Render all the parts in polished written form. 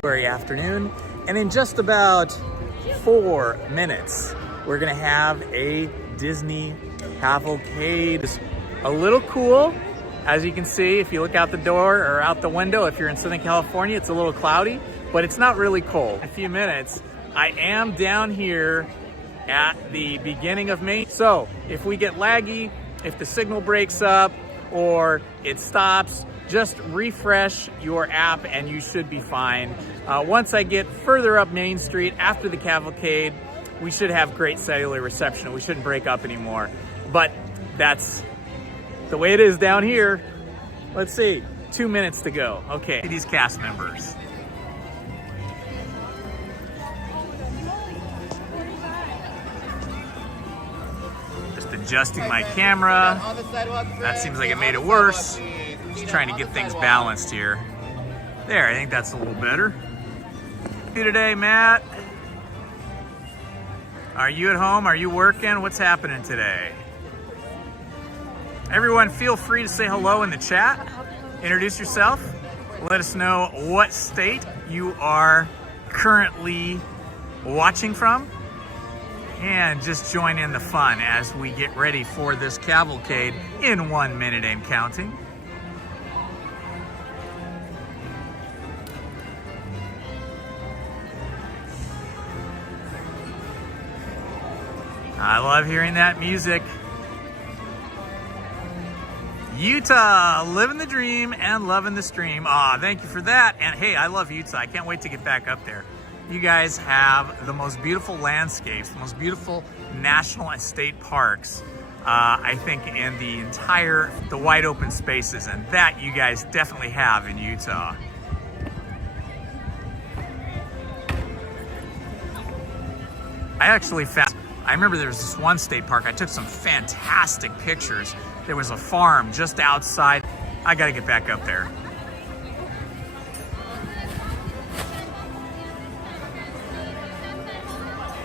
February afternoon, and in just about 4 minutes, we're gonna have a Disney cavalcade. It's a little cool. As you can see, if you look out the door or out the window, if you're in Southern California, it's a little cloudy, but it's not really cold. In a few minutes, I am down here at the beginning of Main. So if we get laggy, if the signal breaks up or it stops, just refresh your app and you should be fine. Once I get further up Main Street after the cavalcade, we should have great cellular reception. We shouldn't break up anymore. But that's the way it is down here. Let's see, 2 minutes to go. Okay, these cast members. Just adjusting my camera. That seems like it made it worse. Just trying to get things balanced here. There, I think that's a little better. You today, Matt? Are you at home? Are you working? What's happening today? Everyone, feel free to say hello in the chat. Introduce yourself. Let us know what state you are currently watching from. And just join in the fun as we get ready for this cavalcade in 1 minute and counting. I love hearing that music. Utah, living the dream and loving the stream. Aw, thank you for that. And hey, I love Utah. I can't wait to get back up there. You guys have the most beautiful landscapes, the most beautiful national and state parks, I think, in the wide open spaces. And that you guys definitely have in Utah. I remember there was this one state park. I took some fantastic pictures. There was a farm just outside. I gotta get back up there.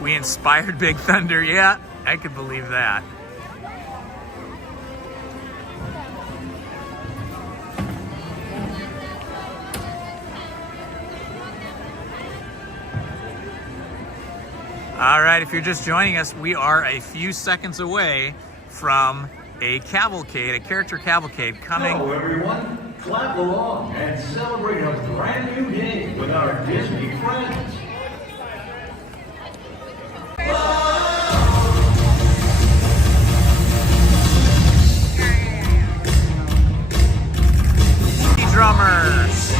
We inspired Big Thunder. Yeah, I could believe that. All right, if you're just joining us, we are a few seconds away from a cavalcade, a character cavalcade coming. Hello, everyone. Clap along and celebrate a brand new day with our Disney friends. Drummers.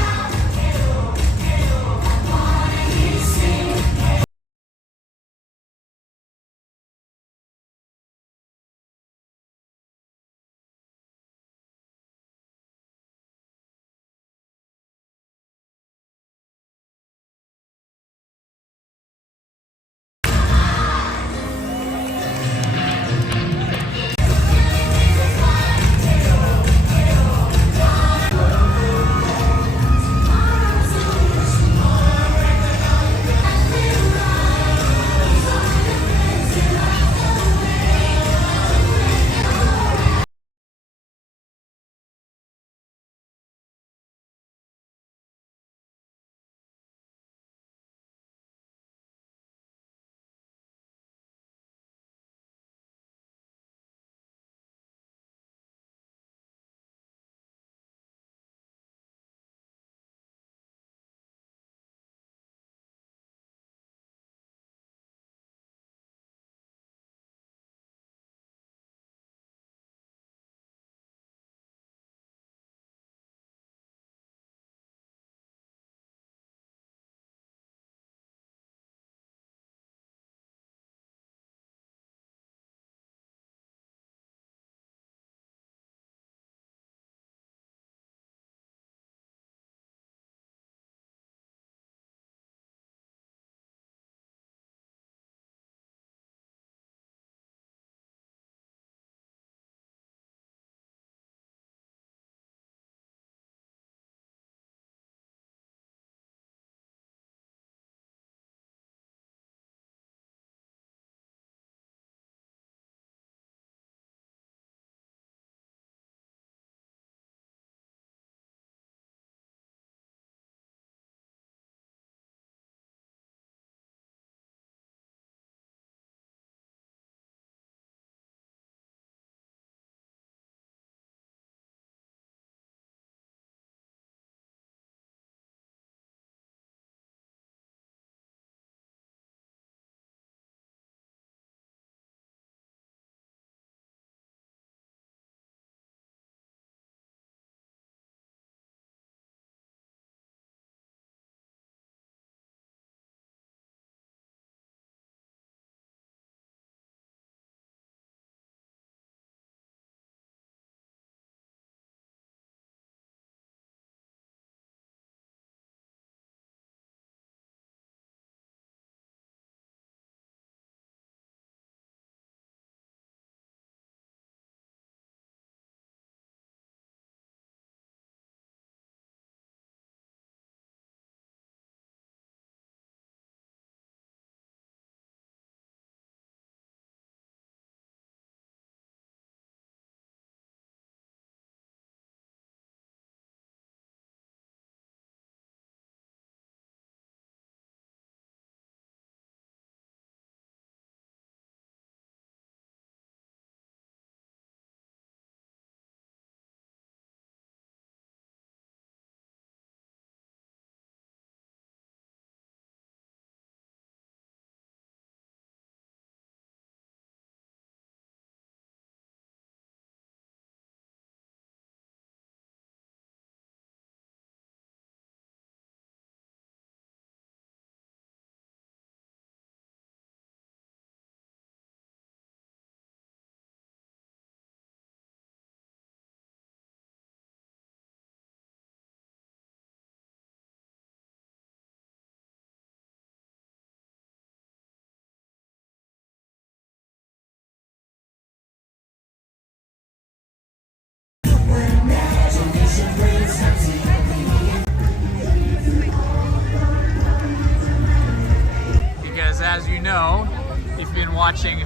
watching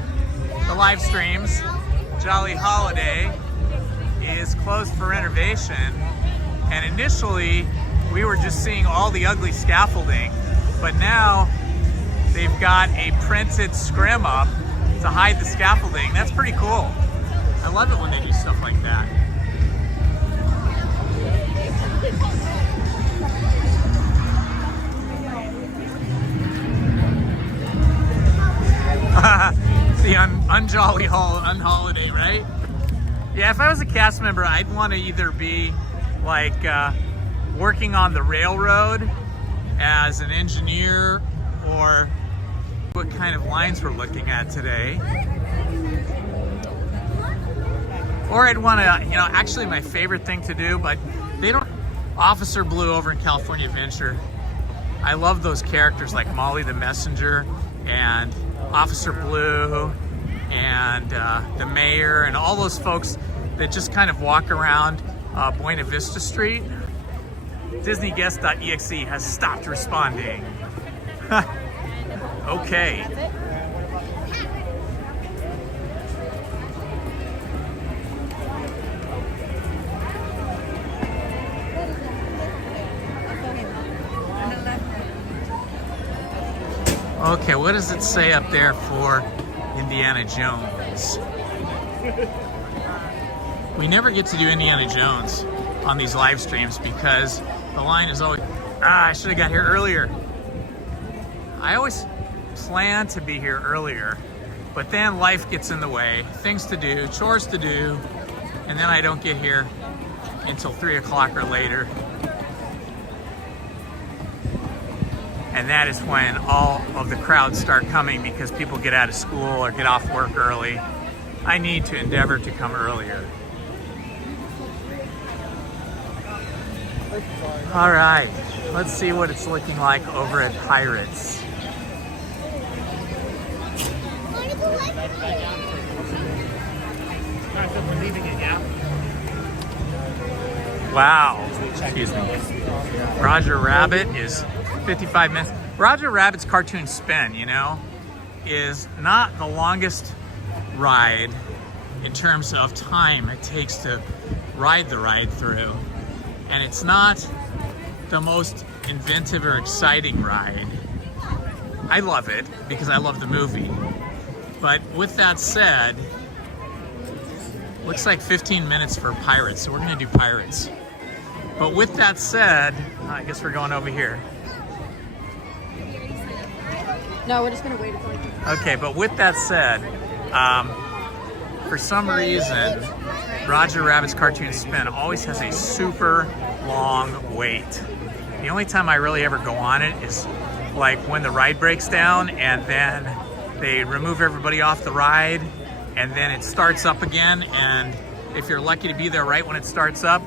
the live streams, Jolly Holiday is closed for renovation. And initially, we were just seeing all the ugly scaffolding, but now they've got a printed scrim up to hide the scaffolding. That's pretty cool. I love it when they do stuff like that. The unjolly unholiday, right? Yeah, if I was a cast member, I'd want to either be like working on the railroad as an engineer, or what kind of lines we're looking at today. Or I'd want to, you know, actually my favorite thing to do, but they don't, Officer Blue over in California Adventure. I love those characters like Molly the Messenger and Officer Blue and the mayor and all those folks that just kind of walk around Buena Vista Street. DisneyGuest.exe has stopped responding. Okay. Okay, what does it say up there for Indiana Jones? We never get to do Indiana Jones on these live streams because the line is always, I should have got here earlier. I always plan to be here earlier, but then life gets in the way, things to do, chores to do, and then I don't get here until 3 o'clock or later. And that is when all of the crowds start coming because people get out of school or get off work early. I need to endeavor to come earlier. All right, let's see what it's looking like over at Pirates. Wow, excuse me. Roger Rabbit is 55 minutes. Roger Rabbit's Cartoon Spin, you know, is not the longest ride in terms of time it takes to ride the ride through. And it's not the most inventive or exciting ride. I love it because I love the movie. But with that said, looks like 15 minutes for Pirates, so we're gonna do Pirates. But with that said, I guess we're going over here. No, we're just gonna wait until Okay, but with that said, for some reason, Roger Rabbit's Cartoon Spin always has a super long wait. The only time I really ever go on it is like when the ride breaks down and then they remove everybody off the ride and then it starts up again, and if you're lucky to be there right when it starts up,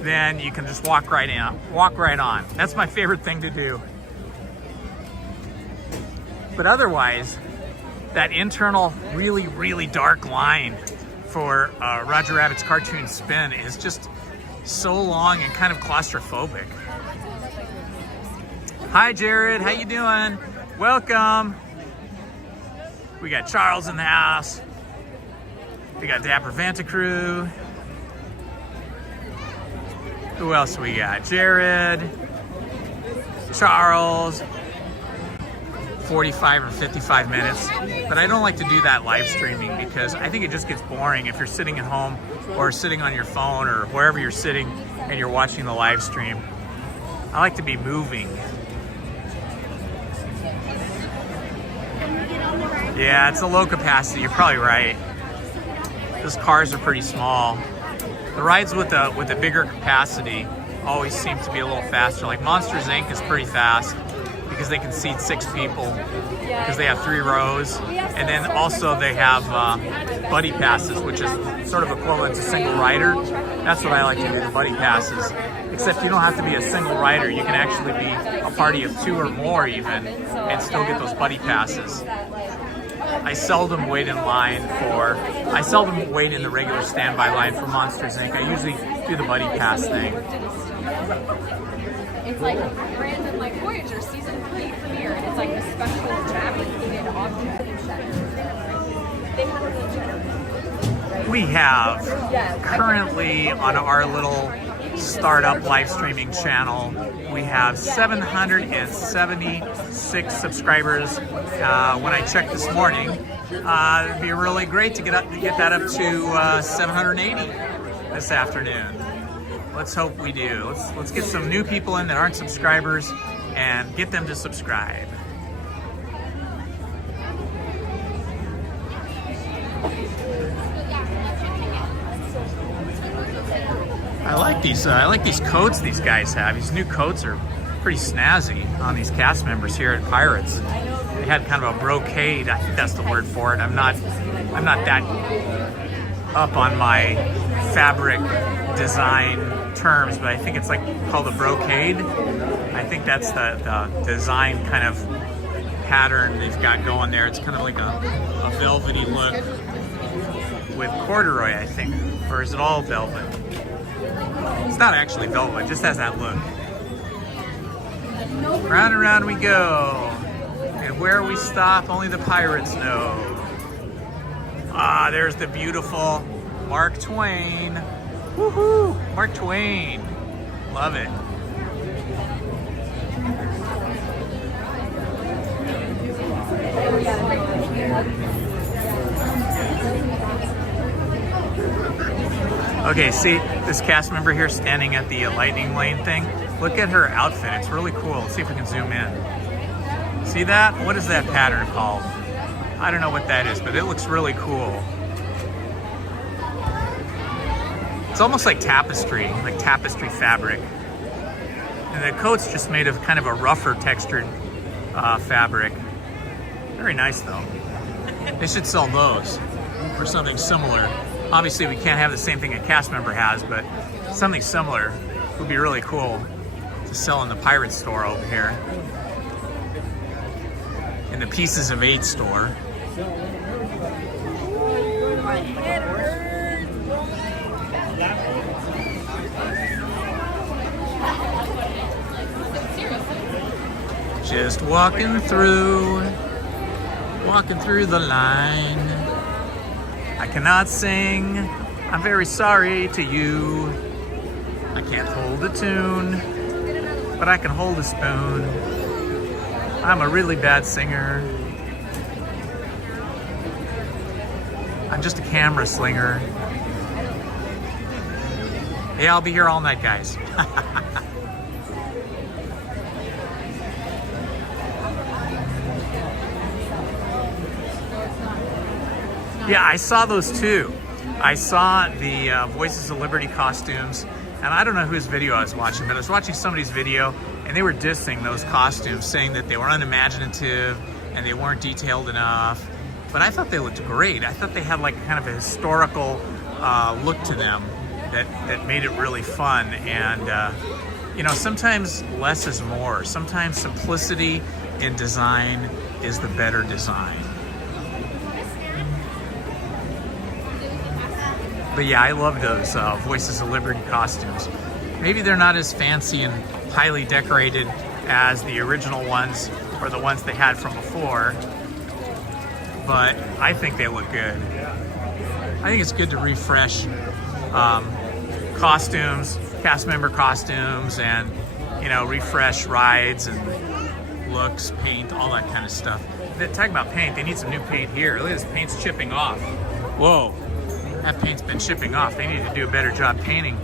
then you can just walk right on. That's my favorite thing to do. But otherwise, that internal really, really dark line for Roger Rabbit's Cartoon Spin is just so long and kind of claustrophobic. Hi Jared, how you doing? Welcome. We got Charles in the house. We got Dapper Vantacrew. Who else we got? Jared, Charles. 45 or 55 minutes, but I don't like to do that live streaming because I think it just gets boring if you're sitting at home or sitting on your phone or wherever you're sitting and you're watching the live stream. I like to be moving. Yeah, it's a low capacity, you're probably right. Those cars are pretty small. The rides with the bigger capacity always seem to be a little faster. Like Monsters Inc. is pretty fast because they can seat 6 people because they have 3 rows, and then also they have buddy passes, which is sort of equivalent to single rider. That's what I like to do, the buddy passes. Except you don't have to be a single rider. You can actually be a party of 2 or more even and still get those buddy passes. I seldom wait in the regular standby line for Monsters Inc. I usually do the buddy pass thing. it's like Brandon, like Voyager season 3 premiere, and it's like a special chat included on the We have currently on our little startup live streaming channel, we have 776 subscribers. When I checked this morning, it'd be really great to get that up to 780 this afternoon. Let's hope we do. Let's get some new people in that aren't subscribers and get them to subscribe. I like these coats these guys have. These new coats are pretty snazzy on these cast members here at Pirates. They had kind of a brocade. I think that's the word for it. I'm not that up on my fabric design terms, but I think it's like called a brocade. I think that's the design kind of pattern they've got going there. It's kind of like a velvety look with corduroy, I think. Or is it all velvet? It's not actually velvet, it just has that look. Round and round we go. And where we stop, only the pirates know. Ah, there's the beautiful Mark Twain. Woohoo! Mark Twain. Love it. Okay, see this cast member here standing at the lightning lane thing? Look at her outfit, it's really cool. Let's see if we can zoom in. See that? What is that pattern called? I don't know what that is, but it looks really cool. It's almost like tapestry fabric. And the coat's just made of kind of a rougher textured fabric. Very nice though. They should sell those or something similar. Obviously we can't have the same thing a cast member has, but something similar would be really cool to sell in the pirate store over here. In the Pieces of 8 store. Just walking through the line. I cannot sing, I'm very sorry to you. I can't hold a tune, but I can hold a spoon. I'm a really bad singer. I'm just a camera slinger. Yeah, I'll be here all night, guys. Yeah, I saw those too. I saw the Voices of Liberty costumes, and I don't know whose video I was watching, but I was watching somebody's video, and they were dissing those costumes, saying that they were unimaginative and they weren't detailed enough. But I thought they looked great. I thought they had like kind of a historical look to them that made it really fun. And you know, sometimes less is more. Sometimes simplicity in design is the better design. But yeah, I love those Voices of Liberty costumes. Maybe they're not as fancy and highly decorated as the original ones or the ones they had from before, but I think they look good. I think it's good to refresh costumes, cast member costumes, and you know, refresh rides and looks, paint, all that kind of stuff. Talking about paint, they need some new paint here. Look at this, paint's chipping off. Whoa. That paint's been chipping off. They need to do a better job painting.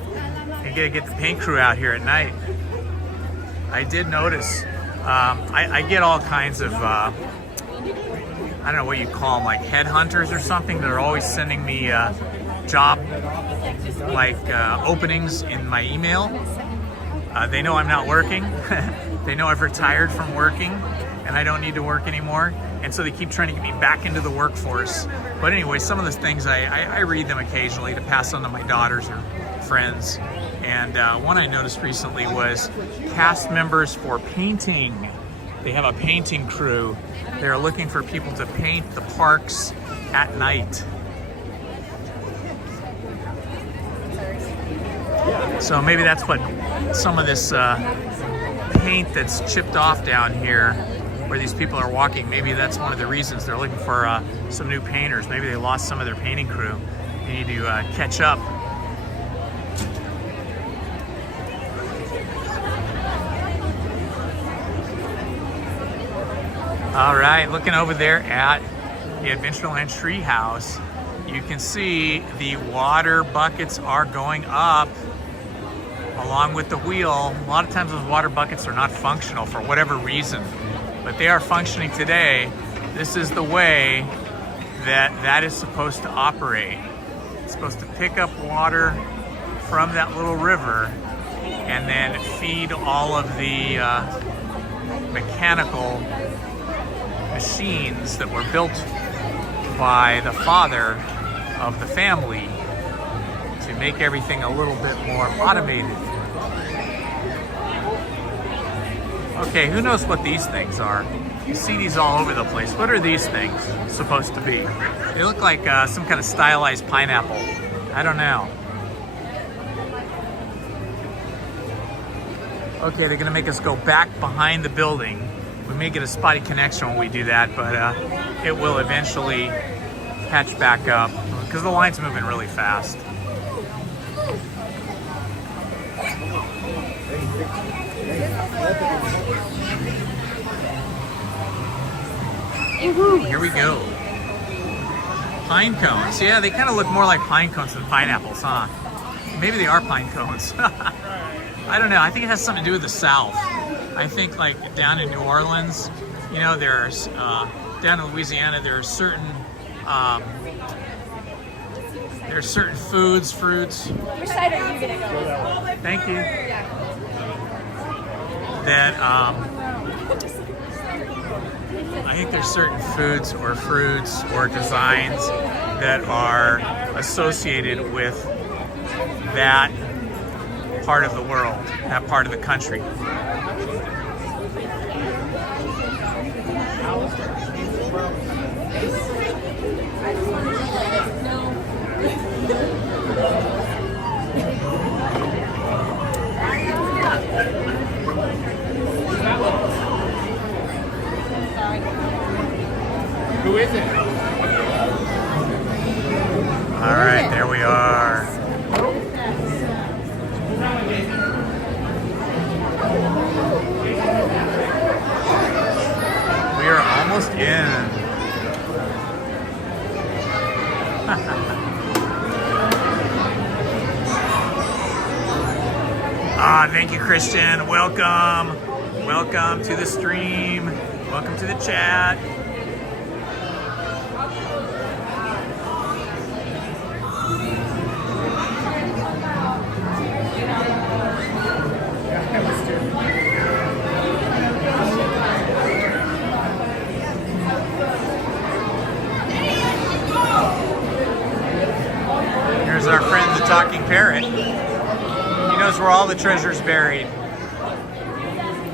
You gotta get the paint crew out here at night. I did notice, I get all kinds of, I don't know what you call them, like headhunters or something, that are always sending me job openings in my email. They know I'm not working. They know I've retired from working and I don't need to work anymore. And so they keep trying to get me back into the workforce. But anyway, some of those things, I read them occasionally to pass on to my daughters or friends. And one I noticed recently was cast members for painting. They have a painting crew. They're looking for people to paint the parks at night. So maybe that's what some of this paint that's chipped off down here where these people are walking, maybe that's one of the reasons they're looking for some new painters. Maybe they lost some of their painting crew. You need to catch up. All right, looking over there at the Adventureland Treehouse, you can see the water buckets are going up along with the wheel. A lot of times those water buckets are not functional for whatever reason, but they are functioning today. This is the way that is supposed to operate. It's supposed to pick up water from that little river and then feed all of the mechanical machines that were built by the father of the family to make everything a little bit more automated. Okay, who knows what these things are? You see these all over the place. What are these things supposed to be? They look like some kind of stylized pineapple. I don't know. Okay, they're gonna make us go back behind the building. We may get a spotty connection when we do that, but it will eventually catch back up because the line's moving really fast. Woohoo, here we go. Pine cones. Yeah, they kind of look more like pine cones than pineapples, huh? Maybe they are pine cones. I don't know. I think it has something to do with the South. I think like down in New Orleans, you know, there's, down in Louisiana, there are certain foods, fruits. Which side are you gonna go with? Thank you. That, I think there's certain foods or fruits or designs that are associated with that part of the world, that part of the country. Who is it? All right, there we are. We are almost in. Thank you, Christian. Welcome. Welcome to the stream. Welcome to the chat. Here's our friend, the talking parrot. He knows where all the treasure's buried.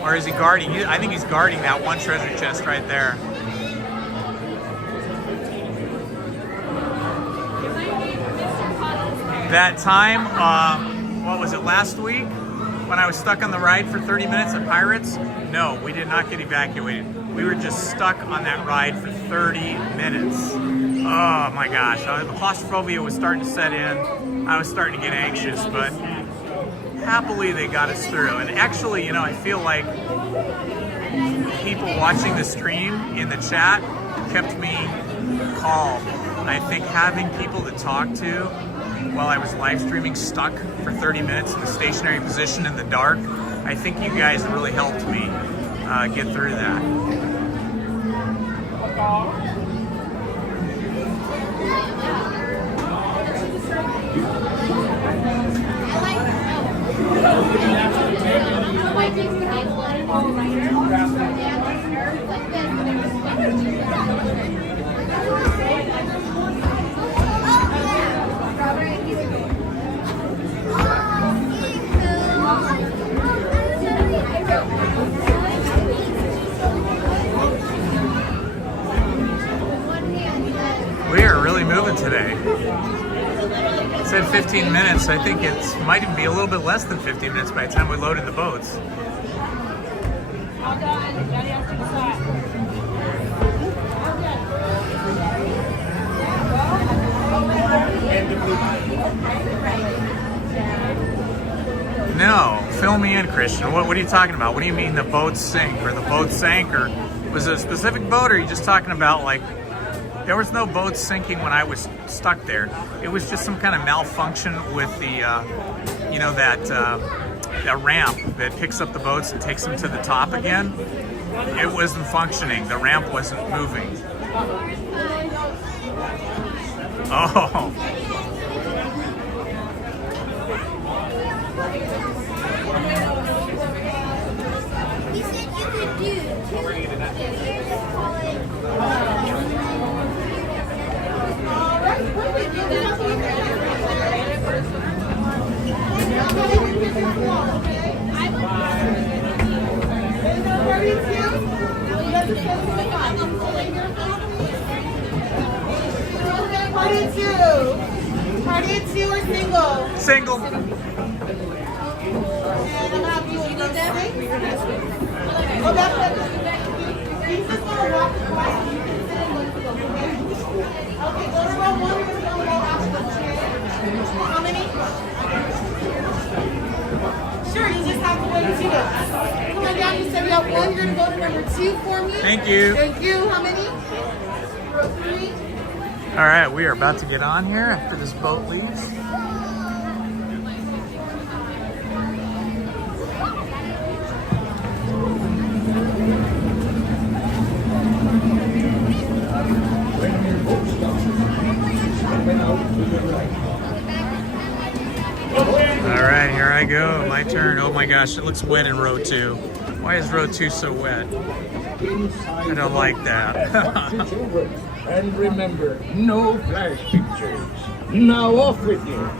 Or is he guarding? I think he's guarding that one treasure chest right there. That time, what was it, last week? When I was stuck on the ride for 30 minutes at Pirates? No, we did not get evacuated. We were just stuck on that ride for 30 minutes. Oh my gosh, the claustrophobia was starting to set in. I was starting to get anxious, but happily they got us through. And actually, you know, I feel like people watching the stream in the chat kept me calm. I think having people to talk to while I was live streaming stuck for 30 minutes in a stationary position in the dark, I think you guys really helped me get through that. We are really moving today. It said 15 minutes. I think it might even be a little bit less than 15 minutes by the time we load in the boats. And the No, fill me in, Christian. What are you talking about? What do you mean the boat sank or the boat sank? Or was it a specific boat, or are you just talking about like, there was no boat sinking when I was stuck there. It was just some kind of malfunction with the, you know, that ramp that picks up the boats and takes them to the top again. It wasn't functioning. The ramp wasn't moving. Oh. He said you could do 2 years Party at 2 or single? Single. And I'm happy with those 6. Oh, that's it. He's just going to walk across. You can sit and look for them, okay? Okay, go to row 1. You're going to go after the chair. How many? Sure, you just have to wait 2 minutes. Come on down. You said we have 1. You're going to go to number 2 for me. Thank you. Thank you. How many? Row 3. All right, we are about to get on here after this boat leaves. All right, here I go. My turn. Oh my gosh, it looks wet in row 2. Why is row 2 so wet? I don't like that. And remember, no flash pictures. Now off with you.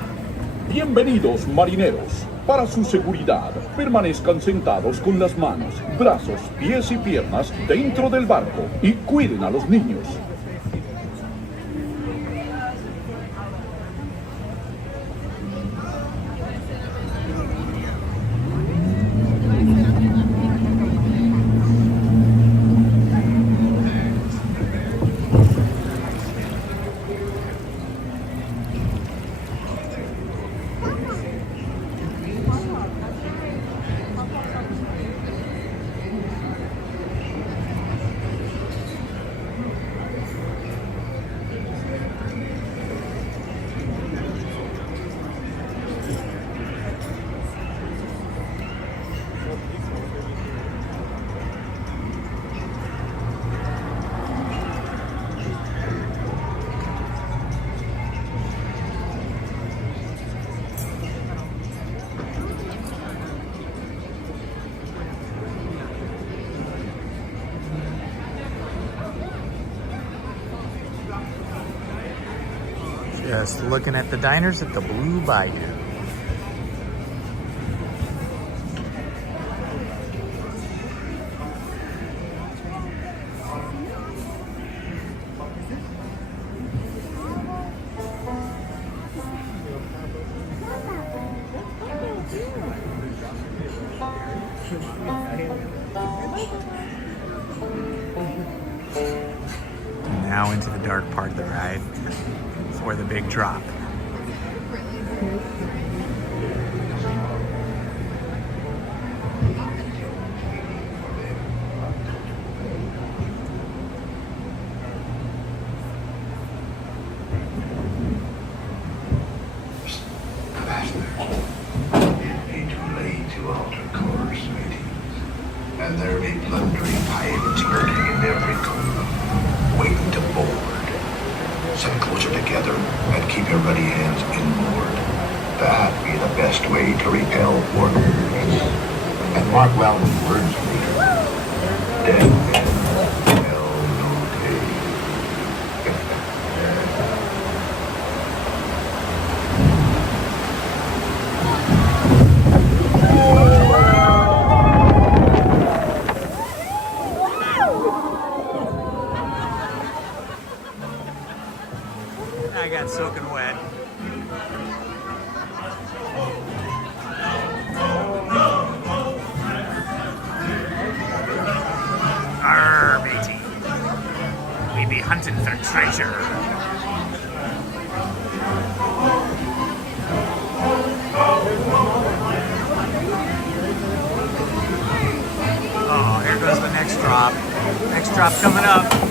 Bienvenidos, marineros. Para su seguridad, permanezcan sentados con las manos, brazos, pies y piernas dentro del barco y cuiden a los niños. Just looking at the diners at the Blue Bayou. Now into the dark part of the ride for the big drop. And there be plundering pirates lurking in every corner, waiting to board. Sit closer together and keep your ready hands inboard. That be the best way to repel orders. And mark well the words later. Dead men tell no tale. I got soaking wet. Arr, matey. We be hunting for treasure. drop coming up.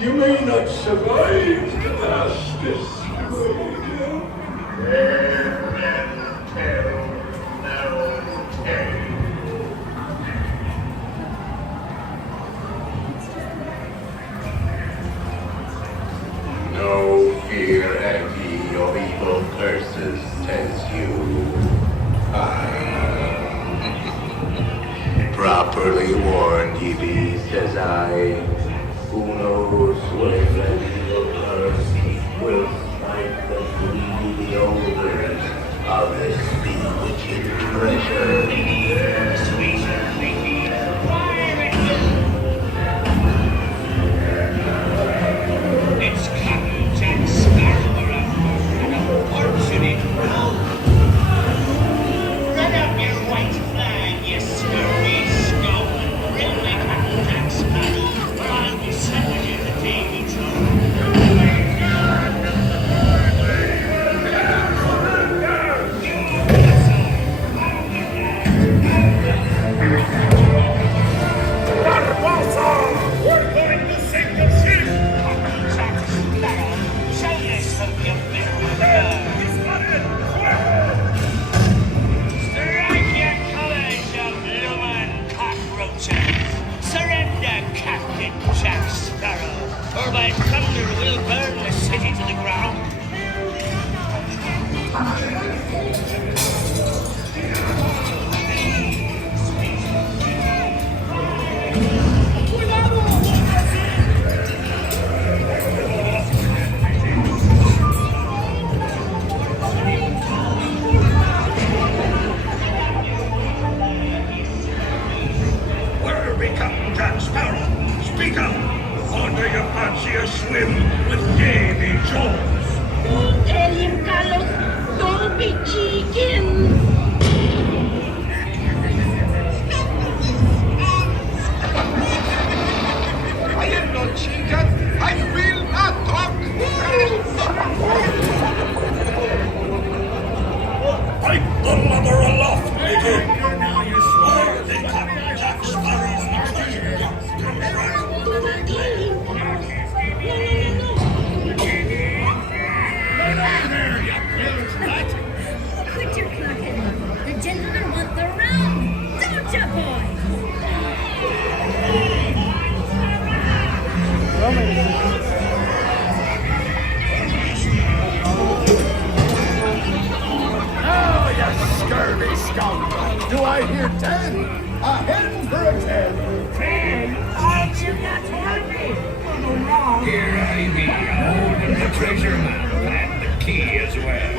You may not survive to pass this way. No fear any of evil curses test you. I properly warned ye be, says I. Who knows when the evil curse will strike the greedy owners of this bewitching treasure. It's Captain Jack Sparrow, an unfortunate rogue. Run up your white flag, you scurvy scum, and bring me Captain Jack Sparrow, or I'll be sending you the Davy We're going to sink the ship! Captain Jack Sparrow, show yourself, you bit of Strike your colors, you bloomin' cockroaches! Surrender, Captain Jack Sparrow, or by thunder we'll burn the city to the ground! Where we come, Jack Sparrow? Speak up! Or do you fancy a swim with Davy Jones? Don't tell him, Carlos. Don't be cheeky. I hear 10. A hen for a 10. 10? Oh, you're not happy. Here I be, holding the treasure map and the key as well.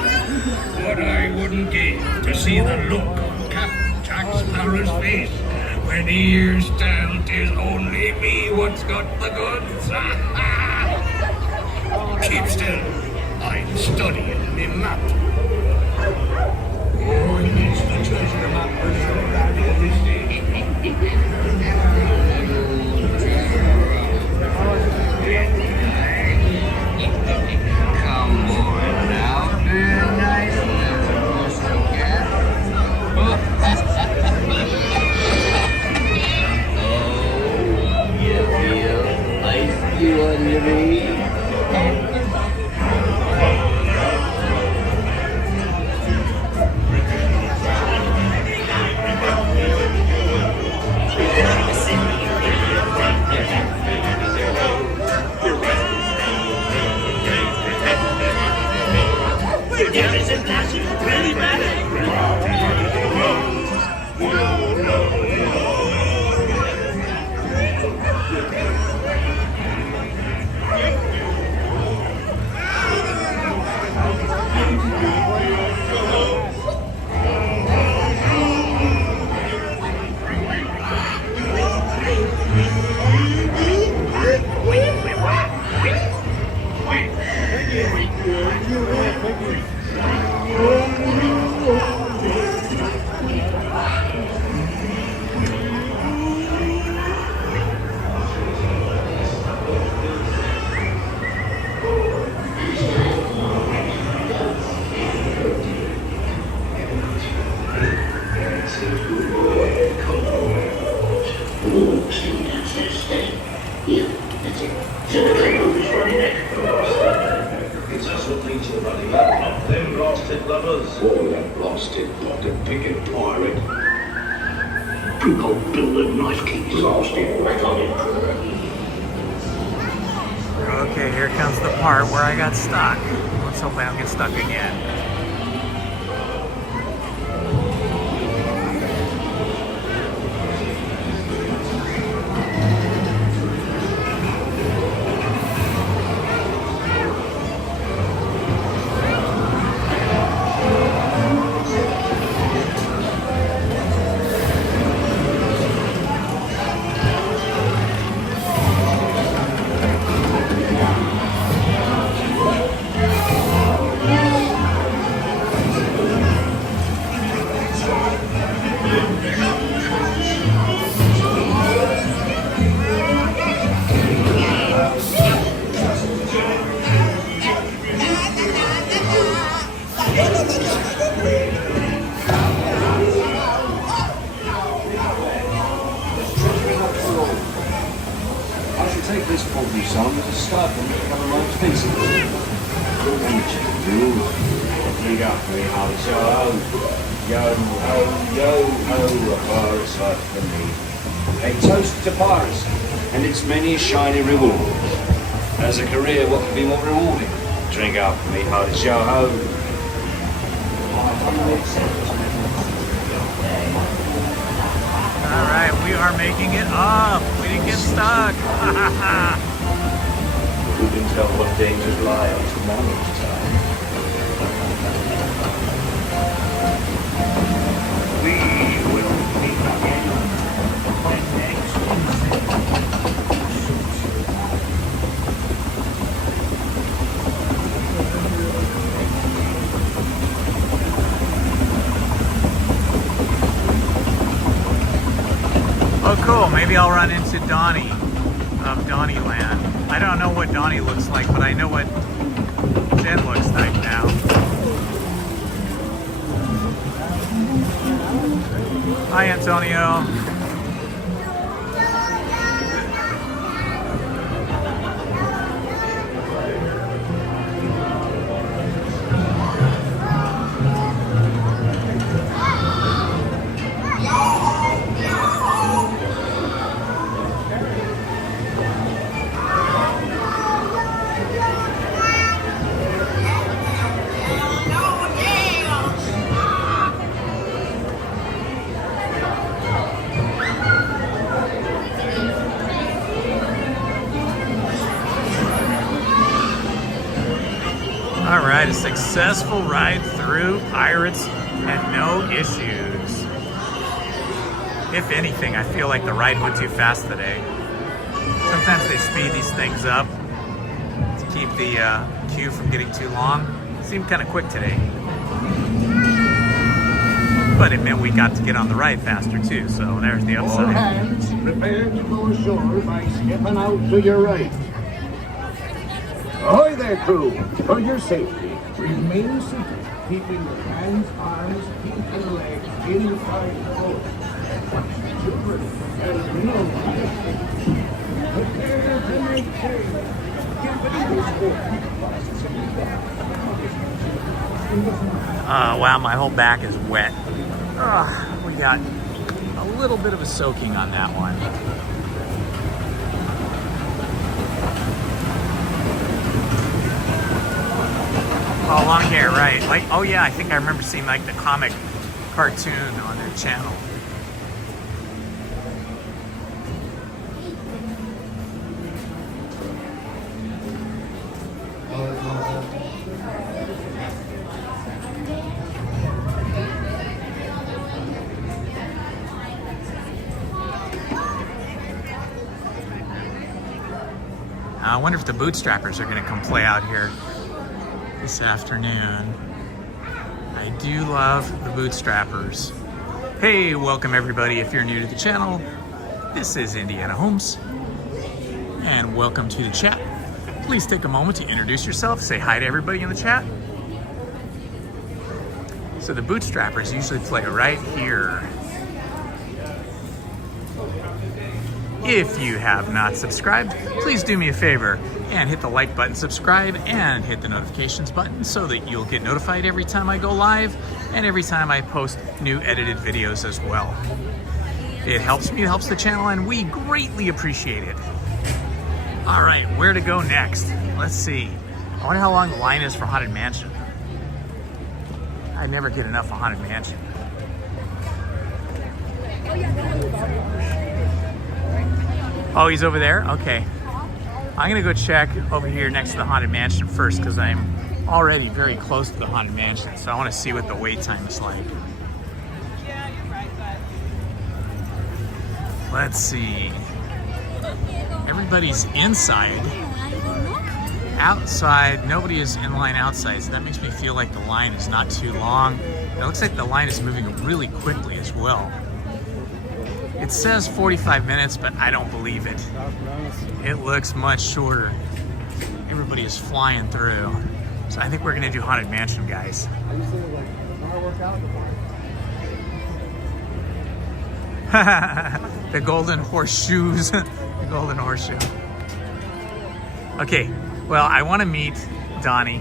What I wouldn't give to see the look on Captain Jack Sparrow's face when he hears tell 'tis only me what's got the goods. Keep still. I'm studying me map. Oh, it's the treasure map for sure at this stage. Come on now, good night, Mr. Cat. Oh, you feel icy under me? Really bad. It's us who cleans the running up, not them blasted lovers. Oh, that blasted pocket-picking pirate. Bring old Bill the knife keep blasted back on him. Okay, here comes the part where I got stuck. Let's hope I don't get stuck again. Take this faulty song as a start and become a most decent. Bring up me house, yo ho, a pirate's life for me. A toast to piracy and its many shiny rewards. As a career, what could be more rewarding? Drink up me hearty yo ho. Alright, we are making it up. We didn't get stuck. Who can tell what dangers lie on tomorrow's time? We will meet again the next Oh, cool. Maybe I'll run into Donnie of Donnieland. I don't know what Donnie looks like, but I know what Jen looks like now. Hi, Antonio. successful ride through Pirates and no issues. If anything, I feel like the ride went too fast today. Sometimes they speed these things up to keep the queue from getting too long. It seemed kind of quick today. But it meant we got to get on the ride faster too, so there's the All upside. hands, prepare to go ashore by stepping out to your right. Ahoy there, crew! For your safety, remain seated, keeping your hands, arms, feet, and legs inside the boat. And no prepare to make sail. Wow, my whole back is wet. We got a little bit of a soaking on that one. Oh, long hair, right. Like, oh yeah, I think I remember seeing like the comic cartoon on their channel. I wonder if the bootstrappers are going to come play out here this afternoon. I do love the bootstrappers. Hey, welcome everybody. If you're new to the channel, this is Indiana Holmes, and welcome to the chat. Please take a moment to introduce yourself, say hi to everybody in the chat. So the bootstrappers usually play right here. If you have not subscribed, please do me a favor and hit the like button, subscribe, and hit the notifications button so that you'll get notified every time I go live and every time I post new edited videos as well. It helps me, it helps the channel, and we greatly appreciate it. All right, where to go next? Let's see. I wonder how long the line is for Haunted Mansion. I never get enough of Haunted Mansion. Oh, he's over there? Okay. I'm gonna go check over here next to the Haunted Mansion first because I'm already very close to the Haunted Mansion, so I want to see what the wait time is like. Let's see. Everybody's inside. Outside, nobody is in line outside, so that makes me feel like the line is not too long. It looks like the line is moving really quickly as well. It says 45 minutes, but I don't believe it. It looks much shorter. Everybody is flying through. So I think we're gonna do Haunted Mansion, guys. The golden horseshoes. The golden horseshoe. Okay, well, I wanna meet Donnie,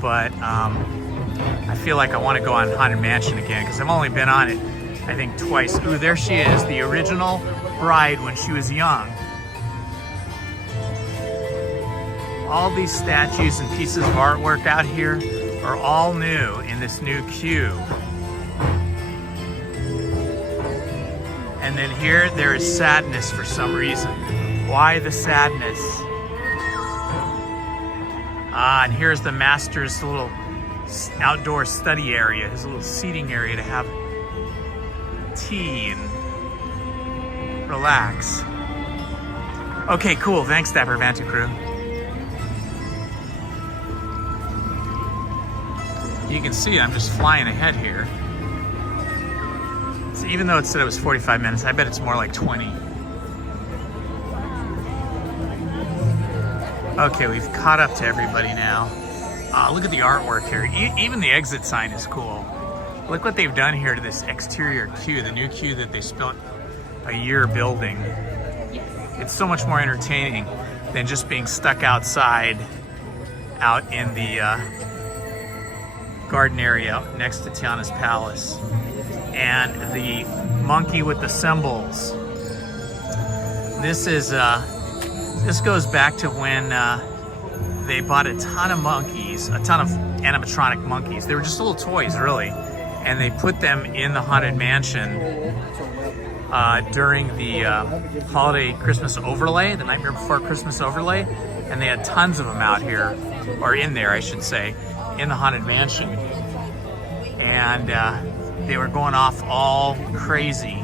but I feel like I wanna go on Haunted Mansion again because I've only been on it, I think, twice. Ooh, there she is, the original bride when she was young. All these statues and pieces of artwork out here are all new in this new queue. And then here, there is sadness for some reason. Why the sadness? And here's the master's little outdoor study area, his little seating area to have tea and relax. Okay, cool. Thanks, Dapper Vantu crew. You can see I'm just flying ahead here. So even though it said it was 45 minutes, I bet it's more like 20. Okay, we've caught up to everybody now. Look at the artwork here. Even the exit sign is cool. Look what they've done here to this exterior queue, the new queue that they spent a year building. It's so much more entertaining than just being stuck outside, out in the garden area next to Tiana's palace. And the monkey with the cymbals. This is this goes back to when they bought a ton of monkeys, a ton of animatronic monkeys. They were just little toys, really, and they put them in the Haunted Mansion during the holiday Christmas overlay, the Nightmare Before Christmas overlay, and they had tons of them out here, or in there, I should say. in the Haunted Mansion. And they were going off all crazy,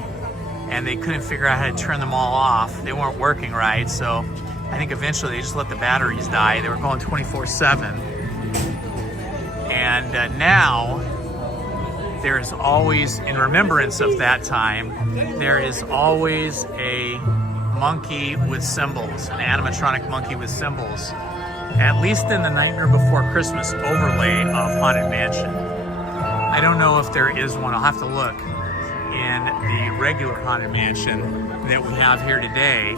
and they couldn't figure out how to turn them all off. They weren't working right, so I think eventually they just let the batteries die. They were going 24/7. And now there is always, in remembrance of that time, there is always a monkey with symbols, an animatronic monkey with symbols, at least in the Nightmare Before Christmas overlay of Haunted Mansion. I don't know if there is one. I'll have to look in the regular Haunted Mansion that we have here today.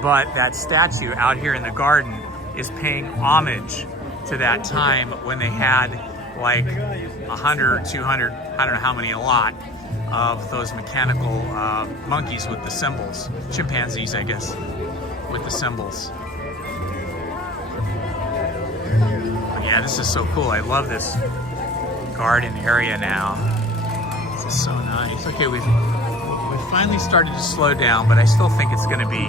But that statue out here in the garden is paying homage to that time when they had like 100 or 200, I don't know how many, a lot of those mechanical monkeys with the symbols. Chimpanzees, I guess, with the symbols. But yeah, this is so cool. I love this garden area now. This is so nice. Okay, we've finally started to slow down, but I still think it's going to be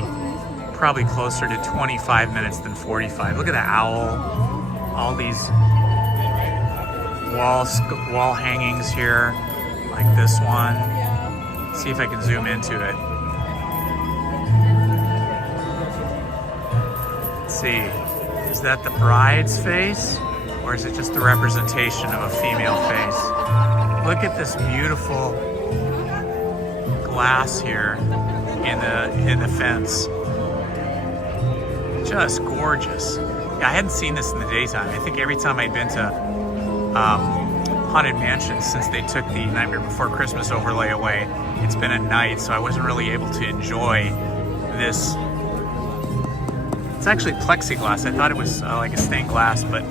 probably closer to 25 minutes than 45. Look at the owl. All these wall hangings here, like this one. Let's see if I can zoom into it. Let's see, is that the bride's face, or is it just a representation of a female face? Look at this beautiful glass here in the fence. Just gorgeous. Yeah, I hadn't seen this in the daytime. I think every time I'd been to Haunted Mansion since they took the Nightmare Before Christmas overlay away, it's been at night, so I wasn't really able to enjoy this. It's actually plexiglass. I thought it was like a stained glass, but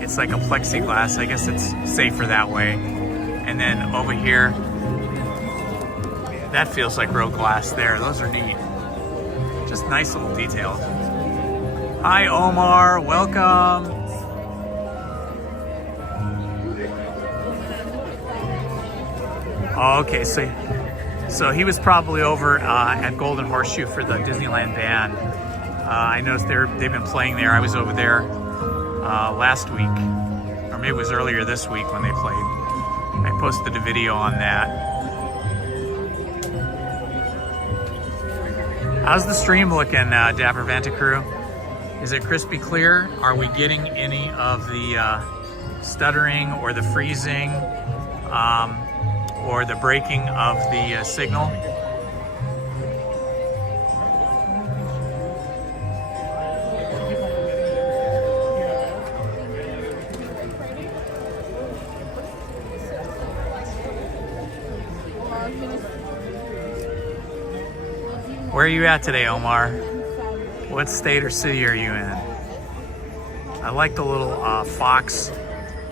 it's like a plexiglass. I guess it's safer that way. And then over here, that feels like real glass there. Those are neat. Just nice little details. Hi, Omar. Welcome. Oh, okay, so he was probably over at Golden Horseshoe for the Disneyland band. I noticed they've been playing there. I was over there last week, or maybe it was earlier this week when they played. I posted a video on that. How's the stream looking, Dapper Vantacrew? Is it crispy clear? Are we getting any of the stuttering or the freezing or the breaking of the signal? Where are you at today, Omar? What state or city are you in? I like the little fox.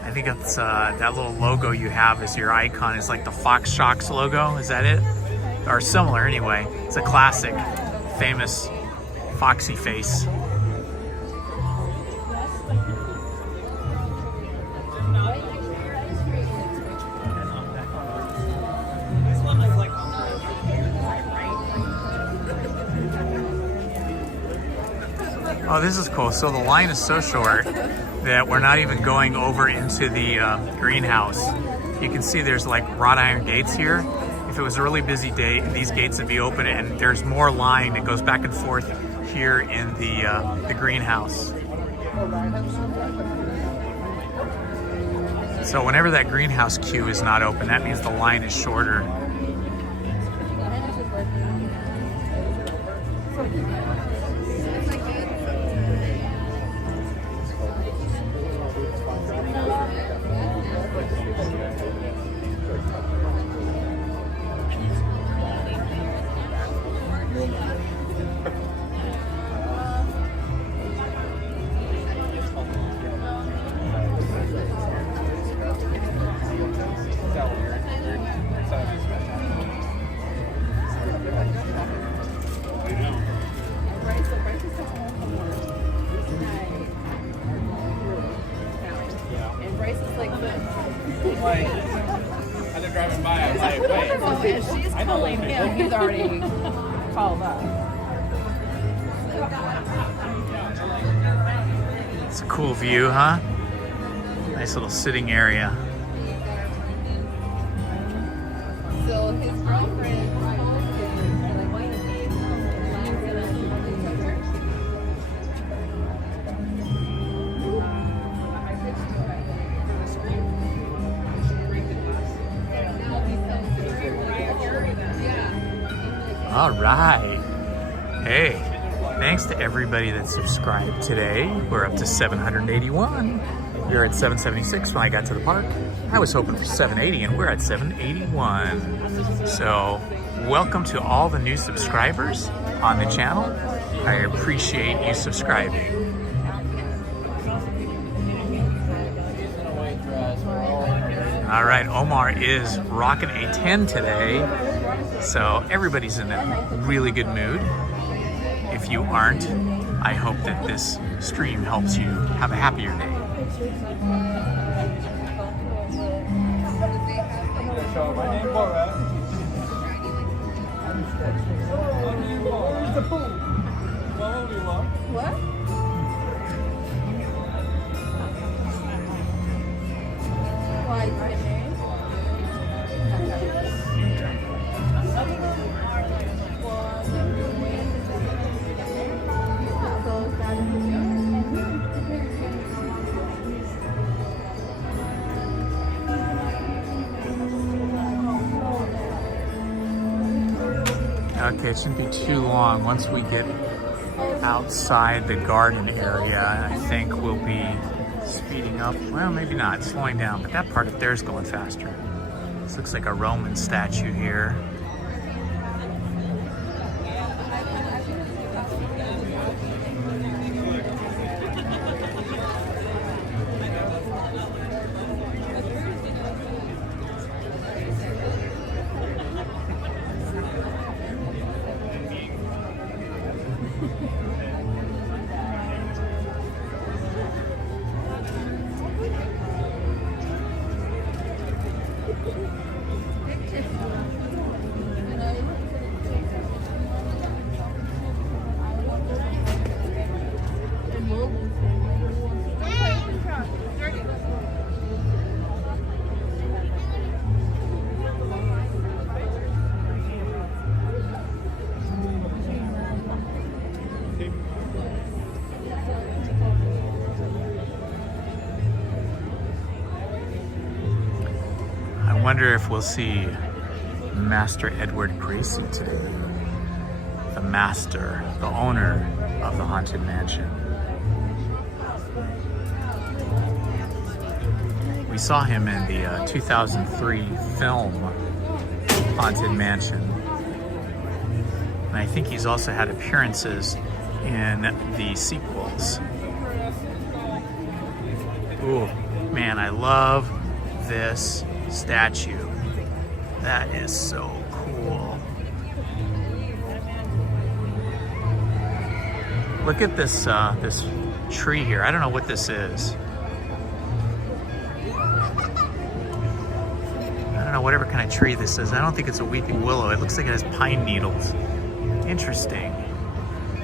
I think it's that little logo you have as your icon is like the Fox Shocks logo. Is that it? Or similar anyway. It's a classic, famous foxy face. Oh, this is cool. So the line is so short that we're not even going over into the greenhouse. You can see there's like wrought iron gates here. If it was a really busy day, these gates would be open, and there's more line that goes back and forth here in the greenhouse. So whenever that greenhouse queue is not open, that means the line is shorter. It's a cool view, huh? Nice little sitting area. So his girlfriend. All right. Hey, thanks to everybody that subscribed today. We're up to 781. We were at 776 when I got to the park. I was hoping for 780 and we're at 781. So welcome to all the new subscribers on the channel. I appreciate you subscribing. All right, Omar is rocking a 10 today. So everybody's in a really good mood. If you aren't, I hope that this stream helps you have a happier day. What? Why is it married? Okay, it shouldn't be too long. Once we get outside the garden area, I think we'll be speeding up. Well, maybe not, slowing down, but that part up there is going faster. This looks like a Roman statue here. I wonder if we'll see Master Edward Gracie today. The master, the owner of the Haunted Mansion. We saw him in the 2003 film Haunted Mansion. And I think he's also had appearances in the sequels. Ooh, man, I love this statue. That is so cool. Look at this this tree here. I don't know what this is. I don't know whatever kind of tree this is. I don't think it's a weeping willow. It looks like it has pine needles. Interesting. I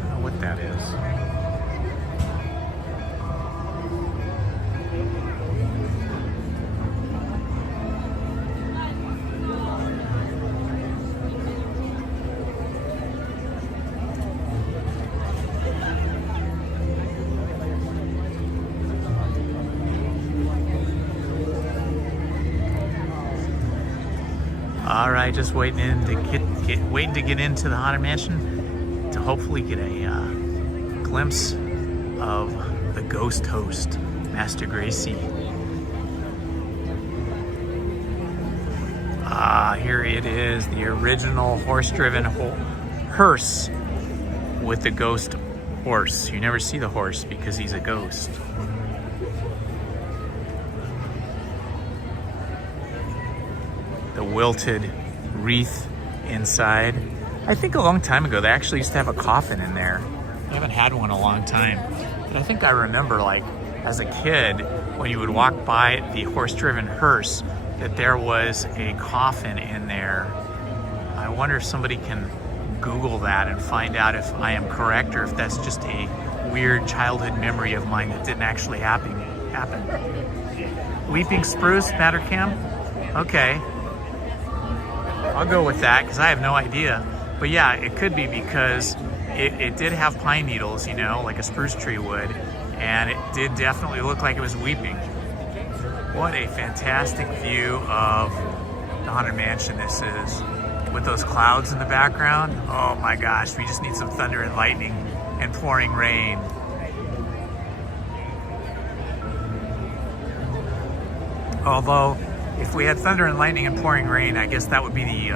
don't know what that is. All right, just waiting to get into the Haunted Mansion to hopefully get a glimpse of the ghost host, Master Gracie. Here it is, the original horse-driven hearse with the ghost horse. You never see the horse because he's a ghost. The wilted wreath inside. I think a long time ago they actually used to have a coffin in there. I haven't had one in a long time, but I think I remember, like, as a kid when you would walk by the horse-driven hearse, that there was a coffin in there. I wonder if somebody can Google that and find out if I am correct or if that's just a weird childhood memory of mine that didn't actually happen. happened? Weeping Spruce, Mattercam? Okay. I'll go with that because I have no idea. But yeah, it could be because it did have pine needles, you know, like a spruce tree would. And it did definitely look like it was weeping. What a fantastic view of the Haunted Mansion this is. With those clouds in the background. Oh my gosh, we just need some thunder and lightning and pouring rain. Although, if we had thunder and lightning and pouring rain, I guess that would be the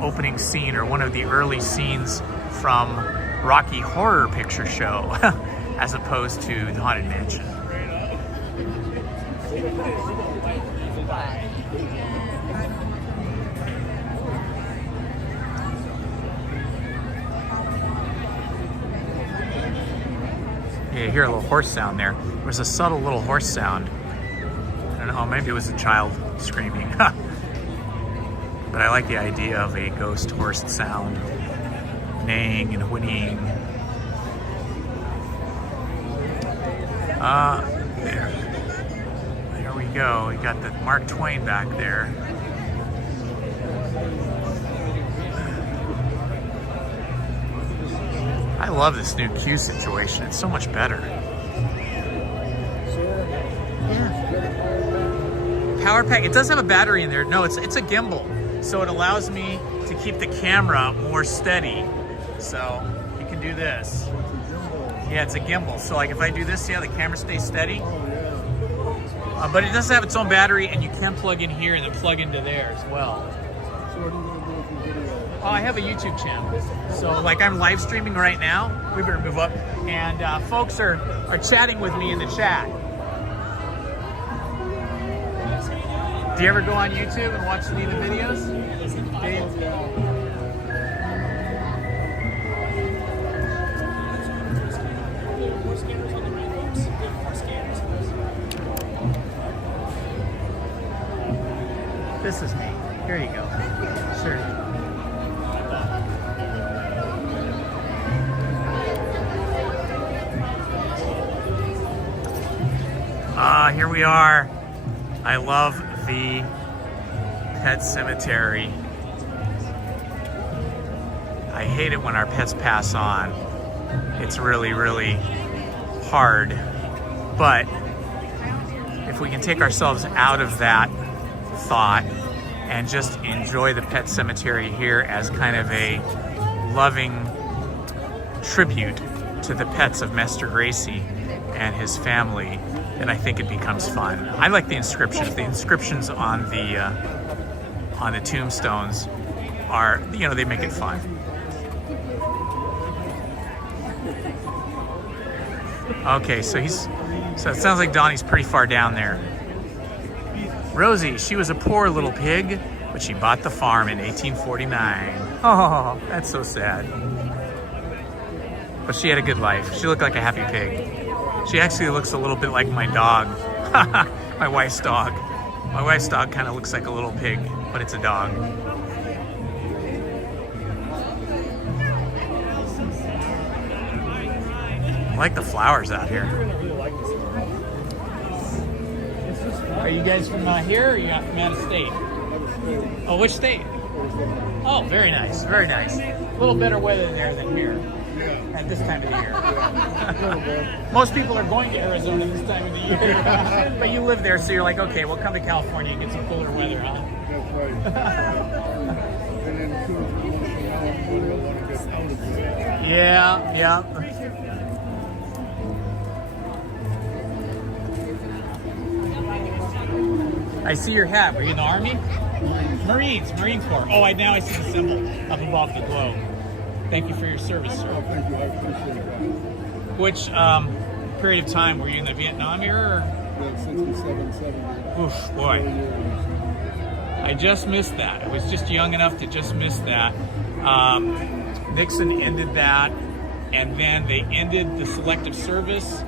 opening scene or one of the early scenes from Rocky Horror Picture Show, as opposed to the Haunted Mansion. Yeah, you hear a little horse sound there. There was a subtle little horse sound. I don't know, maybe it was a child screaming. But I like the idea of a ghost horse sound, neighing and whinnying. There we go. We got the Mark Twain back there. I love this new queue situation. It's so much better. Yeah. Power pack. It does have a battery in there. No, it's a gimbal. So it allows me to keep the camera more steady. So you can do this. Yeah, it's a gimbal. So like if I do this, see how the camera stays steady? But it does have its own battery, and you can plug in here and then plug into there as well. Oh, I have a YouTube channel. So like I'm live streaming right now. We better move up. And folks are chatting with me in the chat. Do you ever go on YouTube and watch any of the videos? This is me. Here you go. Sure. Here we are. I love the pet cemetery. I hate it when our pets pass on. It's really, really hard. But if we can take ourselves out of that thought and just enjoy the pet cemetery here as kind of a loving tribute to the pets of Master Gracie and his family, then I think it becomes fun. I like the inscriptions. The inscriptions on the tombstones are, you know, they make it fun. Okay, so it sounds like Donnie's pretty far down there. Rosie, she was a poor little pig, but she bought the farm in 1849. Oh, that's so sad. But she had a good life. She looked like a happy pig. She actually looks a little bit like my dog. My wife's dog. My wife's dog kind of looks like a little pig, but it's a dog. I like the flowers out here. Are you guys from here, or are you from out of state? Oh, which state? Oh, very nice, very nice. A little better weather there than here at this time of the year. Most people are going to Arizona this time of the year, but you live there, so you're like, okay, we'll come to California and get some cooler weather, huh? That's right. Yeah. I see your hat. Were you in the Army? Marine Corps. Oh, now I see the symbol up above the globe. Thank you for your service, sir. Oh, thank you. I appreciate that. Which period of time were you in the Vietnam era? Yeah, 67, 70. Oof, boy. I just missed that. I was just young enough to just miss that. Nixon ended that, and then they ended the selective service.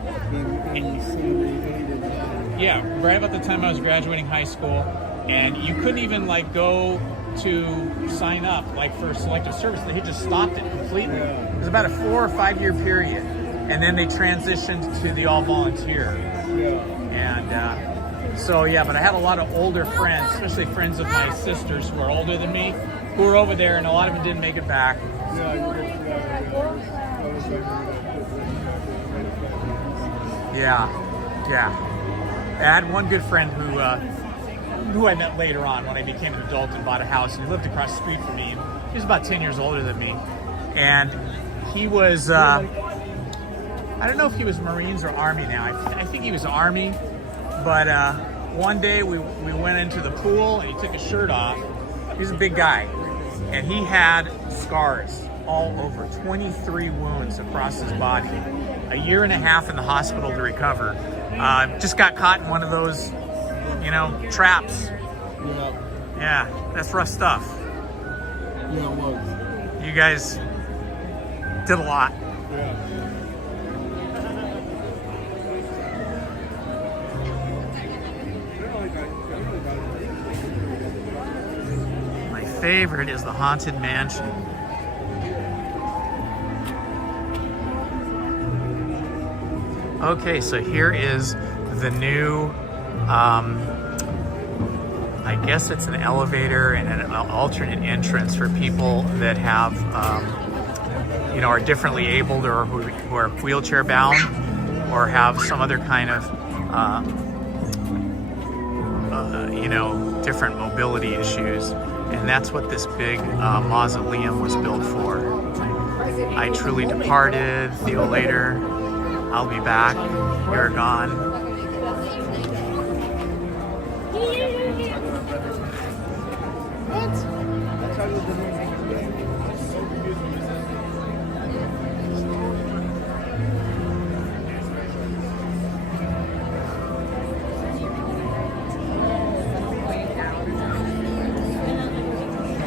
Yeah, right about the time I was graduating high school, and you couldn't even like go to sign up like for selective service. They just stopped it completely. It was about a 4 or 5 year period, and then they transitioned to the all volunteer. Yeah. And so yeah, but I had a lot of older friends, especially friends of my sisters who are older than me, who were over there, and a lot of them didn't make it back. Yeah. I had one good friend who I met later on when I became an adult and bought a house, and he lived across the street from me. He was about 10 years older than me, and he was, I don't know if he was Marines or Army now. I think he was Army, but one day we went into the pool and he took his shirt off. He's a big guy, and he had scars all over, 23 wounds across his body. A year and a half in the hospital to recover. Just got caught in one of those, traps. Yeah, that's rough stuff. You guys did a lot. My favorite is the Haunted Mansion. Okay, so here is the new, I guess it's an elevator and an alternate entrance for people that have, are differently abled or who are wheelchair bound or have some other kind of, different mobility issues. And that's what this big mausoleum was built for. I truly departed. See you later. I'll be back. You're gone.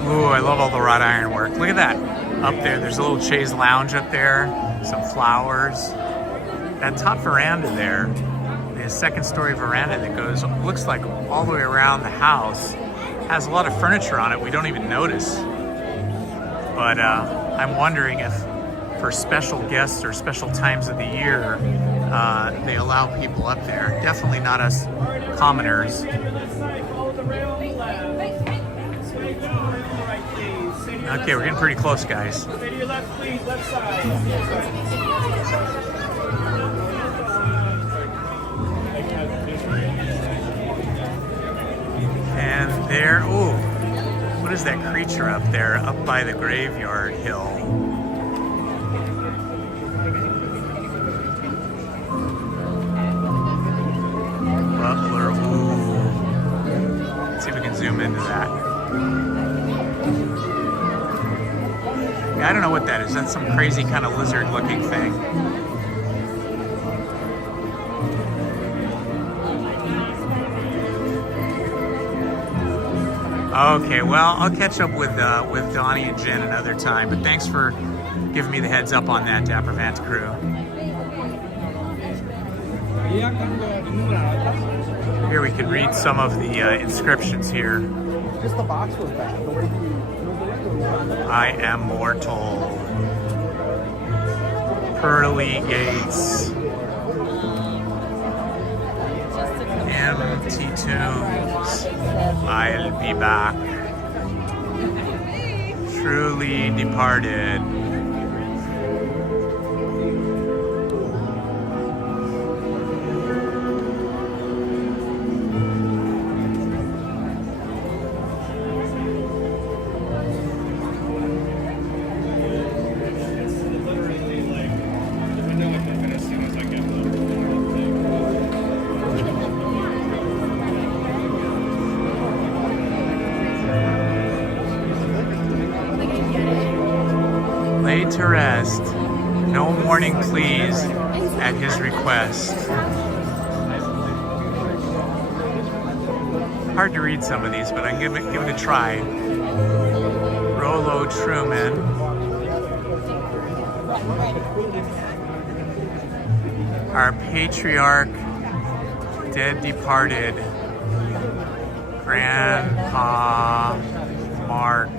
Ooh, I love all the wrought iron work. Look at that. Up there, there's a little chaise lounge up there, some flowers. That top veranda there, the second story veranda that goes, looks like all the way around the house, has a lot of furniture on it we don't even notice. But I'm wondering if for special guests or special times of the year, they allow people up there. Definitely not us commoners. Okay, we're getting pretty close, guys. Stay to your left, please. Left side. And there, ooh, what is that creature up there, up by the graveyard hill? Butler, ooh. Let's see if we can zoom into that. Yeah, I don't know what that is. That's some crazy kind of lizard-looking thing. Okay, well, I'll catch up with Donnie and Jen another time, but thanks for giving me the heads up on that, Dapper Vance crew. Here we can read some of the inscriptions here. Just the box was bad. The way I am mortal. Pearly gates. Empty tombs. I'll be back. Truly departed. Laid to rest, no mourning please, at his request. Hard to read some of these, but I'm gonna give it a try. Rollo Truman. Our patriarch, dead departed, Grandpa Mark.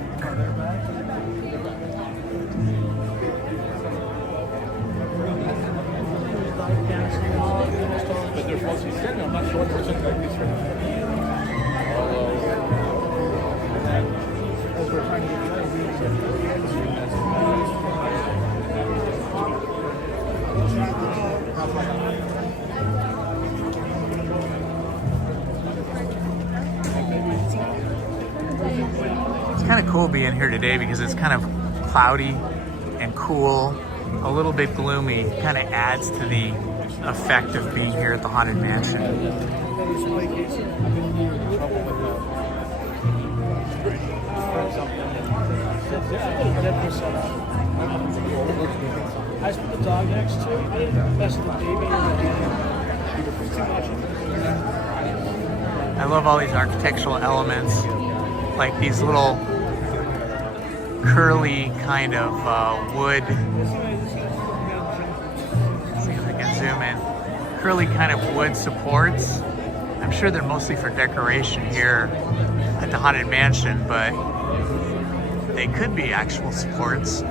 But they're supposed to be sitting on It's kind of cool being here today because it's kind of cloudy and cool, a little bit gloomy. Kind of adds to the effect of being here at the Haunted Mansion. I put the dog next to it. I didn't mess with the baby. I love all these architectural elements, like these little curly kind of wood. Let's see if I can zoom in. Curly kind of wood supports. I'm sure they're mostly for decoration here at the Haunted Mansion, but they could be actual supports.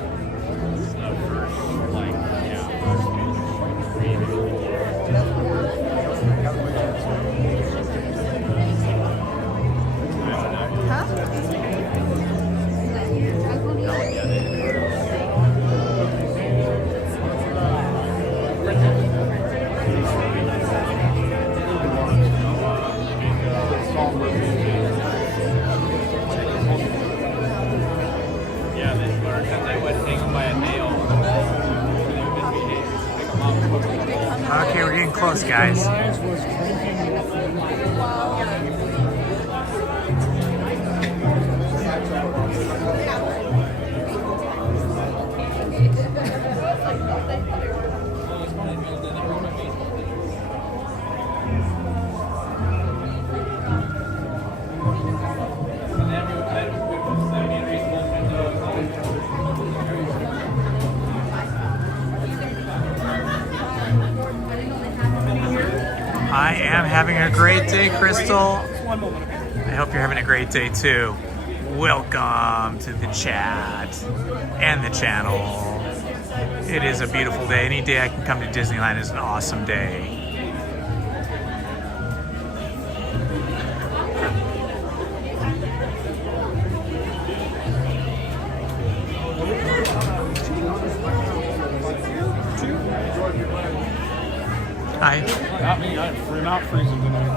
Okay, we're getting close, guys. I am having a great day, Crystal. I hope you're having a great day too. Welcome to the chat and the channel. It is a beautiful day. Any day I can come to Disneyland is an awesome day. Hi. Not me, we're not freezing tonight.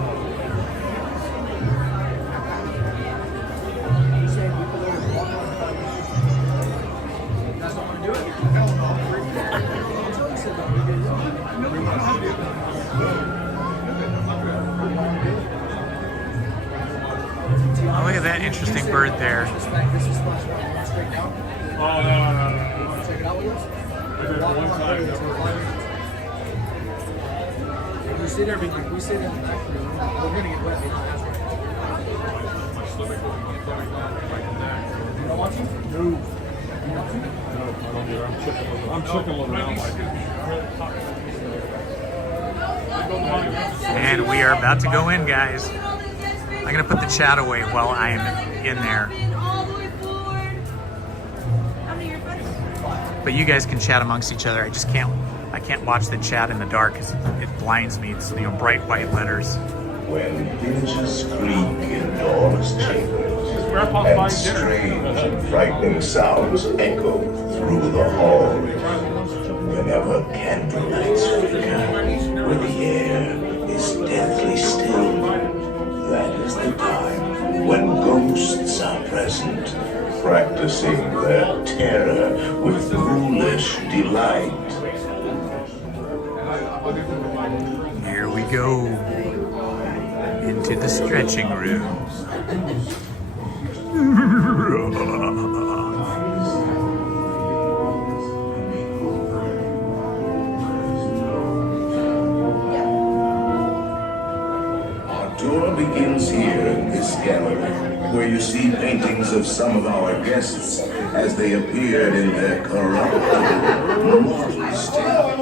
Oh, look at that interesting bird there. Oh, no. Check it out with us? One time. We sit there, we sit in the back room. We're going to get wet. You don't want to? No. You want to? No, I don't do it. I'm chicken living out like it. And we are about to go in, guys. I'm going to put the chat away while I'm in there. But you guys can chat amongst each other. I can't watch the chat in the dark because it blinds me. It's, bright white letters. When hinges creak in doors chambers, and strange and frightening sounds echo through the halls, whenever candlelights flicker, where the air is deathly still, that is the time when ghosts are present, practicing their terror with ghoulish delight. Here we go into the stretching room. Our tour begins here in this gallery, where you see paintings of some of our guests as they appeared in their corruptible, mortal state.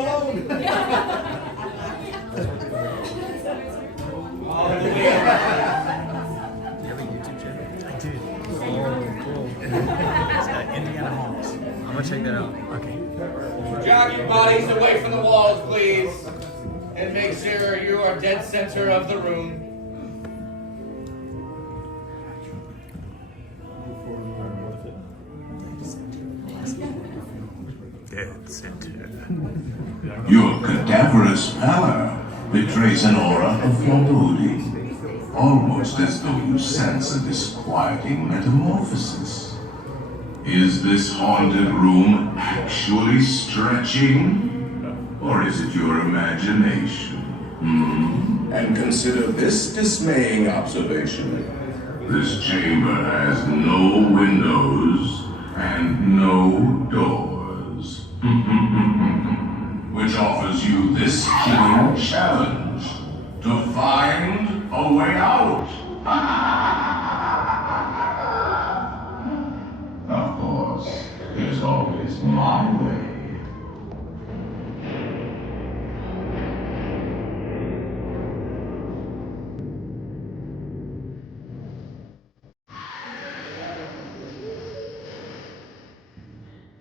Indiana Holmes. I'm gonna check that out. Okay. Jog your bodies away from the walls, please. and make sure you are dead center of the room. Dead center. Your cadaverous pallor betrays an aura of foreboding, almost as though you sense a disquieting metamorphosis. Is this haunted room actually stretching? Or is it your imagination? And consider this dismaying observation. This chamber has no windows and no doors. Which offers you this killing challenge to find a way out. Of course, there's always my way.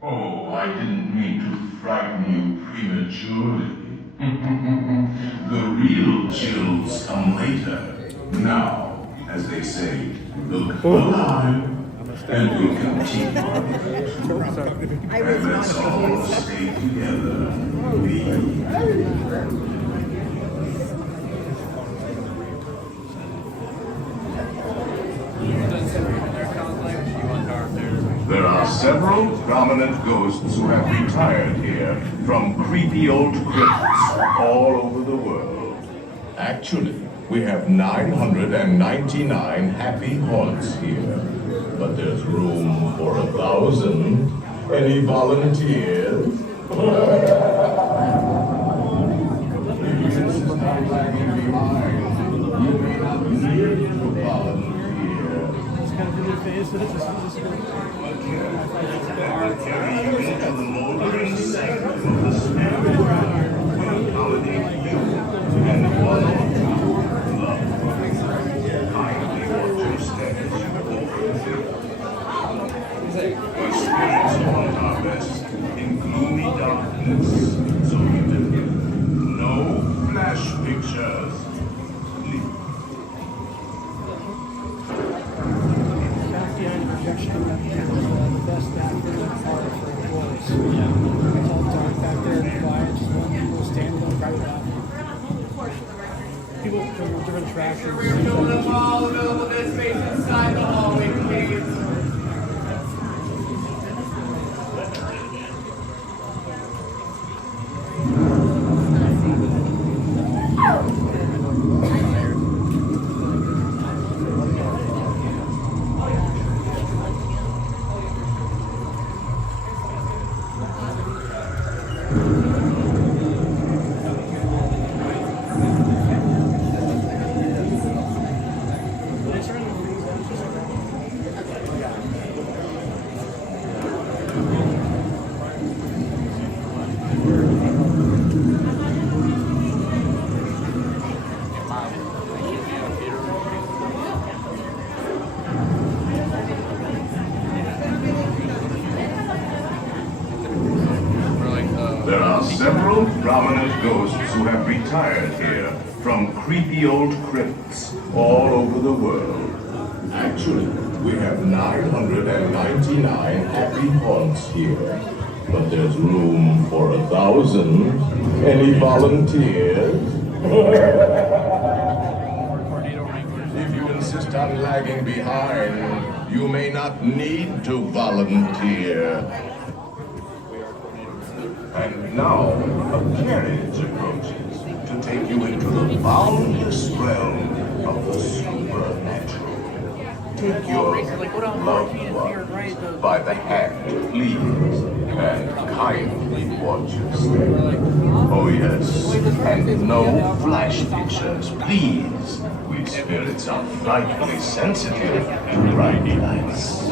Oh, I didn't mean to frighten you prematurely. The real chills come later. Now, as they say, look alive, and we'll continue. And let's all stay together. There are several prominent ghosts who have retired here from creepy old crypts all over the world. Actually, we have 999 happy haunts here, but there's room for 1,000. Any volunteers? If you insist on lagging behind, you may not need to volunteer. Carry you into the moldering segment of the spirit will accommodate you and one or two love. Kindly watch your step as you overfeel. Our spirits want our best in gloomy darkness, so remember, no flash pictures. Please. People from different attractions. We're filling up all available dead space inside the hallway, please. There are several prominent ghosts who have retired here from creepy old crypts all over the world. Actually, we have 999 happy haunts here, but there's room for 1,000. Any volunteers? If you insist on lagging behind, you may not need to volunteer. And now, a carriage approaches to take you into the boundless realm of the supernatural. Take your loved ones by the hand, please, and kindly watch your step. Oh yes, and no flash pictures, please. We spirits are frightfully sensitive to bright lights.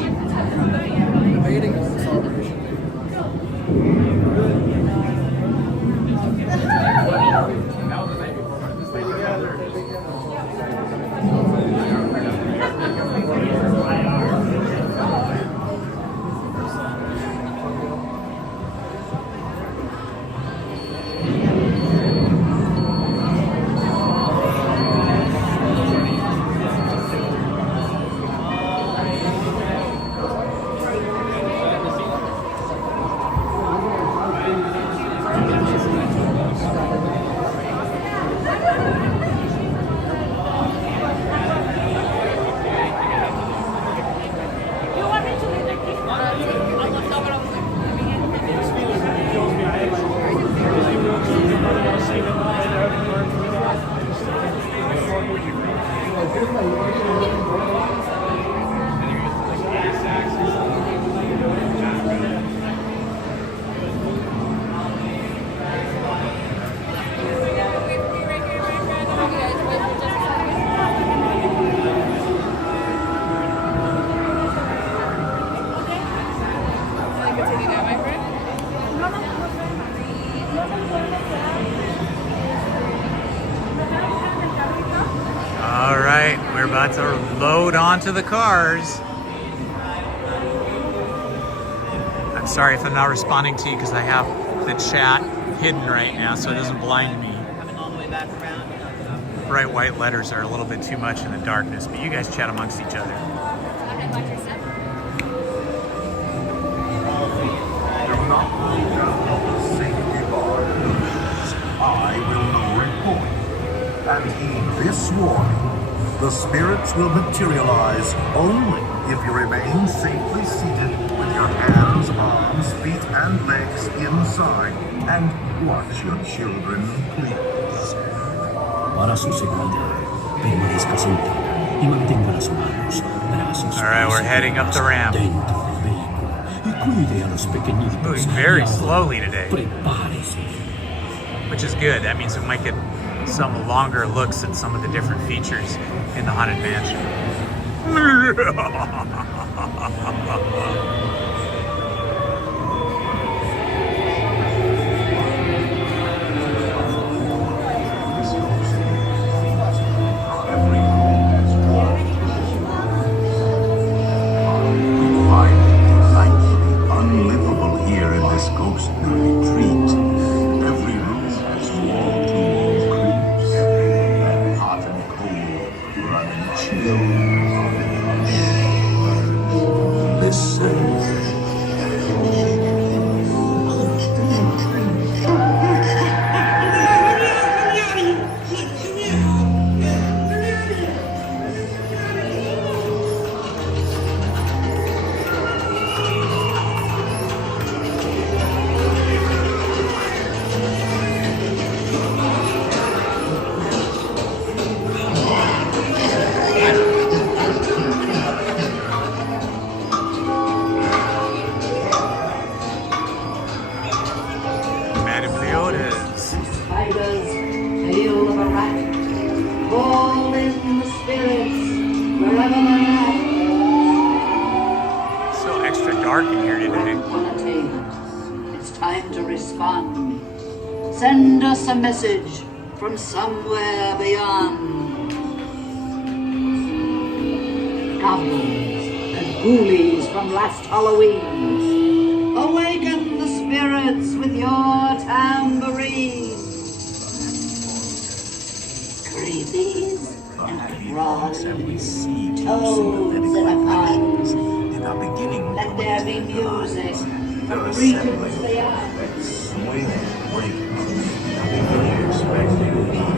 about to load onto the cars. I'm sorry if I'm not responding to you because I have the chat hidden right now so it doesn't blind me. Coming all the way back around. Bright white letters are a little bit too much in the darkness, but you guys chat amongst each other. Do not leave out the safety bars. I will report. And heed this warning. The spirits will materialize only if you remain safely seated with your hands, arms, feet, and legs inside. And watch your children, please. Para su seguridad, permanezca sentado y mantenga las manos, brazos, all right, we're heading up the ramp. dentro del vehículo y cuide a los pequeñitos. Moving very slowly today, Prepárese. which is good. That means we might get some longer looks at some of the different features in the Haunted Mansion. Unlivable here in this ghost retreat. Every room has wall-to-wall creeps, and hot and cold running chill. Listen. Send us a message from somewhere beyond. Goblins and ghoulies from last Halloween, awaken the spirits with your tambourine. Creepies and crawlies, toads and puns. Let there be music from regions beyond. Swing, wait. Nothing expecting these.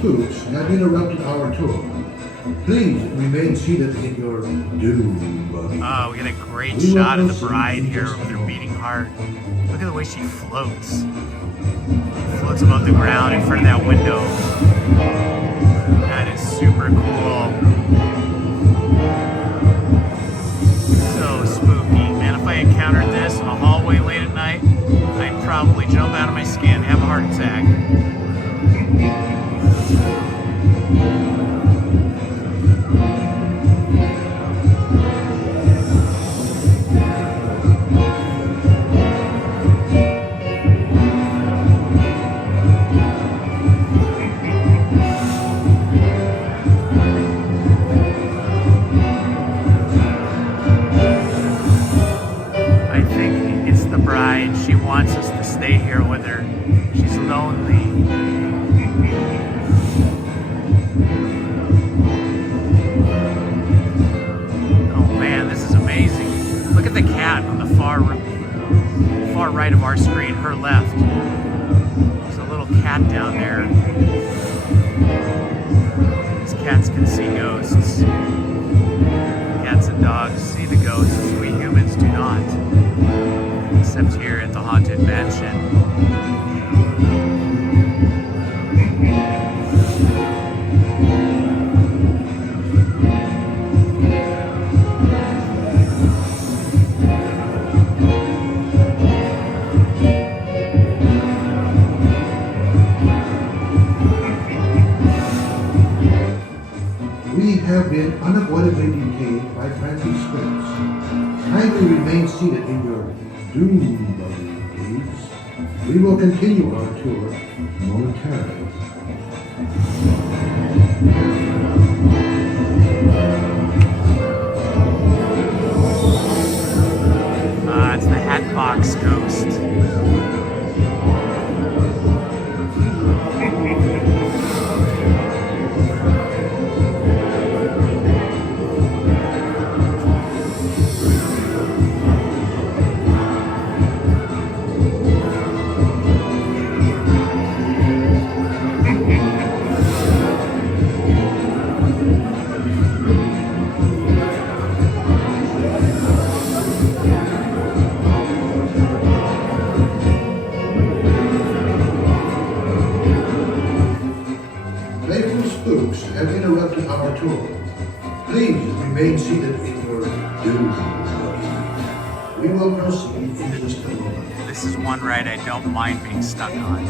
Spooks have interrupted our tour. Please remain seated in your doom buggy. Oh, we get a great shot of the bride here with her beating heart. Look at the way she floats. Floats above the ground in front of that window. That is super cool. So spooky. Man, if I encountered this in a hallway late at night, I'd probably jump out of my skin and have a heart attack. her left. There's a little cat down there. These cats can see ghosts. Cats and dogs see the ghosts. We humans do not. Except here at the Haunted Mansion. We have been unavoidably detained by frantic scripts. Kindly remain seated in your doom buggy, please. We will continue our tour momentarily. It's the Hatbox Ghost. Have interrupted our tour. Please remain seated in your doom buggy. We will proceed in just a moment. This is one ride I don't mind being stuck on.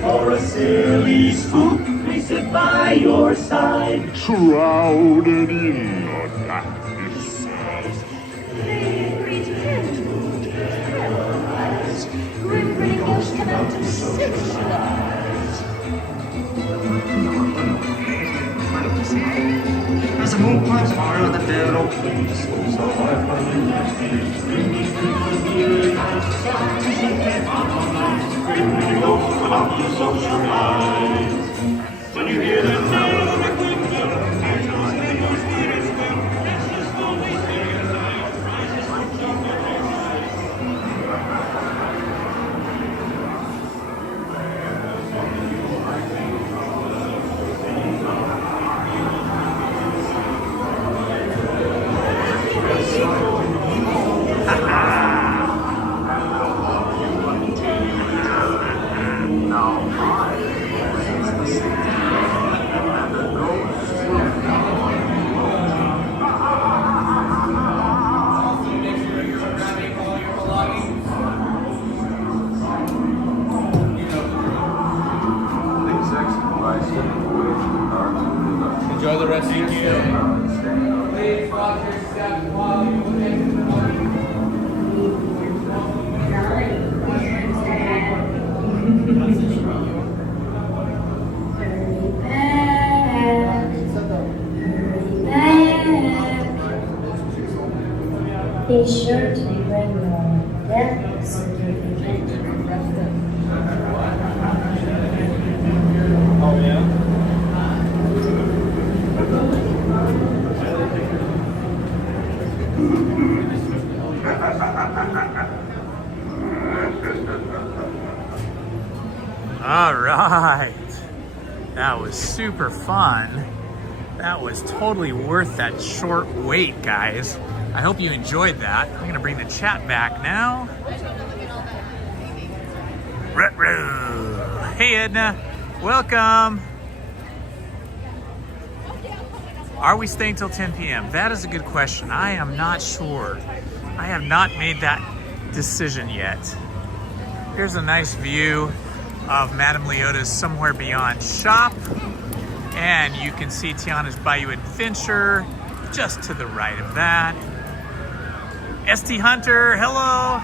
For a silly spook, we sit by your side, shrouded in a darkness. They pretend to terrorize. Grim pretty ghosts come out to socialize. As the moon climbs higher, the dead open so when you hear the Enjoy the rest of your stay. Please watch your step while you exit the buggy. Be sure to bring your death certificate. Oh, yeah? All right. That was super fun. That was totally worth that short wait, guys. I hope you enjoyed that. I'm gonna bring the chat back now. Hey Edna, welcome. Are we staying till 10 p.m.? That is a good question. I am not sure. I have not made that decision yet. Here's a nice view of Madame Leota's Somewhere Beyond shop. And you can see Tiana's Bayou Adventure just to the right of that. ST Hunter, hello.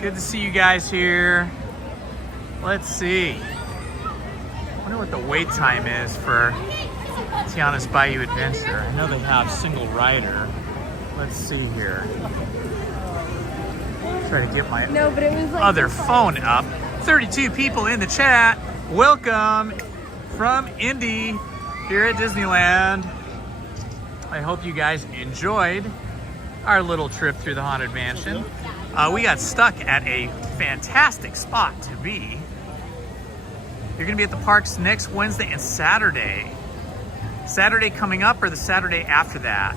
Good to see you guys here. Let's see. I wonder what the wait time is for Tiana's Bayou Adventure. I know they have single rider. Let's see here. Try to get my other phone up. 32 people in the chat. Welcome from Indy here at Disneyland. I hope you guys enjoyed our little trip through the Haunted Mansion. We got stuck at a fantastic spot to be. You're gonna be at the parks next Wednesday and Saturday. Saturday coming up or the Saturday after that?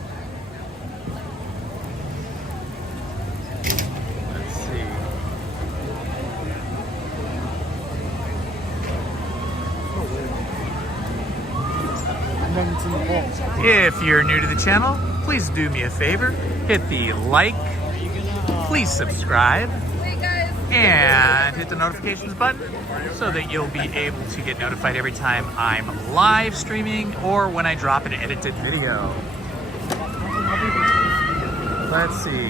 Let's see. If you're new to the channel, please do me a favor. Hit the like, please subscribe, and hit the notifications button so that you'll be able to get notified every time I'm live streaming or when I drop an edited video. Let's see.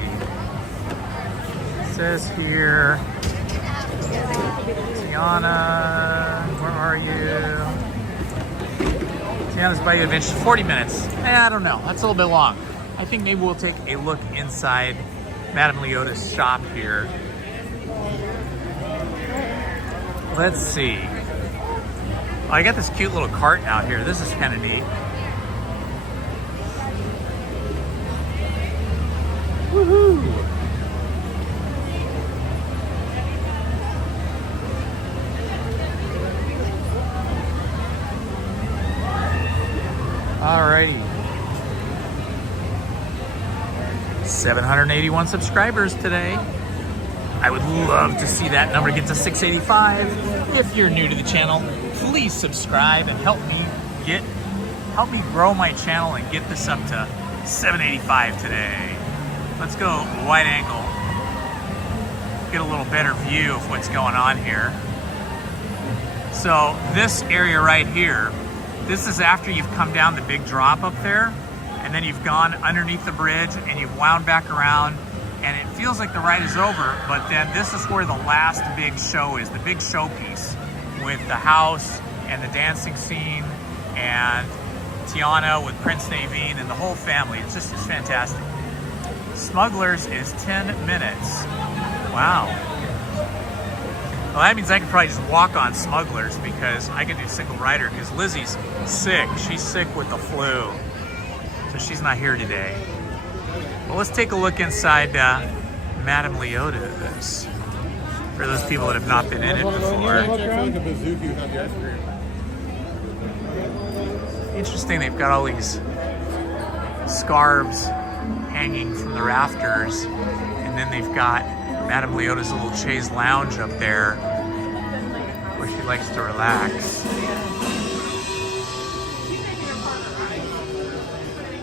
It says here, Tiana, where are you? Tiana's Bayou Adventure, 40 minutes. I don't know, that's a little bit long. I think maybe we'll take a look inside Madame Leota's shop here. Let's see. Oh, I got this cute little cart out here. This is kind of neat. Woohoo! Alrighty. 781 subscribers today. I would love to see that number get to 685. If you're new to the channel, please subscribe and help me grow my channel and get this up to 785 today. Let's go wide angle. Get a little better view of what's going on here. So this area right here, this is after you've come down the big drop up there, and then you've gone underneath the bridge and you've wound back around, and it feels like the ride is over, but then this is where the last big show is, the big showpiece with the house and the dancing scene and Tiana with Prince Naveen and the whole family. It's fantastic. Smugglers is 10 minutes. Wow. Well, that means I could probably just walk on Smugglers because I can do single rider because Lizzie's sick. She's sick with the flu. So she's not here today. Well, let's take a look inside Madame Leota's for those people that have not been in it before. Interesting, they've got all these scarves hanging from the rafters, and then they've got Madame Leota's little chaise lounge up there where she likes to relax.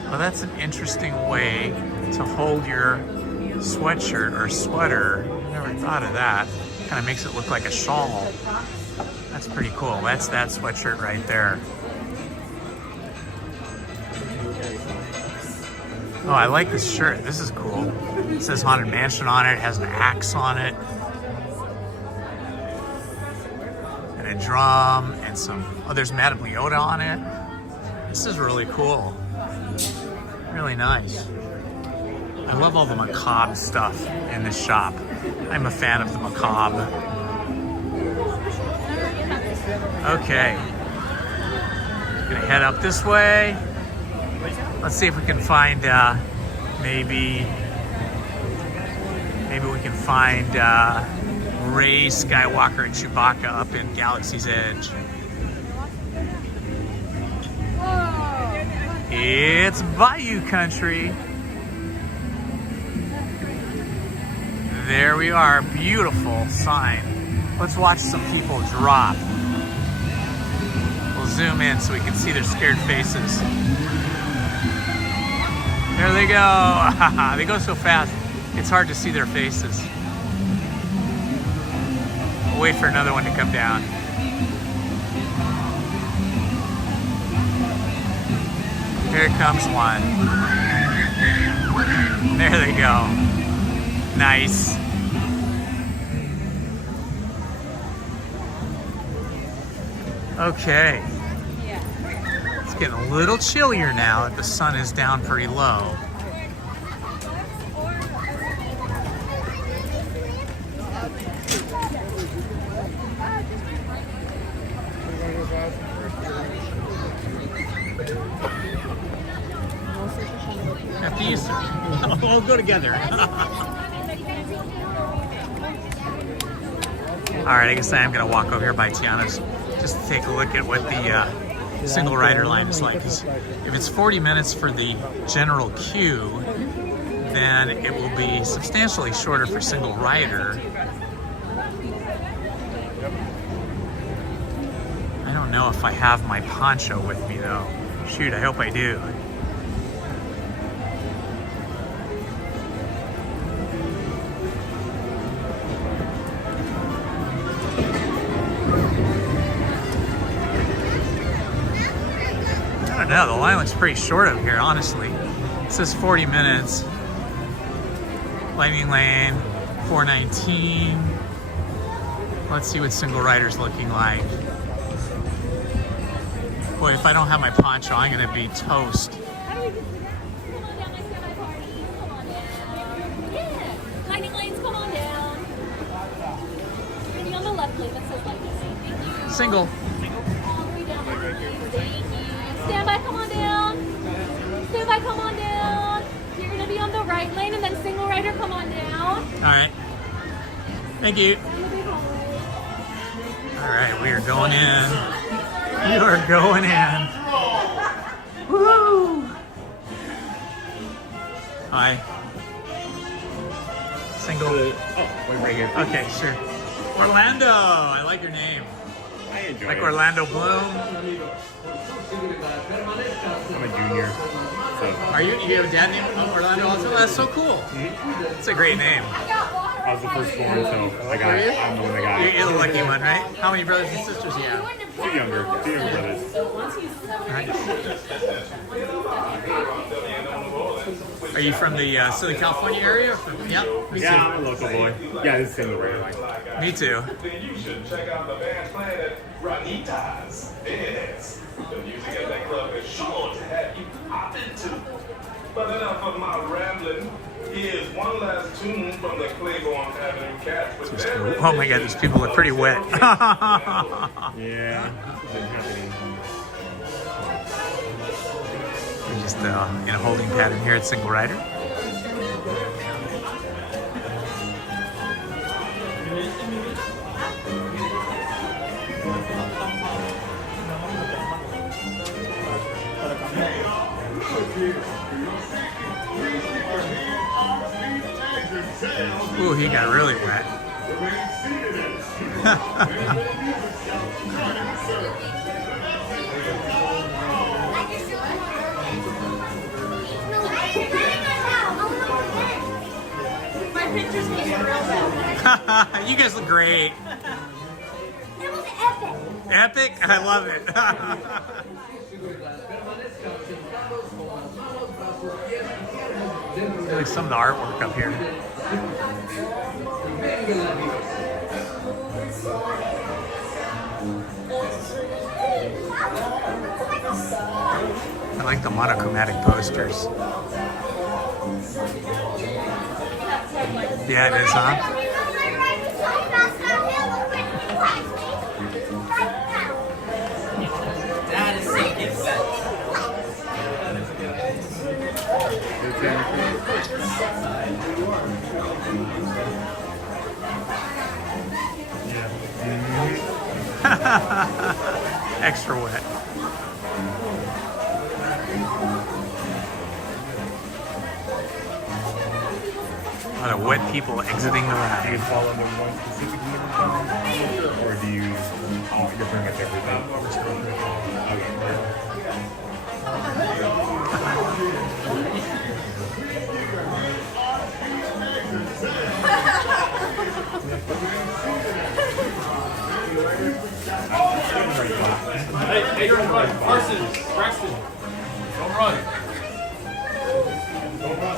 Well, that's an interesting way to hold your sweatshirt or sweater. Never thought of that. Kind of makes it look like a shawl. That's pretty cool. That's that sweatshirt right there. Oh, I like this shirt. This is cool. It says Haunted Mansion on it. It has an axe on it. And a drum and some... Oh, there's Madame Leota on it. This is really cool. Really nice. I love all the macabre stuff in this shop. I'm a fan of the macabre. Okay. Gonna head up this way. Let's see if we can find maybe we can find Rey, Skywalker, and Chewbacca up in Galaxy's Edge. It's Bayou country. There we are, beautiful sign. Let's watch some people drop. We'll zoom in so we can see their scared faces. There they go. They go so fast, it's hard to see their faces. We'll wait for another one to come down. Here comes one. There they go. Nice. Okay. It's getting a little chillier now that the sun is down pretty low. After you, sir. We'll go together. All right, I guess I am going to walk over here by Tiana's just to take a look at what the single rider line is like. 'Cause if it's 40 minutes for the general queue, then it will be substantially shorter for single rider. I don't know if I have my poncho with me though. Shoot, I hope I do. Yeah, the line looks pretty short up here, honestly. It says 40 minutes. Lightning Lane, 419. Let's see what single rider's looking like. Boy, if I don't have my poncho, I'm gonna be toast. Lightning lanes, come on down. You're gonna be on the left lane that says Lightning Lane. Thank you. Single. Stand by, come on down. Stand by, come on down. You're gonna be on the right lane and then single rider, come on down. All right. Thank you. All right, we are going in. We are going in. Woo! Hi. Single. Oh, wait right here. Okay, sure. Orlando, I like your name. I enjoy like it. Orlando Bloom. I'm a junior. So. Are you? You have a dad named Orlando also? That's so cool. It's a great name. I was the first born, so I got it. I'm the one that got it. You're the lucky one, right? How many brothers and sisters do you have? Two younger brothers. Right. Are you from the Southern California area? Yep. Me too. Yeah, I'm a local boy. Yeah, this is single rider line. Me too. You should check out the band playing at Ranitas. Yes. The music at that club is sure to have you pop into. But enough of my rambling. Here's one last tune from the Claiborne Avenue Cats with their Oh my God, these people look pretty wet. Yeah. We're just in a holding pattern here at Single Rider. Ooh, he got really wet. My pictures came real bad. You guys look great. It was epic. Epic? I love it. I like some of the artwork up here. I like the monochromatic posters. Yeah, it is, huh? That is so Extra wet. lot of wet people exiting the Do you ride. fall under one specific uniform, or do you? You're pretty much everything. Hey, don't run. Parsons, Braxton, don't run. Don't run.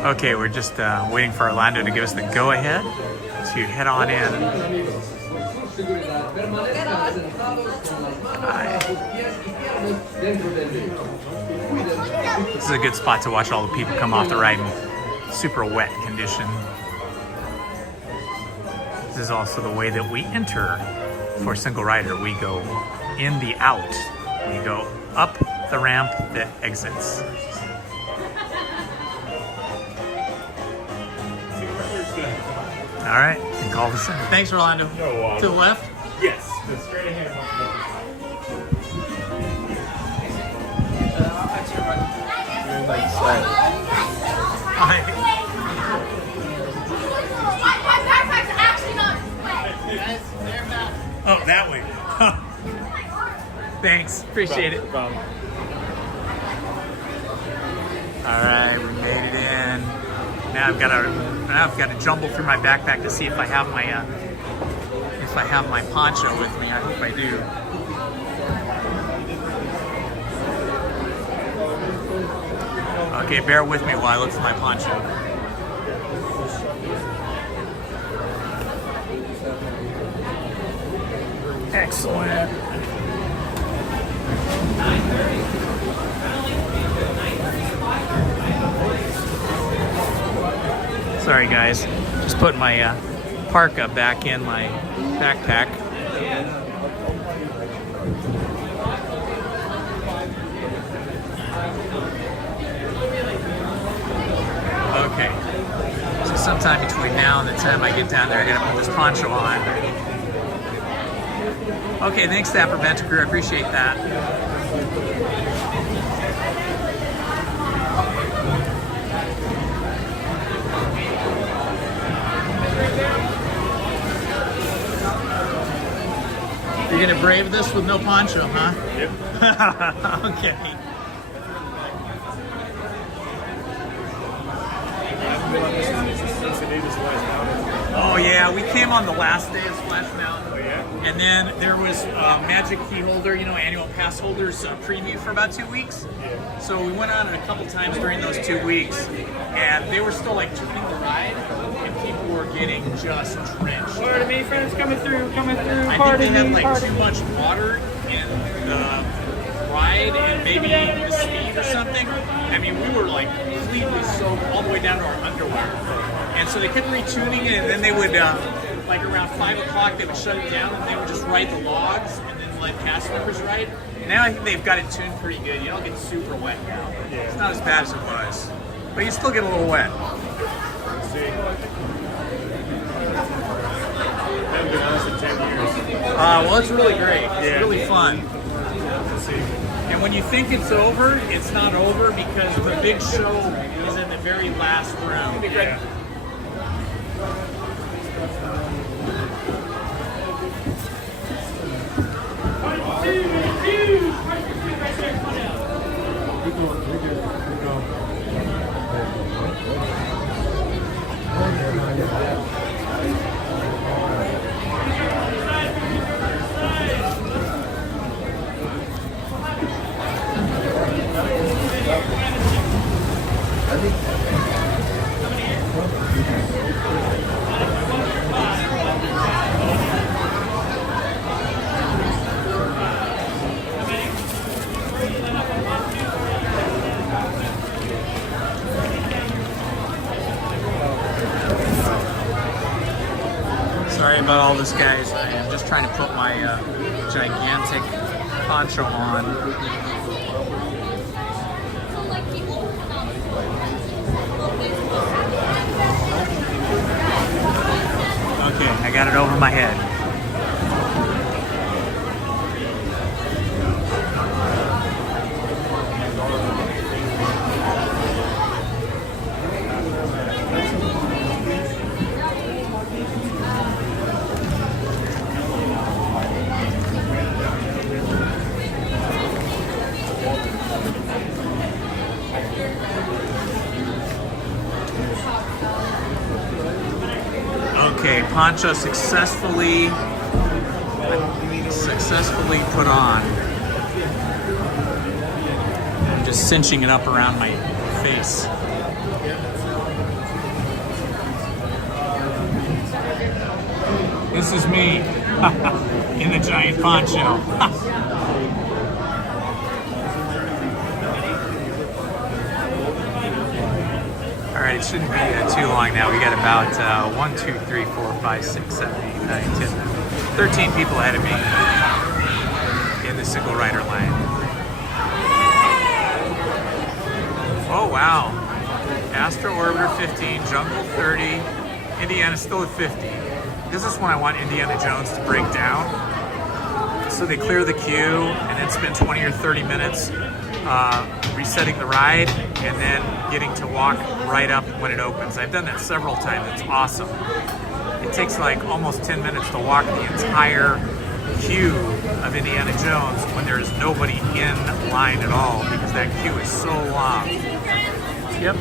Okay, we're just waiting for Orlando to give us the go-ahead to head on in. This is a good spot to watch all the people come off the ride in super wet condition. This is also the way that we enter for single rider. We go in the out. We go up the ramp that exits. All right, and call this in. Thanks, Orlando. To the left? Yes, just straight ahead. Oh, that way. Thanks, appreciate it. All right, we made it in. Now I've got to jumble through my backpack to see if I have my poncho with me. I hope I do. Okay, bear with me while I look for my poncho. Excellent. Sorry guys, just putting my parka back in my backpack. Okay, so sometime between now and the time I get down there, I gotta put this poncho on. Okay, thanks Dapper Venture Crew, I appreciate that. You're gonna brave this with no poncho, huh? Yep. Okay. Oh yeah, we came on the last day of Splash Mountain. Oh yeah? And then there was Magic Key Holder, annual pass holders preview for about 2 weeks. Yeah. So we went on it a couple times during those 2 weeks, and they were still like turning the ride, and people were getting just drenched. Florida me friends coming through. I think they had like too much water in the ride and maybe the speed or something. I mean, we were like completely soaked all the way down to our underwear. And so they kept retuning it, and then they would, like around 5 o'clock, they would shut it down, and they would just write the logs, and then let cast members write. Now I think they've got it tuned pretty good. You don't get super wet now. It's not as bad as it was. But you still get a little wet. Well, it's really great. It's really fun. And when you think it's over, it's not over because the big show is in the very last round. Yeah. Sorry about all this, guys. I am just trying to put my gigantic poncho on. Okay, I got it over my head. poncho successfully put on. I'm just cinching it up around my face. This is me in the giant poncho. All right, it shouldn't be too long now. We got about 1, 2, 3, 4, 5, 6, 7, 8, 9, 10, 13 people ahead of me in the single rider line. Oh, wow. Astro Orbiter 15, Jungle 30, Indiana still at 50. This is when I want Indiana Jones to break down. So they clear the queue and then spend 20 or 30 minutes resetting the ride and then getting to walk right up when it opens. I've done that several times. It's awesome. It takes like almost 10 minutes to walk the entire queue of Indiana Jones when there is nobody in line at all because that queue is so long. Yep.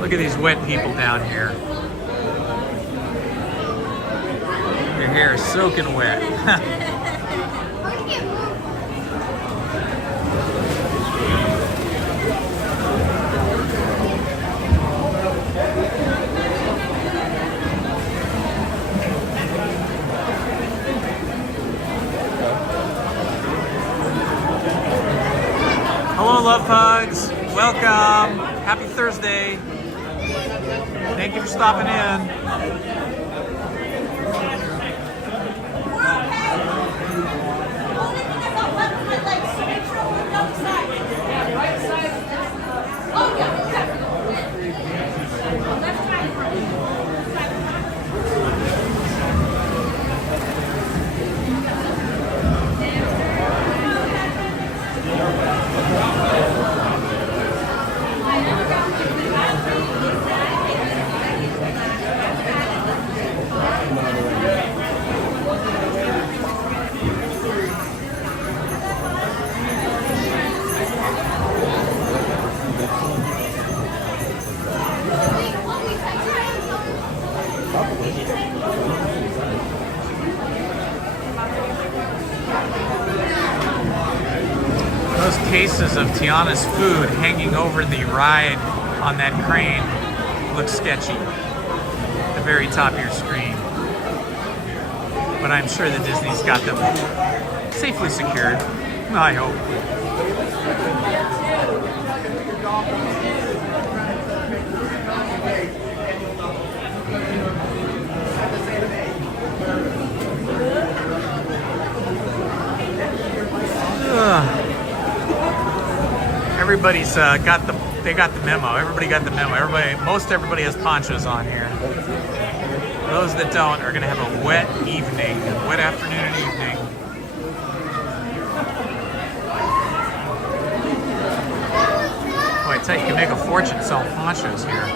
Look at these wet people down here. Your hair is soaking wet. Hello, love pugs. Welcome. Happy Thursday. Thank you for stopping in. Those cases of Tiana's food hanging over the ride on that crane look sketchy at the very top of your screen. But I'm sure that Disney's got them safely secured. I hope. Everybody's got the memo. Everybody got the memo. Most everybody has ponchos on here. Those that don't are gonna have a wet evening, wet afternoon and evening. Boy, I tell you, you can make a fortune selling ponchos here.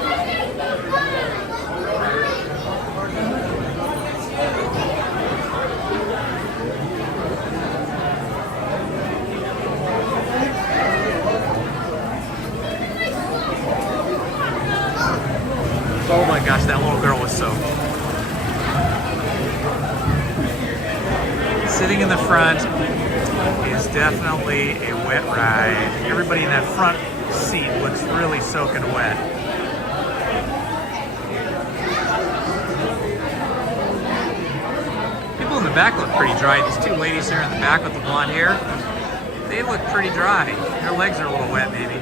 Oh my gosh, that little girl was soaked. Sitting in the front is definitely a wet ride. Everybody in that front seat looks really soaking wet. People in the back look pretty dry. These two ladies here in the back with the blonde hair, they look pretty dry. Their legs are a little wet maybe.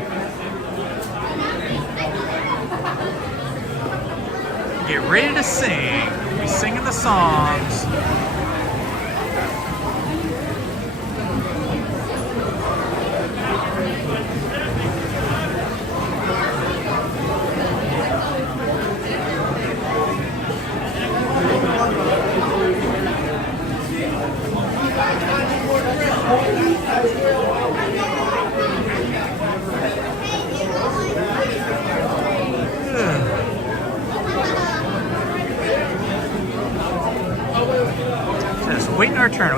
Get ready to sing. We'll be singing the songs.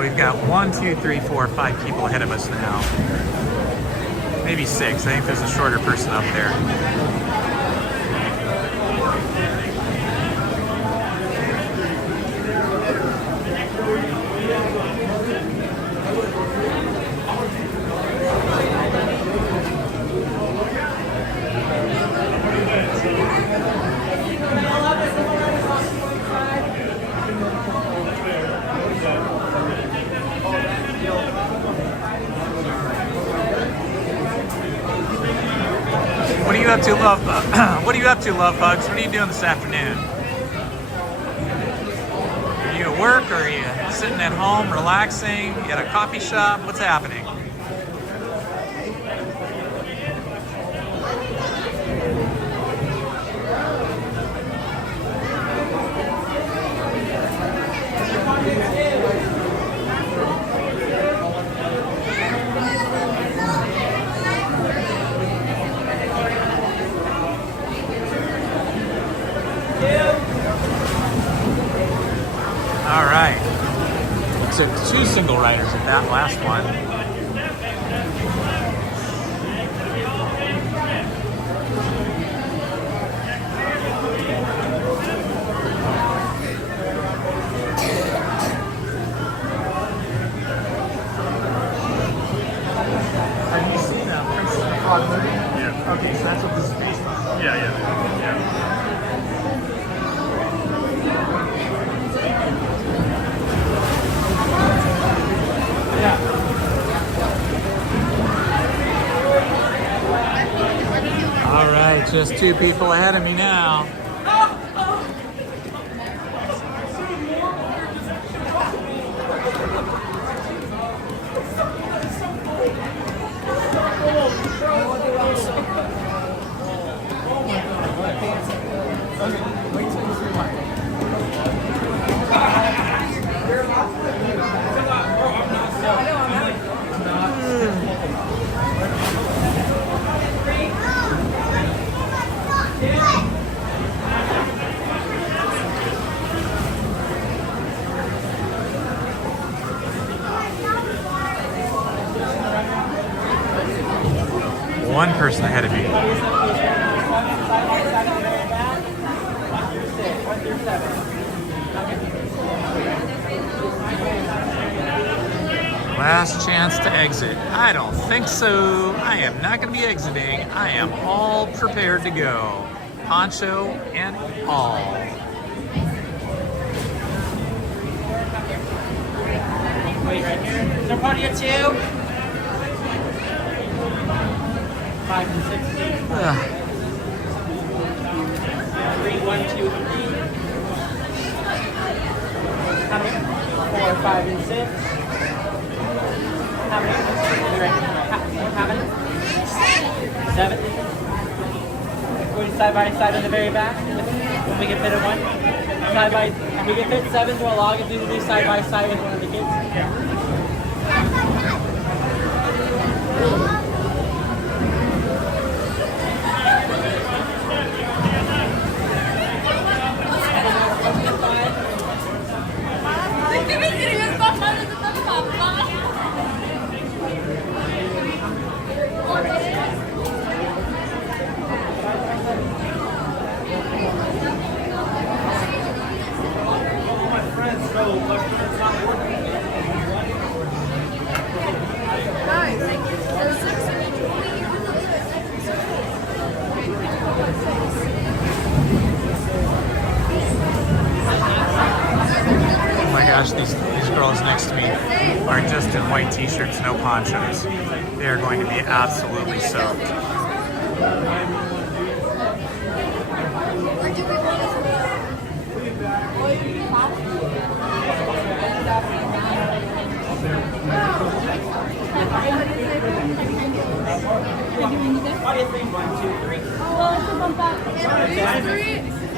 we've got 1, 2, 3, 4, 5 people ahead of us now. Maybe 6. I think there's a shorter person up there. What are you up to, love? What are you up to, love bugs? What are you doing this afternoon? Are you at work, or are you sitting at home relaxing? You at a coffee shop? What's happening? All right. So 2 single riders at that last one. Have you seen Princess and the Frog movie? Yeah. Okay, so that's what this is based on. Yeah. All right, just 2 people ahead of me now. One person ahead of me. Last chance to exit. I don't think so. I am not going to be exiting. I am all prepared to go. Poncho and all. Wait right here. Is there party at 2? 5 and 6. 3, 1, 2, 3. How many? 4, 5, and 6. How many? How many? 7. Going side by side in the very back. When we get fit at 1. Side by. When we get fit 7 to a log, if we do side by side with one of the kids. These girls next to me are just in white t-shirts, no ponchos. They are going to be absolutely soaked.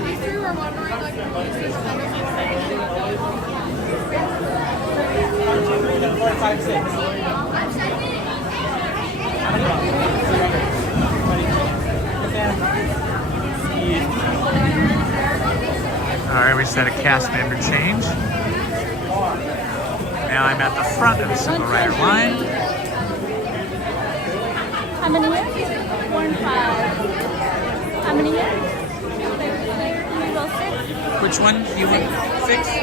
These three were wondering, like, All right, we just had a cast member change. Now I'm at the front of the single rider line. How many years? 4 and 5. How many years? 6. Which one? You want 6? Is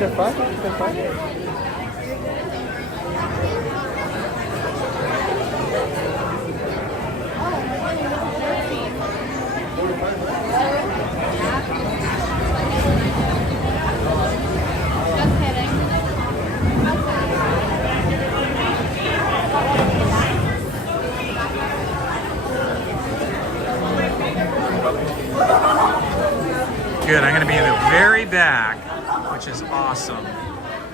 that 5? Is that 5? Good, I'm gonna be in the very back, which is awesome.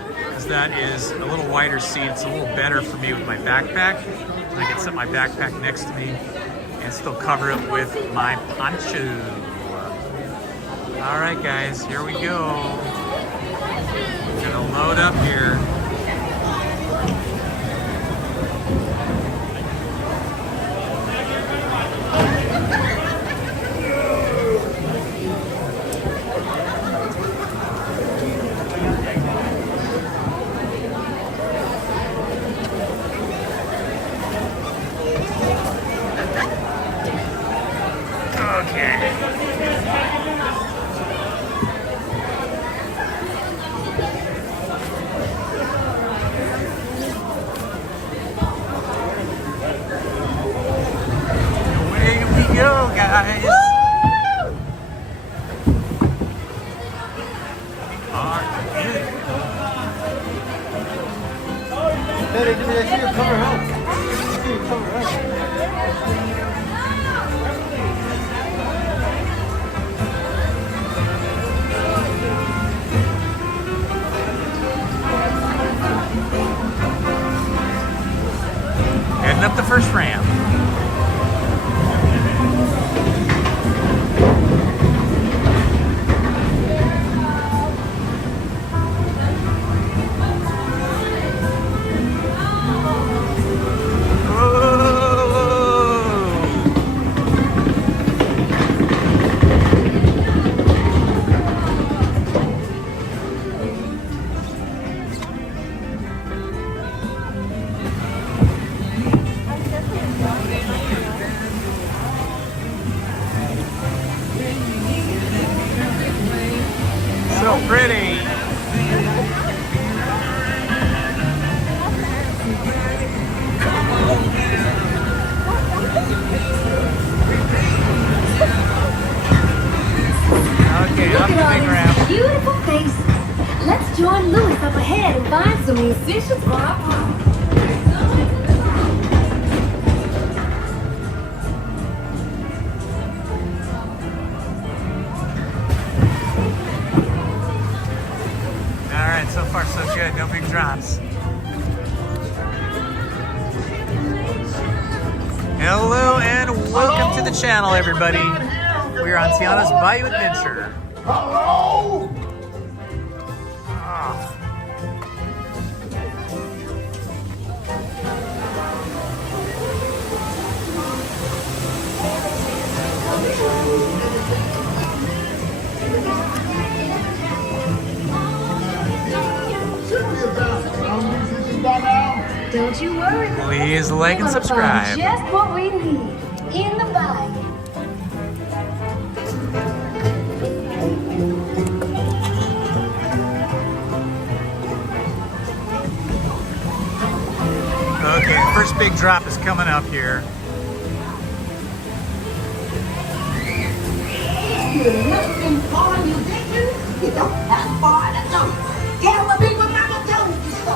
Because that is a little wider seat. It's a little better for me with my backpack. I can set my backpack next to me and still cover it with my poncho. All right, guys, here we go. Gonna load up here. Heading up the first ramp. So pretty. Okay, up the big ramp. Beautiful faces. Let's join Louis up ahead and find some musicians for our party. Alright, so far so good. No big drops. Hello and welcome to the channel, everybody. We are on Tiana's Bayou Adventure. Hello? Don't you worry. Please like and subscribe. Just what we need in the Bayou. Okay, the first big drop is coming up here. You're looking for musicians? You don't have far to go. Tell the people Mama told you so.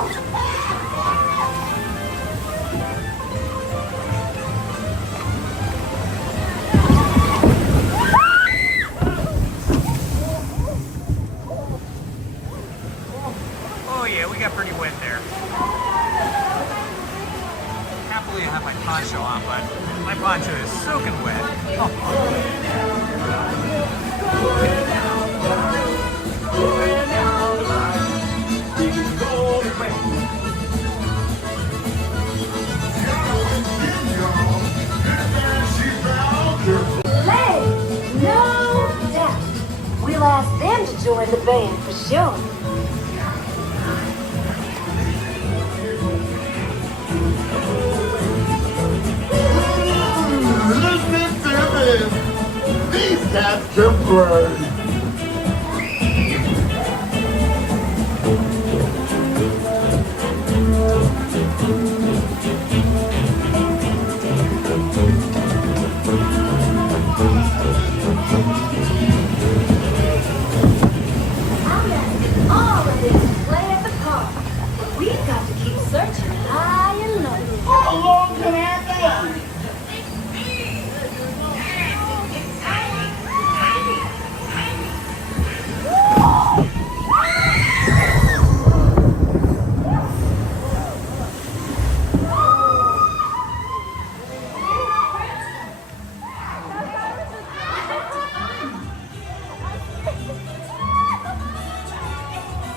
Oh yeah, we got pretty wet there. Can't believe I have my poncho on, but my poncho is soaking wet. No doubt. We'll ask them to join the band for Enjoy. Listen to this. These cats can burn. All of this to play at the park. But we've got to keep searching high and low. How long can I go?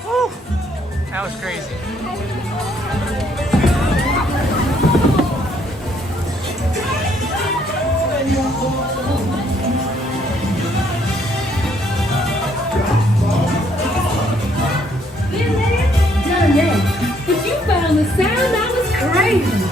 Woo! That was crazy. Done that. But you found the sound. That was crazy.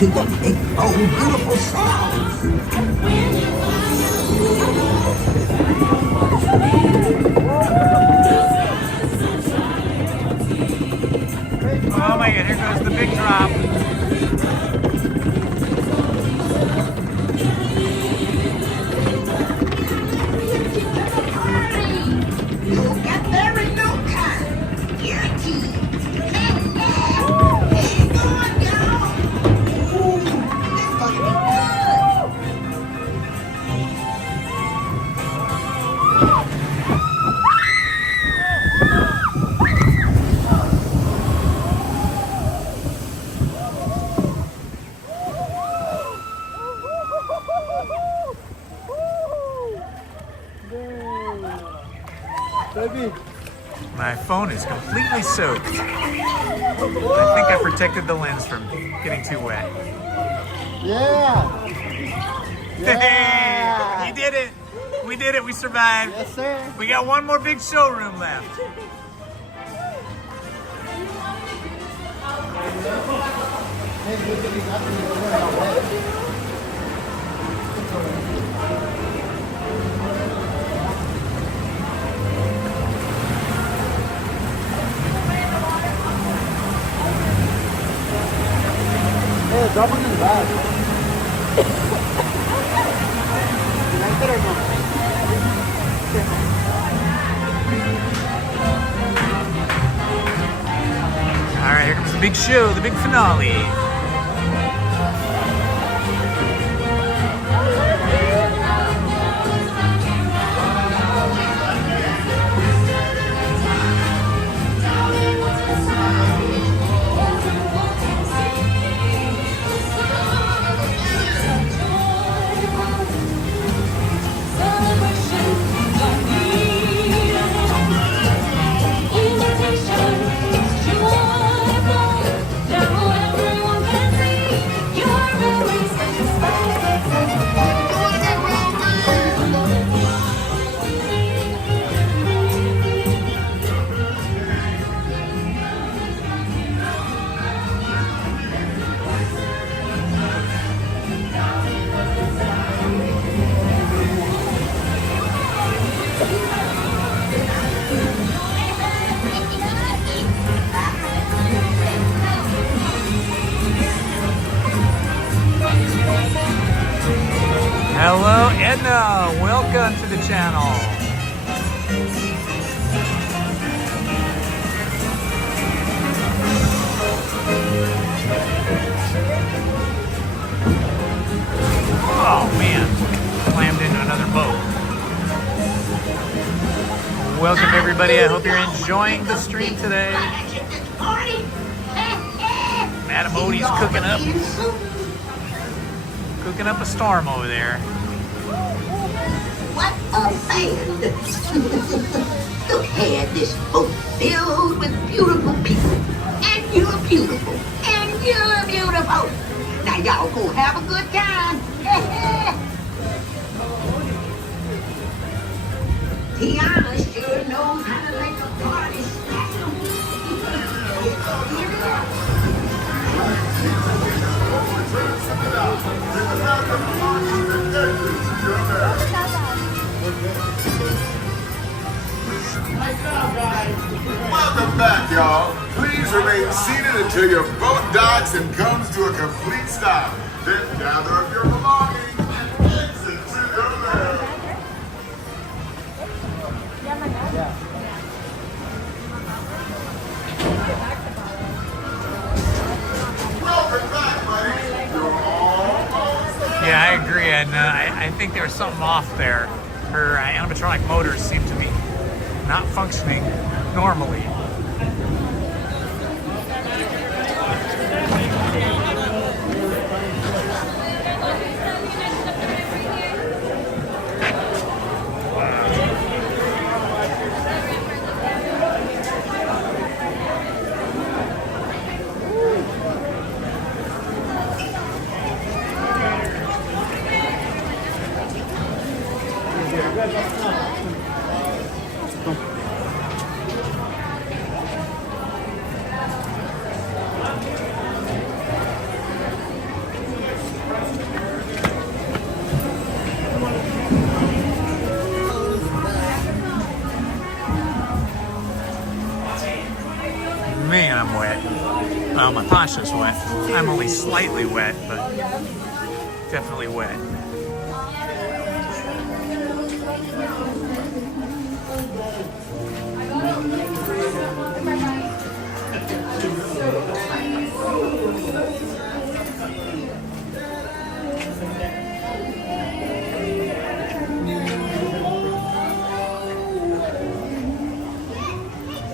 To the big, old, beautiful sound. Oh my god, here goes the big drop. You'll get there in no time. Guaranteed. Hang on, y'all. Ooh, this gonna be good. Baby. My phone is completely soaked. I think I protected the lens from getting too wet. Yeah. Hey, you did it. We did it. We survived. Yes, sir. We got one more big showroom left. Hey, drop it in the bag. All right, here comes the big show, the big finale. Hello, Edna. Welcome to the channel. Welcome everybody. I hope you're enjoying the stream today. Madam Odie's cooking up a storm over there. What a band! Look ahead, this boat filled with beautiful people. And you're beautiful. And you're beautiful. Now y'all go have a good time. Tiana sure knows how to make a party stand. Welcome back, y'all. Please remain seated until your boat docks and comes to a complete stop. Then gather up your belongings and exit to your left. Welcome back, buddy. You're almost there. Yeah, I agree, and I think there was something off there. Her animatronic motors seem to be not functioning normally. Man, I'm wet. Well, my poncho's wet. I'm only slightly wet, but definitely wet.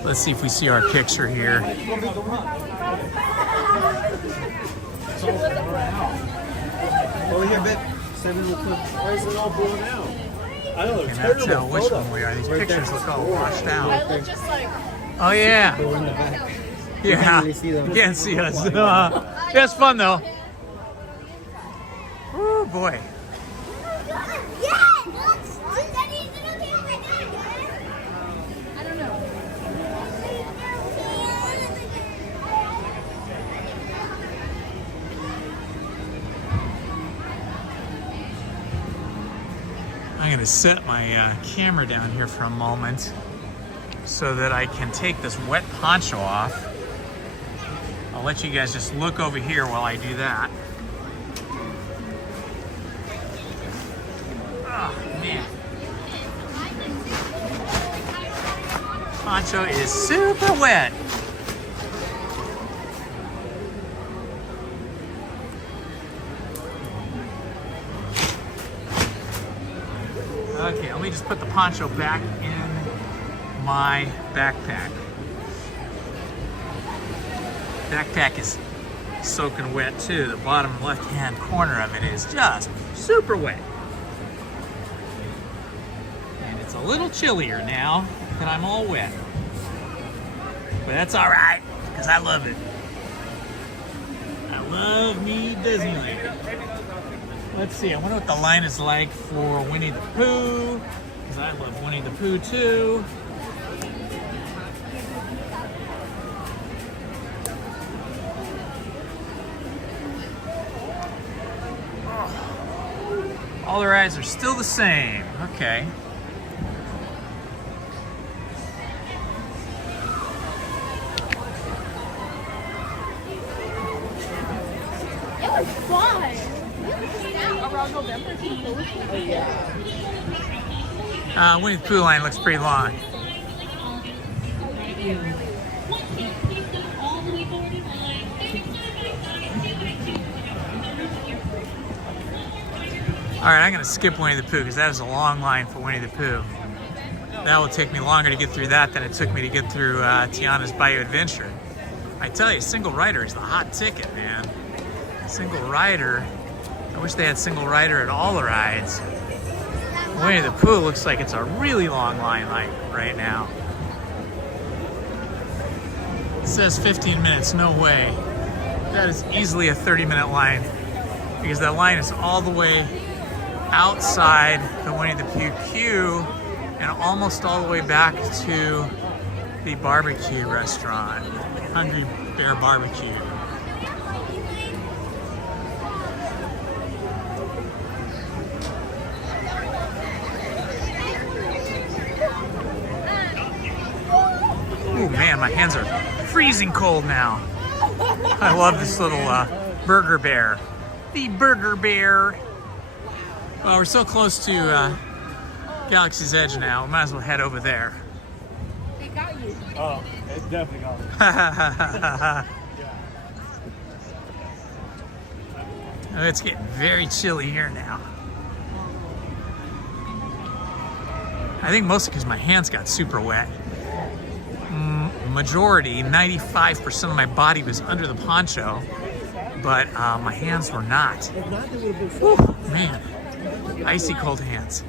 Let's see if we see our picture here. Over here, babe. Why is it all blown out? I know, You can tell which one we are. These pictures look all washed out. I look just like. Oh yeah. Yeah. You can't see us. Yeah, it's fun though. Oh boy. I don't know. I'm going to set my camera down here for a moment so that I can take this wet poncho off. I'll let you guys just look over here while I do that. Oh, man. Poncho is super wet. Okay, let me just put the poncho back in my backpack. Backpack is soaking wet too. The bottom left-hand corner of it is just super wet. And it's a little chillier now that I'm all wet. But that's all right, because I love it. I love me Disneyland. Let's see, I wonder what the line is like for Winnie the Pooh, because I love Winnie the Pooh too. Oh. All the rides are still the same. Okay. It was fun. Winnie the Pooh line looks pretty long. All right, I'm gonna skip Winnie the Pooh because that is a long line for Winnie the Pooh. that will take me longer to get through that than it took me to get through Tiana's Bayou Adventure. I tell you, single rider is the hot ticket, man. Single rider. I wish they had single rider at all the rides. Winnie the Pooh looks like it's a really long line right now. It says 15 minutes, no way. That is easily a 30-minute line because that line is all the way outside the Winnie the Pooh queue and almost all the way back to the barbecue restaurant, Hungry Bear Barbecue. Oh man, my hands are freezing cold now. I love this little burger bear. The burger bear. Well, we're so close to Galaxy's Edge now. We might as well head over there. It got you. Oh, it definitely got me. It's getting very chilly here now. I think mostly because my hands got super wet. Majority, 95% of my body was under the poncho, but my hands were not. Whew, man, icy cold hands.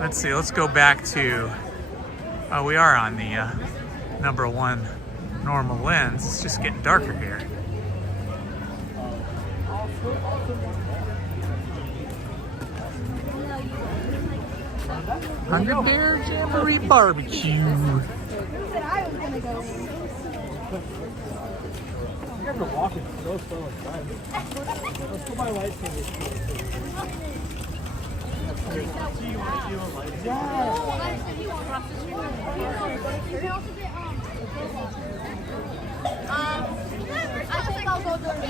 Let's see, let's go back to, we are on the #1 normal lens. It's just getting darker here. Hungry Bear Jamboree Barbecue. I was gonna go in. You ever walking so slow and driving? Let's go by light fingers.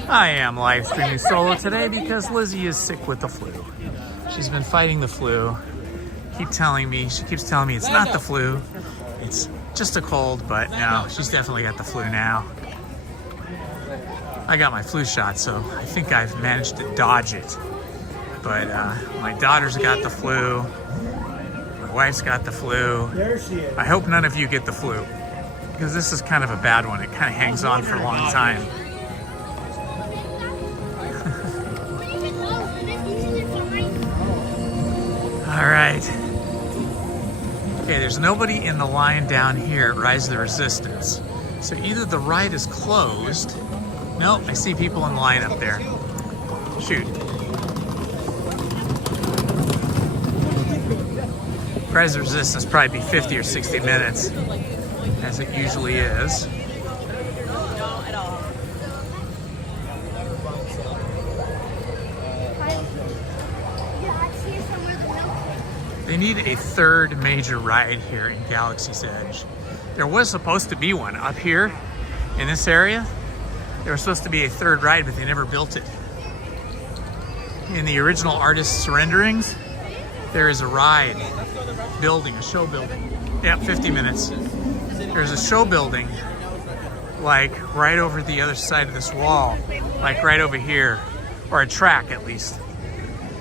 I am live streaming solo today because Lizzie is sick with the flu. She's been fighting the flu. She keeps telling me it's not the flu. It's just a cold, but no, she's definitely got the flu now. I got my flu shot, so I think I've managed to dodge it. But my daughter's got the flu. My wife's got the flu. I hope none of you get the flu, because this is kind of a bad one. It kind of hangs on for a long time. All right. Okay, there's nobody in the line down here at Rise of the Resistance. So either the ride is closed. Nope, I see people in line up there. Shoot. Rise of the Resistance probably be 50 or 60 minutes, as it usually is. They need a third major ride here in Galaxy's Edge. There was supposed to be one up here in this area. There was supposed to be a third ride, but they never built it. In the original artist's renderings, there is a ride building, a show building. Yeah, 50 minutes. There's a show building, like right over the other side of this wall, like right over here, or a track at least.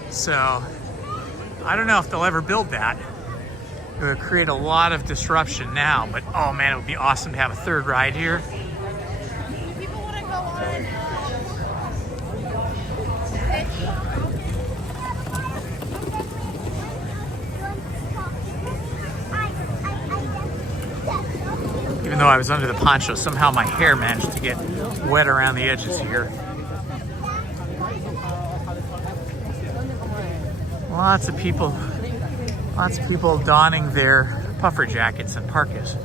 So, I don't know if they'll ever build that. It would create a lot of disruption now, but oh man, it would be awesome to have a third ride here. People want to go on. Even though I was under the poncho, somehow my hair managed to get wet around the edges here. Lots of people donning their puffer jackets and parkas.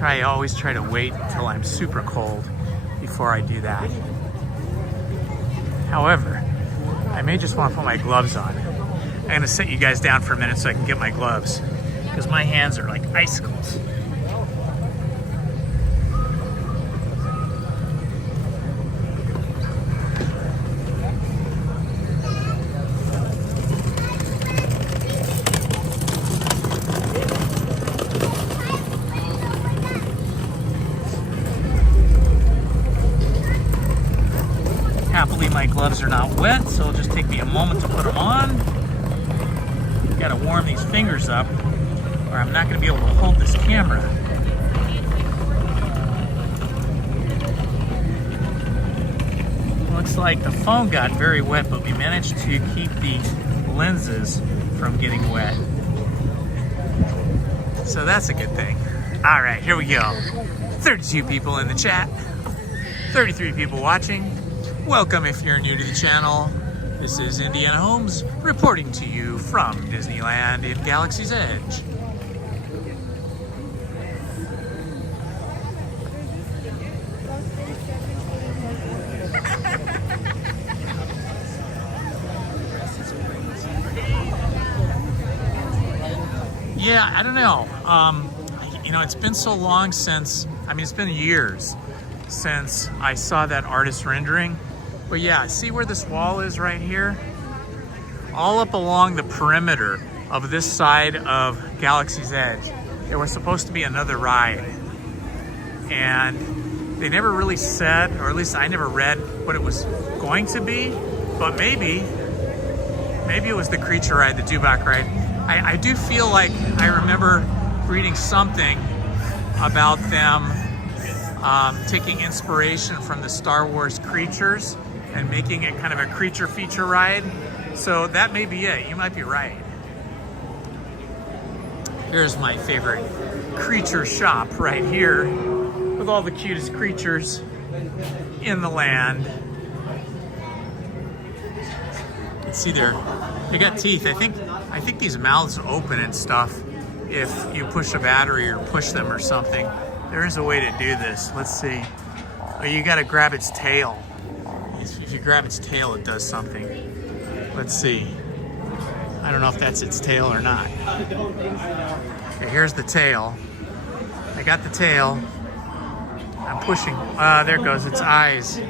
I always try to wait until I'm super cold before I do that. However, I may just want to put my gloves on. I'm gonna set you guys down for a minute so I can get my gloves, because my hands are like icicles. Happily, my gloves are not wet, so it'll just take me a moment to put them on. Gotta warm these fingers up. or I'm not going to be able to hold this camera. Looks like the phone got very wet, but we managed to keep the lenses from getting wet. So that's a good thing. All right, here we go. 32 people in the chat, 33 people watching. Welcome if you're new to the channel. This is Indiana Holmes reporting to you from Disneyland in Galaxy's Edge. Yeah, I don't know. You know, it's been so long since, I mean, it's been years since I saw that artist rendering. But yeah, see where this wall is right here? All up along the perimeter of this side of Galaxy's Edge, there was supposed to be another ride. And they never really said, or at least I never read what it was going to be, but maybe it was the creature ride, the Dubak ride. I do feel like I remember reading something about them taking inspiration from the Star Wars creatures and making it kind of a creature feature ride. So that may be it. You might be right. Here's my favorite creature shop right here with all the cutest creatures in the land. Let's see there. They got teeth. I think these mouths open and stuff if you push a battery or push them or something. There is a way to do this. Let's see. Oh, you got to grab its tail. If you grab its tail, it does something. Let's see. I don't know if that's its tail or not. Okay, here's the tail. I got the tail. I'm pushing. There goes its eyes.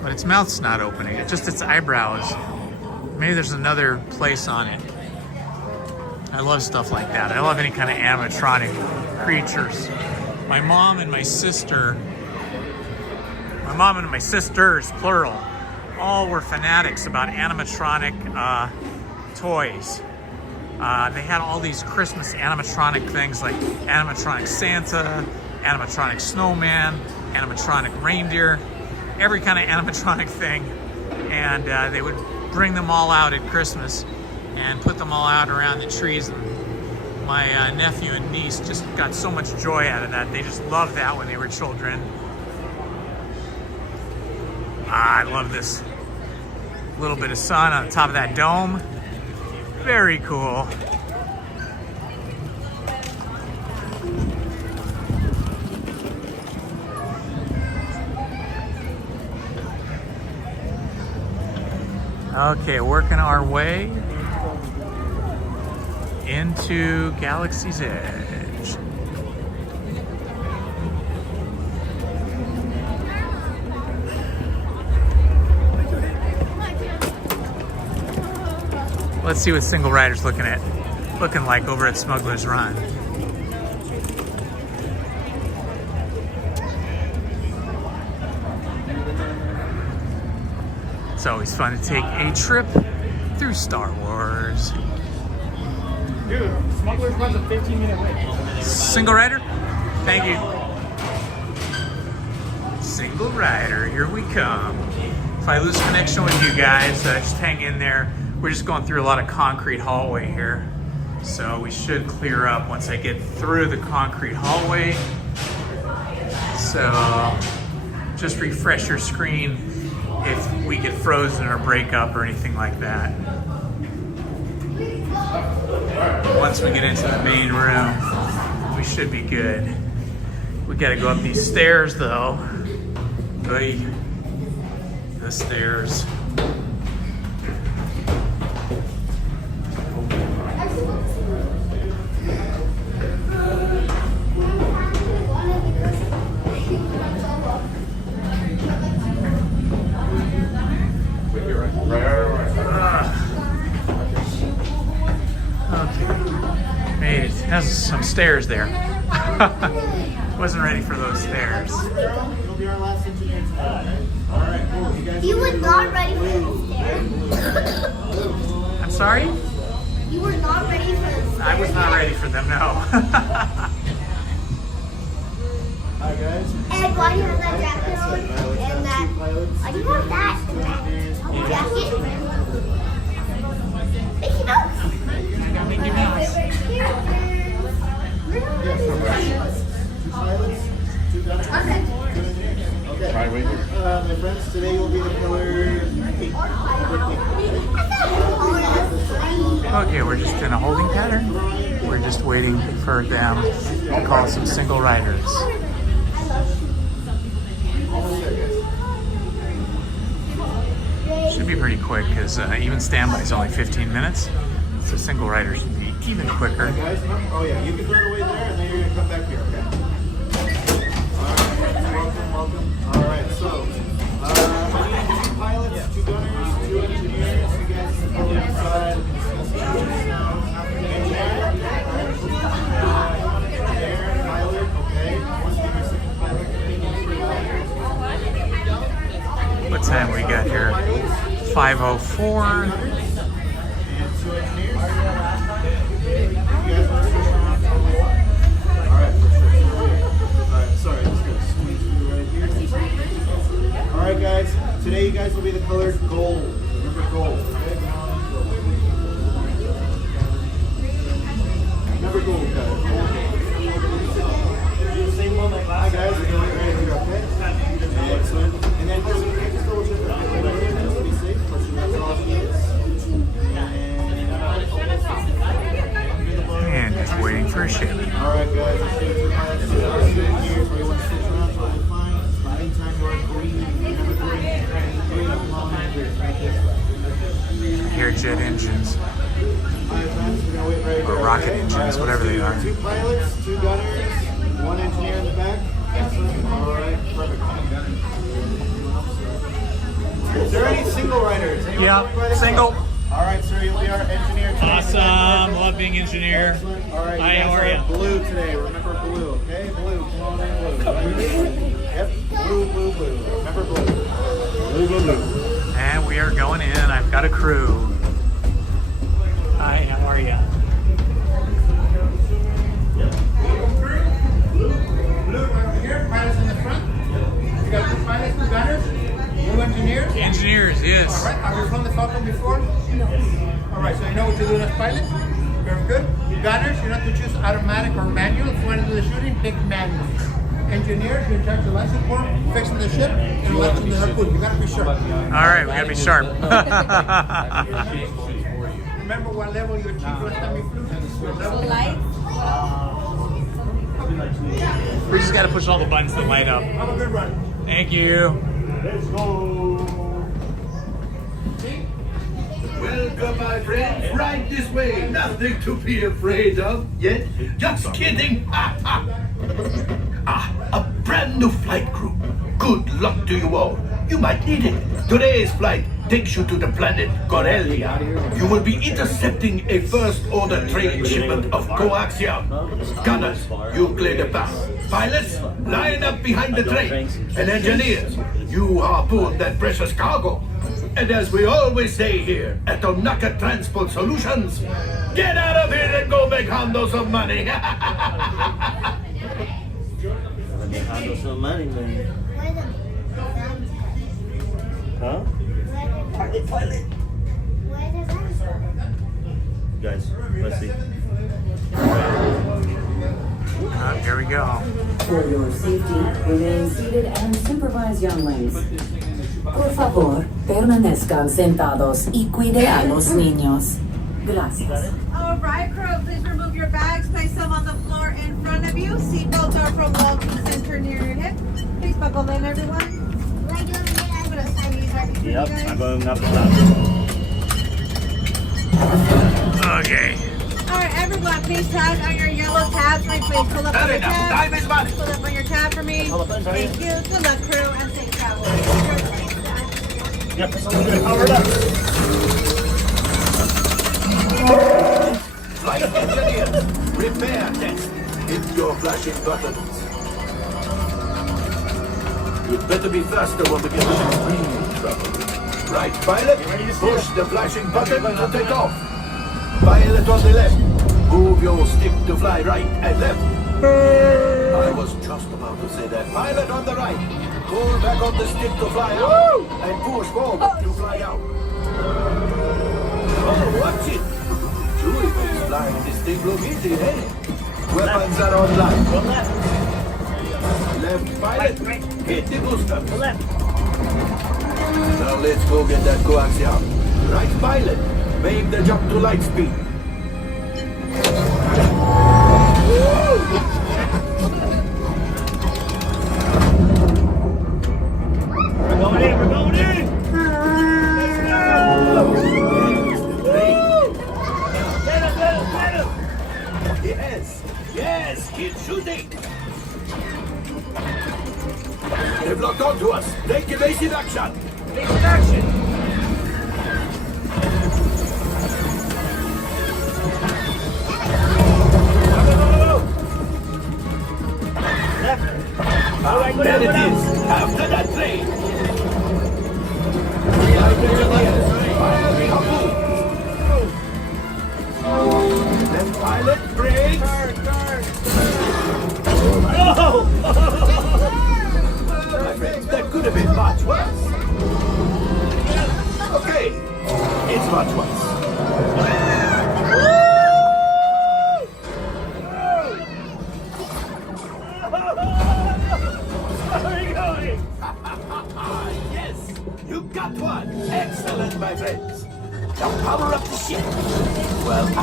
But its mouth's not opening. It's just its eyebrows. Maybe there's another place on it. I love stuff like that. I love any kind of animatronic creatures. My mom and my sisters, plural, all were fanatics about animatronic toys. They had all these Christmas animatronic things like animatronic Santa, animatronic snowman, animatronic reindeer, every kind of animatronic thing. And they would bring them all out at Christmas and put them all out around the trees. And my nephew and niece just got so much joy out of that. They just loved that when they were children. I love this little bit of sun on top of that dome. Very cool. Okay, working our way into Galaxy's Edge. Let's see what Single Rider's looking like over at Smugglers Run. It's always fun to take a trip through Star Wars. Dude, Smugglers Run's a 15-minute wait. Single Rider? Thank you. Single Rider, here we come. If I lose connection with you guys, just hang in there. We're just going through a lot of concrete hallway here. So we should clear up once I get through the concrete hallway. So just refresh your screen if we get frozen or break up or anything like that. Once we get into the main room, we should be good. We gotta go up these stairs though. The stairs. Has some stairs there. Wasn't ready for those stairs. You were not ready for the stairs. I'm sorry? You were not ready for this. I was not ready for them, no. Hi guys. And why do you have that jacket on? And that. Why do you have that? Jacket? Mickey Mouse. Mickey Mouse. Two pilots, two gunners. Okay. Right, wait. My friends, today will be the pillar 8. Okay, we're just in a holding pattern. We're just waiting for them to call some single riders. Should be pretty quick because even standby is only 15 minutes. So single riders should be even quicker. Guys, oh yeah, you can throw it away there and then you're going to come back here, okay? Welcome. Alright, so, I need 2 pilots, 2 gunners, 2 engineers. You guys can go inside. What time we got here? 5:04. Alright guys, today you guys will be the color gold. Remember gold, okay? Remember gold, guys. Same one like last guys, we're going right here, okay? Excellent. And then just double check that just be safe. That's all she is. And just waiting for a ship. Alright guys, let's see your pilots. Here's where you want to sit around, totally fine. Anytime you are green, remember green. Green up long right this way. Here, jet engines. Alright friends, we're gonna wait right here. Or rocket engines, whatever they are. 2 pilots, 2 gunners, 1 engineer in the back. Excellent. Alright, perfect. Is there any single riders? Anyone Yeah, single. Alright, sir, you'll be our engineer today. Awesome. Love being engineer. Excellent. Alright, Hi, how are you? you? Blue today. Remember blue, okay? Blue. Come on in, blue. Yep. Blue. Remember blue. Blue. And we are going in. I've got a crew. Hi, how are you? Blue over here, pilots in the front. You got 2 pilots, 2 gunners, 2 engineers. Engineers, yes. All right, have you flown the Falcon before? No. All right, so you know what you're doing as pilot? Very good. Gunners, you know to choose automatic or manual. If you want to do the shooting, pick manual. Engineers, you're in charge of life support, fixing the ship, and launching the harpoon. You gotta be sharp. All right, we gotta be sharp. Remember what level you achieved last time you flew? Your level? We just gotta push all the buttons to light up. Have a good run. Thank you. Let's go. Welcome, my friends. Right this way. Nothing to be afraid of yet. Just kidding. A brand new flight crew. Good luck to you all. You might need it. Today's flight takes you to the planet Corellia. You will be intercepting a first-order trading shipment of coaxium. Gunners, you clear the path. Pilots, line up behind the train. And engineers, you harpoon that precious cargo. And as we always say here at Onaka Transport Solutions, get out of here and go make Hondo some money. Handle some money, man. Huh? Pilot. Guys, let's see. Here we go. For your safety, remain seated and supervise younglings. Por favor, permanezcan sentados y cuide a los niños. Gracias. All right, crew, please remove your bags, place them on the floor in front of you. Seatbelts are from wall to center near your hip. Please buckle in, everyone. I'm gonna sign these right between you Yep, guys. I'm going up and down. Okay. All right, everyone, please tag on your yellow tabs. Please pull up on your tab. Time is money. Pull up on your tab for me. Thank you. Good luck, crew, and safe travel. Yep, it's all good. Powered up. Flight engineers, repair test. Hit your flashing buttons. You'd better be faster when we get in extreme trouble. Right, pilot? Push the flashing button to take off. Pilot on the left. Move your stick to fly right and left. I was just about to say that. Pilot on the right. Pull back on the stick to fly out. And push forward to fly out. Oh, watch it. Chewie is flying this thing look easy, eh? Weapons are online. Left pilot. Hit the booster. Left. Now let's go get that coaxium. Right pilot. Make the jump to light speed. We're going in. Let's go. Get him. Yes, keep shooting. They've locked onto us. Take evasive action. There it is. After that train. Left pilot, brake. My friends, that could have been much worse. Okay, it's much worse. Yes, you got one. Excellent, my friends. Now power up the ship. Well, I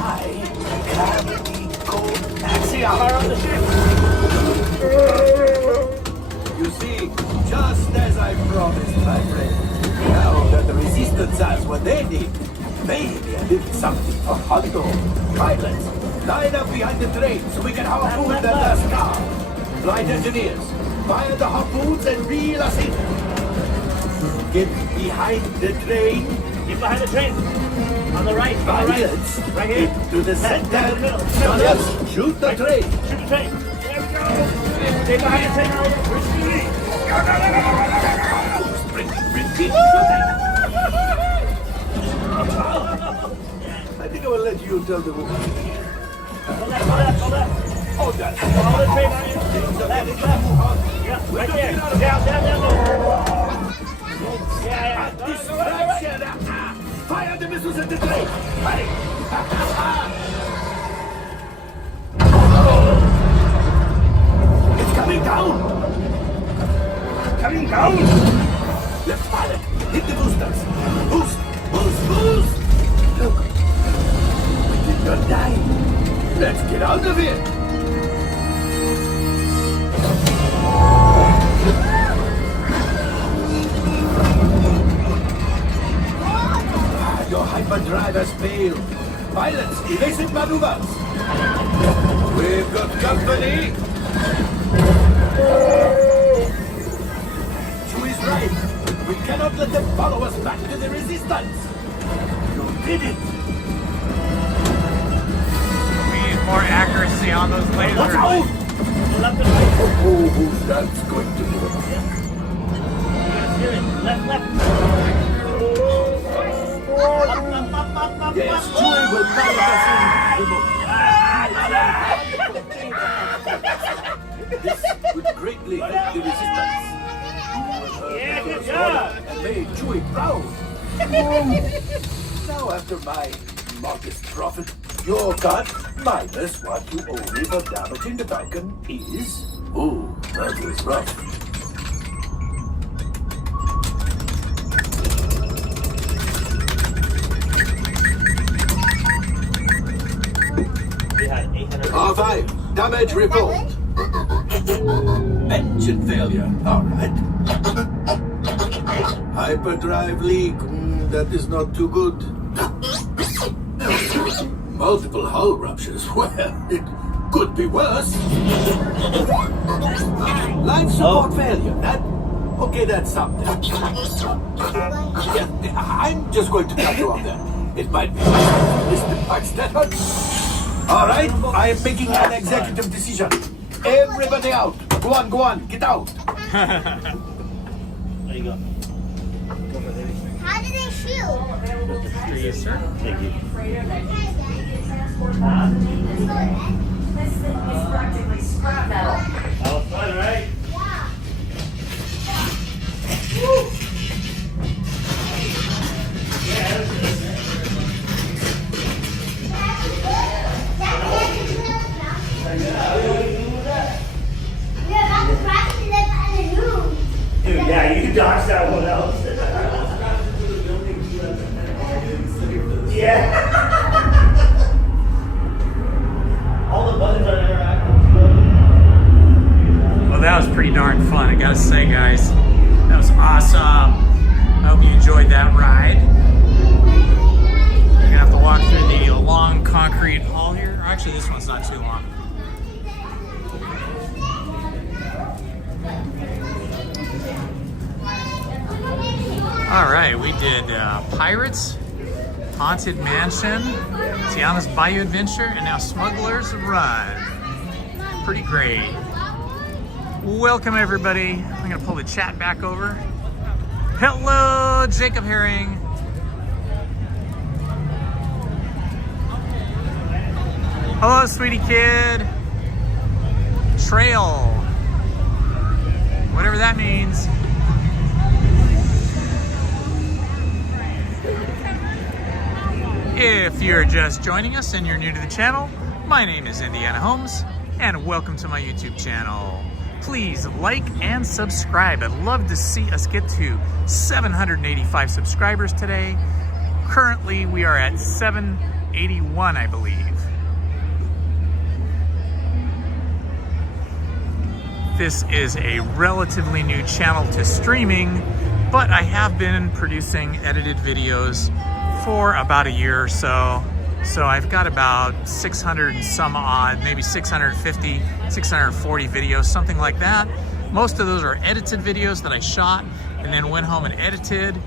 have the coaxium. Power on the ship. You see, just as I promised, my friend. Now that the resistance has what they need, maybe a little something for Hondo. Pilots, line up behind the train so we can harpoon that last car. Flight engineers, fire the harpoons and reel us in. Get behind the train. Get behind the train. On the right. Pilots, Right here. to the center. Down the middle. Gunners, shoot the train. Shoot the train. There we go. Stay behind the train. We're shooting. Repeat shooting. I think I will let you tell the woman. Hold left. Oh, that's Follow the train on you. Left. Yeah, right there. Down. Yeah. Distraction! Fire the missiles at the train! Hurry! It's coming down! Left pilot, hit the boosters! Boost! Look! We did not die! Let's get out of here! Your hyperdrive has failed. Pilots, evasive maneuvers. We've got company. Chewie's right. We cannot let them follow us back to the resistance. You did it. We need more accuracy on those lasers. Watch out! Oh, that's going to be Left. Yes, Chewie will pilot us in. This would greatly help the resistance. Yeah, good job. And made Chewie proud. Now, after my modest profit, your cut minus what you owe me for damaging the Falcon is... Ooh, that is rough. R5, damage report. Engine failure. All right. Hyperdrive leak. That is not too good. Multiple hull ruptures. Well, it could be worse. Line support failure. That's something. Yeah, I'm just going to cut you off there. It might be Mr. Baxter. All right, I am making an executive decision. Everybody out. Go on, get out. There you go. How do they shoot? With the trees, sir. Thank you. This thing is practically scrap metal. That was fun, right? Dude, yeah, you dodged that one else. Yeah. All the buttons are interactive. Well, that was pretty darn fun, I gotta say, guys. That was awesome. I hope you enjoyed that ride. You're gonna have to walk through the long concrete hall here. Actually, this one's not too long. All right, we did Pirates, Haunted Mansion, Tiana's Bayou Adventure, and now Smugglers Run. Pretty great. Welcome, everybody. I'm gonna pull the chat back over. Hello, Jacob Herring. Hello, sweetie kid. Trail. Whatever that means. If you're just joining us and you're new to the channel, my name is Indiana Holmes, and welcome to my YouTube channel. Please like and subscribe. I'd love to see us get to 785 subscribers today. Currently, we are at 781, I believe. This is a relatively new channel to streaming, but I have been producing edited videos for about a year or so. So I've got about 600 and some odd, maybe 650, 640 videos, something like that. Most of those are edited videos that I shot and then went home and edited,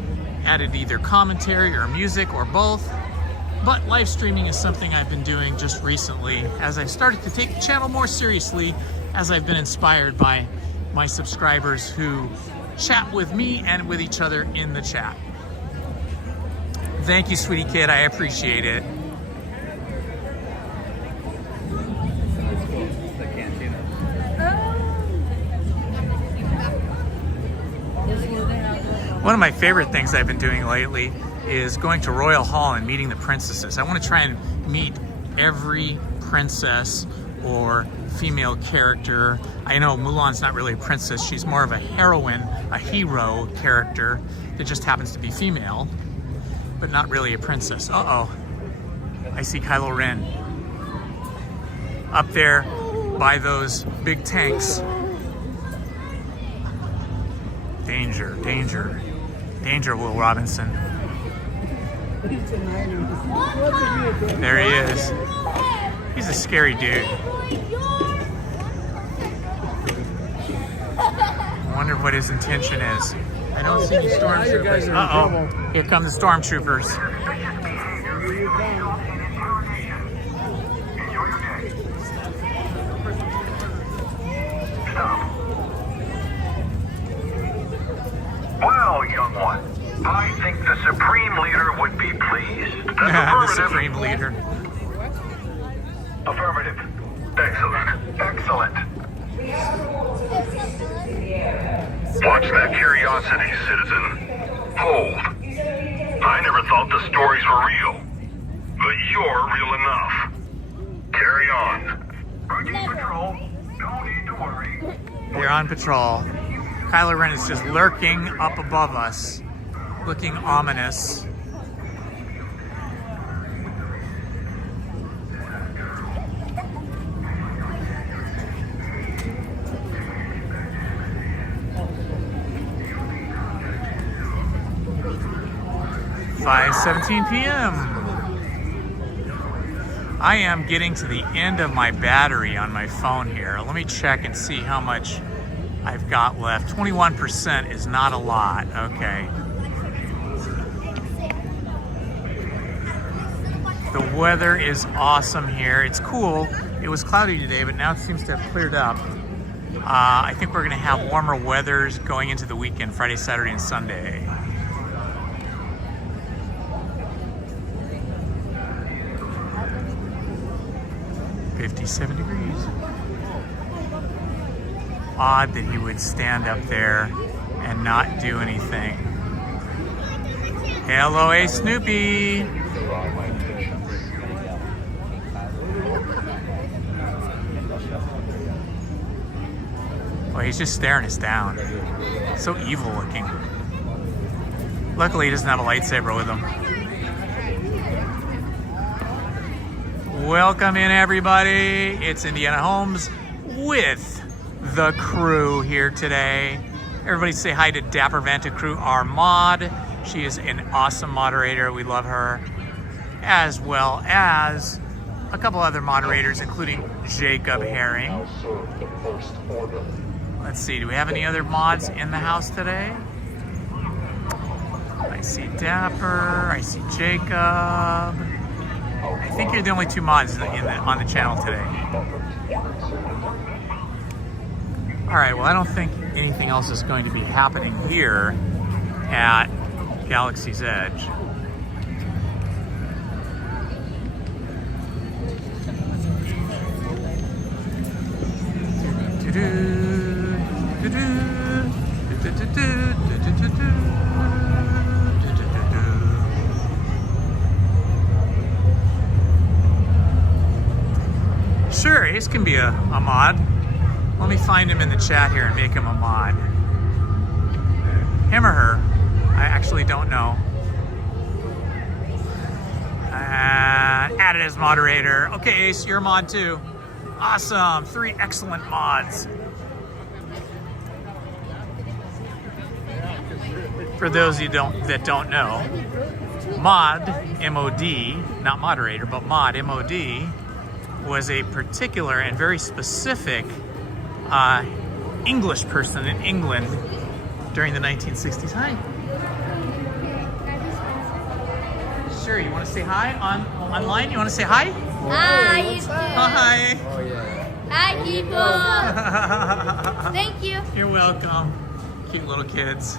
added either commentary or music or both. But live streaming is something I've been doing just recently as I've started to take the channel more seriously, as I've been inspired by my subscribers who chat with me and with each other in the chat. Thank you, sweetie kid. I appreciate it. One of my favorite things I've been doing lately is going to Royal Hall and meeting the princesses. I want to try and meet every princess or female character. I know Mulan's not really a princess. She's more of a heroine, a hero character that just happens to be female, but not really a princess. Uh-oh. I see Kylo Ren up there by those big tanks. Danger, danger. Danger, Will Robinson. There he is. He's a scary dude. I wonder what his intention is. I don't see any stormtroopers. Uh-oh. Here come the stormtroopers. Well, young one, I think the Supreme Leader would be pleased. The Supreme Leader. Affirmative. Excellent. Excellent. Watch that curiosity, citizen. Hold. I never thought the stories were real, but you're real enough. Carry on. Routine patrol. No need to worry. They're on patrol. Kylo Ren is just lurking up above us, looking ominous. (5:17 p.m.) I am getting to the end of my battery on my phone here. Let me check and see how much I've got left. 21% is not a lot. Okay. The weather is awesome here. It's cool. It was cloudy today, but now it seems to have cleared up. I think we're going to have warmer weathers going into the weekend, Friday, Saturday, and Sunday. 57 degrees. Odd that he would stand up there and not do anything. Hello, hey Snoopy. Oh, he's just staring us down. So evil looking. Luckily, he doesn't have a lightsaber with him. Welcome in, everybody. It's Indiana Holmes with the crew here today. Everybody say hi to Dapper Vanta Crew, our mod. She is an awesome moderator. We love her. As well as a couple other moderators, including Jacob Herring. Let's see, do we have any other mods in the house today? I see Dapper, I see Jacob. I think you're the only two mods on the channel today. All right, well, I don't think anything else is going to be happening here at Galaxy's Edge. Sure, Ace can be a mod. Let me find him in the chat here and make him a mod. Him or her, I actually don't know. Added as moderator. Okay, Ace, you're a mod too. Awesome, 3 excellent mods. For those of you that don't know, mod, M-O-D, not moderator, but mod, M-O-D, was a particular and very specific English person in England during the 1960s. Hi. Sure, you want to say hi online? You want to say hi? Hi, YouTube. Hi. Oh, yeah. Hi, people. Thank you. You're welcome. Cute little kids.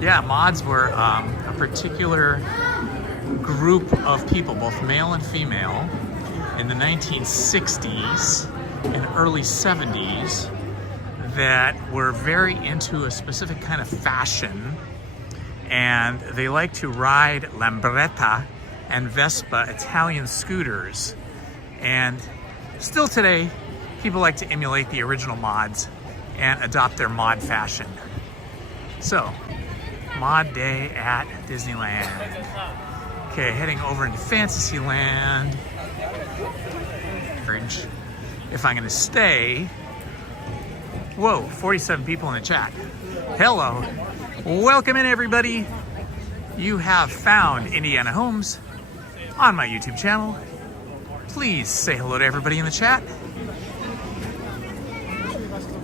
Yeah, mods were a particular group of people, both male and female, in the 1960s and early 70s that were very into a specific kind of fashion, and they like to ride Lambretta and Vespa Italian scooters. And still today, people like to emulate the original mods and adopt their mod fashion. So, mod day at Disneyland. Okay, heading over into Fantasyland. If I'm gonna stay. Whoa, 47 people in the chat. Hello, welcome in everybody. You have found Indiana Holmes on my YouTube channel. Please say hello to everybody in the chat.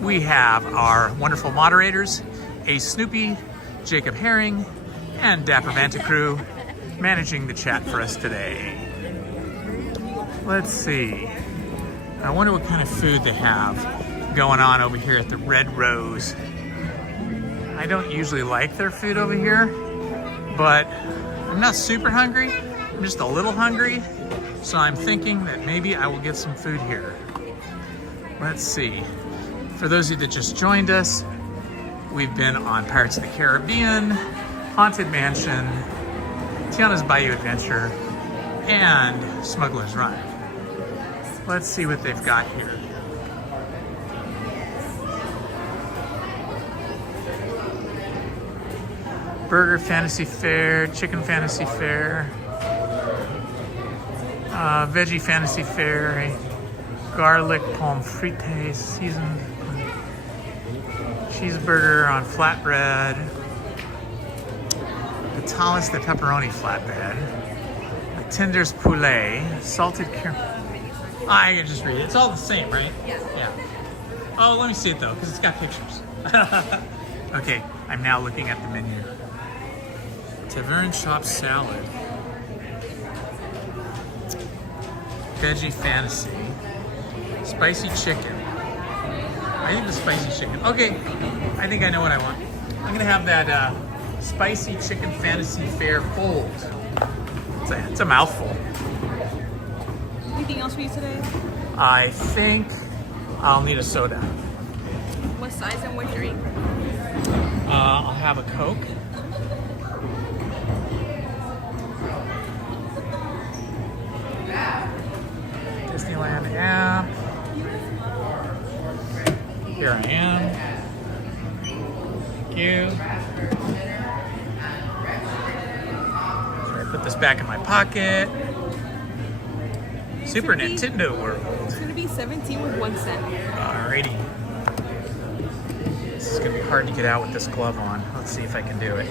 We have our wonderful moderators, Ace Snoopy, Jacob Herring, and Dapper Vanta Crew managing the chat for us today. Let's see. I wonder what kind of food they have going on over here at the Red Rose. I don't usually like their food over here, but I'm not super hungry. I'm just a little hungry, so I'm thinking that maybe I will get some food here. Let's see. For those of you that just joined us, we've been on Pirates of the Caribbean, Haunted Mansion, Tiana's Bayou Adventure, and Smugglers Run. Let's see what they've got here. Burger Fantasy Fair, Chicken Fantasy Fair, Veggie Fantasy Fair, Garlic Pomme Frite seasoned cheeseburger on flatbread, Patalas de pepperoni flatbread, a Tenders poulet, salted caramel. I can just read it. It's all the same, right? Yeah. Oh, let me see it though, because it's got pictures. Okay, I'm now looking at the menu. Taverne shop salad, veggie fantasy, spicy chicken. I think the spicy chicken. Okay, I think I know what I want. I'm gonna have that spicy chicken fantasy fair fold. It's a mouthful. Anything else for you today? I think I'll need a soda. What size and what drink? I'll have a Coke. Disneyland app. Here I am. Thank you. So I put this back in my pocket. Super Nintendo World. It's gonna be 17 with 1 cent. Alrighty. This is gonna be hard to get out with this glove on. Let's see if I can do it.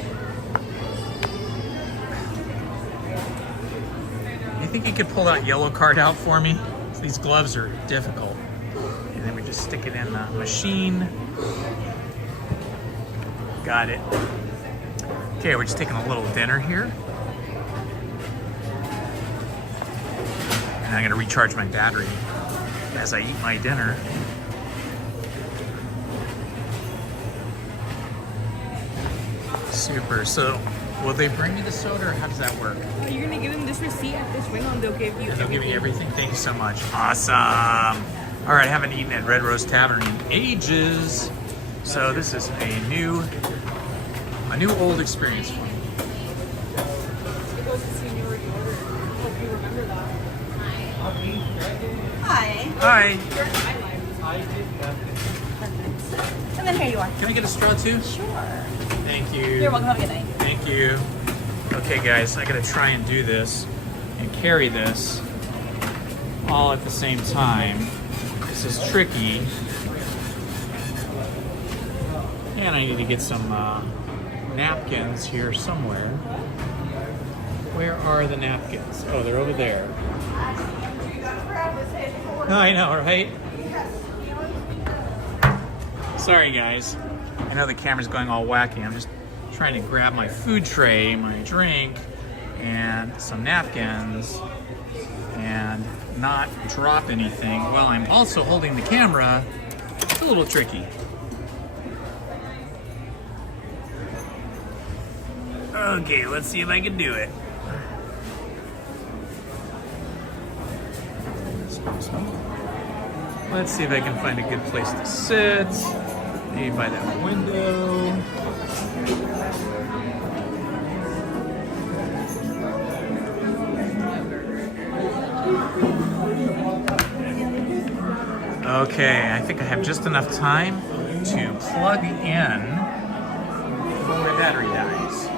You think you could pull that yellow card out for me? These gloves are difficult. And then we just stick it in the machine. Got it. Okay, we're just taking a little dinner here. And I'm gonna recharge my battery as I eat my dinner. Super. So, will they bring me the soda, or how does that work? You're gonna give them this receipt at this window, and they'll give you. And they'll give me everything. Thank you so much. Awesome. All right, I haven't eaten at Red Rose Tavern in ages, so this is a new old experience for me. Hi. Hi. And then here you are. Can I get a straw too? Sure. Thank you. You're welcome. Have a good night. Thank you. Okay, guys, I gotta try and do this and carry this all at the same time. This is tricky. And I need to get some napkins here somewhere. Where are the napkins? Oh, they're over there. I know, right? Sorry, guys. I know the camera's going all wacky. I'm just trying to grab my food tray, my drink, and some napkins, and not drop anything while I'm also holding the camera. It's a little tricky. Okay, let's see if I can do it. Let's see if I can find a good place to sit. Maybe by that window. Okay, I think I have just enough time to plug in before my battery dies.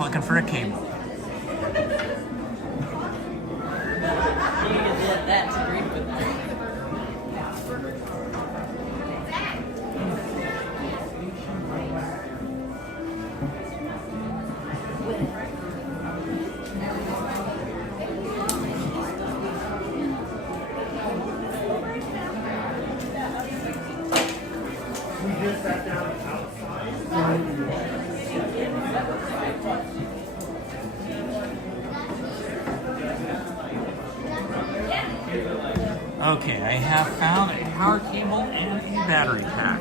Looking for a cable. We just sat down outside. Okay, I have found a power cable and a battery pack.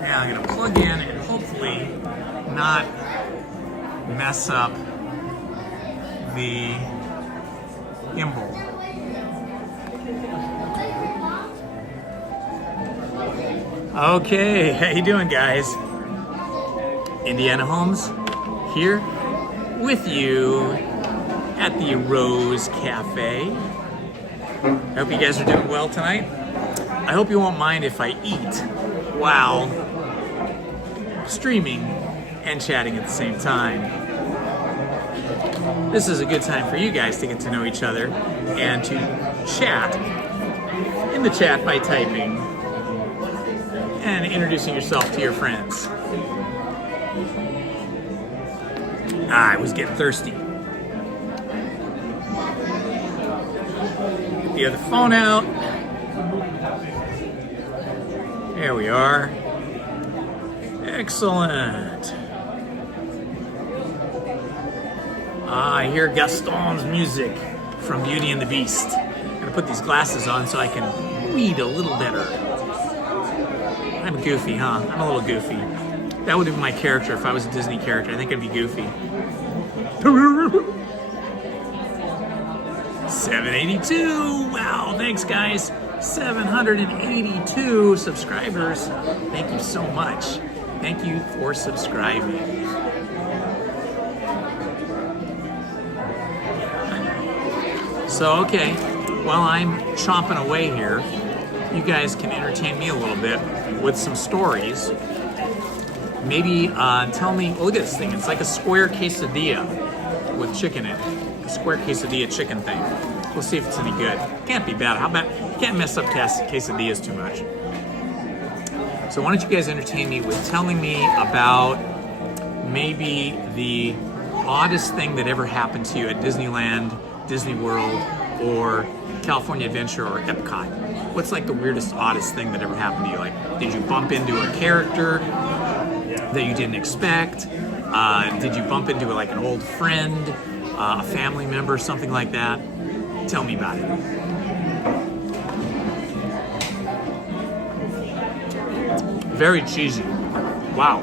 Now I'm gonna plug in and hopefully not mess up the gimbal. Okay, how you doing, guys? Indiana Holmes here with you at the Rose Cafe. I hope you guys are doing well tonight. I hope you won't mind if I eat while streaming and chatting at the same time. this is a good time for you guys to get to know each other and to chat in the chat by typing and introducing yourself to your friends. I was getting thirsty. Get the other phone out. There we are. Excellent. I hear Gaston's music from Beauty and the Beast. I'm gonna put these glasses on so I can read a little better. I'm goofy, huh? I'm a little goofy. That would be my character if I was a Disney character. I think I'd be goofy. 782. Wow, thanks guys. 782 subscribers. Thank you so much. Thank you for subscribing. So, okay, while I'm chomping away here, you guys can entertain me a little bit with some stories. Maybe tell me, oh, look at this thing. It's like a square quesadilla with chicken in it. A square quesadilla chicken thing. We'll see if it's any good. Can't be bad. How about, can't mess up quesadillas too much. So why don't you guys entertain me with telling me about maybe the oddest thing that ever happened to you at Disneyland, Disney World, or California Adventure, or Epcot. What's like the weirdest, oddest thing that ever happened to you? Like, did you bump into a character that you didn't expect? Did you bump into like an old friend, a family member, something like that? Tell me about it. Very cheesy. Wow.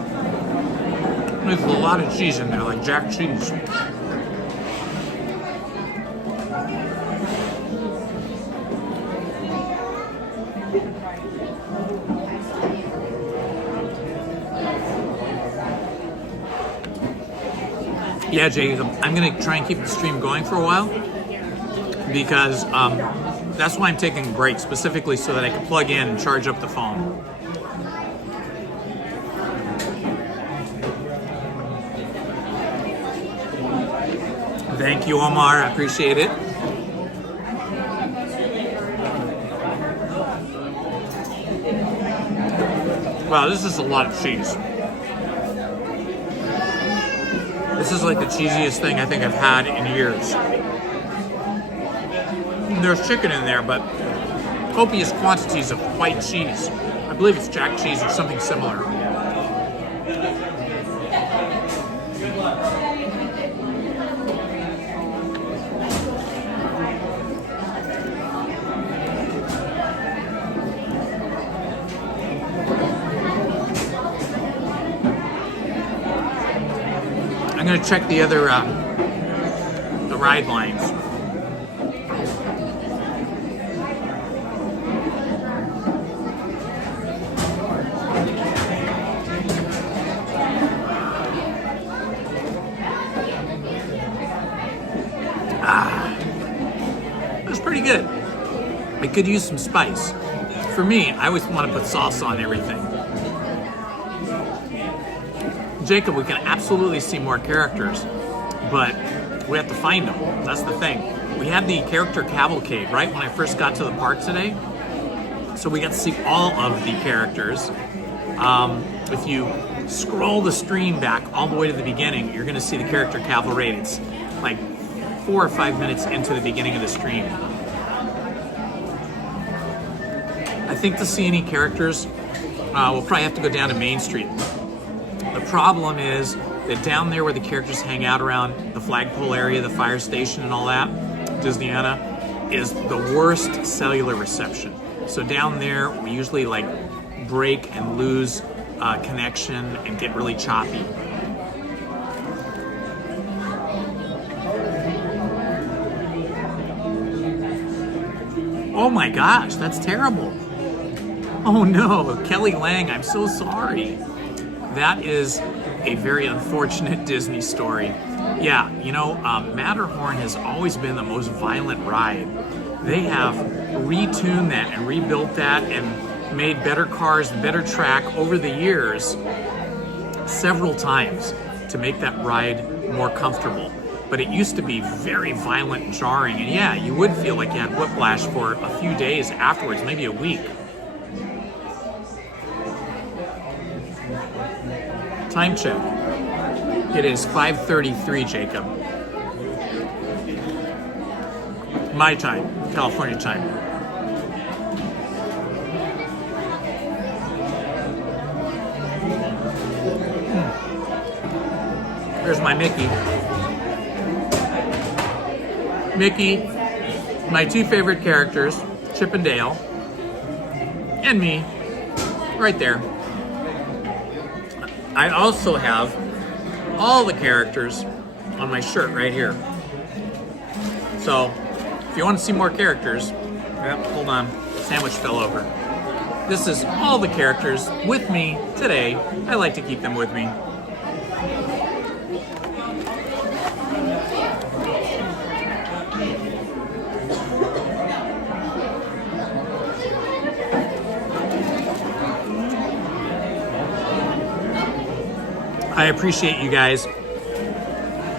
There's a lot of cheese in there, like jack cheese. Yeah, Jacob, I'm gonna try and keep the stream going for a while because that's why I'm taking a break, specifically so that I can plug in and charge up the phone. Thank you, Omar, I appreciate it. Wow, this is a lot of cheese. This is like the cheesiest thing I think I've had in years. There's chicken in there, but copious quantities of white cheese. I believe it's jack cheese or something similar. I'm gonna check the other the ride lines. That's pretty good. I could use some spice. For me, I always want to put sauce on everything. Jacob, we can absolutely see more characters, but we have to find them. That's the thing. We had the character cavalcade right when I first got to the park today, so we got to see all of the characters. If you scroll the stream back all the way to the beginning, you're going to see the character cavalcade. It's like 4 or 5 minutes into the beginning of the stream. I think to see any characters, we'll probably have to go down to Main Street. The problem is that down there where the characters hang out around the flagpole area, the fire station and all that, Disneyana, is the worst cellular reception. So down there, we usually like break and lose connection and get really choppy. Oh my gosh, that's terrible. Oh no, Kelly Lang, I'm so sorry. That is a very unfortunate Disney story. Yeah, you know, Matterhorn has always been the most violent ride. They have retuned that and rebuilt that and made better cars, better track over the years several times to make that ride more comfortable. but it used to be very violent and jarring. And yeah, you would feel like you had whiplash for a few days afterwards, maybe a week. Time check. It is 5:33, Jacob. My time, California time. There's my Mickey. Mickey, my two favorite characters, Chip and Dale, and me, right there. I also have all the characters on my shirt right here. So, if you want to see more characters, hold on, sandwich fell over. This is all the characters with me today. I like to keep them with me. I appreciate you guys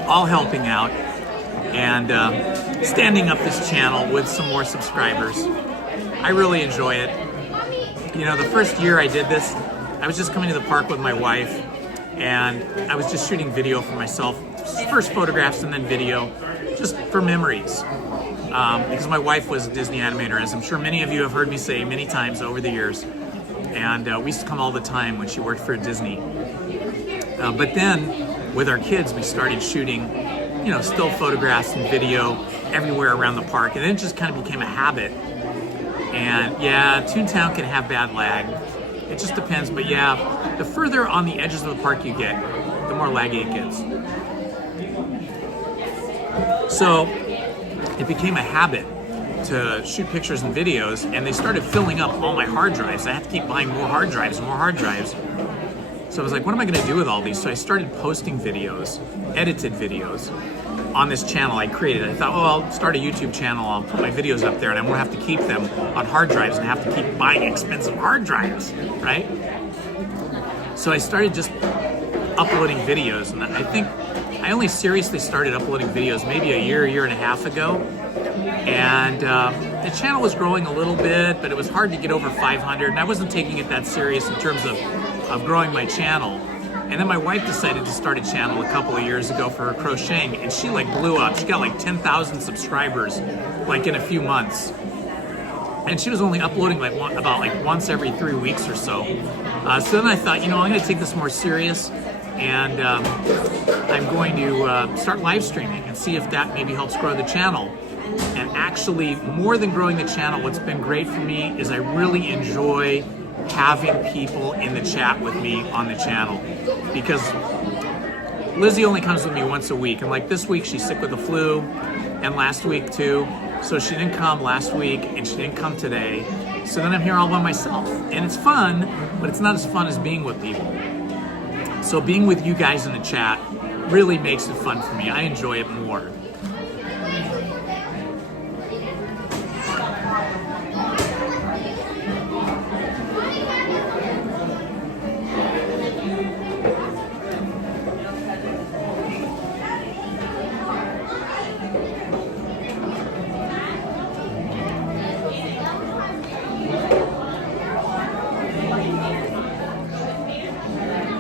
all helping out and standing up this channel with some more subscribers. I really enjoy it. You know, the first year I did this, I was just coming to the park with my wife and I was just shooting video for myself. First photographs and then video, just for memories. Because my wife was a Disney animator, as I'm sure many of you have heard me say many times over the years. And we used to come all the time when she worked for Disney. But then, with our kids, we started shooting, you know, still photographs and video everywhere around the park. And then it just kind of became a habit. And yeah, Toontown can have bad lag. It just depends. But yeah, the further on the edges of the park you get, the more laggy it gets. So it became a habit to shoot pictures and videos, and they started filling up all my hard drives. I had to keep buying more hard drives and more hard drives. So I was like, what am I gonna do with all these? So I started posting videos, edited videos on this channel I created. I thought, oh, I'll start a YouTube channel, I'll put my videos up there and I won't have to keep them on hard drives and have to keep buying expensive hard drives, right? So I started just uploading videos, and I think I only seriously started uploading videos maybe a year and a half ago. And the channel was growing a little bit, but it was hard to get over 500, and I wasn't taking it that serious in terms of growing my channel. And then my wife decided to start a channel a couple of years ago for her crocheting, and she like blew up. She got like 10,000 subscribers like in a few months. And she was only uploading like about once every 3 weeks or so. So then I thought, you know, I'm gonna take this more serious, and I'm going to start live streaming and see if that maybe helps grow the channel. And actually, more than growing the channel, what's been great for me is I really enjoy having people in the chat with me on the channel, because Lizzie only comes with me once a week, and like this week she's sick with the flu, and last week too, so she didn't come last week and she didn't come today. So then I'm here all by myself, and it's fun, but it's not as fun as being with people. So being with you guys in the chat really makes it fun for me. I enjoy it more.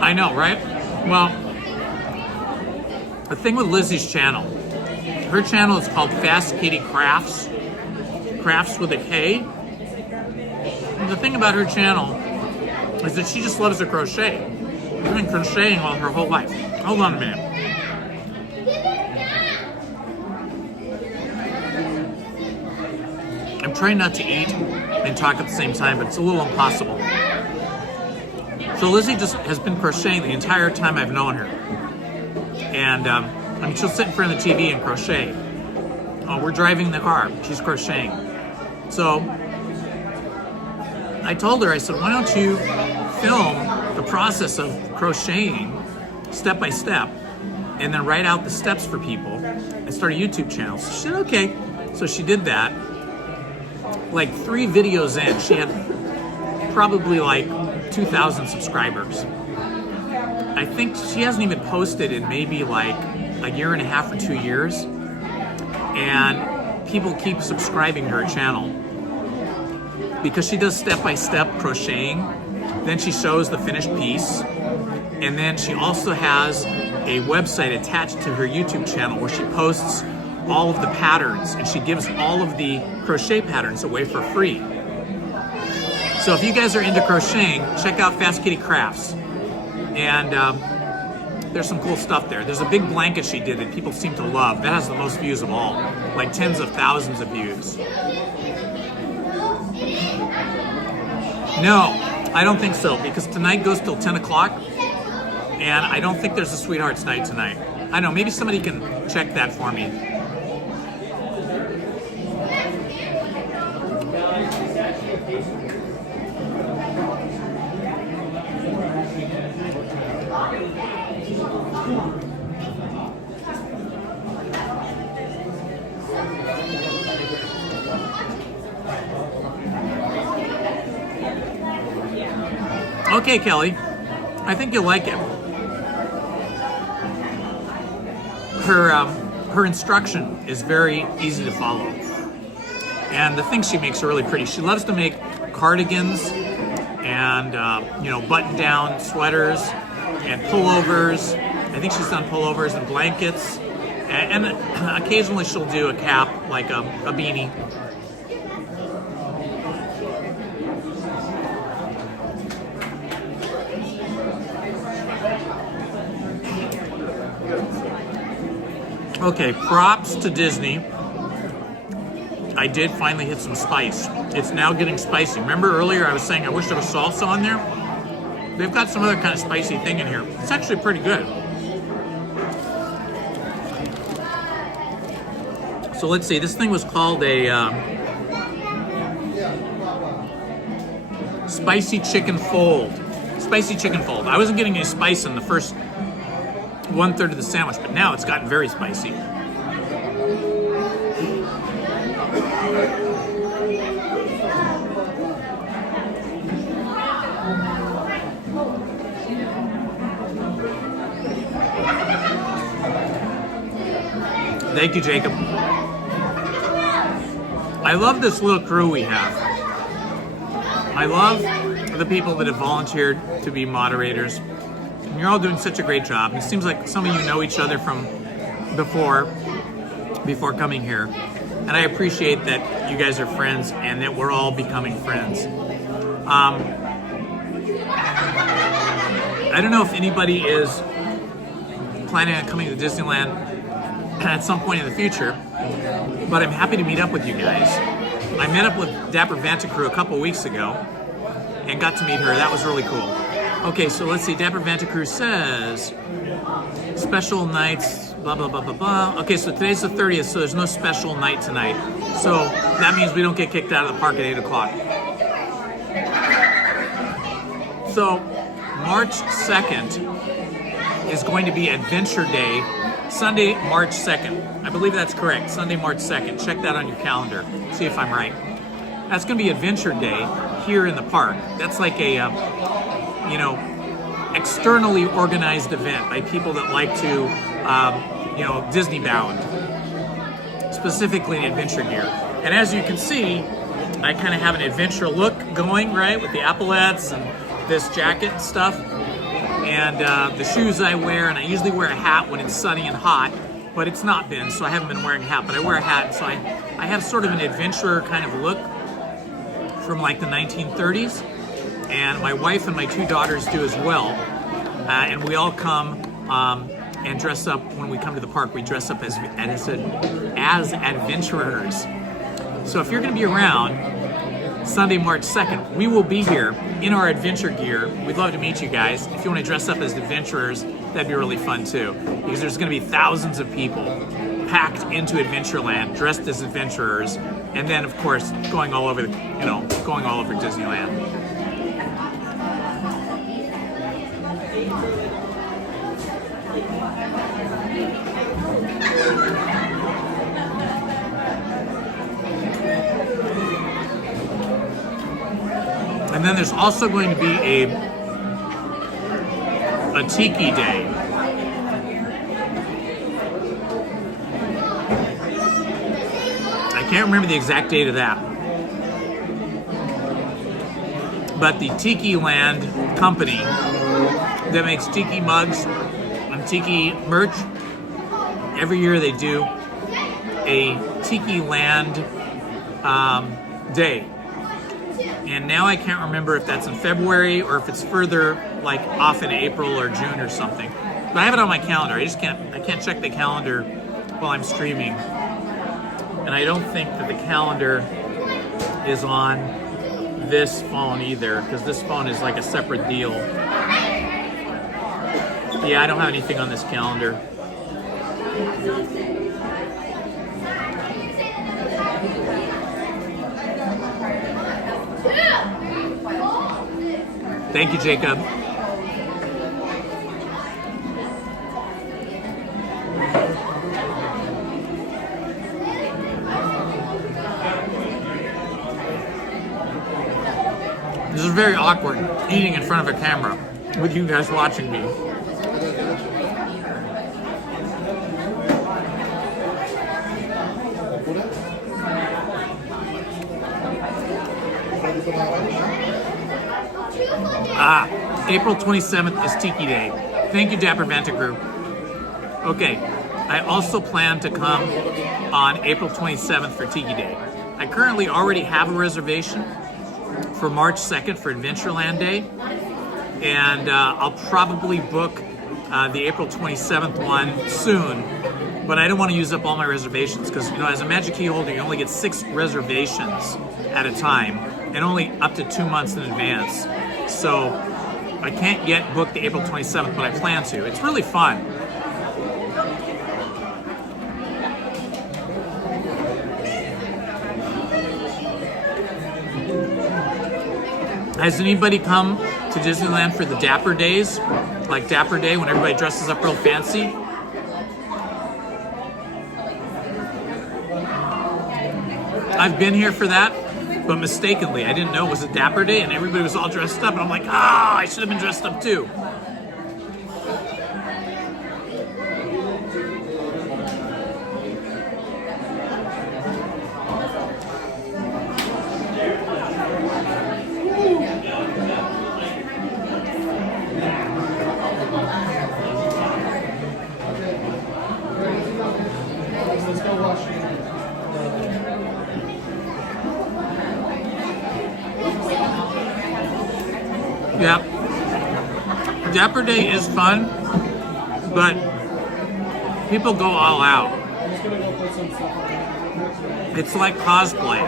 I know, right? Well, the thing with Lizzie's channel, her channel is called Fast Kitty Crafts, crafts with a K. And the thing about her channel is that she just loves to crochet. She's been crocheting all her whole life. Hold on a minute. I'm trying not to eat and talk at the same time, but it's a little impossible. So Lizzie just has been crocheting the entire time I've known her. And I mean, she'll sit in front of the TV and crochet. Oh, we're driving the car, she's crocheting. So I told her, I said, why don't you film the process of crocheting step by step and then write out the steps for people and start a YouTube channel. So she said, okay. So she did that. Like 3 videos in, she had probably like 2,000 subscribers. I think she hasn't even posted in maybe like a year and a half or 2 years, and people keep subscribing to her channel because she does step-by-step crocheting. Then she shows the finished piece, and then she also has a website attached to her YouTube channel where she posts all of the patterns, and she gives all of the crochet patterns away for free. So if you guys are into crocheting, check out Fast Kitty Crafts. And there's some cool stuff there. There's a big blanket she did that people seem to love. That has the most views of all, like tens of thousands of views. No, I don't think so, because tonight goes till 10 o'clock, and I don't think there's a Sweethearts Night tonight. I don't know, maybe somebody can check that for me. Okay, Kelly, I think you'll like it. Her instruction is very easy to follow. And the things she makes are really pretty. She loves to make cardigans and, button-down sweaters and pullovers. I think she's done pullovers and blankets. And occasionally she'll do a cap, like a beanie. Okay, props to Disney. I did finally hit some spice. It's now getting spicy. Remember earlier I was saying I wish there was salsa on there? They've got some other kind of spicy thing in here. It's actually pretty good. So let's see, this thing was called a spicy chicken fold. Spicy chicken fold. I wasn't getting any spice in the first 1/3 of the sandwich, but now it's gotten very spicy. Thank you, Jacob. I love this little crew we have. I love the people that have volunteered to be moderators. You're all doing such a great job. It seems like some of you know each other from before coming here. And I appreciate that you guys are friends and that we're all becoming friends. I don't know if anybody is planning on coming to Disneyland at some point in the future, but I'm happy to meet up with you guys. I met up with Dapper Vantacrew a couple weeks ago and got to meet her. That was really cool. Okay, so let's see. Dapper Vantacrew says special nights, blah, blah, blah, blah, blah. Okay, so today's the 30th, so there's no special night tonight. So that means we don't get kicked out of the park at 8 o'clock. So March 2nd is going to be Adventure Day, Sunday, March 2nd. I believe that's correct, Sunday, March 2nd. Check that on your calendar, see if I'm right. That's going to be Adventure Day here in the park. That's like a, externally organized event by people that like to, Disney bound, specifically in adventure gear. And as you can see, I kind of have an adventure look going, right, with the epaulettes and this jacket and stuff, and the shoes I wear, and I usually wear a hat when it's sunny and hot, but it's not been, so I haven't been wearing a hat, but I wear a hat, so I have sort of an adventurer kind of look from like the 1930s, and my wife and my 2 daughters do as well, and we all come and dress up when we come to the park. We dress up as adventurers. So if you're going to be around Sunday, March 2nd, we will be here in our adventure gear. We'd love to meet you guys. If you want to dress up as adventurers, that'd be really fun too, because there's going to be thousands of people packed into Adventureland, dressed as adventurers, and then of course going all over Disneyland. And then there's also going to be a Tiki Day. Can't remember the exact date of that. But the Tiki Land company that makes tiki mugs and tiki merch, every year they do a Tiki Land day. And now I can't remember if that's in February or if it's further like off in April or June or something. But I have it on my calendar. I can't check the calendar while I'm streaming. And I don't think that the calendar is on this phone either, because this phone is like a separate deal. Yeah, I don't have anything on this calendar. Thank you, Jacob. This is very awkward, eating in front of a camera with you guys watching me. April 27th is Tiki Day. Thank you, Dapper Vanta Group. Okay, I also plan to come on April 27th for Tiki Day. I currently already have a reservation for March 2nd for Adventureland Day, and I'll probably book the April 27th one soon, but I don't want to use up all my reservations because, you know, as a Magic Key holder, you only get 6 reservations at a time and only up to 2 months in advance. So I can't yet book the April 27th, but I plan to. It's really fun. Has anybody come to Disneyland for the Dapper Days? Like Dapper Day, when everybody dresses up real fancy? I've been here for that, but mistakenly. I didn't know it was a Dapper Day and everybody was all dressed up, and I'm like, I should have been dressed up too. Yeah. Dapper Day is fun, but people go all out. It's like cosplay,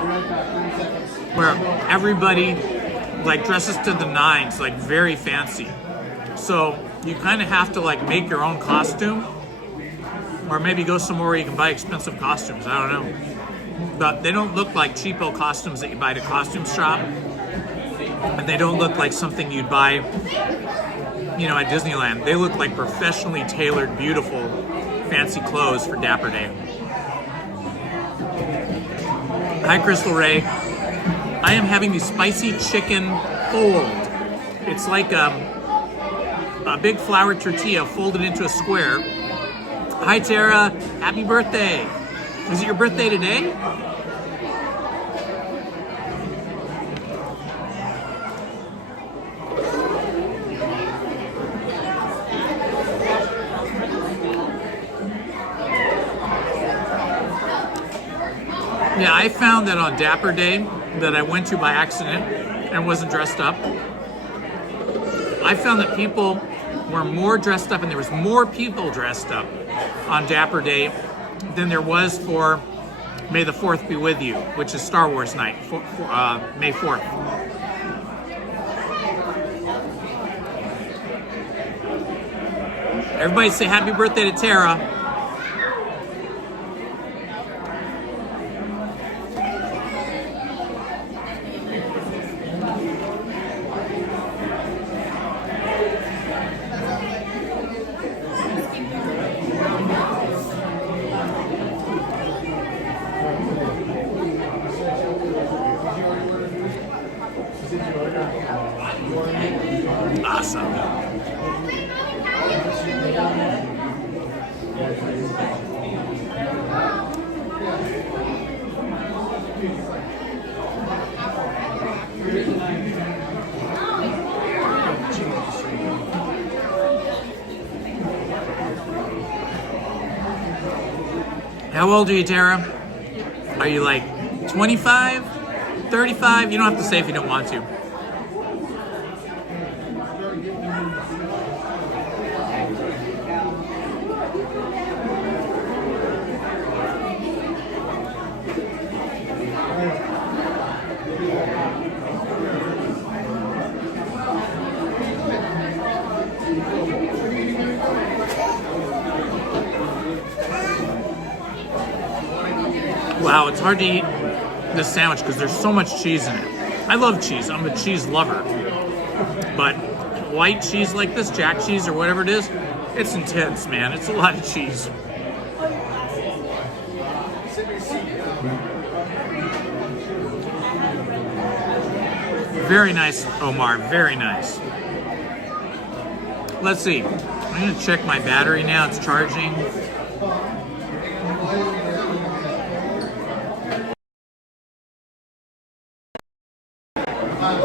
where everybody like dresses to the nines, like very fancy. So you kind of have to like make your own costume, or maybe go somewhere where you can buy expensive costumes. I don't know. But they don't look like cheapo costumes that you buy at a costume shop. And they don't look like something you'd buy, you know, at Disneyland. They look like professionally tailored, beautiful, fancy clothes for Dapper Day. Hi, Crystal Ray. I am having the spicy chicken fold. It's like a big flour tortilla folded into a square. Hi, Tara. Happy birthday. Is it your birthday today? Yeah, I found that on Dapper Day that I went to by accident and wasn't dressed up. I found that people were more dressed up, and there was more people dressed up on Dapper Day than there was for May the 4th Be With You, which is Star Wars night, May 4th. Everybody say happy birthday to Tara. Awesome. How old are you, Tara? Are you like 25, 35? You don't have to say if you don't want to. Wow, it's hard to eat this sandwich because there's so much cheese in it. I love cheese. I'm a cheese lover. But white cheese like this, jack cheese or whatever it is, it's intense, man. It's a lot of cheese. Very nice, Omar. Very nice. Let's see. I'm going to check my battery now. It's charging.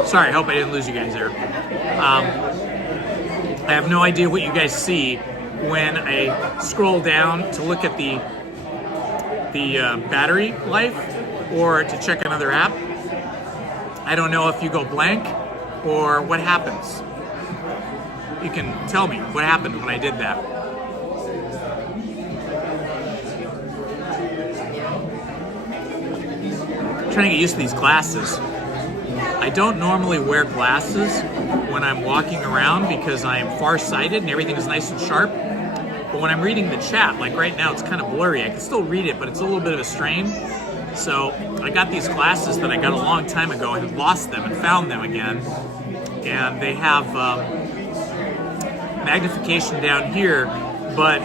Sorry, I hope I didn't lose you guys there. I have no idea what you guys see when I scroll down to look at the battery life or to check another app. I don't know if you go blank or what happens. You can tell me what happened when I did that. I'm trying to get used to these glasses. I don't normally wear glasses when I'm walking around because I am farsighted and everything is nice and sharp. But when I'm reading the chat, like right now, it's kind of blurry. I can still read it, but it's a little bit of a strain. So I got these glasses that I got a long time ago and had lost them and found them again. And they have magnification down here, but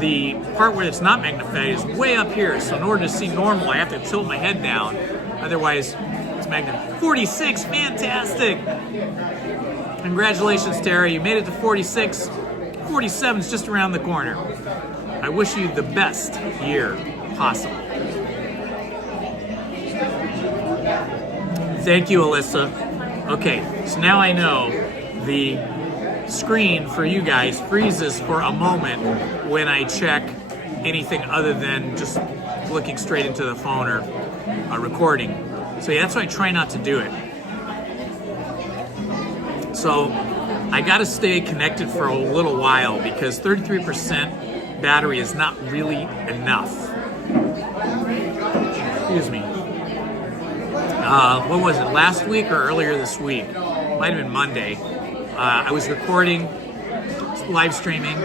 the part where it's not magnified is way up here. So in order to see normal, I have to tilt my head down. Otherwise, it's magnified. 46, fantastic! Congratulations, Tara. You made it to 46. 47 is just around the corner. I wish you the best year possible. Thank you, Alyssa. Okay, so now I know the screen for you guys freezes for a moment when I check anything other than just looking straight into the phone or a recording. So yeah, that's why I try not to do it. So I gotta stay connected for a little while because 33% battery is not really enough. Excuse me. What was it, last week or earlier this week? Might have been Monday. I was recording, live streaming,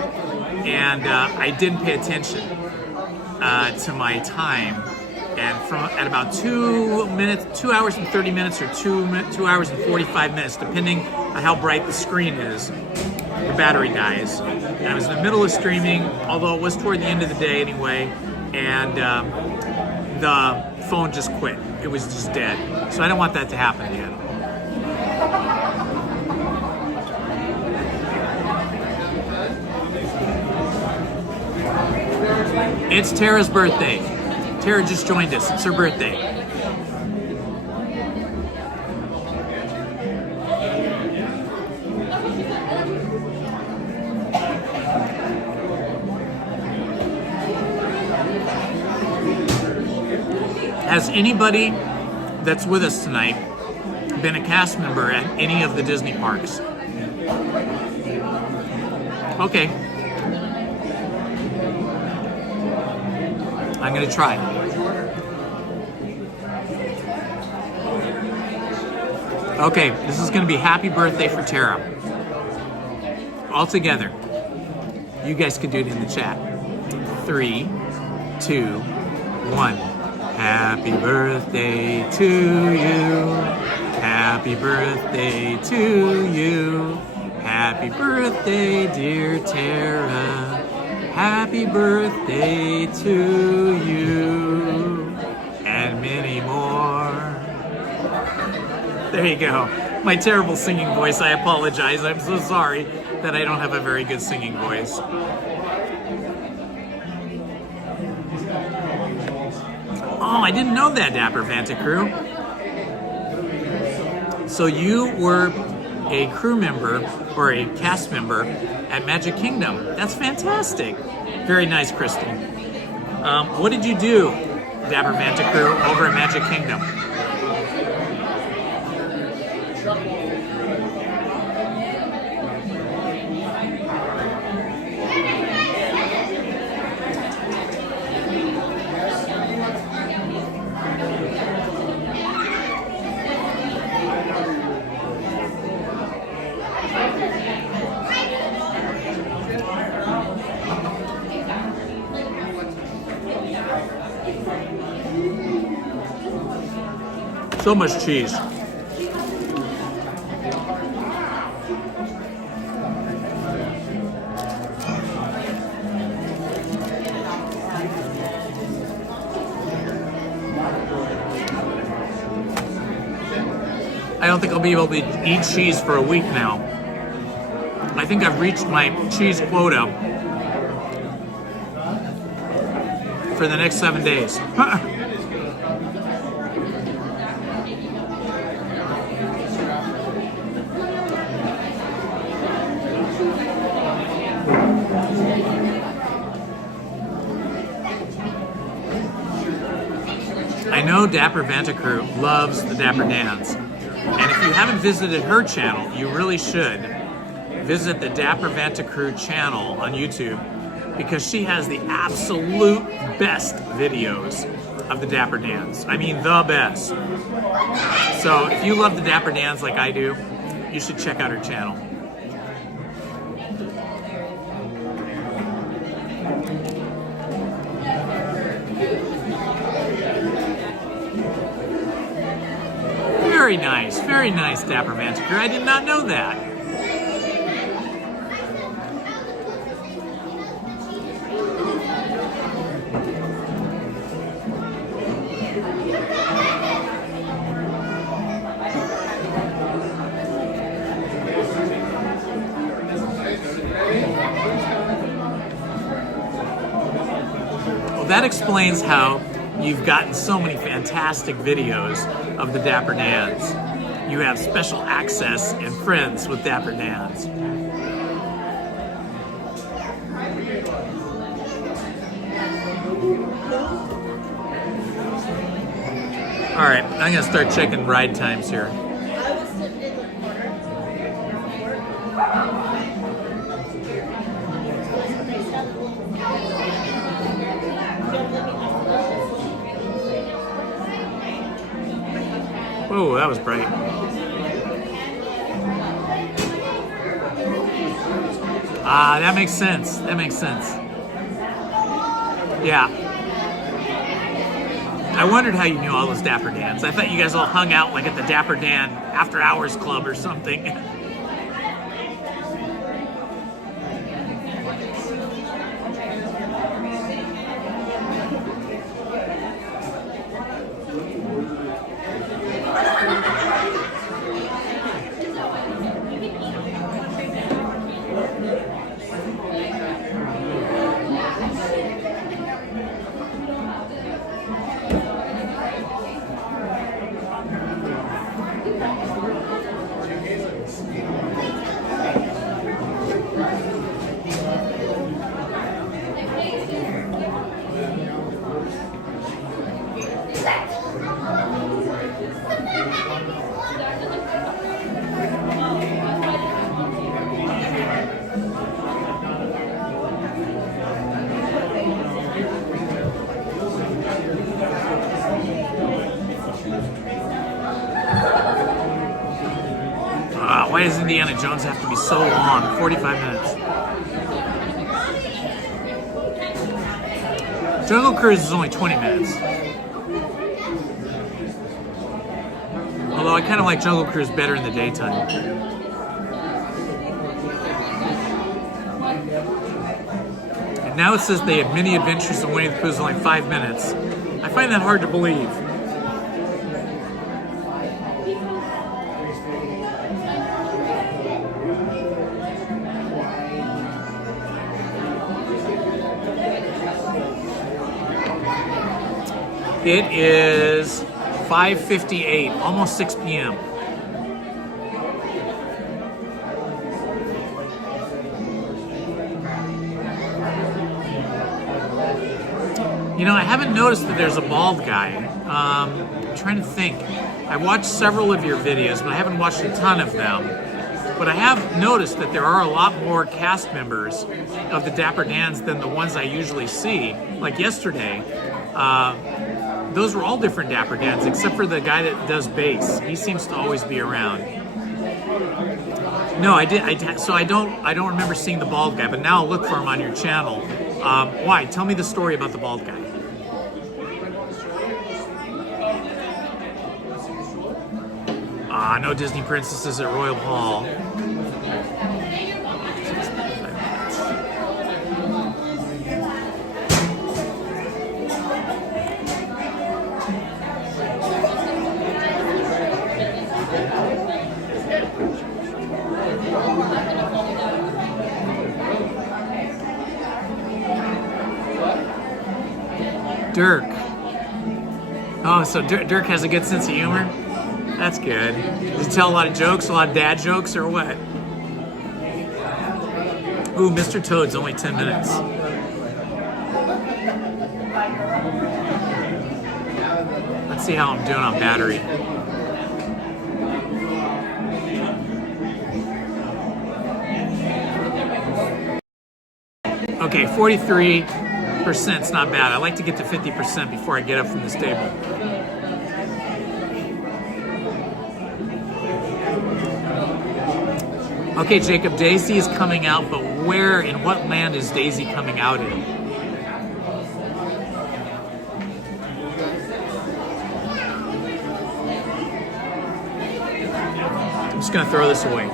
and I didn't pay attention to my time. And at about 2 hours and 30 minutes or 2 hours and 45 minutes, depending on how bright the screen is, the battery dies. And I was in the middle of streaming, although it was toward the end of the day anyway, and the phone just quit. It was just dead. So I don't want that to happen again. It's Tara's birthday. Tara just joined us. It's her birthday. Has anybody that's with us tonight been a cast member at any of the Disney parks? Okay. I'm gonna try. Okay, this is gonna be happy birthday for Tara. All together. You guys can do it in the chat. 3, 2, 1. Happy birthday to you. Happy birthday to you. Happy birthday, dear Tara. Happy birthday to you. And many more. There you go. My terrible singing voice, I apologize. I'm so sorry that I don't have a very good singing voice. Oh, I didn't know that, Dapper Vanta Crew. So you were a crew member or a cast member at Magic Kingdom. That's fantastic. Very nice, Crystal. What did you do, Dapper Manta Crew, over at Magic Kingdom? So much cheese. I don't think I'll be able to eat cheese for a week now. I think I've reached my cheese quota for the next 7 days. I know Dapper Vanta Crew loves the Dapper Dans, and if you haven't visited her channel, you really should visit the Dapper Vanta Crew channel on YouTube, because she has the absolute best videos of the Dapper Dans. I mean, the best. So if you love the Dapper Dans like I do, you should check out her channel. Very nice, Dapper Vanta Crew. I did not know that. Well, that explains how you've gotten so many fantastic videos of the Dapper Dans. You have special access and friends with Dapper Dans. All right, I'm gonna start checking ride times here. Whoa, that was bright. Ah, that makes sense. That makes sense. Yeah. I wondered how you knew all those Dapper Dans. I thought you guys all hung out like at the Dapper Dan After Hours Club or something. Why does Indiana Jones have to be so long? 45 minutes. Jungle Cruise is only 20 minutes. Although I kind of like Jungle Cruise better in the daytime. And now it says they have mini adventures of Winnie the Pooh is only 5 minutes. I find that hard to believe. It is 5:58, almost 6 p.m. You know, I haven't noticed that there's a bald guy. I'm trying to think. I watched several of your videos, but I haven't watched a ton of them. But I have noticed that there are a lot more cast members of the Dapper Dans than the ones I usually see. Like yesterday, those were all different Dapper Dans, except for the guy that does bass. He seems to always be around. No, so I don't remember seeing the bald guy, but now I'll look for him on your channel. Why? Tell me the story about the bald guy. No Disney princesses at Royal Hall. Dirk. Oh, so Dirk has a good sense of humor? That's good. Does he tell a lot of jokes, a lot of dad jokes, or what? Ooh, Mr. Toad's only 10 minutes. Let's see how I'm doing on battery. Okay, 43%'s not bad. I like to get to 50% before I get up from this table. Okay, Jacob, Daisy is coming out, but where, in what land is Daisy coming out in? I'm just gonna throw this away.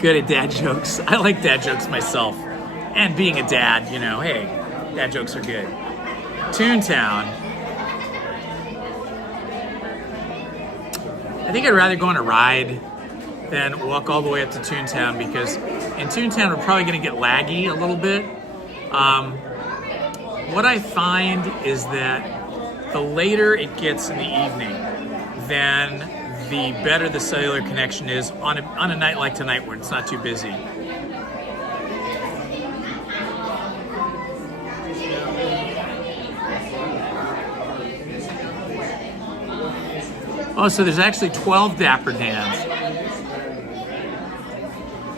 Good at dad jokes. I like dad jokes myself. And being a dad, you know, hey, dad jokes are good. Toontown. I think I'd rather go on a ride than walk all the way up to Toontown, because in Toontown we're probably gonna get laggy a little bit. What I find is that the later it gets in the evening, then the better the cellular connection is on a night like tonight where it's not too busy. Oh, so there's actually 12 Dapper Dans.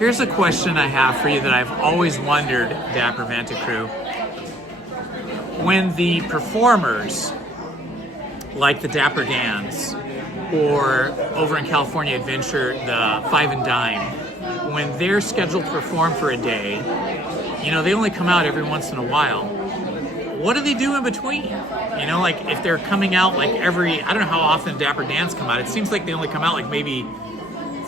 Here's a question I have for you that I've always wondered, Dapper Vanta Crew. When the performers, like the Dapper Dans, or over in California Adventure, the Five and Dime, when they're scheduled to perform for a day, you know, they only come out every once in a while. What do they do in between? You know, like if they're coming out like every, I don't know how often Dapper Dans come out. It seems like they only come out like maybe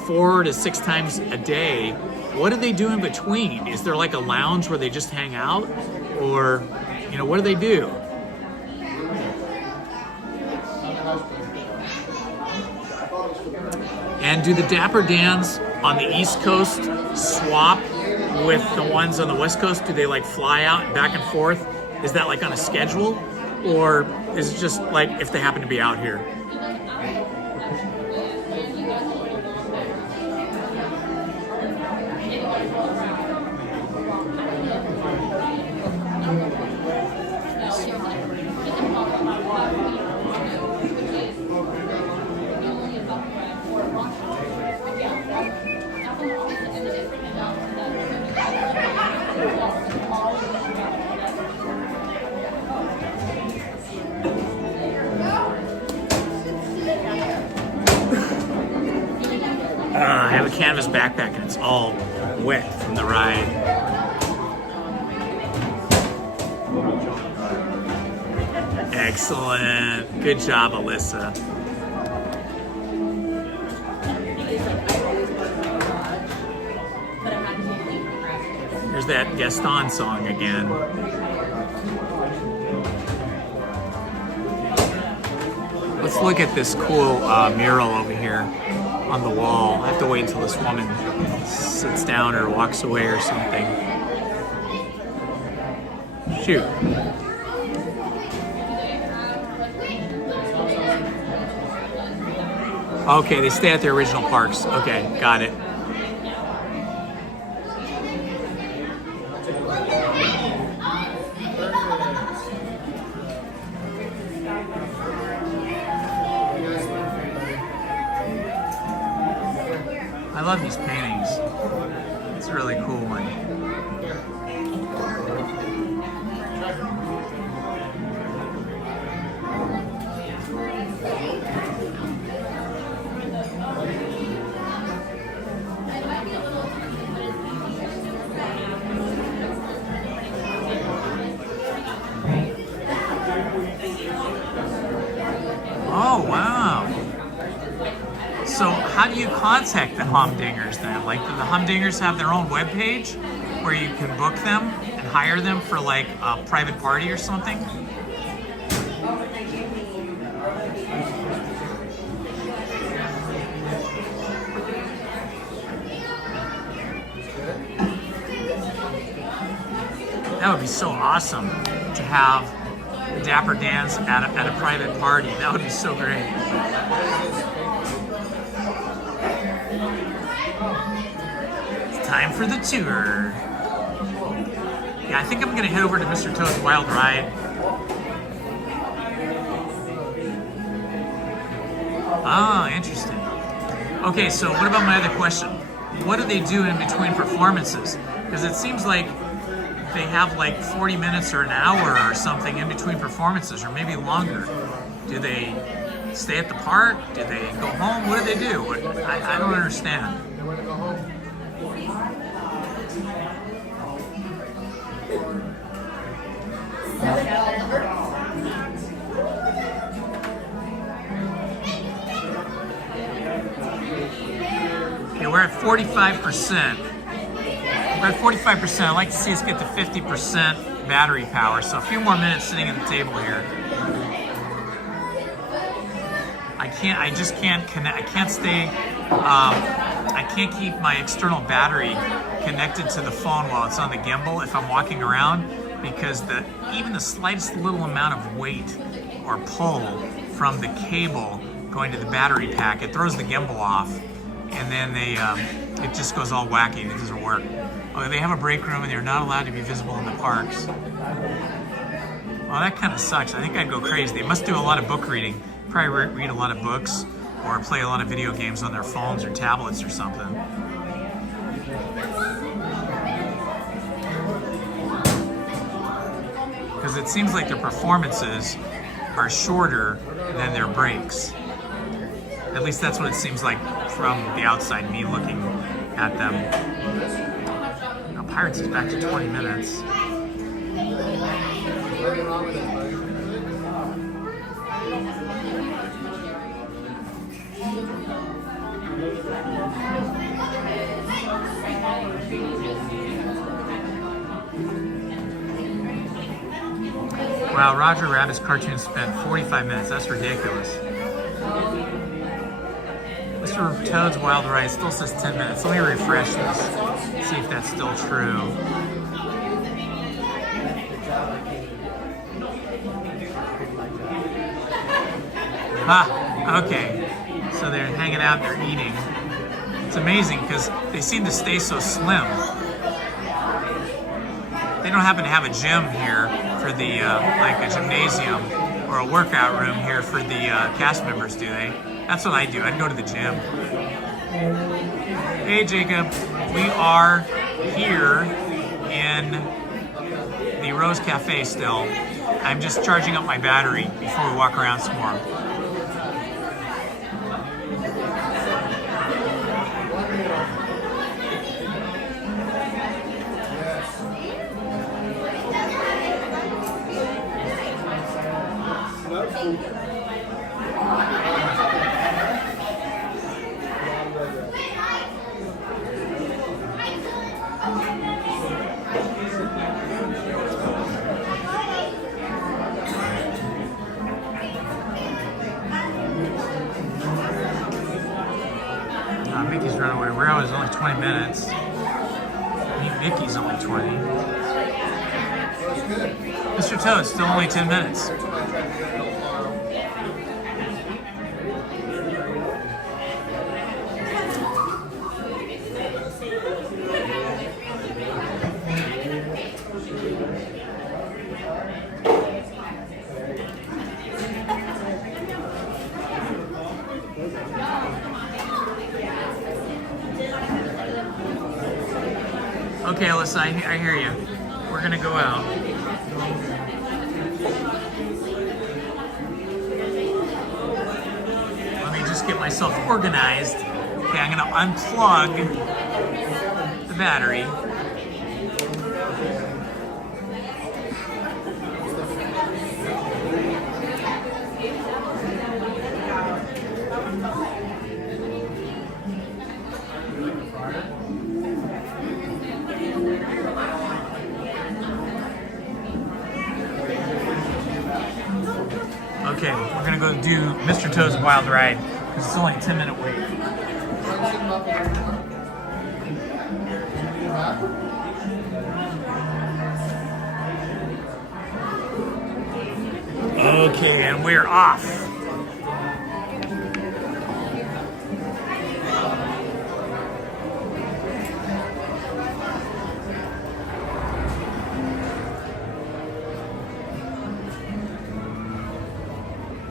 4 to 6 times a day. What do they do in between? Is there like a lounge where they just hang out? Or, you know, what do they do? And do the Dapper Dans on the East Coast swap with the ones on the West Coast? Do they like fly out back and forth? Is that like on a schedule? Or is it just like if they happen to be out here? I have a canvas backpack and it's all wet from the ride. Excellent. Good job, Alyssa. There's that Gaston song again. Let's look at this cool mural over here on the wall. I have to wait until this woman sits down or walks away or something. Shoot. Okay, they stay at their original parks. Okay, got it. I love these paintings. It's a really cool one. Oh, wow. So how do you contact the humdingers then? Like, do the humdingers have their own webpage where you can book them and hire them for like a private party or something? That would be so awesome to have Dapper dance at a private party. That would be so great. It's time for the tour. Yeah, I think I'm gonna head over to Mr. Toad's Wild Ride. Ah, interesting. Okay, so what about my other question? What do they do in between performances? Because it seems like they have like 40 minutes or an hour or something in between performances, or maybe longer. Do they stay at the park? Do they go home? What do they do? I don't understand. They want to go home. Okay, we're at 45%. We're at 45%. I'd like to see us get to 50% battery power. So a few more minutes sitting at the table here. I just can't connect. I can't stay, I can't keep my external battery connected to the phone while it's on the gimbal if I'm walking around, because even the slightest little amount of weight or pull from the cable going to the battery pack, it throws the gimbal off, and then it just goes all wacky and it doesn't work. Oh, they have a break room and they're not allowed to be visible in the parks. Well, that kind of sucks. I think I'd go crazy. They must do a lot of book reading. Probably read a lot of books or play a lot of video games on their phones or tablets or something. Because it seems like their performances are shorter than their breaks. At least that's what it seems like from the outside, me looking at them. Now, Pirates is back to 20 minutes. Wow, Roger Rabbit's cartoon spent 45 minutes. That's ridiculous. Mr. Toad's Wild Ride still says 10 minutes. Let me refresh this, see if that's still true. Ah, okay. So they're hanging out, they're eating. It's amazing because they seem to stay so slim. They don't happen to have a gym here for the, like a gymnasium or a workout room here for the cast members, do they? That's what I do. I'd go to the gym. Hey, Jacob. We are here in the Rose Cafe still. I'm just charging up my battery before we walk around some more. Mickey's Runaway Railway is only 20 minutes. Meet Mickey's only 20. Mr. Toad, still only 10 minutes. Okay, Alyssa, I hear you. We're gonna go out. Let me just get myself organized. Okay, I'm gonna unplug the battery. Okay, we're gonna go do Mr. Toad's Wild Ride, because it's only a 10-minute wait. Okay, and we're off.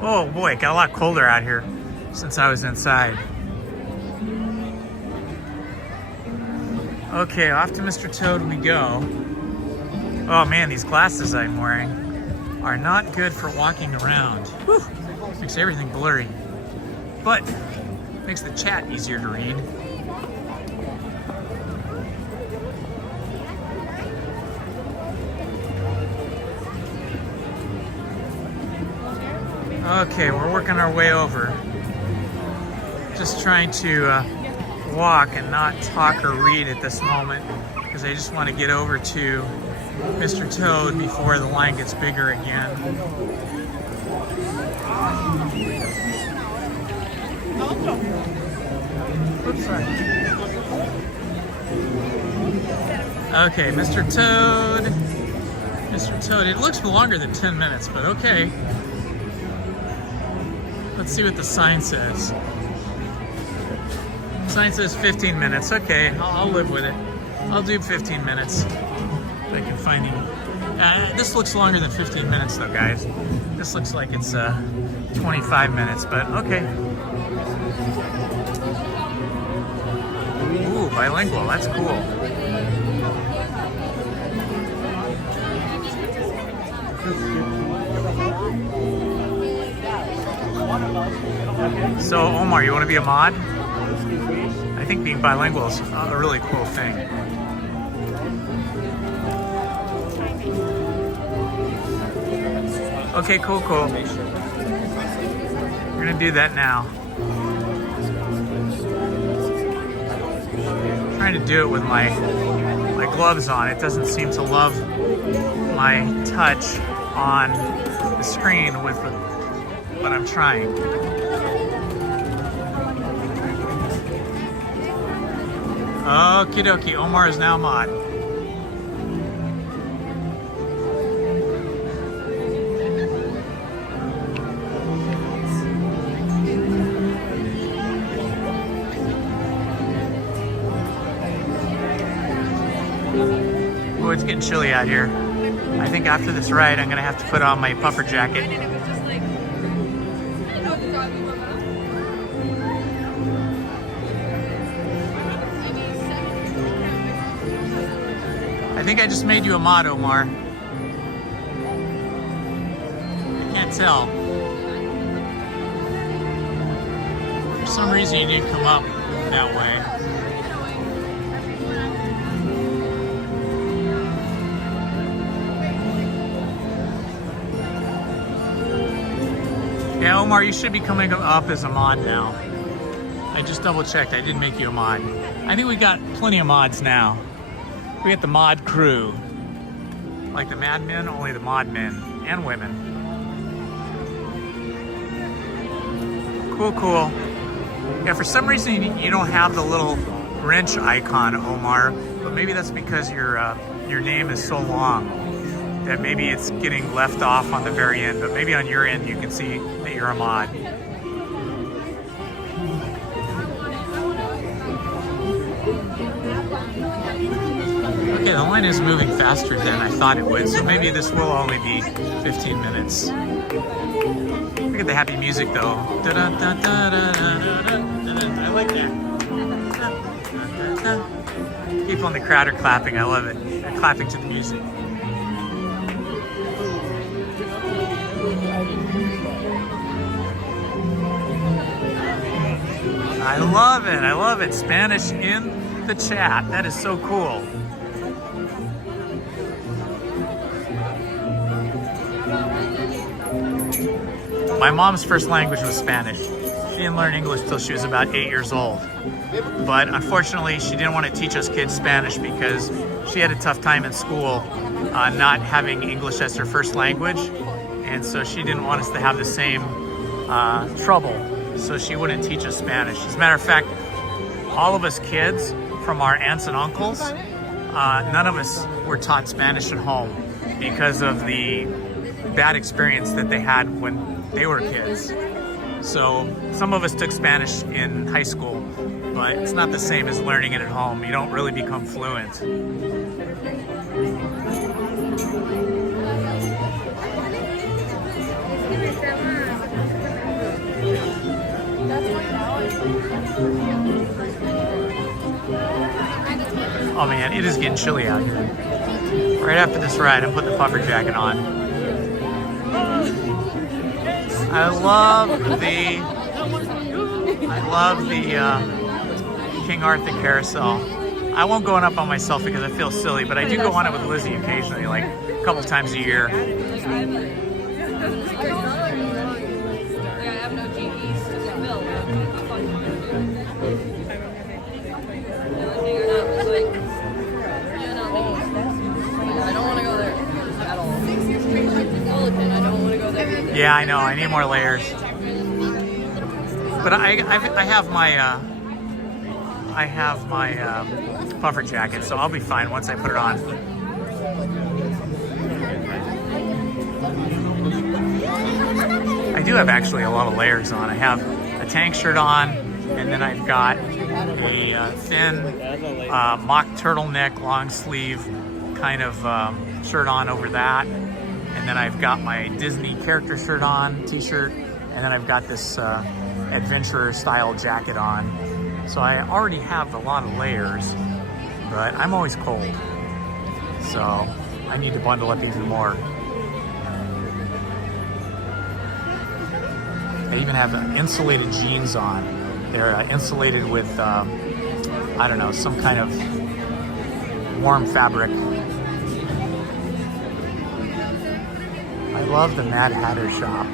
Oh boy, it got a lot colder out here since I was inside. Okay, off to Mr. Toad we go. Oh man, these glasses I'm wearing are not good for walking around. Whew, makes everything blurry, but makes the chat easier to read. Okay, we're working our way over. Just trying to walk and not talk or read at this moment, because I just want to get over to Mr. Toad before the line gets bigger again. Oops, sorry. Okay, Mr. Toad. Mr. Toad. It looks longer than 10 minutes, but okay. Let's see what the sign says. The sign says 15 minutes. Okay, I'll live with it. I'll do 15 minutes. If I can find him. This looks longer than 15 minutes though, guys. This looks like it's 25 minutes, but okay. Ooh, bilingual. That's cool. So, Omar, you want to be a mod? I think being bilingual is a really cool thing. Okay, cool. We're going to do that now. I'm trying to do it with my gloves on. It doesn't seem to love my touch on the screen with the, but I'm trying. Okie dokie, Omar is now mod. Oh, it's getting chilly out here. I think after this ride, I'm gonna have to put on my puffer jacket. I think I just made you a mod, Omar. I can't tell. For some reason you didn't come up that way. Yeah, Omar, you should be coming up as a mod now. I just double checked, I didn't make you a mod. I think we got plenty of mods now. We got the mod crew. Like the Mad Men, only the mod men and women. Cool. Yeah, for some reason you don't have the little wrench icon, Omar, but maybe that's because your name is so long that maybe it's getting left off on the very end, but maybe on your end you can see that you're a mod. Okay, the line is moving faster than I thought it would, so maybe this will only be 15 minutes. Look at the happy music though. I like that. People in the crowd are clapping, I love it. They're clapping to the music. I love it, I love it. Spanish in the chat, that is so cool. My mom's first language was Spanish. She didn't learn English till she was about 8 years old. But unfortunately, she didn't want to teach us kids Spanish because she had a tough time in school not having English as her first language. And so she didn't want us to have the same trouble. So she wouldn't teach us Spanish. As a matter of fact, all of us kids from our aunts and uncles, none of us were taught Spanish at home because of the bad experience that they had when they were kids. So some of us took Spanish in high school, but it's not the same as learning it at home. You don't really become fluent. Oh man, it is getting chilly out here. Right after this ride, I'm putting the puffer jacket on. I love the King Arthur carousel. I won't go on up on myself because I feel silly, but I do go on it with Lizzie occasionally, like a couple times a year. Yeah, I know. I need more layers. But I have my puffer jacket, so I'll be fine once I put it on. I do have actually a lot of layers on. I have a tank shirt on, and then I've got a thin mock turtleneck, long sleeve kind of shirt on over that. And then I've got my Disney character shirt on, t-shirt, and then I've got this adventurer style jacket on. So I already have a lot of layers, but I'm always cold. So I need to bundle up even more. I even have insulated jeans on. They're insulated with, I don't know, some kind of warm fabric. I love the Mad Hatter shop.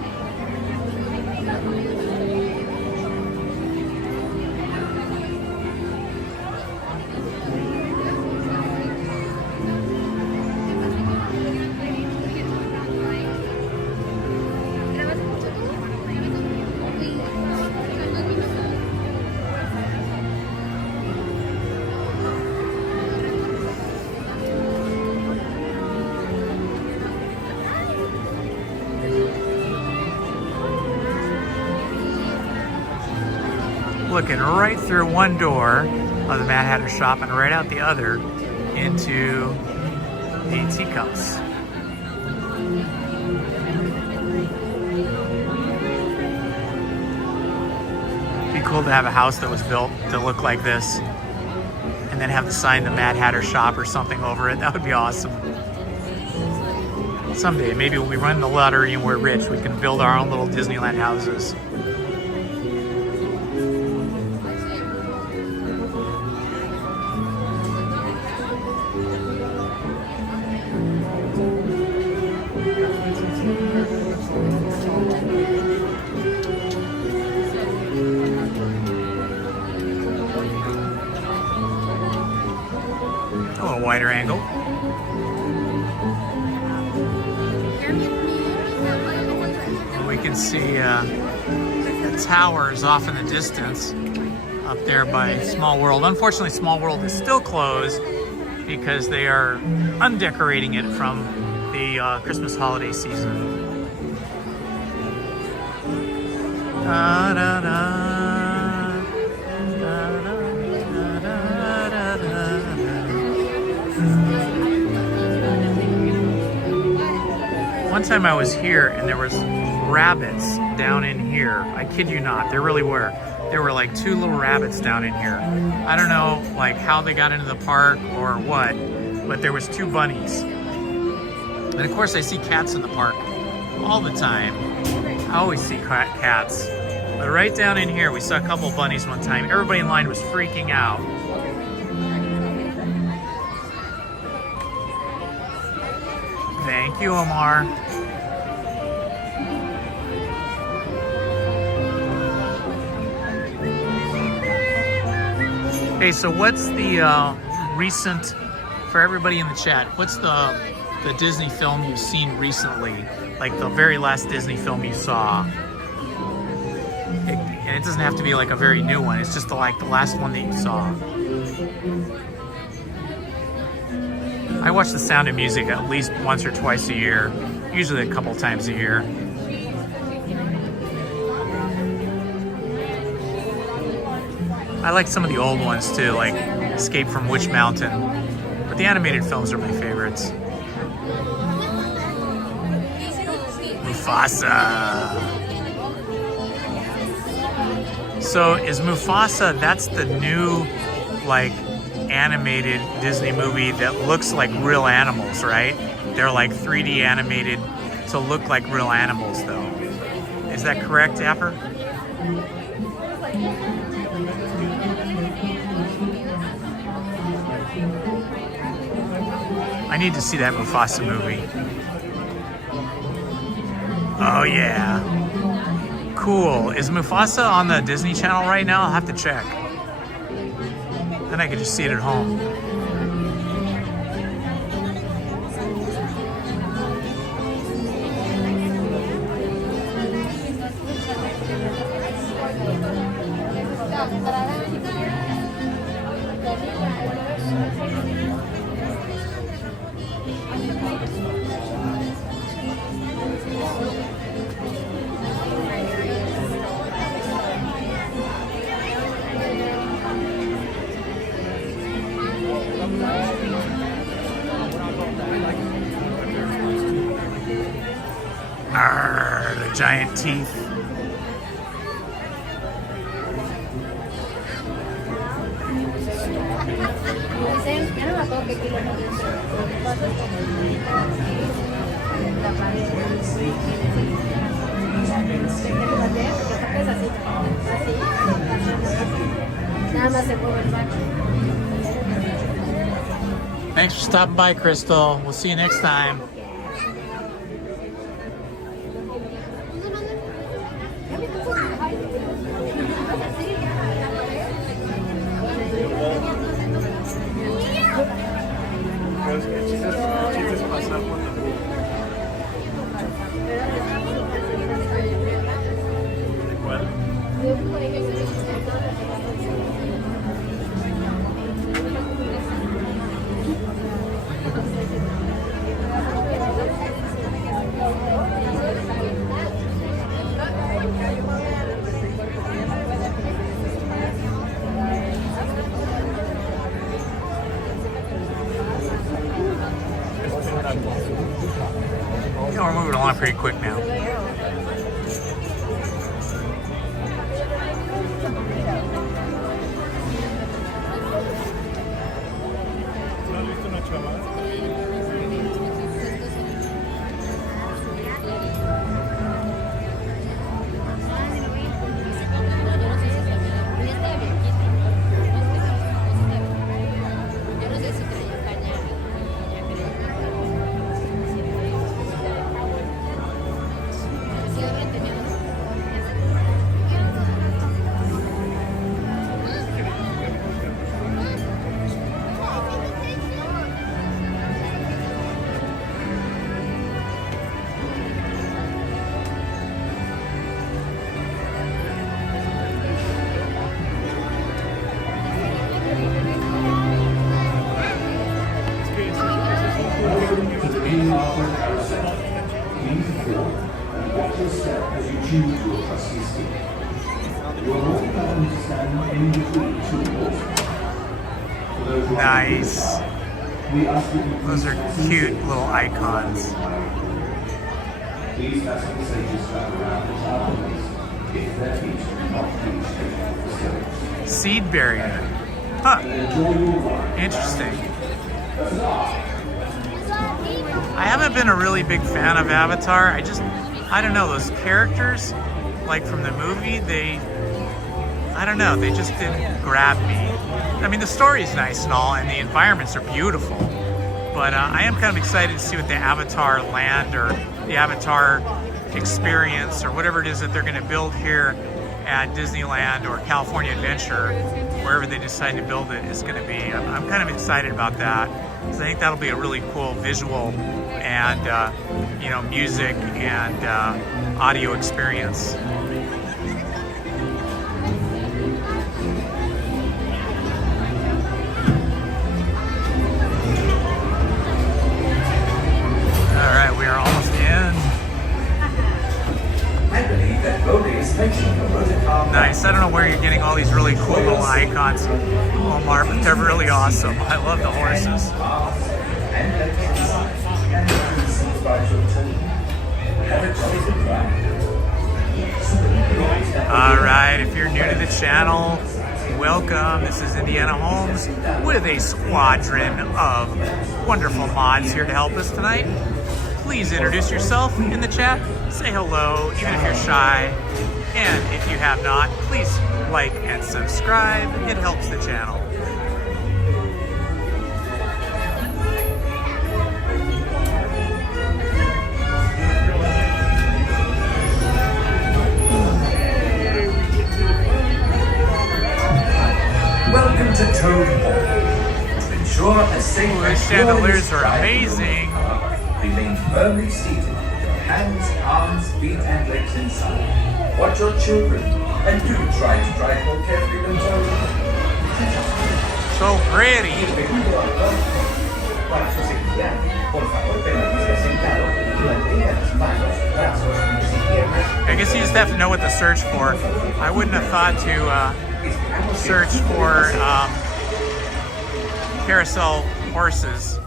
Looking right through one door of the Mad Hatter shop and right out the other into the teacups. It'd be cool to have a house that was built to look like this and then have the sign the Mad Hatter shop or something over it. That would be awesome. Someday, maybe when we run the lottery and we're rich, we can build our own little Disneyland houses. A little wider angle. We can see the towers off in the distance up there by Small World. Unfortunately, Small World is still closed because they are undecorating it from the Christmas holiday season. Da, da, da, da, da, da, da, da. One time I was here and there was rabbits down in here. I kid you not, there really were. There were like 2 little rabbits down in here. I don't know like how they got into the park or what, but there was 2 bunnies. And of course I see cats in the park all the time. I always see cats. But right down in here, we saw a couple bunnies one time. Everybody in line was freaking out. Thank you, Omar. Okay, so what's the recent, for everybody in the chat, what's the Disney film you've seen recently? Like the very last Disney film you saw? And it doesn't have to be like a very new one. It's just like the last one that you saw. I watch The Sound of Music at least once or twice a year, usually a couple times a year. I like some of the old ones too, like Escape from Witch Mountain. But the animated films are my favorites. Mufasa. So is Mufasa, that's the new like animated Disney movie that looks like real animals, right? They're like 3D animated to look like real animals though. Is that correct, Dapper? I need to see that Mufasa movie. Oh yeah. Cool. Is Mufasa on the Disney Channel right now? I'll have to check. Then I could just see it at home. The giant teeth. Thanks for stopping by, Crystal. We'll see you next time. Yeah, we're moving along pretty quick now. Please hold and watch your step as you choose your trusty steed. You're all welcome to stand in between two horses. For those riding Nice. with the car, we ask that you Those are cute little icons. Please fasten the safety strap around the travelers if their feet do not reach the top of the stage. Seed barrier. Huh. Enjoy your ride. Interesting. I haven't been a really big fan of Avatar. I don't know, those characters, like from the movie, I don't know, they just didn't grab me. I mean, the story's nice and all, and the environments are beautiful, but I am kind of excited to see what the Avatar land or the Avatar experience or whatever it is that they're going to build here at Disneyland or California Adventure, wherever they decide to build it, is going to be. I'm kind of excited about that, because I think that'll be a really cool visual and you know, music and audio experience. All right, we are almost in. I believe that Bodhi is fetching a motor car. Nice. I don't know where you're getting all these really cool little icons at Walmart, but they're really awesome. I love the horses. All right, if you're new to the channel, welcome. This is Indiana Holmes with a squadron of wonderful mods here to help us tonight. Please introduce yourself in the chat. Say hello, even if you're shy. And if you have not, please like and subscribe. It helps the channel. Welcome to Toad Hall. To ensure a safe and These chandeliers glorious are ride amazing. remain firmly seated with your hands, arms, feet, and legs inside. Watch your children and do try to drive more carefully than Toad. So pretty. Para su seguridad, por favor permanezca sentado y mantenga las manos, brazos, pies y piernas. I guess you just have to know what to search for. I wouldn't have thought to search for carousel horses.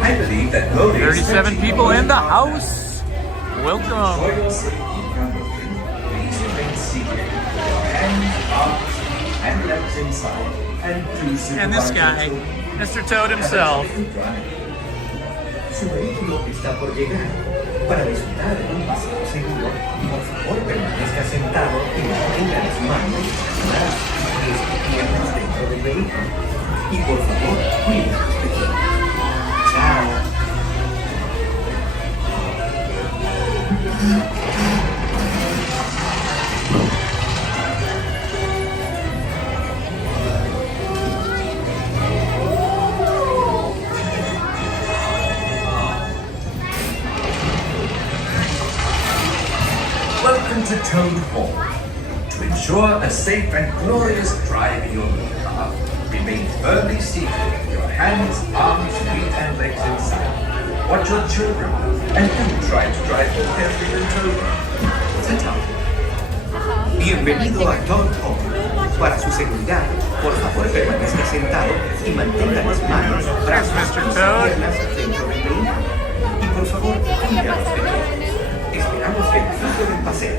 I believe that Bodhi is 37 fetching people a in the motor car. house. Enjoy Welcome. your safety comfortably. Please remain seated with your hands, arms, and legs inside. And do And this guy, Mr. Toad himself. Su vehículo está por llegar. Para disfrutar de un paseo seguro, por favor permanezca sentado y mantenga las manos, brazos, pies y piernas dentro del vehículo. Y por favor, cuide a los pequeños. Chao. Welcome to Toad Hall. To ensure a safe and glorious drive in your motor car, remain firmly seated with your hands, arms, feet, and legs inside. Watch your children and do try to drive more carefully than Toad. Bienvenido a Toad Hall. Para su seguridad, por favor permanezca sentado y mantenga las manos, brazos y piernas dentro del vehículo. Y por favor, cuide a los pequeños. Esperamos que disfrute del paseo.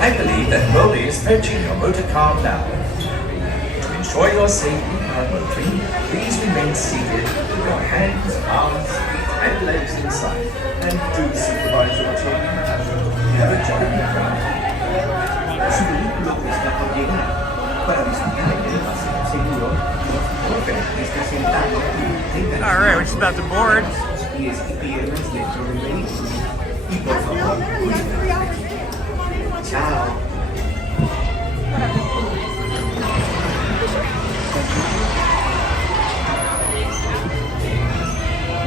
I believe that Bodhi is fetching your motor car now. To ensure your safety while motoring, please remain seated with your hands, arms, feet, and legs inside, and do supervise your children. Have a jolly ride. Su vehículo está por llegar. Para disfrutar del paseo seguro, about to board. Pies y piernas dentro del vehículo. Y por favor, cuídate. Chao.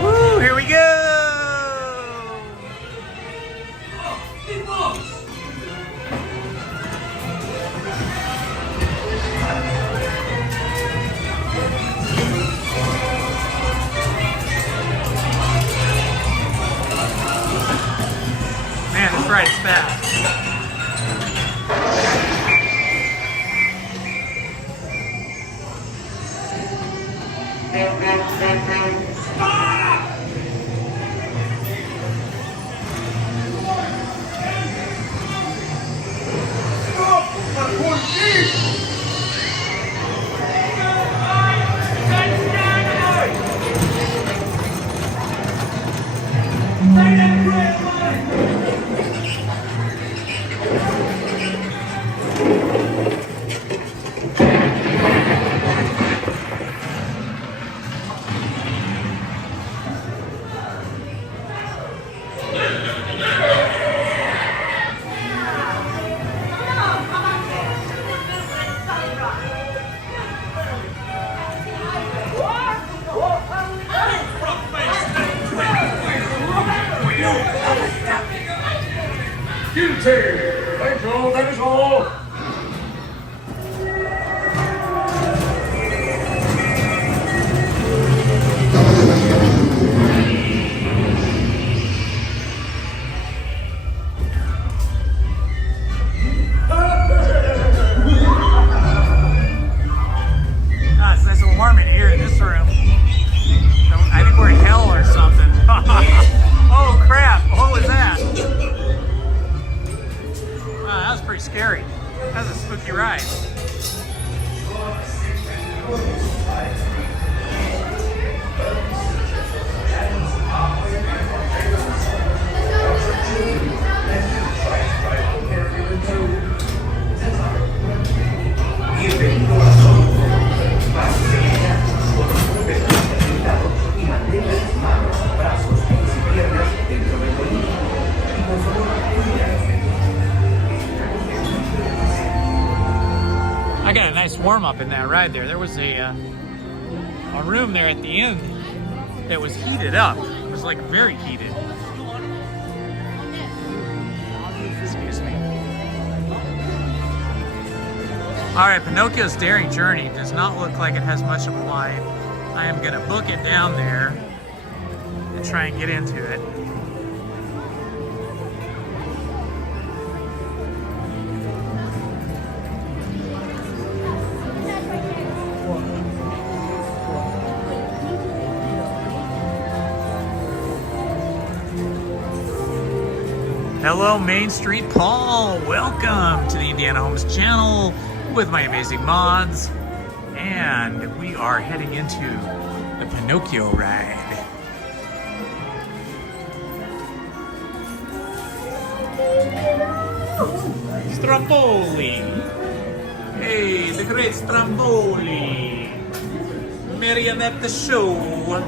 Woo, here we go! Man, this ride is fast. Thank you, that is all. Ah, it's nice and warm in here in this room. I think we're in hell or something. Oh crap, what was that? That was pretty scary. That was a spooky ride. Bienvenido a Storybook. Pase con un vestido limitado y mantenga las manos, brazos, pies y piernas dentro del vehículo. Y por favor, cuídate. I got a nice warm up in that ride there. There was a room there at the end that was heated up. It was like very heated. Excuse me. All right, Pinocchio's Daring Journey does not look like it has much of a line. I am gonna book it down there and try and get into it. Hello, Main Street Paul. Welcome to the Indiana Holmes channel with my amazing mods. And we are heading into the Pinocchio ride. Stromboli. Hey, the great Stromboli. Marionette show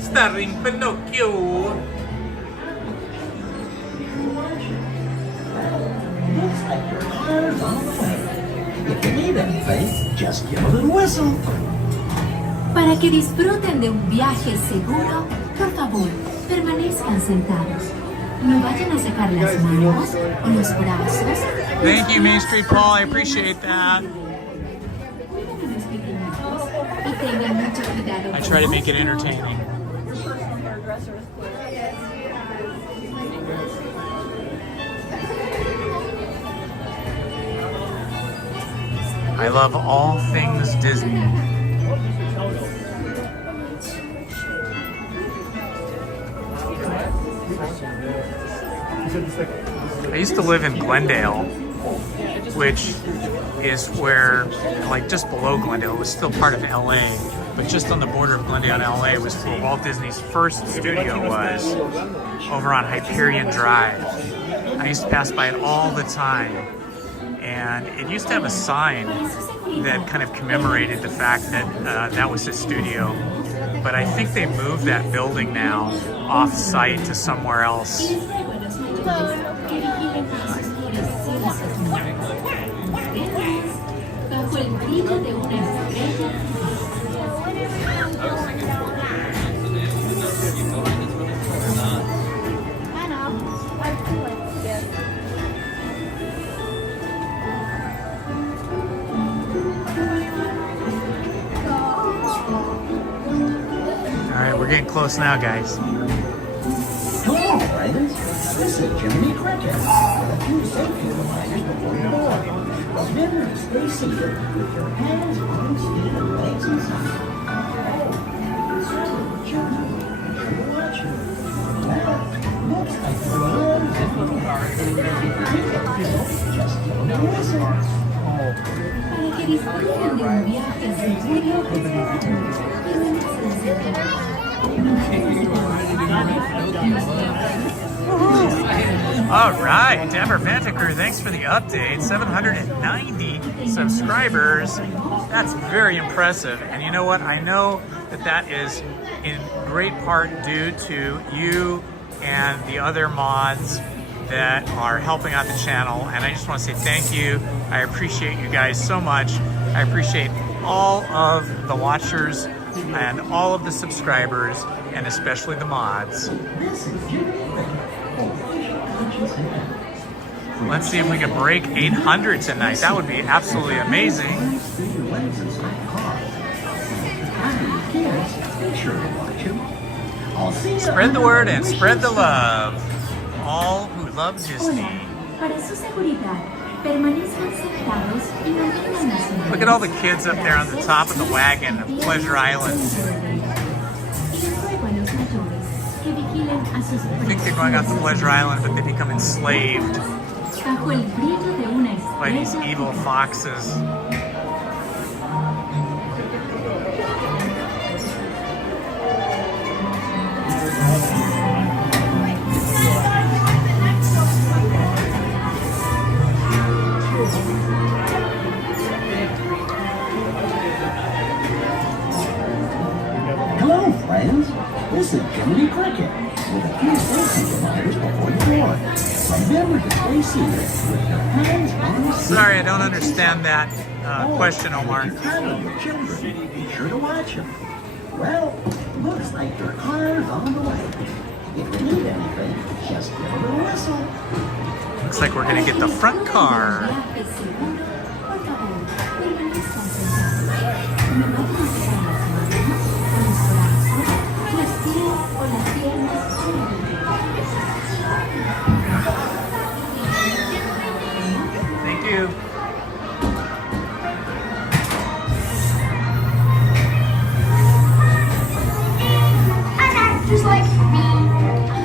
starring Pinocchio. Looks like your car's on the way. If you need anything, just give a little whistle. Para que disfruten de un viaje seguro, por favor, permanezcan sentados. No vayan a sacar las manos o los brazos. Thank you, Main Street Paul. I appreciate that. Y tengan mucho cuidado. I try to make it entertaining. I love all things Disney. I used to live in Glendale, which is where, like just below Glendale, it was still part of LA, but just on the border of Glendale and LA was where Walt Disney's first studio was, over on Hyperion Drive. I used to pass by it all the time, and it used to have a sign that kind of commemorated the fact that that was his studio. but I think they moved that building now off-site to somewhere else. We're getting close now, guys. Hello, friends. This is Jiminy Cricket. With a few safety reminders before you board. Remember to stay seated with your hands, arms, feet, and legs inside. Children, be sure to watch you. Well, looks like the world's in the dark. If you think that just give them a whistle. Para que disfruten de un viaje seguro, All right, Denver Fanta Crew, thanks for the update. 790 subscribers. That's very impressive. And you know what? I know that that is in great part due to you and the other mods that are helping out the channel. And I just want to say thank you. I appreciate you guys so much. I appreciate all of the watchers and all of the subscribers, and especially the mods. Let's see if we can break 800 tonight. That would be absolutely amazing. Spread the word and spread the love. All who love Disney. Look at all the kids up there on the top of the wagon of Pleasure Island. I think they're going out to Pleasure Island, but they become enslaved by these evil foxes. Hello, friends. This is Jiminy Cricket with a few safety reminders before you board. Remember to stay seated with your hands on the seat. Sorry, I don't understand that question, Omar. Your children, be sure to watch them. Well, looks like your car's on the way. If you need anything, just give them a whistle. Looks like we're gonna get the front car. Thank you. And actors like me,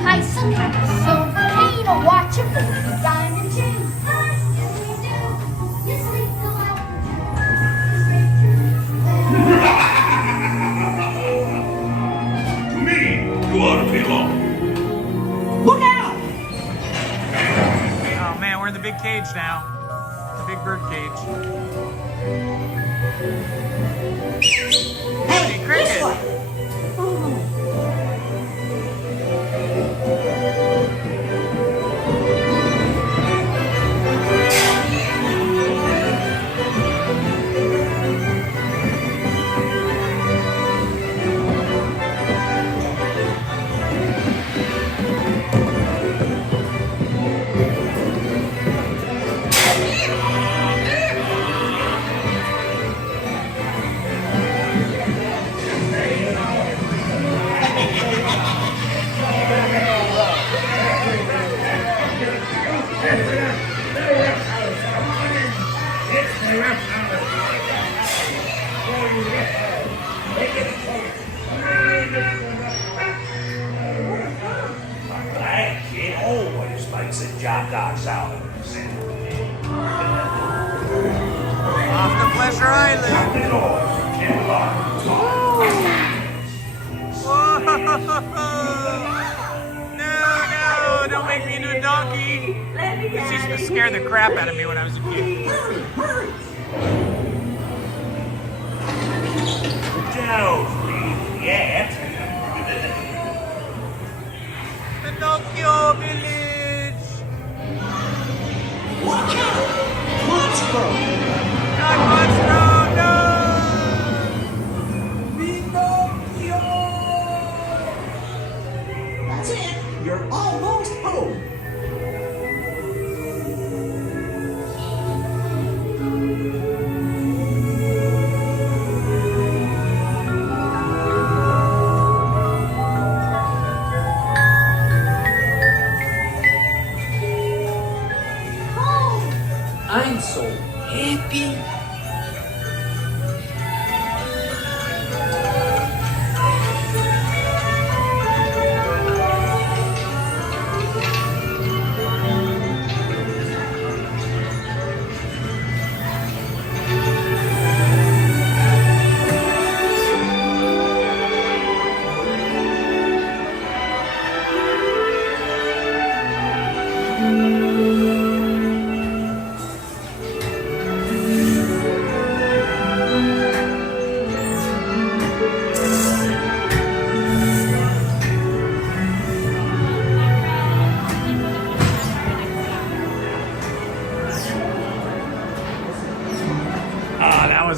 I sometimes so pain to watch a movie diamond chain. To me, you ought to belong. Look out! Oh man, we're in the big cage now. The big bird cage. Hey, Cricket! That kid always makes a jackass out of himself. Off to Pleasure Island. No, don't make me into a donkey. This used to scare the crap out of me when I was a kid. Don't leave yet. happy.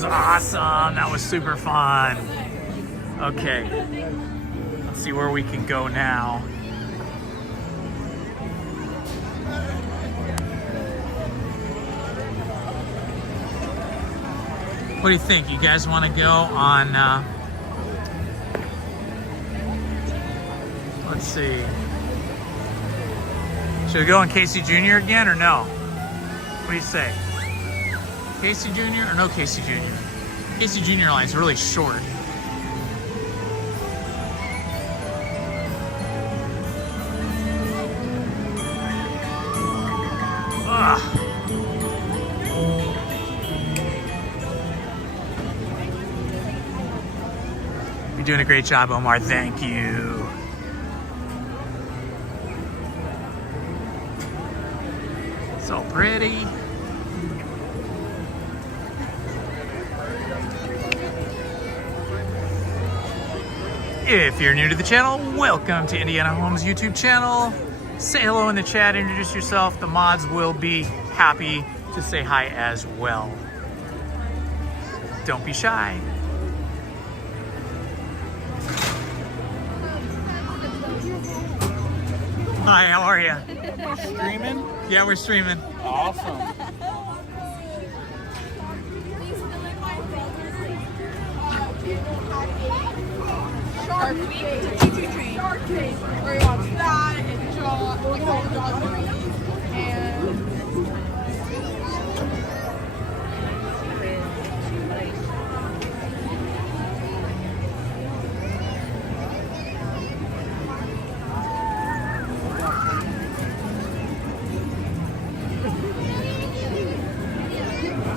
Awesome, that was super fun. Okay, let's see where we can go now. What do you think? You guys want to go on, let's see. Should we go on Casey Jr. again or no? What do you say? Casey Jr. or no Casey Jr.? Casey Jr. line's really short. Ugh. You're doing a great job, Omar. Thank you. So pretty. If you're new to the channel, welcome to Indiana Holmes YouTube channel. Say hello in the chat, introduce yourself. The mods will be happy to say hi as well. Don't be shy. Hi, how are you? We're streaming? Yeah, we're streaming. Awesome. Shark Week to Choo-Choo Train. Where you watch that and Jaws, like all the Jaws movies. And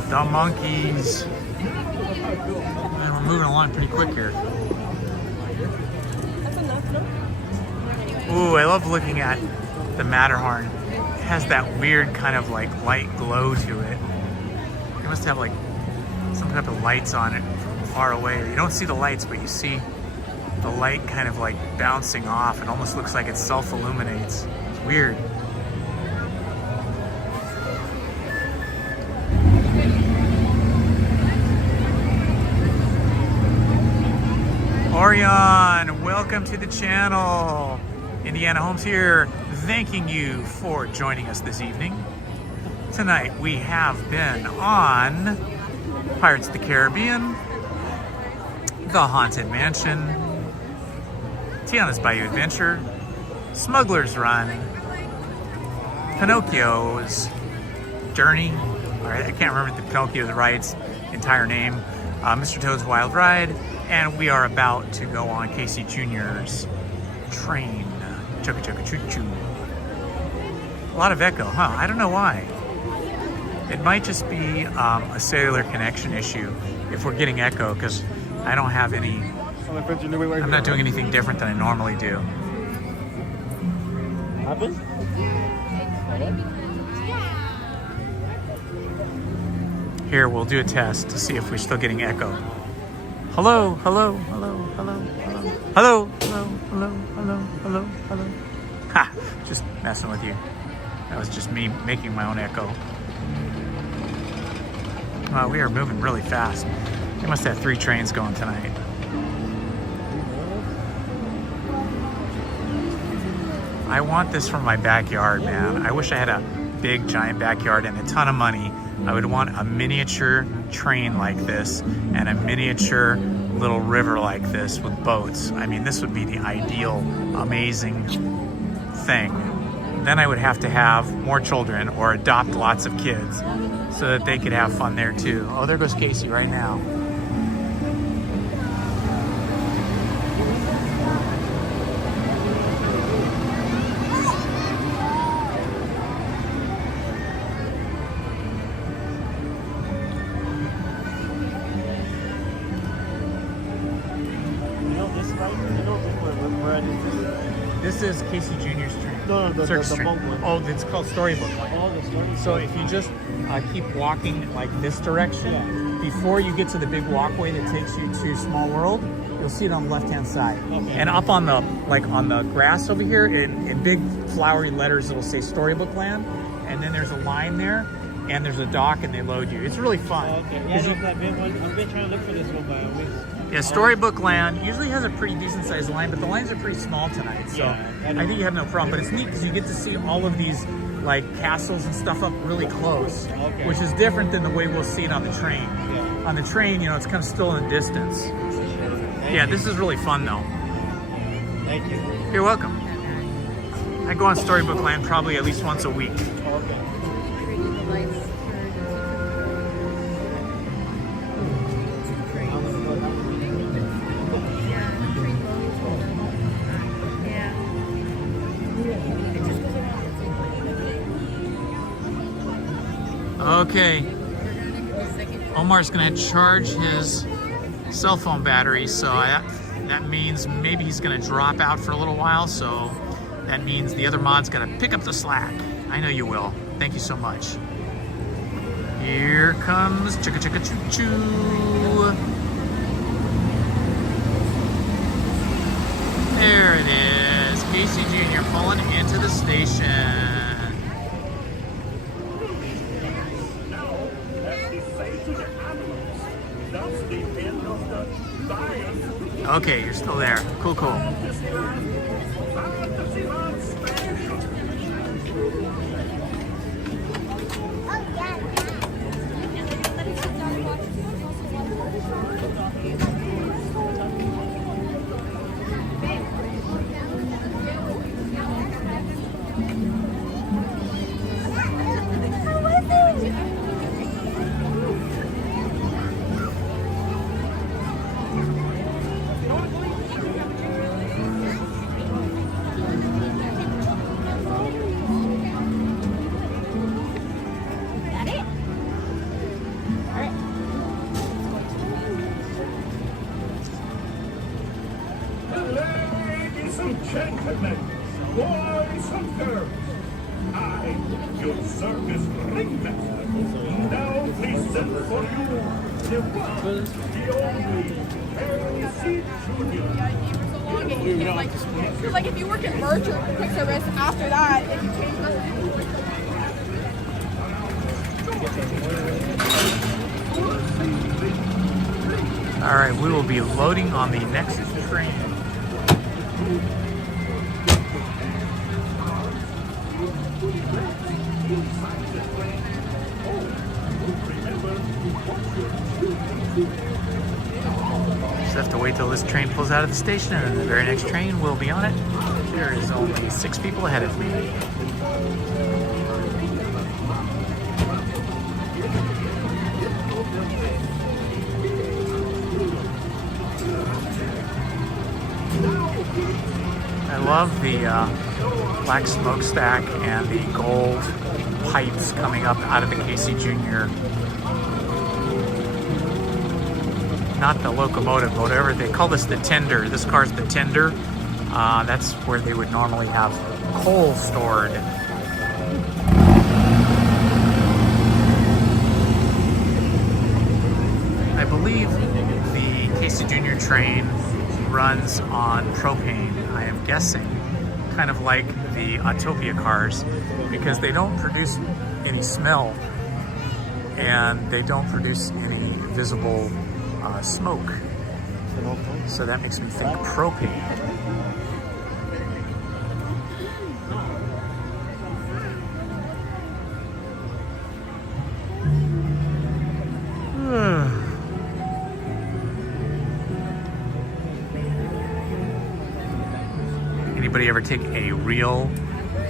the monkeys. Man, we're moving along pretty quick here. Ooh, I love looking at the Matterhorn. It has that weird kind of like light glow to it. It must have like some type of lights on it from far away. You don't see the lights, but you see the light kind of like bouncing off. It almost looks like it self-illuminates. It's weird. Orion, welcome to the channel. Indiana Holmes here, thanking you for joining us this evening. Tonight we have been on Pirates of the Caribbean, The Haunted Mansion, Tiana's Bayou Adventure, Smugglers Run, Pinocchio's Journey, all right, I can't remember the Pinocchio's ride's entire name, Mr. Toad's Wild Ride, and we are about to go on Casey Jr.'s train. Chugga chugga choo choo. A lot of echo, huh? I don't know why. It might just be a cellular connection issue if we're getting echo, because I don't have any. I'm not doing anything different than I normally do. Happen? Here, we'll do a test to see if we're still getting echo. Hello, hello, hello, hello, hello, hello, hello, hello, hello, hello, hello. Ha! Just messing with you. That was just me making my own echo. Wow, we are moving really fast. They must have 3 trains going tonight. I want this for my backyard, man. I wish I had a big, giant backyard and a ton of money. I would want a miniature train like this and a miniature little river like this with boats. I mean, this would be the ideal, amazing thing. Then I would have to have more children or adopt lots of kids. so that they could have fun there too. Oh, there goes Casey right now. This is Casey Jr.'s train. No, the Circus boat train. one. Oh, it's called Storybook. Oh, the Storybook. So if you just keep walking like this direction, before you get to the big walkway that takes you to Small World, you'll see it on the left-hand side. Okay. And up on the on the grass over here, in big flowery letters, it'll say Storybook Land. And then there's a line there, and there's a dock, and they load you. It's really fun. Okay. Yeah, I've been trying to look for this one, but I always... Yeah, Storybook Land usually has a pretty decent sized line, but the lines are pretty small tonight, so Yeah, I think you have no problem. But it's neat because you get to see all of these like castles and stuff up really close, Okay. which is different than the way we'll see it on the train. Yeah. On the train, you know, it's kind of still in the distance. Yeah, this is really fun though. Thank you. You're welcome. I go on Storybook Land probably at least once a week. Okay. Okay, Omar's gonna charge his cell phone battery, so that means maybe he's gonna drop out for a little while, so that means the other mod's gonna pick up the slack. I know you will. Thank you so much. Here comes Chicka Chicka Choo Choo. There it is, Casey Jr. pulling into the station. Okay, you're still there. Cool, cool. Ladies and gentlemen, boys and girls, I, your circus ringmaster, now present for you the one, the only, Casey Jr. Like if you work at merch or quick service after that, if you change All right, we will be loading on the next train. Just have to wait till this train pulls out of the station, and then the very next train will be on it. There is only 6 people ahead of me. I love the black smokestack and the gold pipes coming up out of the Casey Jr. Not the locomotive, but whatever they call this, the tender. This car's the tender. That's where they would normally have coal stored. I believe the Casey Jr. train runs on propane, I am guessing, kind of like the Autopia cars, because they don't produce any smell and they don't produce any visible smoke. So that makes me think propane. Anybody ever take a real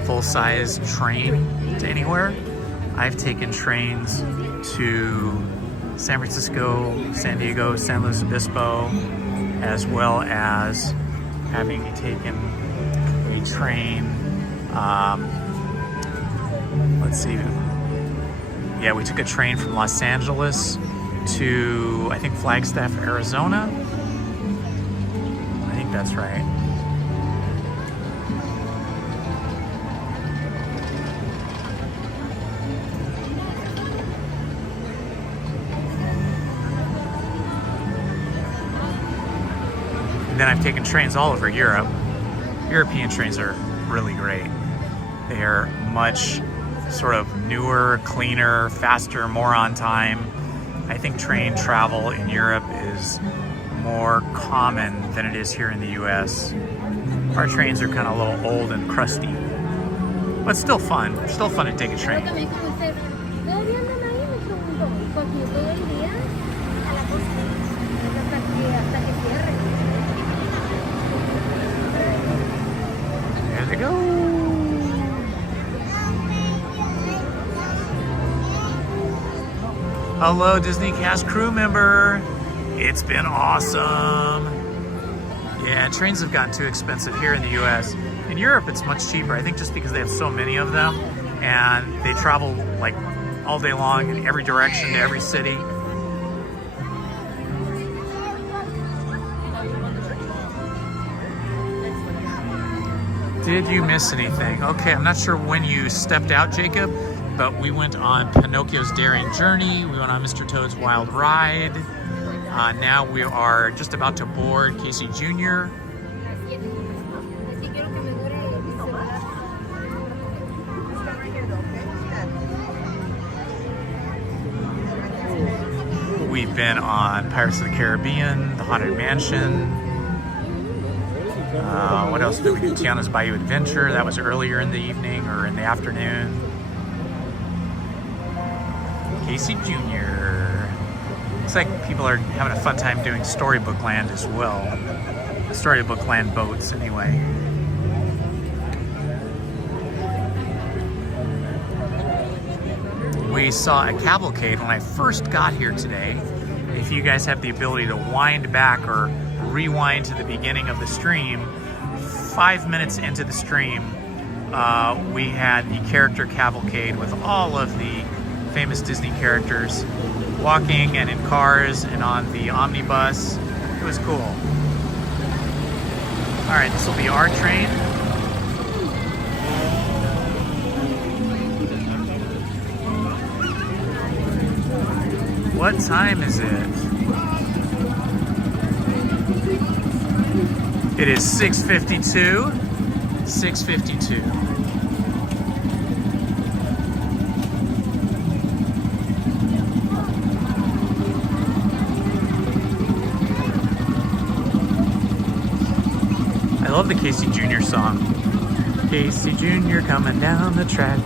full-size train to anywhere? I've taken trains to San Francisco, San Diego, San Luis Obispo, as well as having taken a train. Let's see. Yeah, we took a train from Los Angeles to, I think, Flagstaff, Arizona. I think that's right. And then I've taken trains all over Europe. European trains are really great. They are much sort of newer, cleaner, faster, more on time. I think train travel in Europe is more common than it is here in the US. Our trains are kind of a little old and crusty, but still fun. Still fun to take a train. There they go. Hello, Disney cast crew member. It's been awesome. Yeah, trains have gotten too expensive here in the US. In Europe, it's much cheaper. I think just because they have so many of them and they travel like all day long in every direction to every city. Did you miss anything? Okay, I'm not sure when you stepped out, Jacob, but we went on Pinocchio's Daring Journey. We went on Mr. Toad's Wild Ride. Now we are just about to board Casey Jr. We've been on Pirates of the Caribbean, the Haunted Mansion. What else did we do? Tiana's Bayou Adventure. That was earlier in the evening or in the afternoon. Casey Jr. Looks like people are having a fun time doing Storybook Land as well. The Storybook Land boats, anyway. We saw a cavalcade when I first got here today. If you guys have the ability to wind back or rewind to the beginning of the stream, 5 minutes into the stream, we had the character cavalcade with all of the famous Disney characters walking and in cars and on the omnibus. It was cool. All right, this will be our train. What time is it? It is 6:52. 6:52. I love the Casey Jr. song. Casey Jr. coming down the track,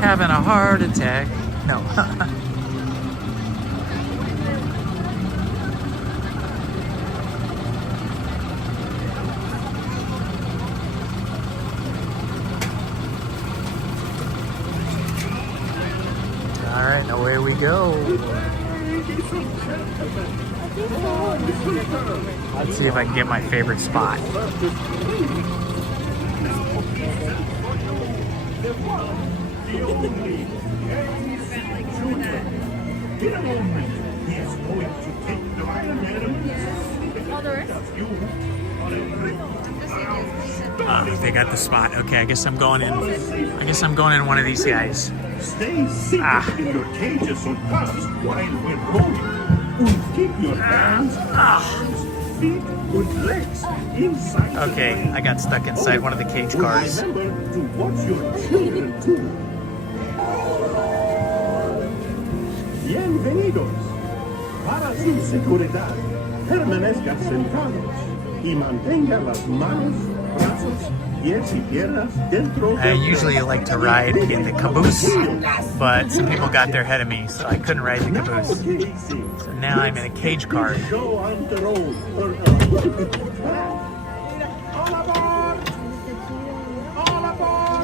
having a heart attack. No. All right, away we go. Let's see if I can get my favorite spot. They got the spot. Okay, I guess I'm going in. I guess I'm going in one of these guys. Stay seated in your cages or buses while we're going. Keep your hands, arms, feet, and legs inside. Okay, I got stuck inside one of the cage cars. Remember to watch your children too. Bienvenidos. Para su seguridad, permanezcan sentados y mantengan las manos, brazos, pies y piernas dentro. I usually like to ride in the caboose, but some people got there ahead of me, so I couldn't ride the caboose. So now I'm in a cage car. Show on the road. All aboard! All aboard!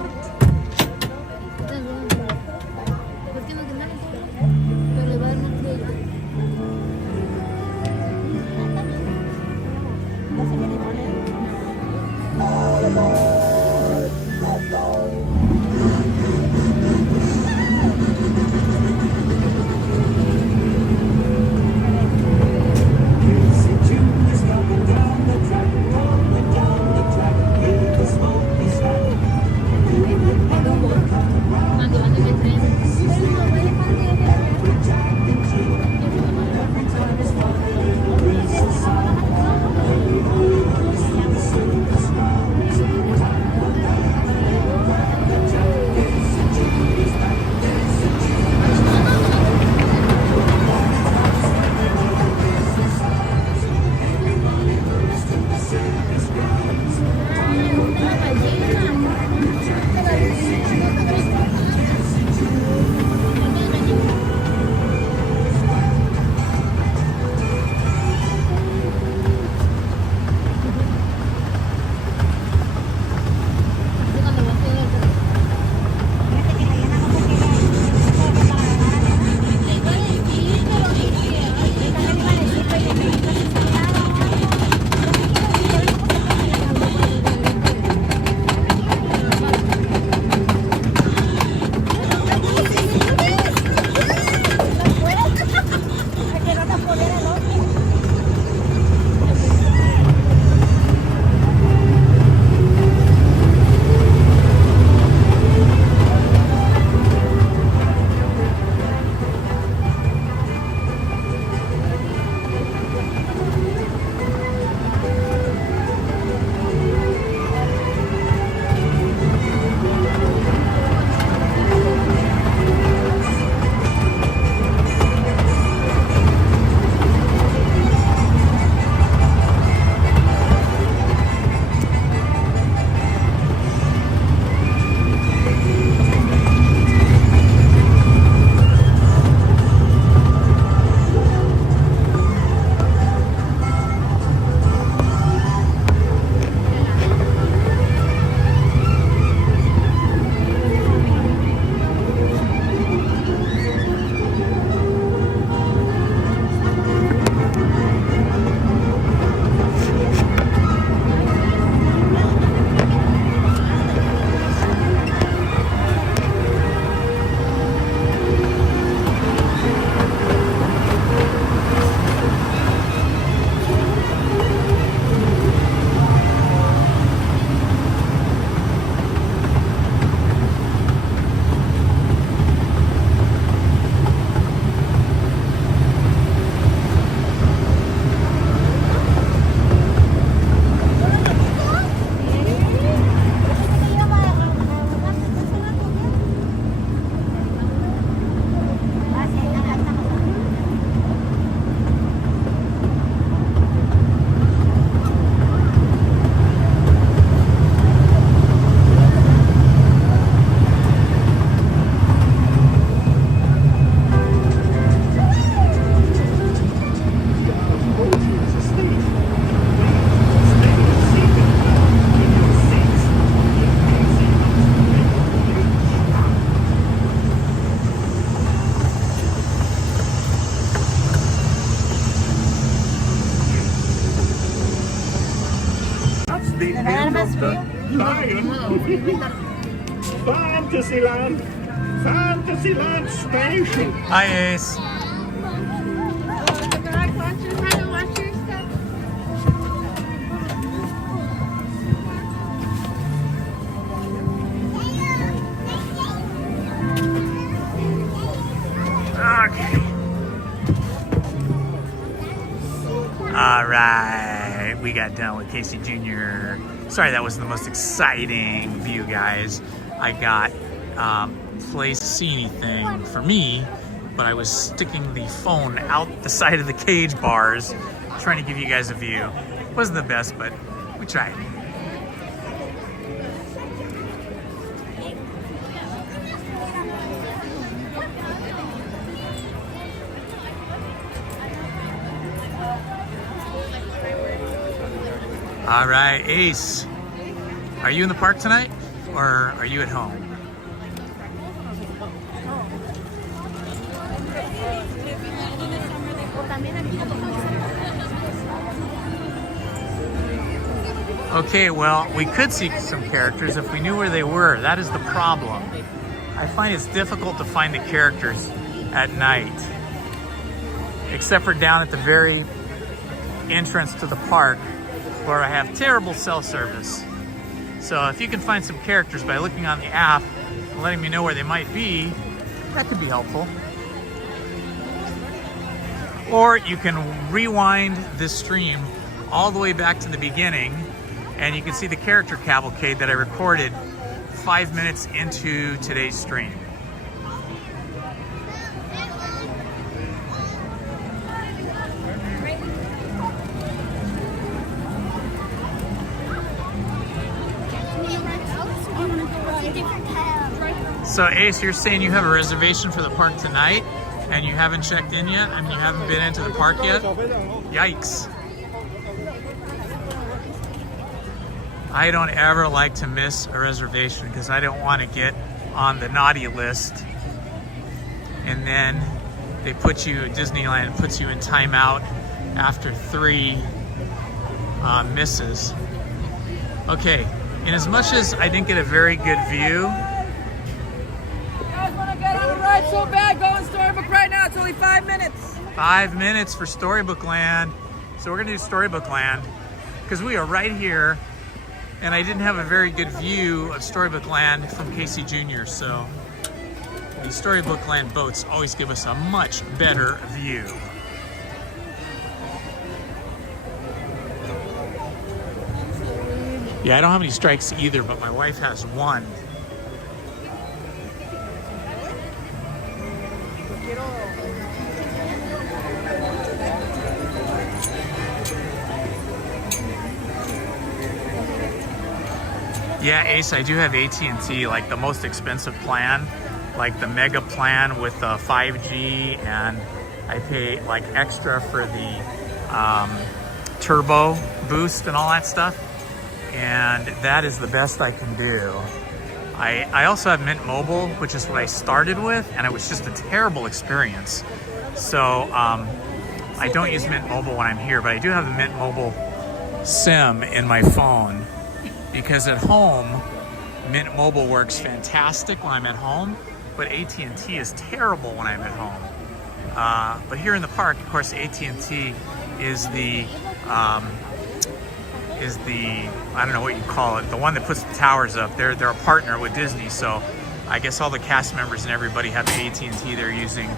the end of the line. Fantasyland! Fantasyland Station! Hi, Ace. All right, we got done with Casey Jr. Sorry, that wasn't the most exciting view, guys. I got place see anything for me, but I was sticking the phone out the side of the cage bars, trying to give you guys a view. Wasn't the best, but we tried. All right, Ace, are you in the park tonight or are you at home? Okay, well, we could see some characters if we knew where they were. That is the problem. I find it's difficult to find the characters at night, except for down at the very entrance to the park, where I have terrible cell service. So if you can find some characters by looking on the app and letting me know where they might be, that could be helpful. Or you can rewind this stream all the way back to the beginning and you can see the character cavalcade that I recorded 5 minutes into today's stream. So Ace, you're saying you have a reservation for the park tonight and you haven't checked in yet? I mean, you haven't been into the park yet? Yikes. I don't ever like to miss a reservation because I don't want to get on the naughty list and then they put you, Disneyland puts you in timeout after 3 misses. Okay, in as much as I didn't get a very good view, So bad, go on Storybook right now. It's only 5 minutes. 5 minutes for Storybook Land. So we're gonna do Storybook Land because we are right here and I didn't have a very good view of Storybook Land from Casey Jr. So the Storybook Land boats always give us a much better view. Yeah, I don't have any strikes either, but my wife has 1. Yeah, Ace, I do have AT&T, like the most expensive plan, like the mega plan with the 5G, and I pay like extra for the turbo boost and all that stuff, and that is the best I can do. I also have Mint Mobile, which is what I started with, and it was just a terrible experience. So I don't use Mint Mobile when I'm here, but I do have the Mint Mobile SIM in my phone. Because at home, Mint Mobile works fantastic when I'm at home, but AT&T is terrible when I'm at home. But here in the park, of course, AT&T is the, I don't know what you call it, the one that puts the towers up. They're a partner with Disney, so I guess all the cast members and everybody have the AT&T they're using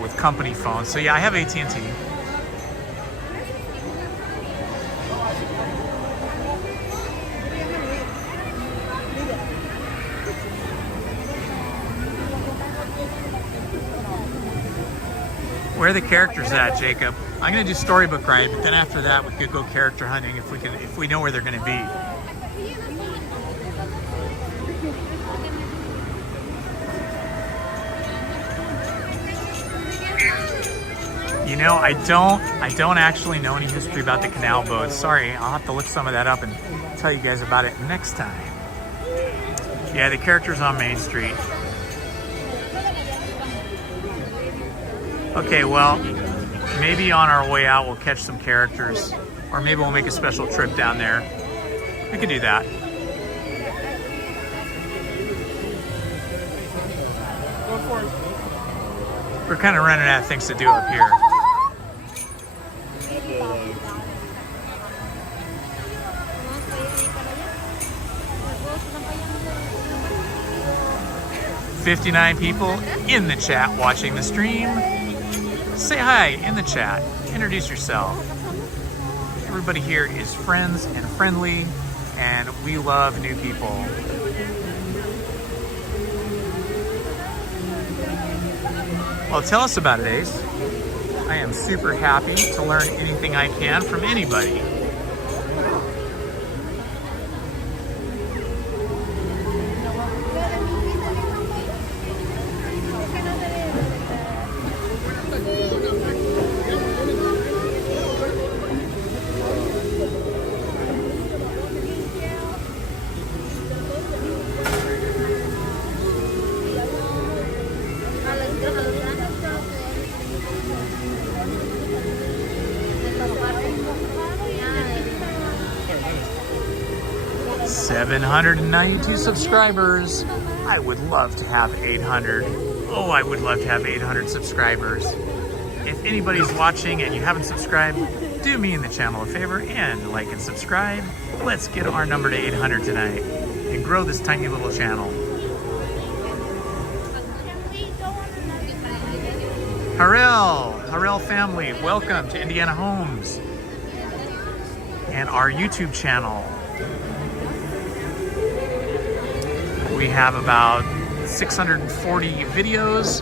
with company phones. So yeah, I have AT&T. Where are the characters at, Jacob? I'm gonna do Storybook Ride, but then after that we could go character hunting if we know where they're gonna be. You know, I don't actually know any history about the Canal boats. Sorry, I'll have to look some of that up and tell you guys about it next time. Yeah, the characters on Main Street. Okay, well, maybe on our way out we'll catch some characters, or maybe we'll make a special trip down there. We could do that. We're kind of running out of things to do up here. $59 people in the chat watching the stream. Say hi in the chat. Introduce yourself. Everybody here is friends and friendly, and we love new people. Well, tell us about it, Ace. I am super happy to learn anything I can from anybody. $792 subscribers. I would love to have 800. Oh, I would love to have 800 subscribers. If anybody's watching and you haven't subscribed, do me and the channel a favor and like and subscribe. Let's get our number to 800 tonight and grow this tiny little channel. Harrell family, welcome to Indiana Holmes and our YouTube channel. We have about 640 videos,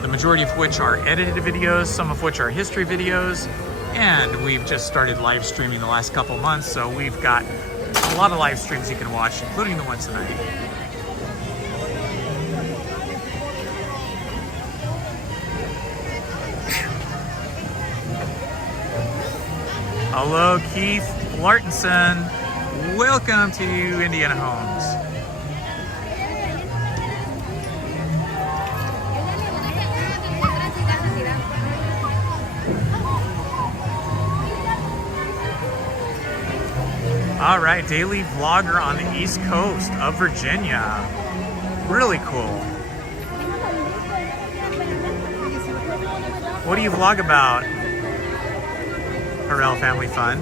the majority of which are edited videos, some of which are history videos, and we've just started live streaming the last couple months, so we've got a lot of live streams you can watch, including the one tonight. Hello, Keith Lartenson. Welcome to Indiana Homes. All right, daily vlogger on the East Coast of Virginia. Really cool. What do you vlog about? Harrell Family Fun.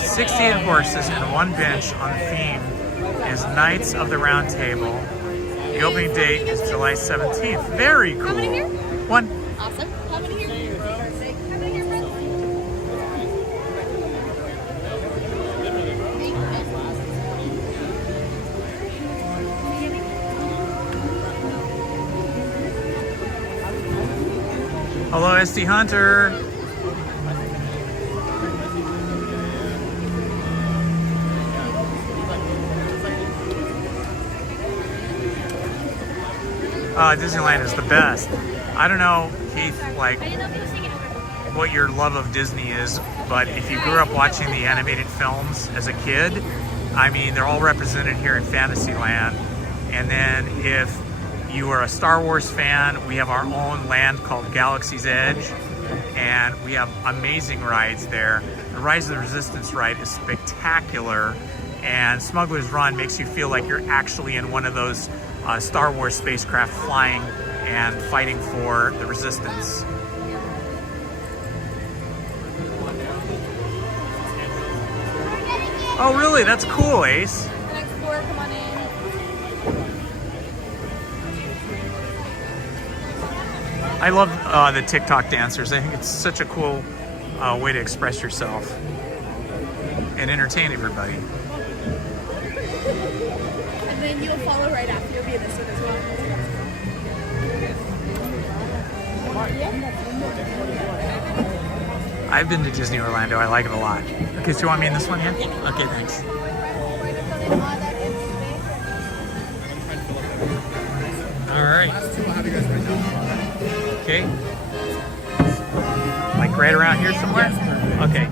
68 horses and one bench on the theme is Knights of the Round Table. The opening date is July 17th. Very cool. How many here? One. Awesome. How many here? Hello, SD Hunter. Disneyland is the best. I don't know, Keith, like what your love of Disney is, but if you grew up watching the animated films as a kid, I mean, they're all represented here in Fantasyland. And then if you are a Star Wars fan, we have our own land called Galaxy's Edge, and we have amazing rides there. The Rise of the Resistance ride is spectacular, and Smugglers Run makes you feel like you're actually in one of those Star Wars spacecraft flying and fighting for the Resistance. Oh really? That's cool, Ace. The next floor, come on in. I love the TikTok dancers. I think it's such a cool way to express yourself and entertain everybody. And then you'll follow right after. You'll be in this one as well. I've been to Disney Orlando. I like it a lot. Okay, so you want me in this one here? Okay, thanks. All right. Okay. Like right around here somewhere? Okay.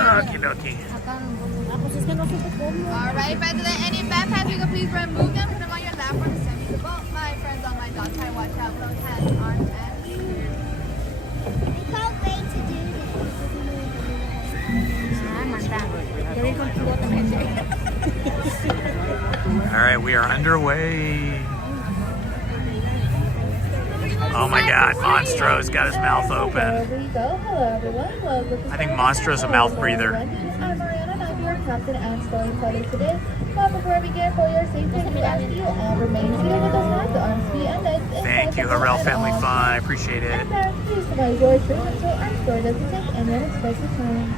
Okie dokie. Alright, if I any backpacks, you can please remove them, put them on your lap, or send me the boat. My friends on my dog try watch out for those hands, arms, and feet. I can't wait to do All right, we are underway. Oh my God, Monstro's got his mouth open. There we go. Hello, everyone. Welcome. I think Monstro's a mouth breather. I'm Mariana, and I'm your captain and storyteller today. But before we begin, for your safety, we ask you all remain seated with us hands, arms, feet, and legs. Thank you, Harrell Family Fun. I appreciate it. And parents, please provide your truth until our story doesn't take any unexpected turn.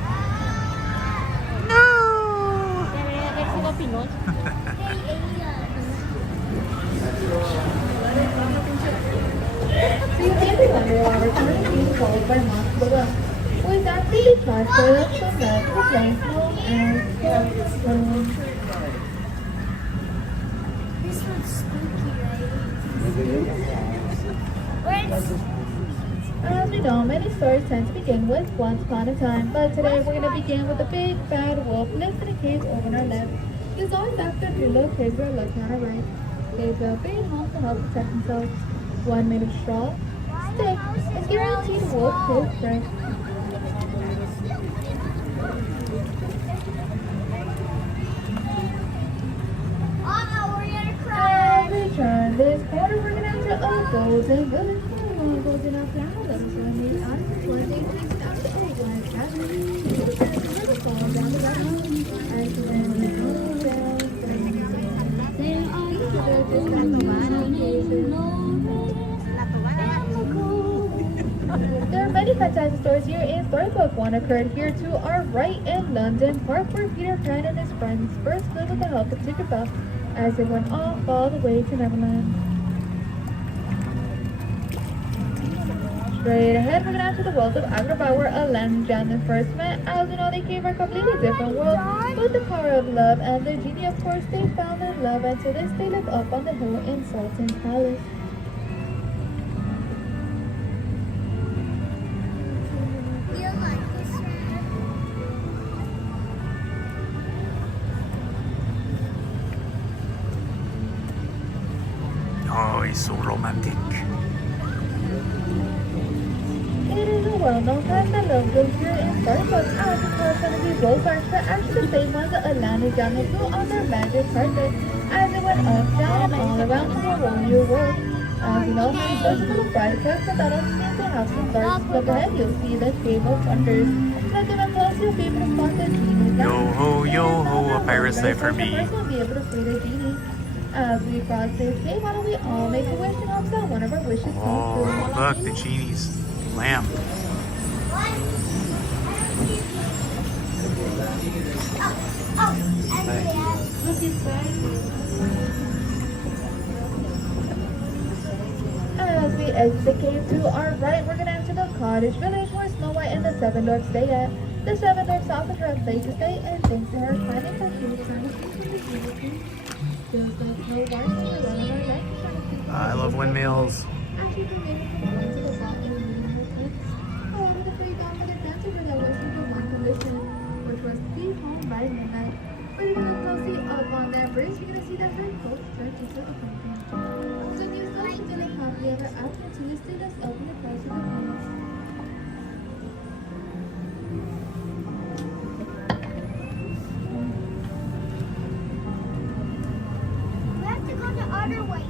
So you may be wondering why we're currently being followed by Monster Run. Well, it's actually because for us to met the place known as Circus. This one's spooky, right? As we know, many stories tend to begin with once upon a time, but today we're going to begin with a big bad wolf lives in a cave over on our left. There's always after three little kids who are looking on our right. They built big homes to help protect themselves. One made of straw, stick, and guaranteed wolf proof brick. As we turn this corner, we're going to enter a golden village. Golden up now, let us run these out of the floor. They takes down the egg like that. Little fall down the ground. As the wind goes down, there are villages that go by cases. There are many fantastic stories here in Storybook. One occurred here to our right in London Park, where Peter Pan and his friends first lived with the help of Tinkerbell as they went off all the way to Neverland. Straight ahead, we're going to enter the world of Agrabah, where Aladdin and Jasmine first met. As you know, they came from a completely different world. With the power of love and the genie, of course, they found their love, and to this they live up on the hill in Sultan's palace. Oh, he's so romantic. It is a well-known fact that love lives here in Storybook, as the personally both are actually the same ones that Aladdin and Jasmine flew on their magic carpet as it went up, down, and all around to the whole new world. As you know, many sources of bright cats but that also seems to have some dark stuff ahead. You'll see the Cave of Wonders. Look at them close, you'll be able to spot the genie. Yo ho, a pirate's life for me. First, we'll be able to free the genie. As we cross this cave, why don't we all make a wish and hope that one of our wishes comes Oh, true. look, the genie's lamp. As we exit the cave to our right, we're going to enter the cottage village where Snow White and the Seven Dwarfs stay at. The Seven Dwarfs offered her a place to stay, and thanks to her kindness, her food feels like no wine or run on our neck. I love windmills. Actually, we made it from one to the wall and we made her tents. However, the three godmother granted her that wasn't the one condition, which was to be home by midnight. But if you look closely up on that bridge, you're going to see that her coach turned into a pumpkin. So you still didn't happily ever after until you stood us up in the price of the place. We have to go the other way.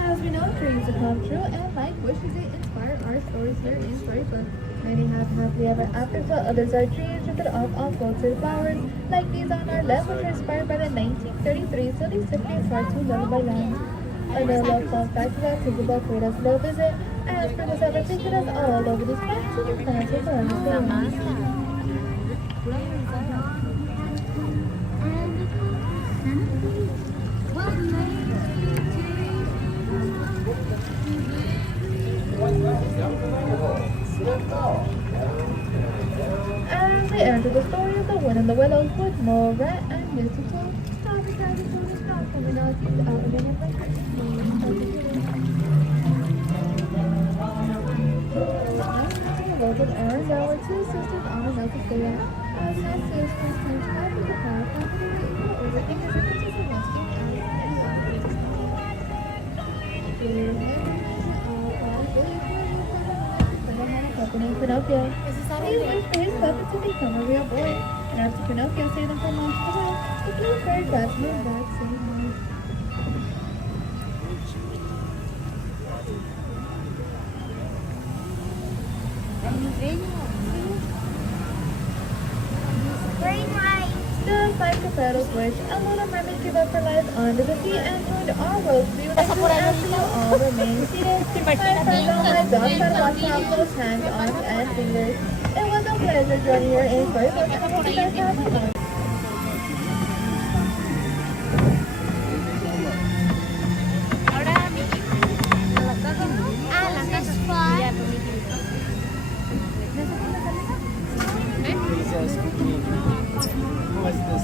As we know, dreams have come true, and like wishes, they inspire our stories here in Storybook. Many have happily ever after, while others are dreams drifted off on floated flowers, like these on our left, which were inspired by the 1933 Silly Symphony's cartoon Lullaby Land. A little love fun fact about Tinkerbell paid us a little visit, and sprinkles have visited us all over these plants and the plants with our own. And they enter the story of the Wind and the Willows with more rat and mistletoe. Strawberry candy told us not coming out in the Rose and Aaron, there were two sisters on a melted day. Pinocchio. He wished for his puppet to become a real boy. And after Pinocchio saved them from monster hell, the blue fairy gods moved back singing. Green light. Just like the Frodo's wish, a little mermaid gave up her life under the sea and joined our road to be with us until you all remain seated. My friends on my dog started watching how close hands, arms, and fingers. It was a pleasure joining you in Storybook, and I hope you guys have fun.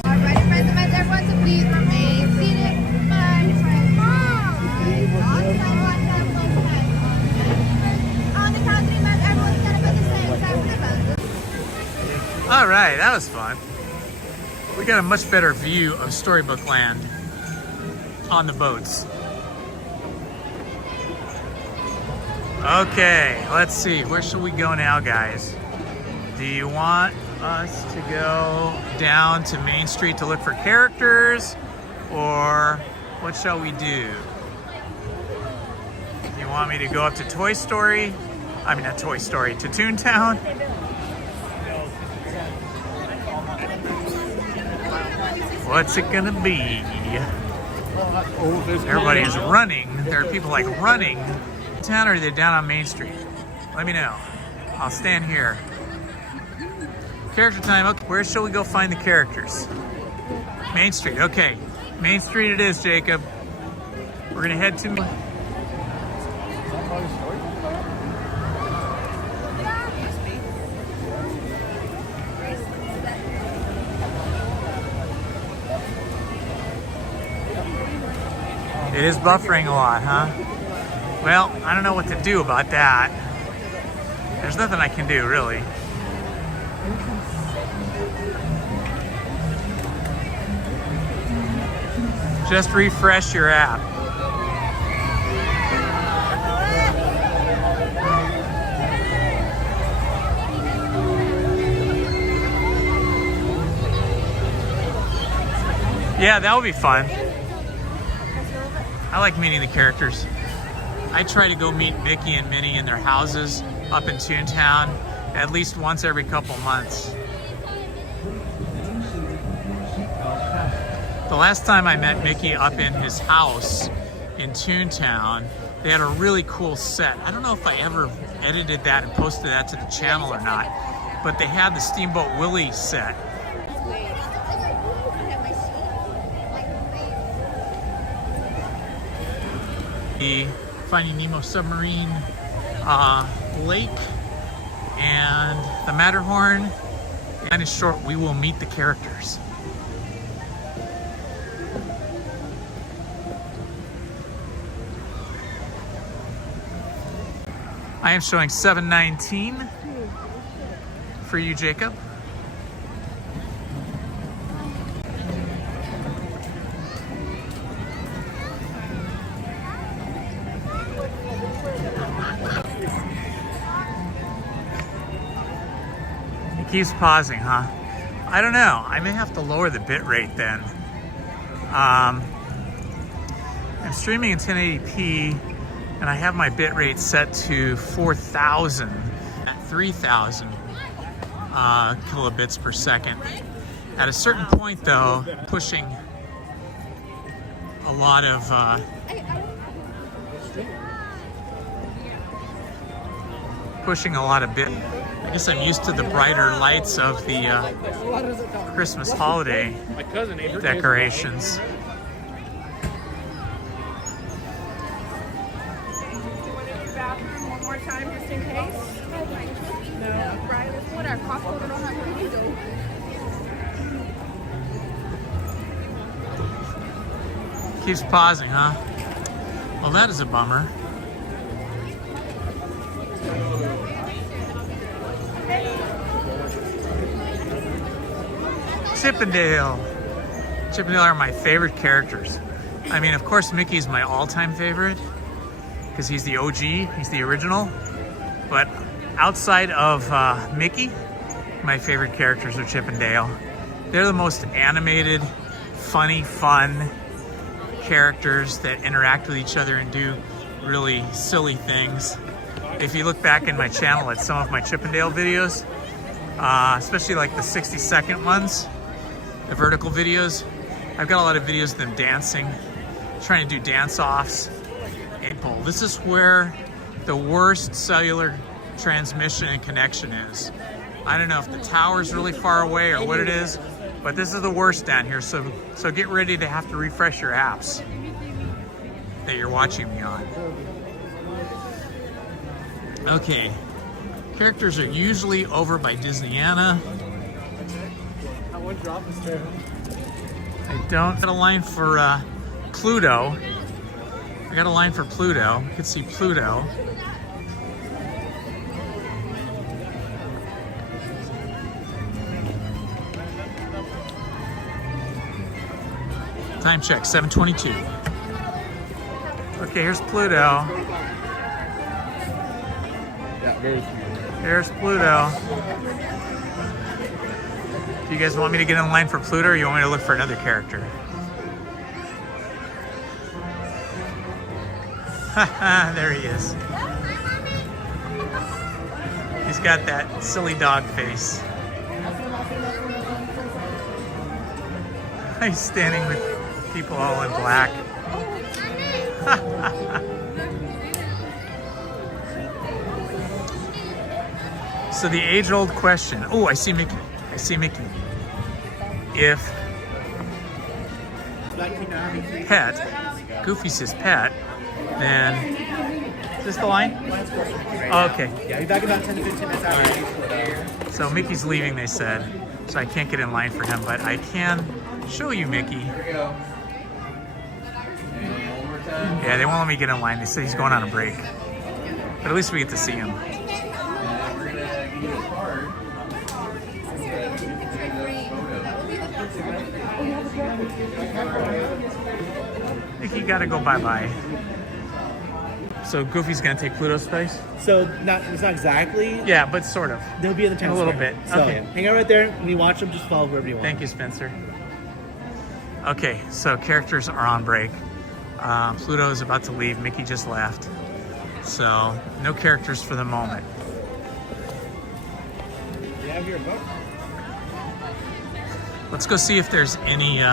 Alrighty, friends, I invite everyone to please remain seated. My friends. On the count of three, everyone's gonna put the same side with the buzzer. All right, that was fun. We got a much better view of Storybook Land on the boats. Okay, let's see. Where should we go now, guys? Do you want us to go down to Main Street to look for characters, or what shall we do? You want me to go up to Toy Story? I mean, not Toy Story, to Toontown? What's it gonna be? Everybody is running. There are people like running. Town, or are they down on Main Street? Let me know. I'll stand here. Character time. Okay, where shall we go find the characters? Main Street. Okay, Main Street it is, Jacob. We're gonna head to. It is buffering a lot, huh? Well, I don't know what to do about that. There's nothing I can do, really. Just refresh your app. Yeah, that would be fun. I like meeting the characters. I try to go meet Mickey and Minnie in their houses up in Toontown at least once every couple months. The last time I met Mickey up in his house in Toontown, they had a really cool set. I don't know if I ever edited that and posted that to the channel or not, but they had the Steamboat Willie set. The Finding Nemo submarine lake and the Matterhorn. And in short, we will meet the characters. I am showing 7:19 for you, Jacob. It keeps pausing, huh? I don't know. I may have to lower the bit rate then. I'm streaming in 1080p. And I have my bit rate set to 4,000 at 3,000 kilobits per second. At a certain point, though, pushing a lot of bit. I guess I'm used to the brighter lights of the Christmas holiday decorations. Keeps pausing, huh? Well, that is a bummer. Chippendale. Chippendale are my favorite characters. I mean, of course, Mickey's my all-time favorite because he's the OG, he's the original. But outside of Mickey, my favorite characters are Chippendale. They're the most animated, funny, fun characters that interact with each other and do really silly things. If you look back in my channel at some of my Chippendale videos, especially like the 60-second ones, the vertical videos, I've got a lot of videos of them dancing, trying to do dance-offs. This is where the worst cellular transmission and connection is. I don't know if the tower's really far away or what it is, but this is the worst down here, so get ready to have to refresh your apps that you're watching me on. Okay, characters are usually over by Disneyana. I don't got a line for Pluto. I got a line for Pluto. You can see Pluto. Time check, 7:22. Okay, here's Pluto. Yeah, very cute. Here's Pluto. Do you guys want me to get in line for Pluto, or you want me to look for another character? Haha, there he is. He's got that silly dog face. He's standing with people all in black. So the age-old question. Oh, I see Mickey. I see Mickey. If pet, Goofy's his pet, then is this the line? Oh, okay. Yeah, be back about 10 to 15 minutes after. So Mickey's leaving, they said, so I can't get in line for him, but I can show you Mickey. Yeah, they won't let me get in line. They said he's going on a break, but at least we get to see him. Mickey gotta go bye-bye. So Goofy's gonna take Pluto's place? So it's not exactly. Yeah, but sort of. They'll be in the town a little square. bit. So Okay. hang out right there. When you watch them, just follow wherever you want. Thank you, Spencer. Okay, so characters are on break. Pluto is about to leave. Mickey just left. So no characters for the moment. You have your book? Let's go see if there's any...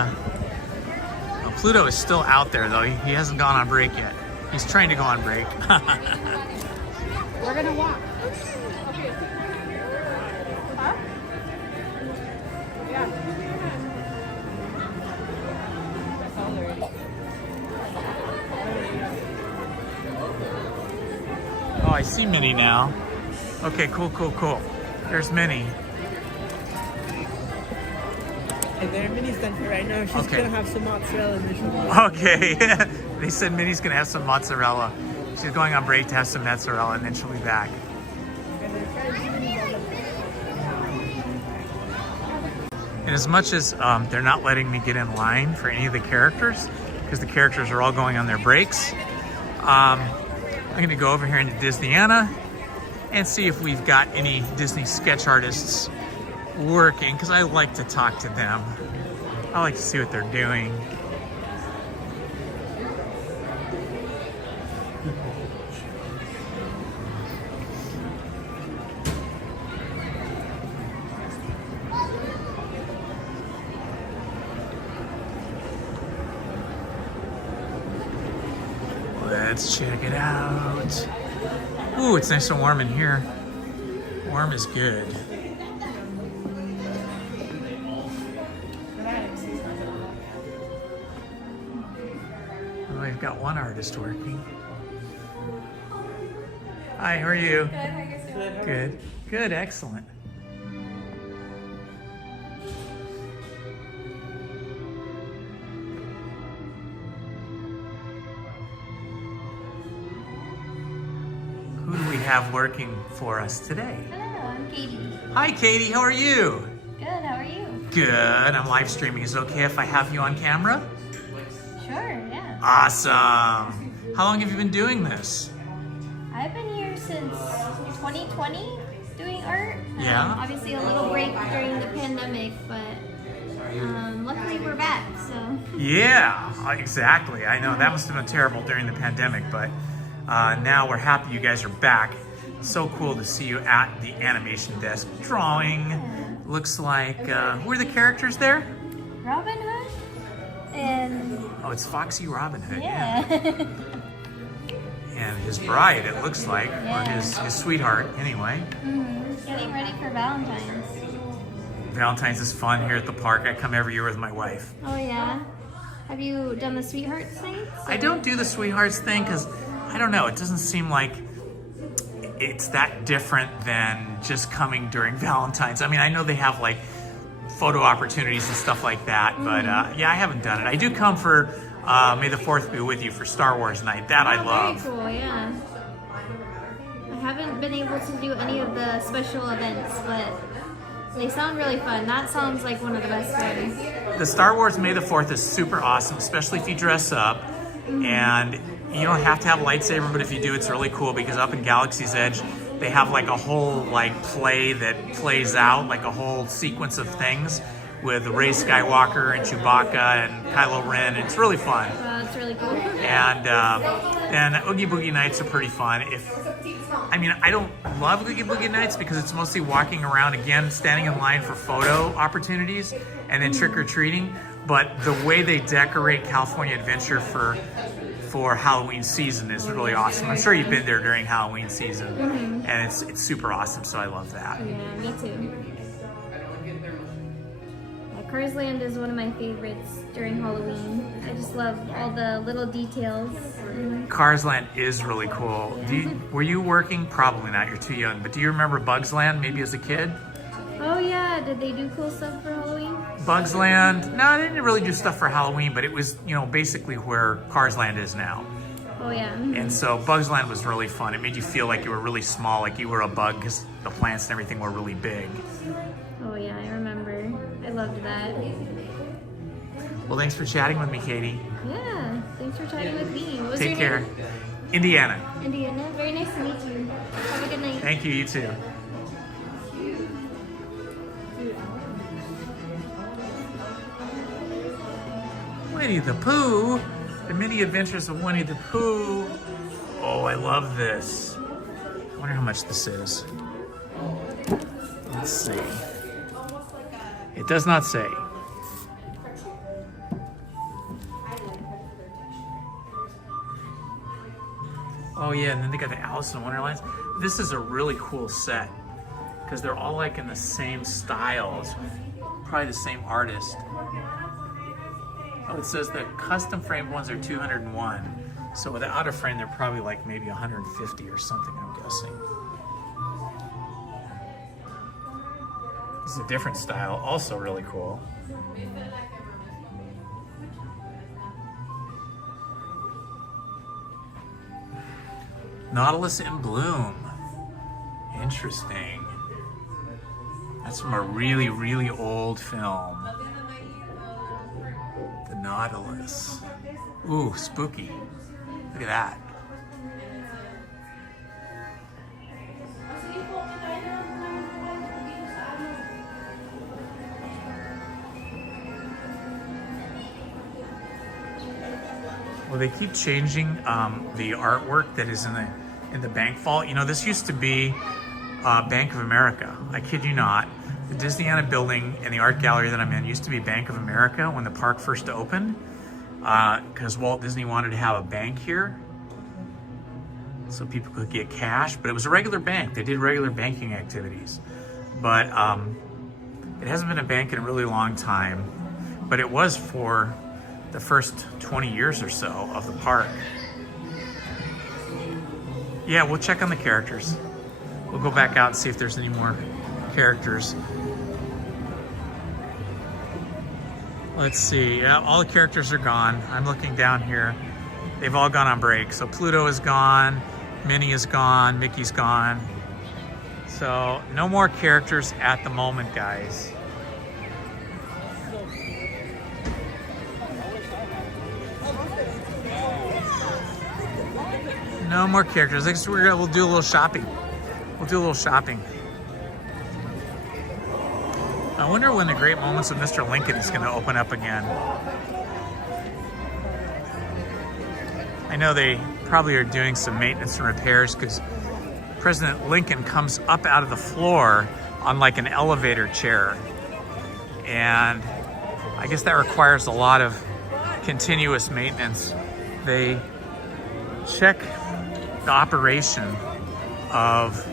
Pluto is still out there, though. He hasn't gone on break yet. He's trying to go on break. We're gonna walk. Okay. Huh? Yeah. Oh, I see Minnie now. Okay, cool. There's Minnie. And there, Minnie's done for right now. She's gonna have some mozzarella and then she'll go. Okay. They said Minnie's gonna have some mozzarella. She's going on break to have some mozzarella and then she'll be back. And as much as they're not letting me get in line for any of the characters, because the characters are all going on their breaks, I'm gonna go over here into Disneyana and see if we've got any Disney sketch artists working, because I like to talk to them. I like to see what they're doing. Let's check it out. Ooh, it's nice and warm in here. Warm is good. I've got one artist working. Hi, how are you? Good. Good, excellent. Who do we have working for us today? Hello, I'm Katie. Hi, Katie, how are you? Good, how are you? Good. I'm live streaming. Is it okay if I have you on camera? Sure, yeah. Awesome. How long have you been doing this? I've been here since 2020 doing art. Yeah. Obviously a little break during the pandemic, but luckily we're back, so. Yeah, exactly. I know that must have been terrible during the pandemic, but now we're happy you guys are back. So cool to see you at the animation desk drawing. Looks like, who are the characters there? Robin Hood and... Oh, it's Foxy Robin Hood, yeah. And his bride, it looks like, or his sweetheart, anyway. Getting ready for Valentine's. Valentine's is fun here at the park. I come every year with my wife. Oh yeah? Have you done the sweethearts thing? I don't do the sweethearts thing because, I don't know, it doesn't seem like it's that different than just coming during Valentine's. I mean, I know they have like photo opportunities and stuff like that, but yeah, I haven't done it. I do come for May the 4th be with you for Star Wars night. That I love. Very cool, yeah. I haven't been able to do any of the special events, but they sound really fun. That sounds like one of the best ones. The Star Wars May the 4th is super awesome, especially if you dress up. And you don't have to have a lightsaber, but if you do, it's really cool because up in Galaxy's Edge, they have like a whole like play that plays out, like a whole sequence of things with Rey Skywalker and Chewbacca and Kylo Ren. It's really fun. It's really cool. And Oogie Boogie Nights are pretty fun. I mean, I don't love Oogie Boogie Nights because it's mostly walking around, again, standing in line for photo opportunities and then trick-or-treating. But the way they decorate California Adventure for Halloween season is really awesome. I'm sure you've been there during Halloween season, and it's super awesome, so I love that. Yeah, me too. Cars Land is one of my favorites during Halloween. I just love all the little details. Cars Land is really cool. Were you working? Probably not, you're too young, but do you remember Bugs Land, maybe as a kid? Oh yeah, did they do cool stuff for Halloween? Bugs Land, no, they didn't really do stuff for Halloween, but it was, you know, basically where Cars Land is now. Oh yeah. And so Bugs Land was really fun. It made you feel like you were really small, like you were a bug, because the plants and everything were really big. Oh yeah, I remember. I loved that. Well, thanks for chatting with me, Katie. Yeah, thanks for chatting with me. What was Take your care. name? Indiana. Indiana, very nice to meet you. Have a good night. Thank you, you too. Winnie the Pooh. The Mini Adventures of Winnie the Pooh. Oh, I love this. I wonder how much this is. Let's see. It does not say. Oh yeah, and then they got the Alice in Wonderlands. This is a really cool set because they're all like in the same styles. Probably the same artist. Oh, it says the custom framed ones are 201. So without a frame, they're probably like maybe 150 or something, I'm guessing. This is a different style, also really cool. Nautilus in Bloom. Interesting. That's from a really, really old film. The Nautilus. Ooh, spooky. Look at that. Well, they keep changing the artwork that is in the bank vault. You know, this used to be Bank of America. I kid you not. The Disneyland building and the art gallery that I'm in used to be Bank of America when the park first opened, because Walt Disney wanted to have a bank here so people could get cash, but it was a regular bank. They did regular banking activities, but it hasn't been a bank in a really long time, but it was for the first 20 years or so of the park. Yeah, we'll check on the characters. We'll go back out and see if there's any more characters. Let's see, yeah, all the characters are gone. I'm looking down here. They've all gone on break. So Pluto is gone, Minnie is gone, Mickey's gone. So no more characters at the moment, guys. No more characters. I guess we'll do a little shopping. We'll do a little shopping. I wonder when the Great Moments of Mr. Lincoln is going to open up again. I know they probably are doing some maintenance and repairs because President Lincoln comes up out of the floor on like an elevator chair. And I guess that requires a lot of continuous maintenance. They check the operation of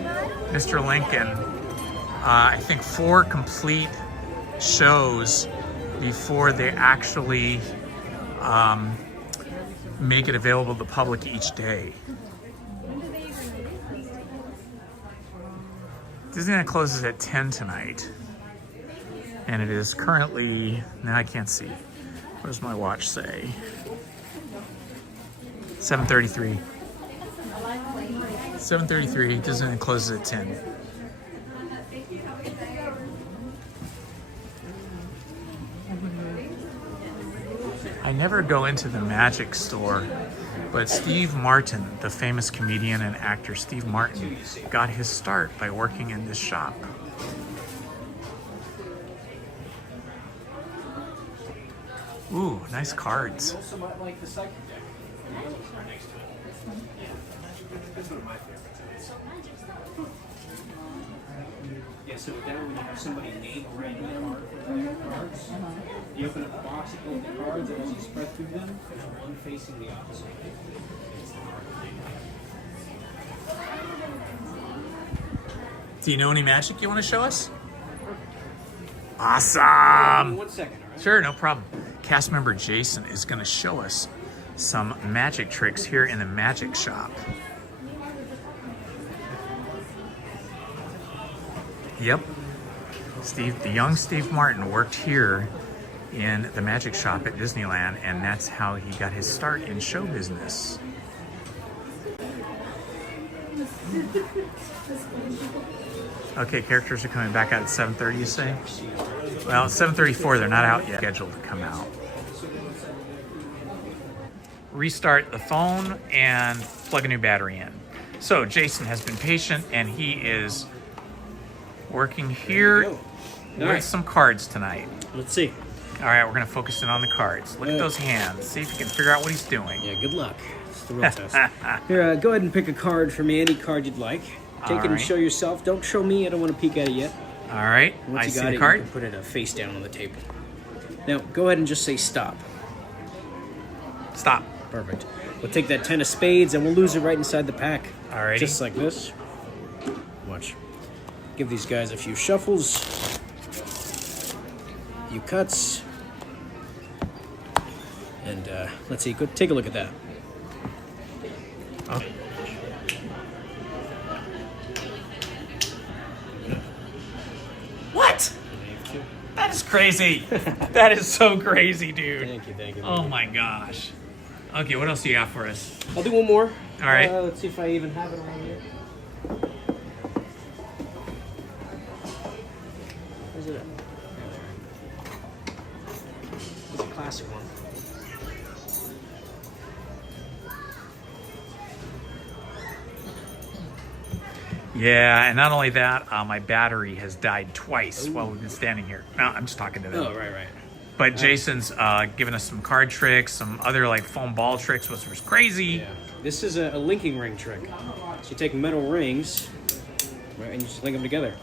Mr. Lincoln, I think 4 complete shows before they actually make it available to the public each day. Disneyland closes at 10 tonight. And it is currently, now I can't see. What does my watch say? 7:33. 7:33, Disneyland closes at 10. I never go into the magic store, but Steve Martin, the famous comedian and actor Steve Martin, got his start by working in this shop. Ooh, nice cards. Also might like the psychic deck. That's one of my favorites. Yeah, so with that, when you have somebody's name already in the card for the cards, you open up the box, you pull the cards, and as you spread through them, there's one facing the opposite. Do you know any magic you want to show us? Awesome! 1 second, all right? Sure, no problem. Cast member Jason is going to show us some magic tricks here in the magic shop. Yep, the young Steve Martin worked here in the magic shop at Disneyland, and that's how he got his start in show business. Okay, characters are coming back out at 7:30, you say? Well, it's 7:34, they're not out yet, scheduled to come out. Restart the phone and plug a new battery in. So Jason has been patient and he is working here with some cards tonight. Let's see. All right, we're gonna focus in on the cards. Look at those hands. See if you can figure out what he's doing. Yeah, good luck. It's the real test. Here, go ahead and pick a card for me, any card you'd like. Take it and show yourself. Don't show me, I don't want to peek at it yet. All right, Once you see got the it, card. you can put it face down on the table. Now, go ahead and just say stop. Stop. Perfect. We'll take that 10 of spades and we'll lose it right inside the pack. Alrighty. Just like this. Watch. Give these guys a few shuffles. A few cuts. And let's see, go take a look at that. Oh. What? That is crazy. That is so crazy, dude. Thank you. Oh my gosh. Okay, what else do you got for us? I'll do one more. All right. Let's see if I even have it around here. Where's it at? It's a classic one. Yeah, and not only that, my battery has died twice while we've been standing here. No, I'm just talking to them. Oh, right. But Jason's given us some card tricks, some other like foam ball tricks, which was crazy. Yeah. This is a linking ring trick. So you take metal rings, right, and you just link them together.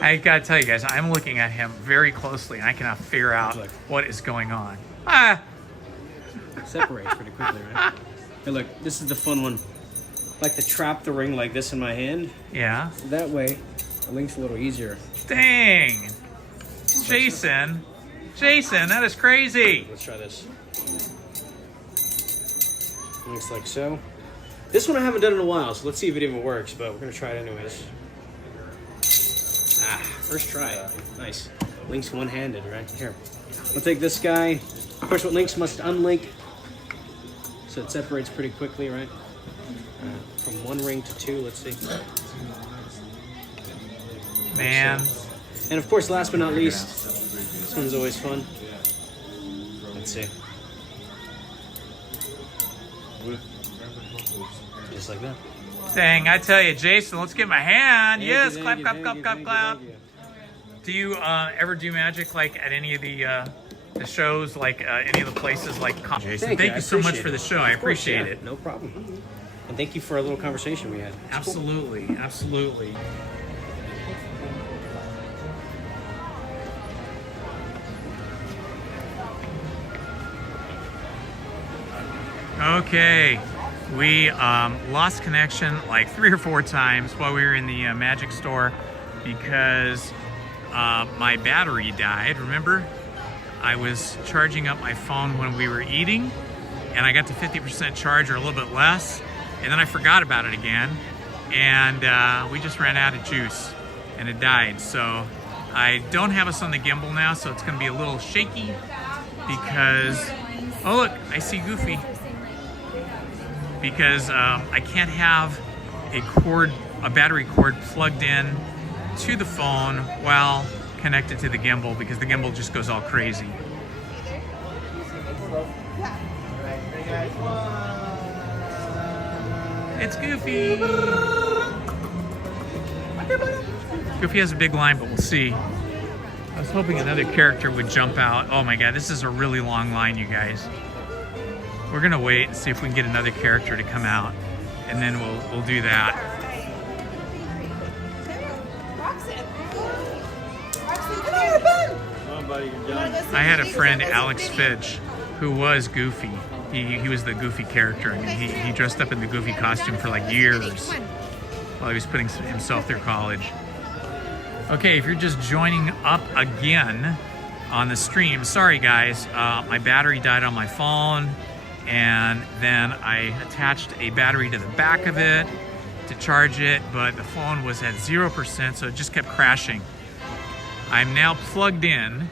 I gotta tell you guys, I'm looking at him very closely, and I cannot figure out what is going on. Ah! Separates pretty quickly, right? Hey, look, this is the fun one. I like to trap the ring like this in my hand. Yeah. So that way, the link's a little easier. Dang! Jason, that is crazy. Let's try this. Looks like so. This one I haven't done in a while, so let's see if it even works, but we're gonna try it anyways. First try. Nice. Link's one-handed, right? Here. We'll take this guy. Of course, what links must unlink, so it separates pretty quickly, right? From one ring to two, let's see. Man. And of course, last but not least, this one's always fun. Let's see. Just like that. Dang, I tell you, Jason, let's give him a hand. Thank Yes, you, clap, thank clap, you, clap, thank clap, you, clap. thank you. Do you ever do magic like at any of the shows, like any of the places like Jason? Thank you so much for the show. I appreciate it. No problem. And thank you for a little conversation we had. Absolutely, absolutely. Okay, we lost connection like 3 or 4 times while we were in the magic store because my battery died. Remember, I was charging up my phone when we were eating, and I got to 50% charge or a little bit less, and then I forgot about it again, and we just ran out of juice, and it died. So I don't have us on the gimbal now, so it's gonna be a little shaky because, oh look, I see Goofy. Because I can't have a battery cord plugged in to the phone while connected to the gimbal because the gimbal just goes all crazy. It's Goofy! Goofy has a big line, but we'll see. I was hoping another character would jump out. Oh my god, this is a really long line, you guys. We're gonna wait and see if we can get another character to come out, and then we'll do that. I had a friend, Alex Fitch, who was Goofy. He was the Goofy character, and he dressed up in the Goofy costume for like years while he was putting himself through college. Okay, if you're just joining up again on the stream, sorry guys, my battery died on my phone. And then I attached a battery to the back of it to charge it, but the phone was at 0%, so it just kept crashing. I'm now plugged in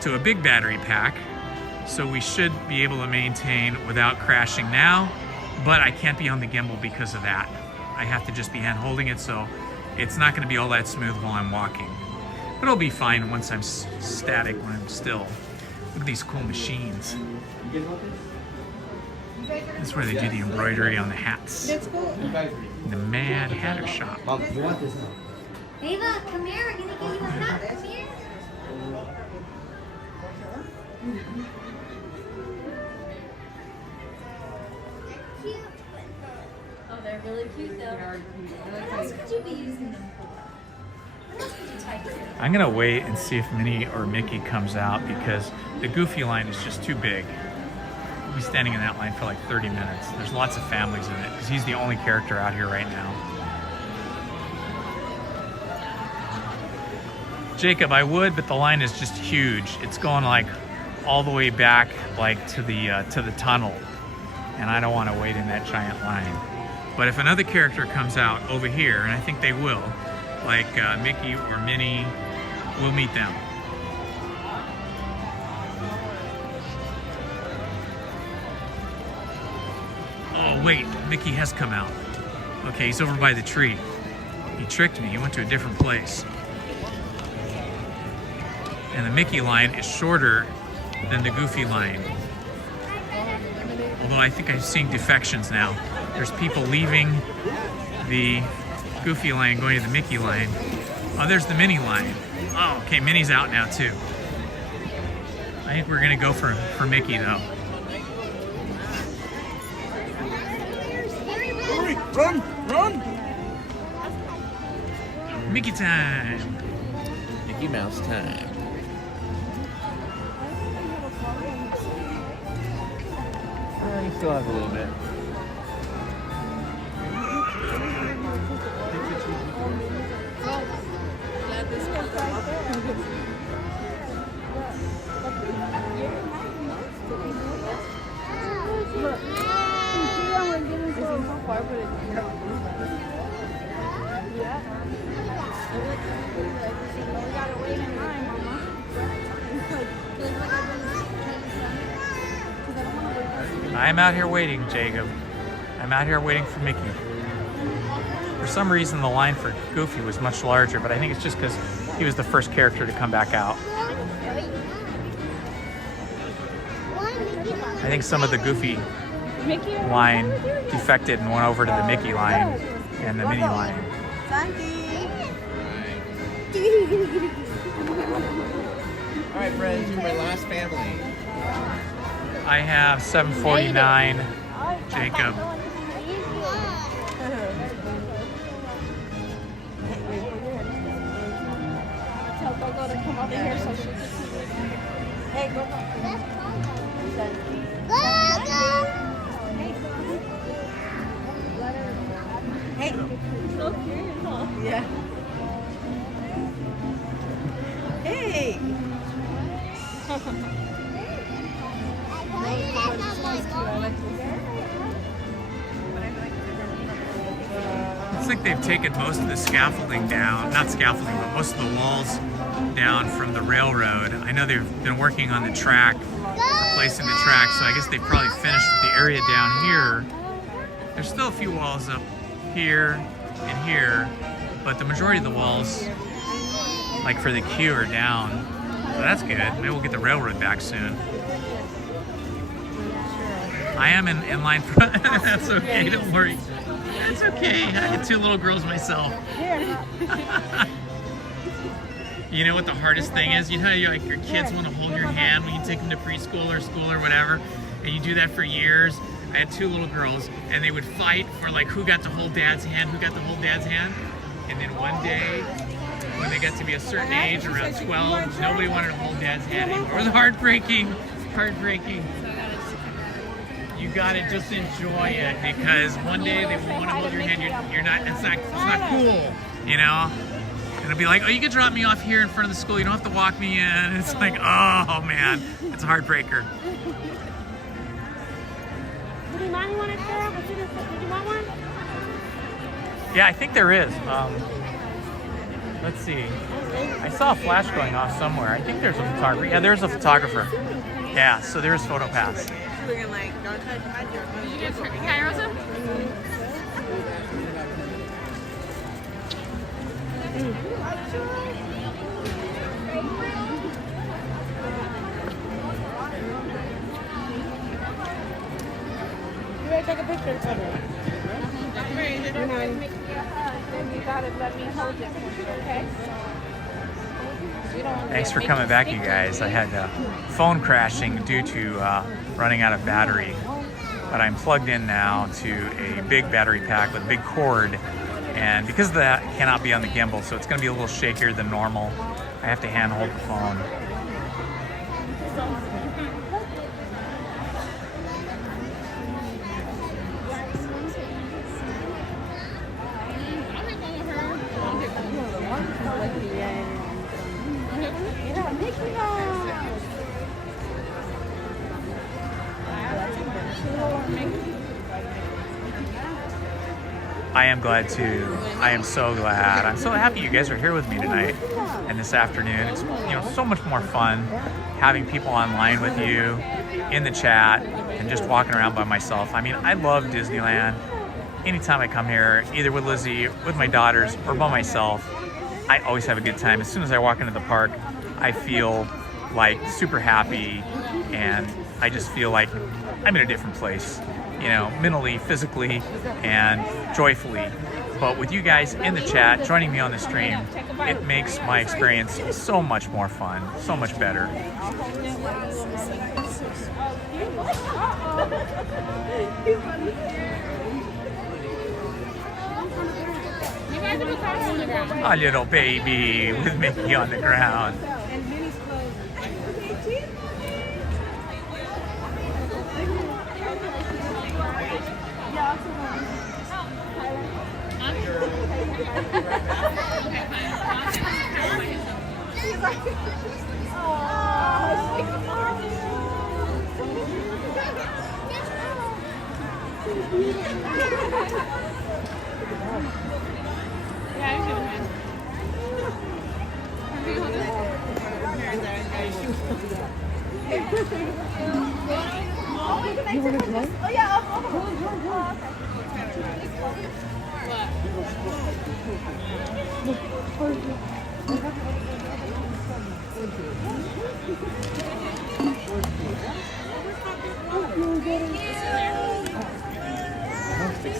to a big battery pack, so we should be able to maintain without crashing now, but I can't be on the gimbal because of that. I have to just be hand holding it, so it's not gonna be all that smooth while I'm walking. But it'll be fine once I'm static, when I'm still. Look at these cool machines. This is where they do the embroidery on the hats. The Mad Hatter Shop. Ava, come here. We're gonna give you a hat. Come here. Oh, they're really cute though. What else could you be using them for? What else could you type in? I'm gonna wait and see if Minnie or Mickey comes out because the Goofy line is just too big. We'll be standing in that line for like 30 minutes. There's lots of families in it because he's the only character out here right now. Jacob, I would, but the line is just huge. It's going like all the way back like to the tunnel, and I don't want to wait in that giant line. But if another character comes out over here, and I think they will, like Mickey or Minnie, we'll meet them. Oh wait, Mickey has come out. Okay, he's over by the tree. He tricked me, he went to a different place. And the Mickey line is shorter than the Goofy line. Although I think I'm seeing defections now. There's people leaving the Goofy line going to the Mickey line. Oh, there's the Minnie line. Oh, okay, Minnie's out now too. I think we're gonna go for Mickey though. Run! Run! Mickey time! Mickey Mouse time. You still have a little bit. I'm out here waiting, Jacob. I'm out here waiting for Mickey. For some reason, the line for Goofy was much larger, but I think it's just because he was the first character to come back out. I think some of the Goofy line defected and went over to the Mickey line and the Minnie line. All right, friends, you're my last family. I have 749 Jacob. Tell Gogo to come over here so she can see me. Hey, Gogo. Hey. So curious, huh? Yeah. Hey. Looks like they've taken most of the scaffolding down, not scaffolding, but most of the walls down from the railroad. I know they've been working on the track, replacing the track, so I guess they probably finished the area down here. There's still a few walls up here and here, but the majority of the walls, like for the queue, are down. So that's good. Maybe we'll get the railroad back soon. I am in line for that's okay, don't worry. That's okay. I had 2 little girls myself. You know what the hardest thing is? You know how like your kids want to hold your hand when you take them to preschool or school or whatever, and you do that for years. I had 2 little girls, and they would fight for like who got to hold dad's hand, who got to hold dad's hand. And then one day, when they got to be a certain age, around 12, nobody wanted to hold dad's hand anymore. It was heartbreaking, heartbreaking. You gotta just enjoy it, because one day they want to hold your hand. You're not. It's not cool, you know. And it'll be like, oh, you can drop me off here in front of the school. You don't have to walk me in. It's like, oh man, it's a heartbreaker. Did Mommy want to share? Did you want one? Yeah, I think there is. Let's see. I saw a flash going off somewhere. I think there's a photographer. Yeah, there's a photographer. Yeah, so there's PhotoPass. We're gonna like, don't touch my jerk. Did you get Hi, Rosa. You ready to take a picture of it? You gotta let me hold it, okay? Thanks for coming back, you guys. I had phone crashing due to running out of battery, but I'm plugged in now to a big battery pack with a big cord, and because of that, it cannot be on the gimbal, so it's going to be a little shakier than normal. I have to hand hold the phone. I am so glad. I'm so happy you guys are here with me tonight and this afternoon. It's, you know, so much more fun having people online with you in the chat and just walking around by myself. I mean, I love Disneyland. Anytime I come here, either with Lizzie, with my daughters, or by myself, I always have a good time. As soon as I walk into the park, I feel like super happy, and I just feel like I'm in a different place, you know, mentally, physically, and joyfully. But with you guys in the chat, joining me on the stream, it makes my experience so much more fun, so much better. A little baby with Mickey on the ground.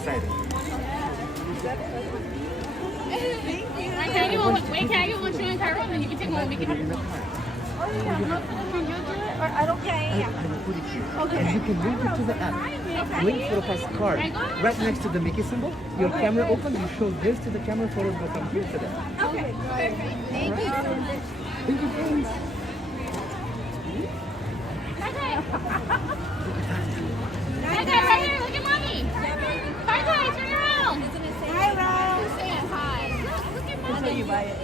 excited. Can I get one shoe in Cairo and then you can take one with Mickey? Put it in the car. Oh yeah, can you do it? Or I don't care. I will put it here. Okay. And you can link it to the app. Link Photopass card. Right next to the Mickey symbol. Your camera open, you show this to the camera, photos will come here to them. Okay, perfect. Thank you. Thank you, friends. Hi guys, right here, look at mommy. Hi guys, turn around. Hi Ron. Who's saying hi? Look at mommy. Until you buy it.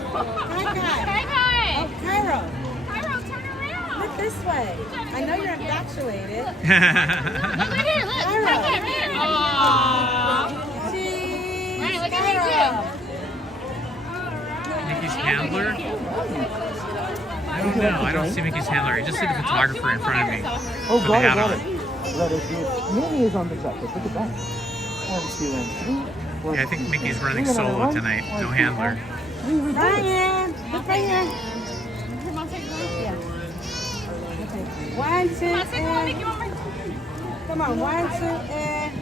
Hi, guys. Hi guys. Oh, Cairo. Cairo, turn around. Look this way. I know you're infatuated. Look right here, look. Cairo. Right here. Aww. Cheese. Right, look at Mickey's handler? I don't know. I don't see Mickey's handler. I just see the photographer in front of me. Oh, with the got it, hat got on. it. Let us do. Minnie is on the jacket. Look at that. 1, 2, and 3. Yeah, I think Mickey's running solo tonight. No handler. Ryan, look right here. Yeah. Okay. 1, 2, and... Come on, 1, 2, and...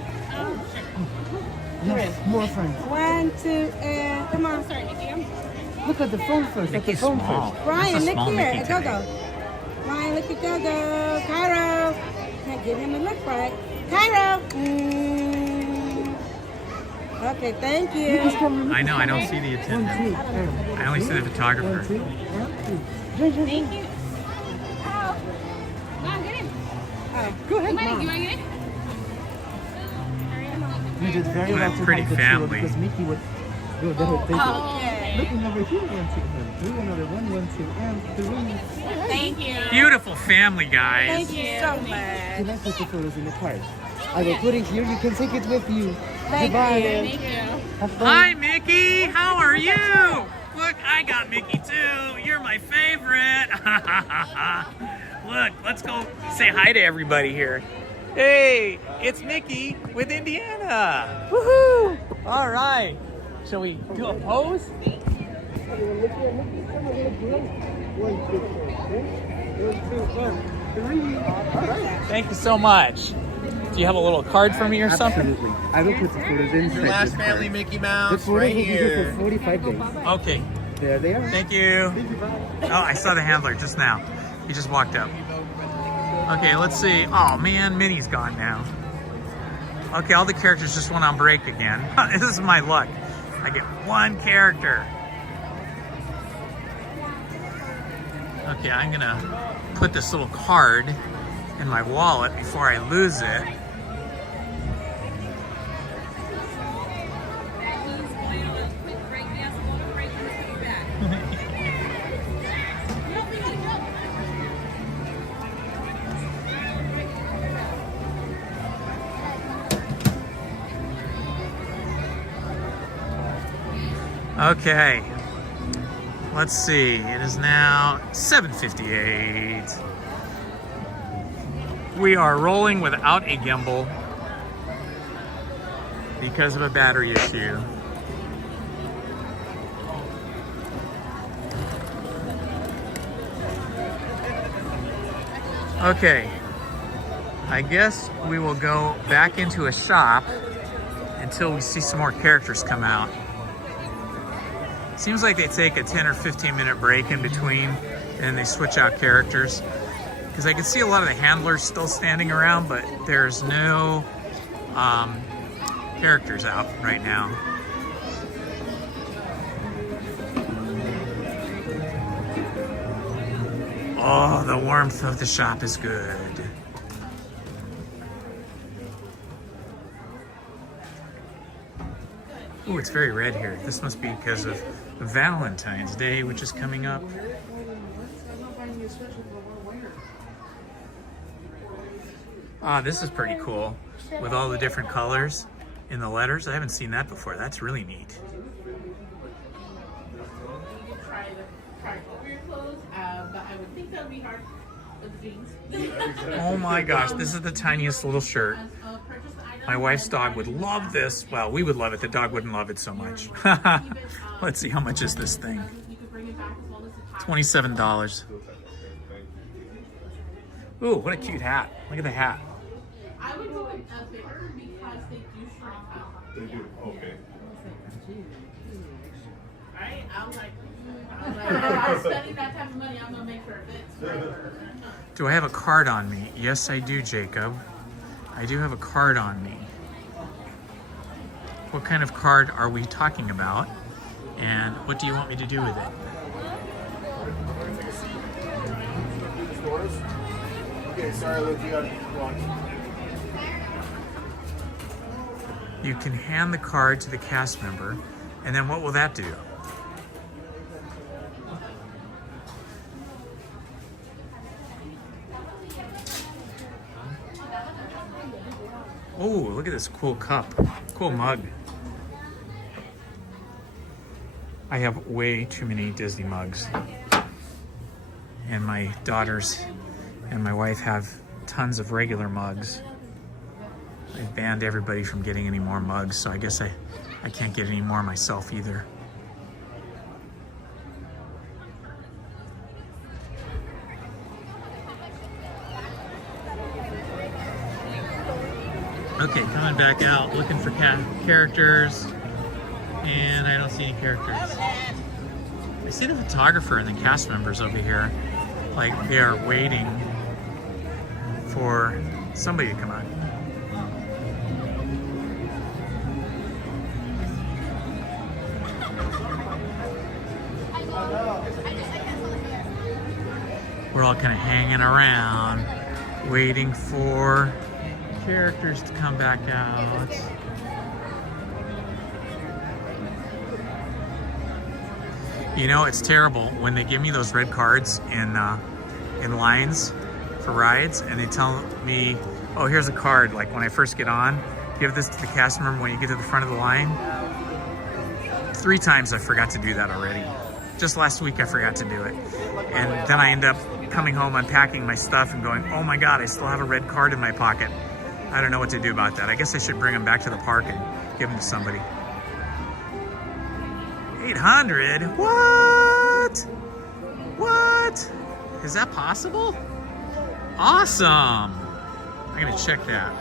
Yes, more friends. 1, 2, and... Come on. Look at the phone first. Look at the phone first. Ryan, look here. Mickey Go, today. go. Ryan, look at Go, go. Cairo. Can't get him to look right. Cairo. Okay, thank you. I know. I don't see the attendant. I only see the photographer. Thank you. Mom, get him. Go ahead, Mom. Mom. You want to get it? You did very What a well to pretty hide the family. because Mickey would go there. Thank you. Okay. Looking over here, 1, 2, and 3. Another 1, 1, 2, and 3. Thank you. Beautiful family, guys. Thank you so much. Can I put the photos in the card? I will put it here. You can take it with you. Thank Goodbye. you. Thank you. Have fun. Hi, Mickey. How are you? Look, I got Mickey too. You're my favorite. Look, let's go say hi to everybody here. Hey, it's Mickey with Indiana. Woohoo! All right. Shall we do a pose? Thank you so much. Do you have a little card for me or something? Absolutely. I will put the photos in. Your last family Mickey Mouse, The photos right will be here here. for 45 days. Okay. There they are. Thank you. Oh, I saw the handler just now. He just walked up. Okay, let's see. Oh man, Minnie's gone now. Okay, all the characters just went on break again. This is my luck. I get one character. Okay, I'm gonna put this little card in my wallet before I lose it. Okay, let's see. It is now 7:58. We are rolling without a gimbal because of a battery issue. Okay, I guess we will go back into a shop until we see some more characters come out. Seems like they take a 10 or 15 minute break in between and they switch out characters. Because I can see a lot of the handlers still standing around, but there's no characters out right now. Oh, the warmth of the shop is good. Ooh, it's very red here. This must be because of Valentine's Day, which is coming up. Ah, this is pretty cool with all the different colors in the letters. I haven't seen that before. That's really neat. Oh my gosh, this is the tiniest little shirt. My wife's dog would love this. Well, we would love it. The dog wouldn't love it so much. Let's see, how much is this thing? $27. Ooh, what a cute hat. Look at the hat. They do, okay. I'm like, I'm spending that type of money, I'm gonna make sure it fits. Do I have a card on me? Yes, I do, Jacob. I do have a card on me. What kind of card are we talking about? And what do you want me to do with it? Okay, sorry, Luke, you gotta watch. You can hand the card to the cast member, and then what will that do? Oh, look at this cool cup, cool mug. I have way too many Disney mugs. And my daughters and my wife have tons of regular mugs. I've banned everybody from getting any more mugs, so I guess I can't get any more myself either. Okay, coming back out, looking for characters, and I don't see any characters. I see the photographer and the cast members over here, like they are waiting for somebody to come on. We're all kind of hanging around, waiting for characters to come back out. You know, it's terrible when they give me those red cards in lines for rides, and they tell me, oh, here's a card. Like when I first get on, give this to the cast member when you get to the front of the line. 3 times I forgot to do that already. Just last week I forgot to do it. And then I end up coming home, unpacking my stuff and going, oh my God, I still have a red card in my pocket. I don't know what to do about that. I guess I should bring them back to the park and give them to somebody. 800? What? What? Is that possible? Awesome. I'm gonna check that.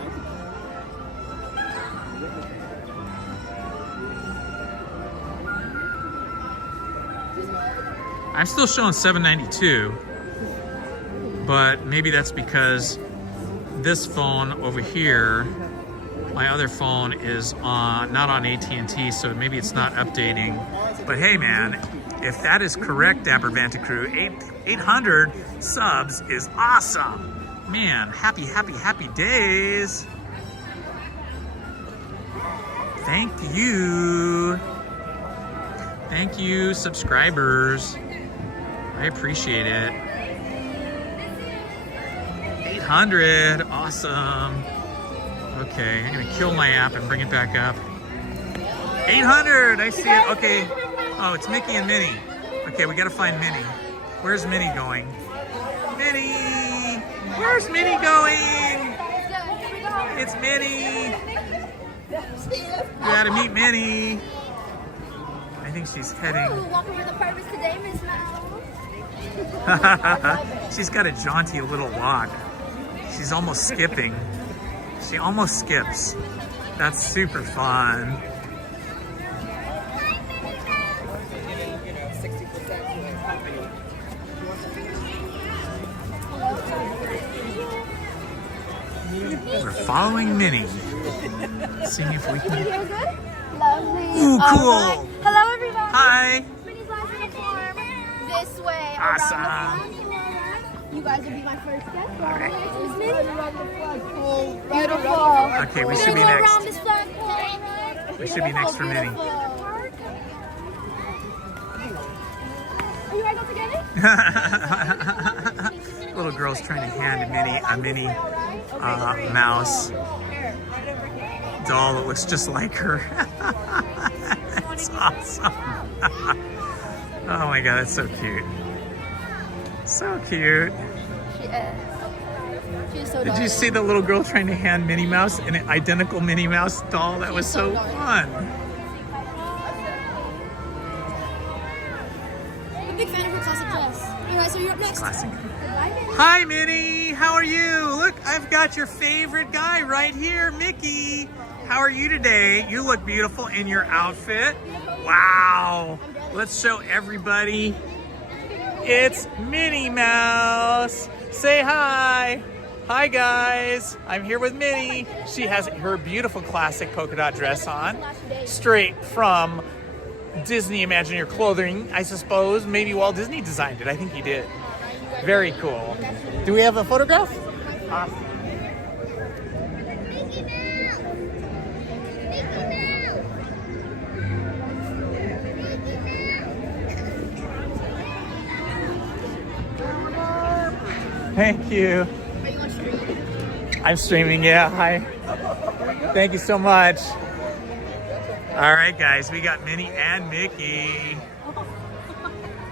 I'm still showing 792, but maybe that's because this phone over here, my other phone is not on AT&T, so maybe it's not updating. But hey man, if that is correct, Dapper Vantacrew, 800 subs is awesome. Man, happy, happy, happy days. Thank you. Thank you, subscribers. I appreciate it. 800, awesome. Okay, I'm gonna kill my app and bring it back up. 800, I see it, okay. Oh, it's Mickey and Minnie. Okay, we gotta find Minnie. Where's Minnie going? Minnie! Where's Minnie going? It's Minnie. You gotta meet Minnie. I think she's heading. Ooh, welcome to the purpose today, Miss Mouse. She's got a jaunty little walk. She's almost skipping. She almost skips. That's super fun. We're following Minnie. Seeing if we can. Lovely. Ooh, cool. Right. Hello, everyone. Hi. Minnie's last uniform. This way. Awesome. Around the flag. You guys will be my first guest. All right. Beautiful. Okay, we should be next. We should be next for Minnie. Are you guys all together? Little girl's trying to hand a Minnie Mouse doll that looks just like her. That's awesome. Oh my God, that's so cute. So cute. She is. She's so Did you see the little girl trying to hand Minnie Mouse an identical Minnie Mouse doll? That was so fun. I'm a big fan of her classic dress. Alright, so you're up next. Classic. Goodbye, Minnie. Hi, Minnie. how are you? Look, I've got your favorite guy right here, Mickey. How are you today? You look beautiful in your outfit. Wow. Let's show everybody. It's Minnie Mouse. Say hi. Hi guys. I'm here with Minnie. She has her beautiful classic polka dot dress on, straight from Disney Imagineer Clothing, I suppose. Maybe Walt Disney designed it. I think he did. Very cool. Do we have a photograph? Awesome. Thank you. Are you on stream? I'm streaming, yeah. Hi. Thank you so much. All right, guys, we got Minnie and Mickey.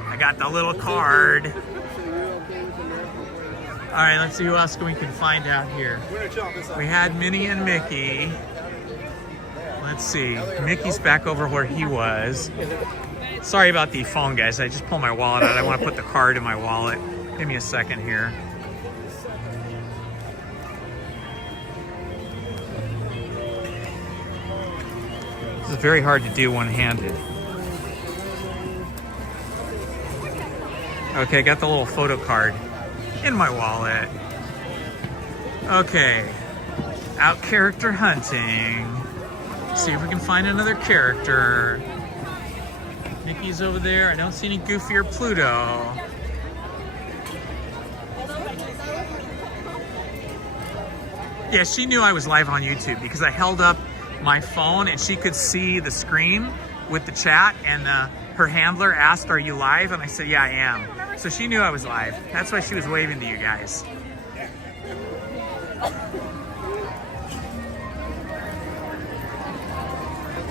I got the little card. All right, let's see who else we can find out here. We had Minnie and Mickey. Let's see. Mickey's back over where he was. Sorry about the phone, guys. I just pulled my wallet out. I want to put the card in my wallet. Give me a second here. This is very hard to do one-handed. Okay, got the little photo card in my wallet. Okay, out character hunting. See if we can find another character. Mickey's over there. I don't see any Goofy or Pluto. Yeah, she knew I was live on YouTube because I held up my phone and she could see the screen with the chat, and her handler asked, "Are you live?" And I said, "Yeah, I am." So she knew I was live. That's why she was waving to you guys.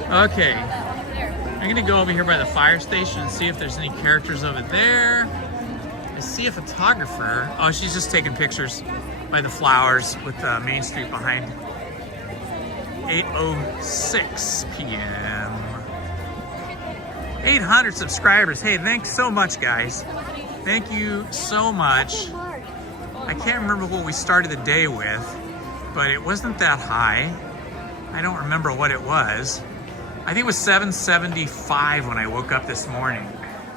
Okay, I'm gonna go over here by the fire station and see if there's any characters over there. I see a photographer. Oh, she's just taking pictures by the flowers with Main Street behind. 8:06 p.m. 800 subscribers. Hey, thanks so much, guys. Thank you so much. I can't remember what we started the day with, but it wasn't that high. I don't remember what it was. I think it was 775 when I woke up this morning.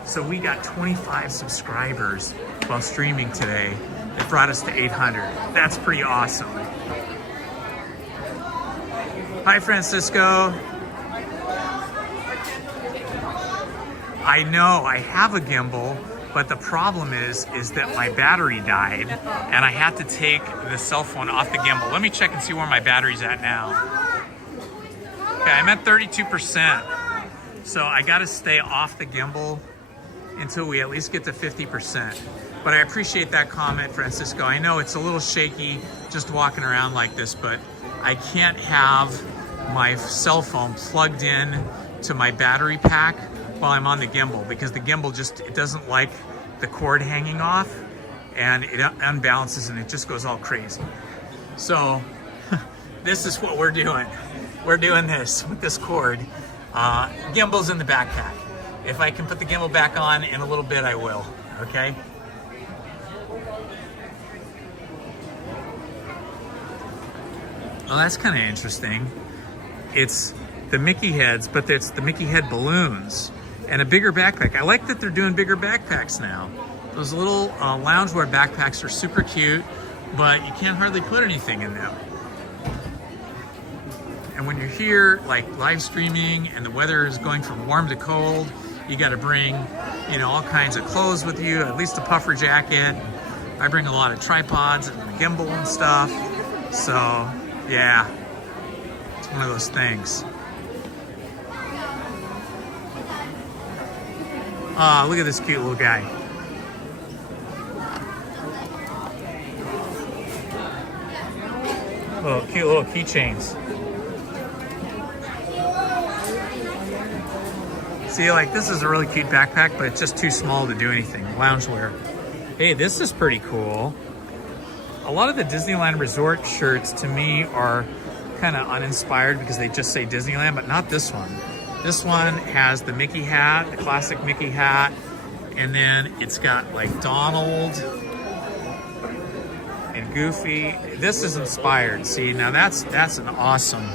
So we got 25 subscribers while streaming today. It brought us to 800. That's pretty awesome. Hi, Francisco. I know, I have a gimbal, but the problem is that my battery died and I had to take the cell phone off the gimbal. Let me check and see where my battery's at now. Okay, I'm at 32%. So I gotta stay off the gimbal until we at least get to 50%. But I appreciate that comment, Francisco. I know it's a little shaky just walking around like this, but I can't have my cell phone plugged in to my battery pack while I'm on the gimbal, because the gimbal it doesn't like the cord hanging off and it unbalances and it just goes all crazy. So this is what we're doing. We're doing this with this cord. Gimbal's in the backpack. If I can put the gimbal back on in a little bit, I will, okay? Well, that's kind of interesting. It's the Mickey heads, but it's the Mickey head balloons and a bigger backpack. I like that they're doing bigger backpacks now. Those little loungewear backpacks are super cute, but you can't hardly put anything in them. And when you're here, like live streaming, and the weather is going from warm to cold, you got to bring, you know, all kinds of clothes with you, at least a puffer jacket. I bring a lot of tripods and a gimbal and stuff. So, yeah, it's one of those things. Ah, look at this cute little guy. Little cute little keychains. See, like, this is a really cute backpack, but it's just too small to do anything. Loungewear. Hey, this is pretty cool. A lot of the Disneyland Resort shirts, to me, are kind of uninspired because they just say Disneyland, but not this one. This one has the Mickey hat, the classic Mickey hat, and then it's got, like, Donald and Goofy. This is inspired. See, now that's an awesome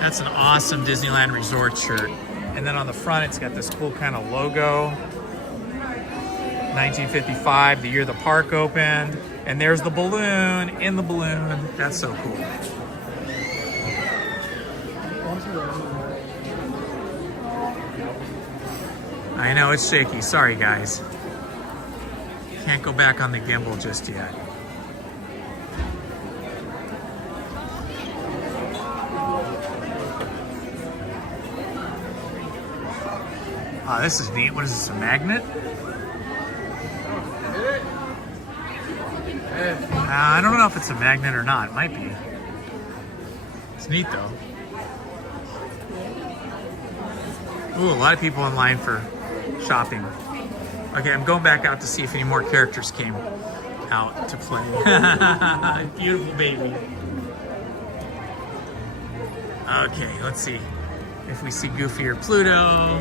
Disneyland Resort shirt. And then on the front, it's got this cool kind of logo. 1955, the year the park opened. And there's the balloon in the balloon. That's so cool. I know it's shaky. Sorry, guys. Can't go back on the gimbal just yet. Oh, this is neat. What is this, a magnet? I don't know if it's a magnet or not. It might be. It's neat, though. Ooh, a lot of people in line for shopping. Okay, I'm going back out to see if any more characters came out to play. Beautiful baby. Okay, let's see if we see Goofy or Pluto.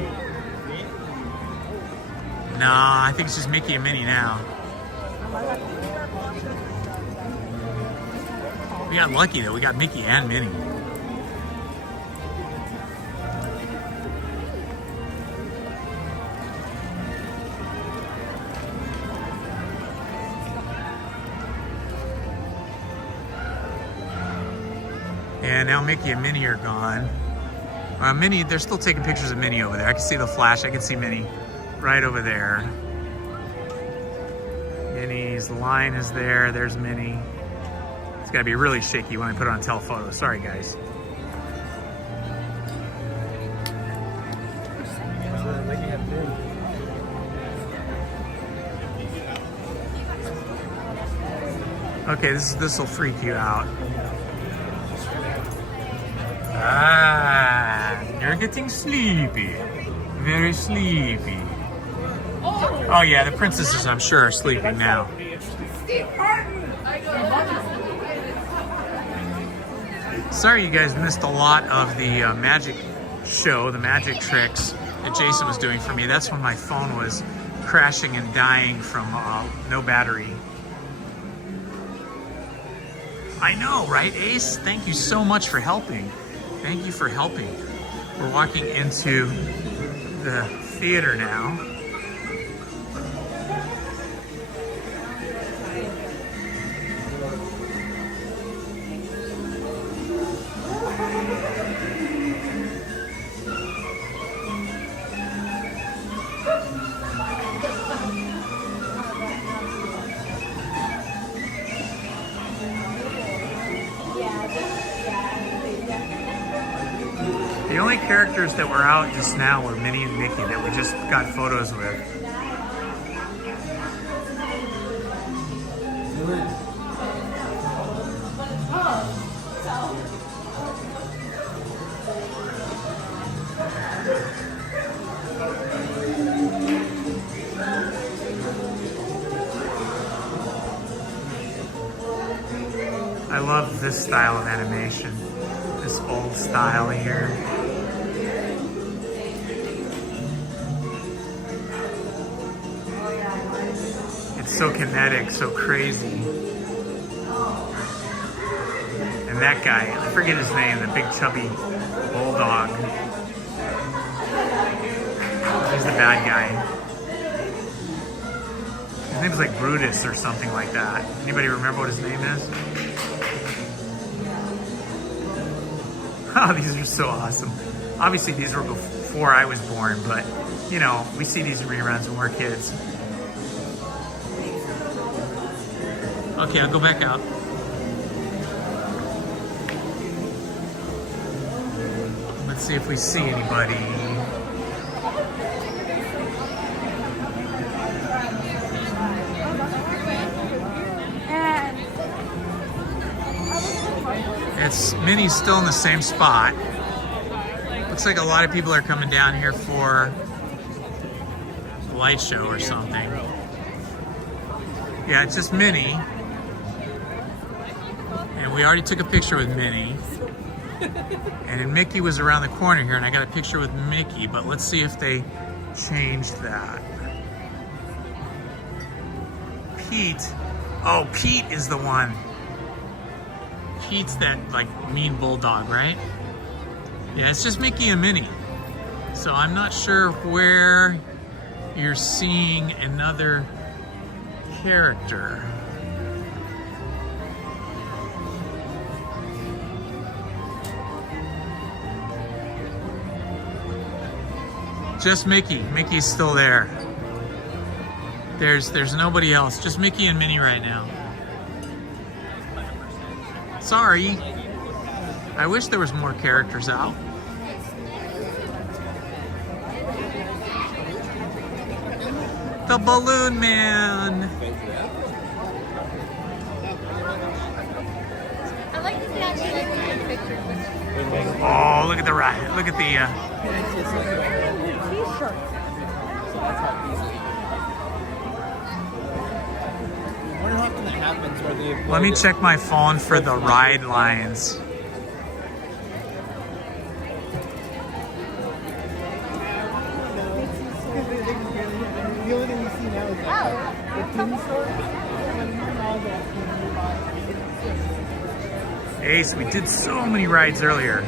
No, I think it's just Mickey and Minnie now. We got lucky though, we got Mickey and Minnie. And now Mickey and Minnie are gone. Minnie, they're still taking pictures of Minnie over there. I can see the flash, I can see Minnie right over there. Minnie's line is there, there's Minnie. It's gotta be really shaky when I put it on telephoto. Sorry, guys. Okay, this will freak you out. Ah, you're getting sleepy. Very sleepy. Oh yeah, the princesses I'm sure are sleeping now. Sorry you guys missed a lot of the magic show, the magic tricks that Jason was doing for me. That's when my phone was crashing and dying from no battery. I know, right, Ace? Thank you so much for helping. Thank you for helping. We're walking into the theater now. The only characters that were out just now were Minnie and Mickey that we just got photos with. I love this style of animation, this old style here. It's so kinetic, so crazy. And that guy, I forget his name, the big chubby bulldog. He's the bad guy. His name's like Brutus or something like that. Anybody remember what his name is? Oh, these are so awesome. Obviously, these were before I was born, but, you know, we see these reruns when we're kids. Okay, I'll go back out. Let's see if we see anybody. It's Minnie's still in the same spot. Looks like a lot of people are coming down here for a light show or something. Yeah, it's just Minnie. And we already took a picture with Minnie. And then Mickey was around the corner here, and I got a picture with Mickey, but let's see if they changed that. Pete Oh, Pete is the one. Pete's that like mean bulldog, right? Yeah, it's just Mickey and Minnie. So I'm not sure where you're seeing another character. Just Mickey. Mickey's still there. There's nobody else. Just Mickey and Minnie right now. Sorry. I wish there was more characters out. The Balloon Man. I like to see actually like the pictures. Oh, look at the ride. Look at the Let me check my phone for the ride lines. The only thing we see now is the pin store. Ace, we did so many rides earlier,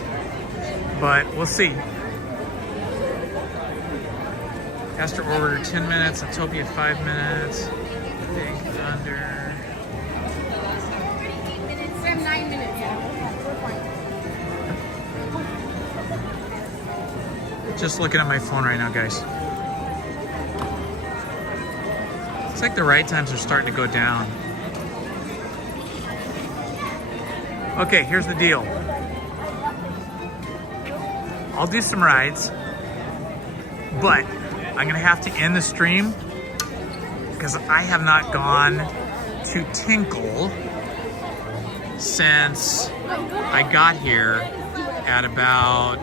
but we'll see. Castor Order 10 minutes, Autopia 5 minutes, Big Thunder. We have 9 minutes. Just looking at my phone right now, guys. It's like the ride times are starting to go down. Okay, here's the deal. I'll do some rides, but I'm gonna have to end the stream because I have not gone to Tinkle since I got here at about,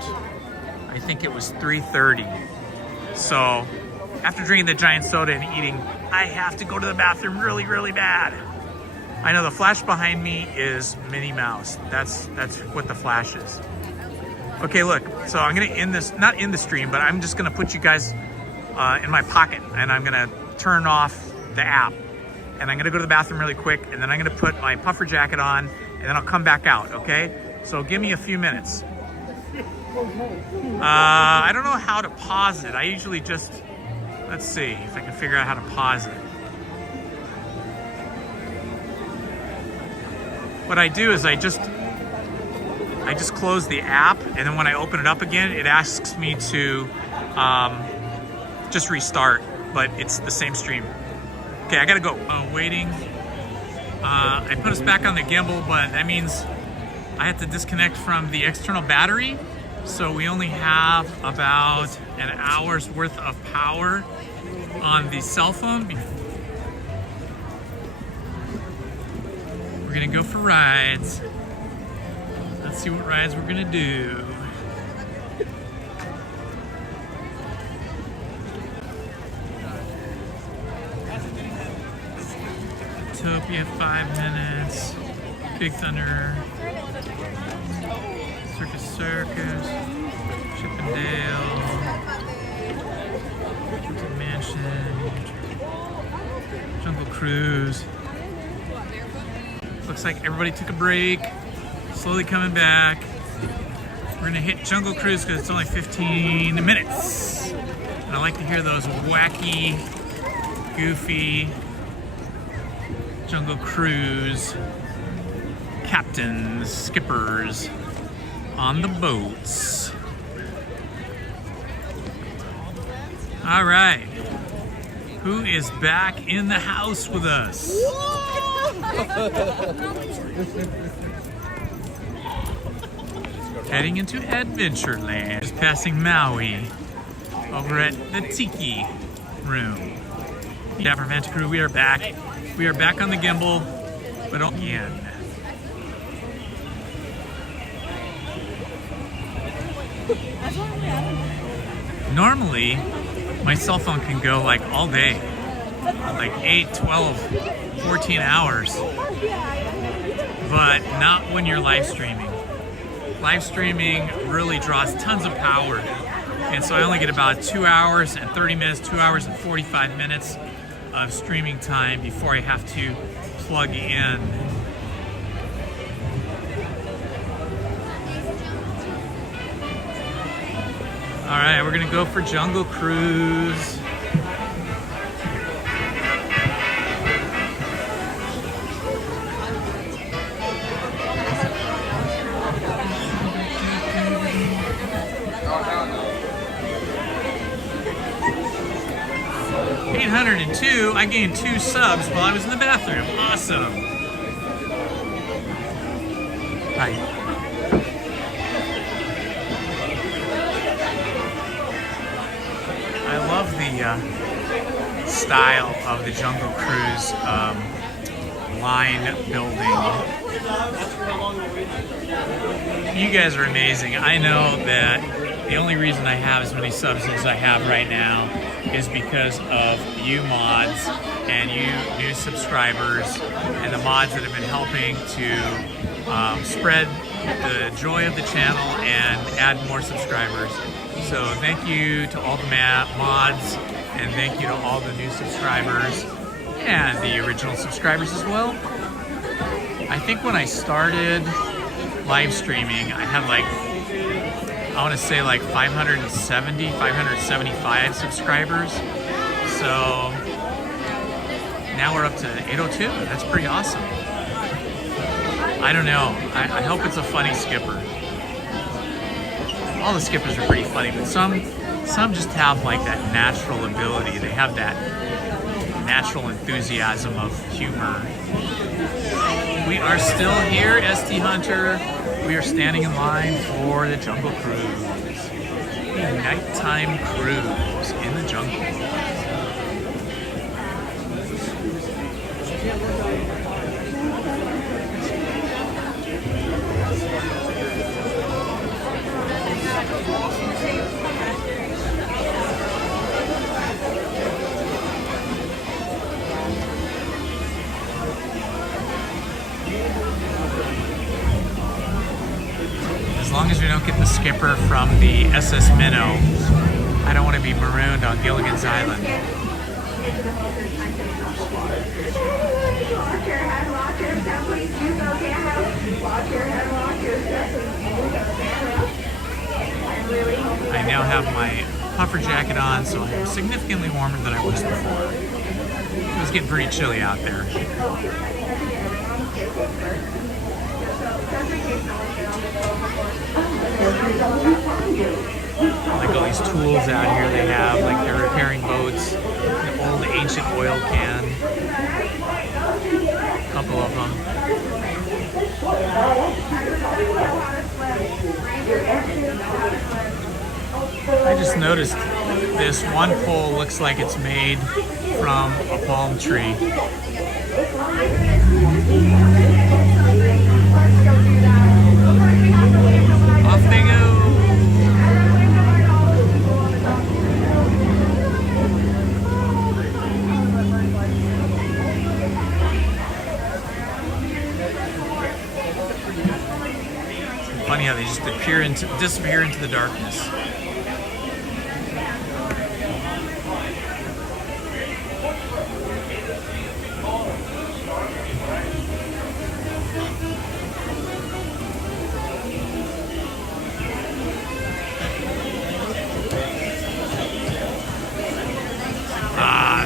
I think it was 3:30. So after drinking the giant soda and eating, I have to go to the bathroom really, really bad. I know the flash behind me is Minnie Mouse. That's what the flash is. Okay, look, so I'm gonna end this, not end the stream, but I'm just gonna put you guys in my pocket and I'm gonna turn off the app. And I'm gonna go to the bathroom really quick and then I'm gonna put my puffer jacket on and then I'll come back out, okay? So give me a few minutes. I don't know how to pause it. I usually just, let's see if I can figure out how to pause it. What I do is I just close the app, and then when I open it up again, it asks me to just restart, but it's the same stream. Okay, I gotta go. Waiting. I put us back on the gimbal, but that means I have to disconnect from the external battery, so we only have about an hour's worth of power on the cell phone. We're gonna go for rides. Let's see what rides we're gonna do. Utopia 5 minutes. Big Thunder. Circus. Chippendale. Mansion. Jungle Cruise. Looks like everybody took a break. Slowly coming back. We're gonna hit Jungle Cruise because it's only 15 minutes. And I like to hear those wacky, goofy Jungle Cruise captains, skippers on the boats. All right. Who is back in the house with us? Heading into Adventureland. Just passing Maui over at the Tiki Room. Yeah, for Adventure Crew, we are back. We are back on the gimbal, but again. Normally, my cell phone can go like all day, like 8, 12, 14 hours, but not when you're live streaming. Live streaming really draws tons of power, and so I only get about 2 hours and 30 minutes, 2 hours and 45 minutes of streaming time before I have to plug in. All right, we're gonna go for Jungle Cruise. $802. I gained 2 subs while I was in the bathroom. Awesome. Hi. I love the style of the Jungle Cruise line building. You guys are amazing. I know that the only reason I have as many subs as I have right now is because of you mods and you new subscribers and the mods that have been helping to spread the joy of the channel and add more subscribers. So thank you to all the mods, and thank you to all the new subscribers and the original subscribers as well. I think when I started live streaming, I had like, I want to say like 570, 575 subscribers. So now we're up to 802. That's pretty awesome. I don't know. I hope it's a funny skipper. All the skippers are pretty funny, but some just have like that natural ability. They have that natural enthusiasm of humor. We are still here, ST Hunter. We are standing in line for the Jungle Cruise. A nighttime cruise in the jungle. As long as we don't get the skipper from the SS Minnow, I don't want to be marooned on Gilligan's Island. I now have my puffer jacket on, so I'm significantly warmer than I was before. It was getting pretty chilly out there. Like all these tools out here they have, like they're repairing boats, an old ancient oil can, a couple of them. I just noticed this one pole looks like it's made from a palm tree. Off they go. It's funny how they just disappear into the darkness.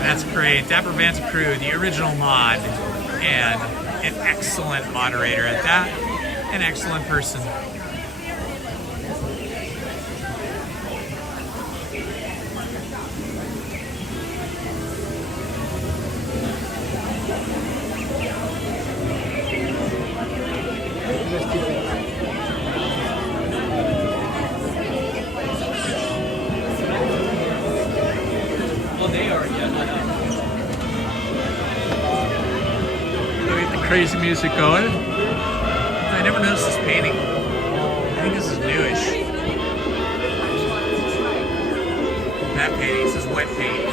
That's great. Dapper Vance Crew, the original mod, and an excellent moderator at that, an excellent person. Crazy music going. I never noticed this painting. I think this is newish. That painting says wet paint.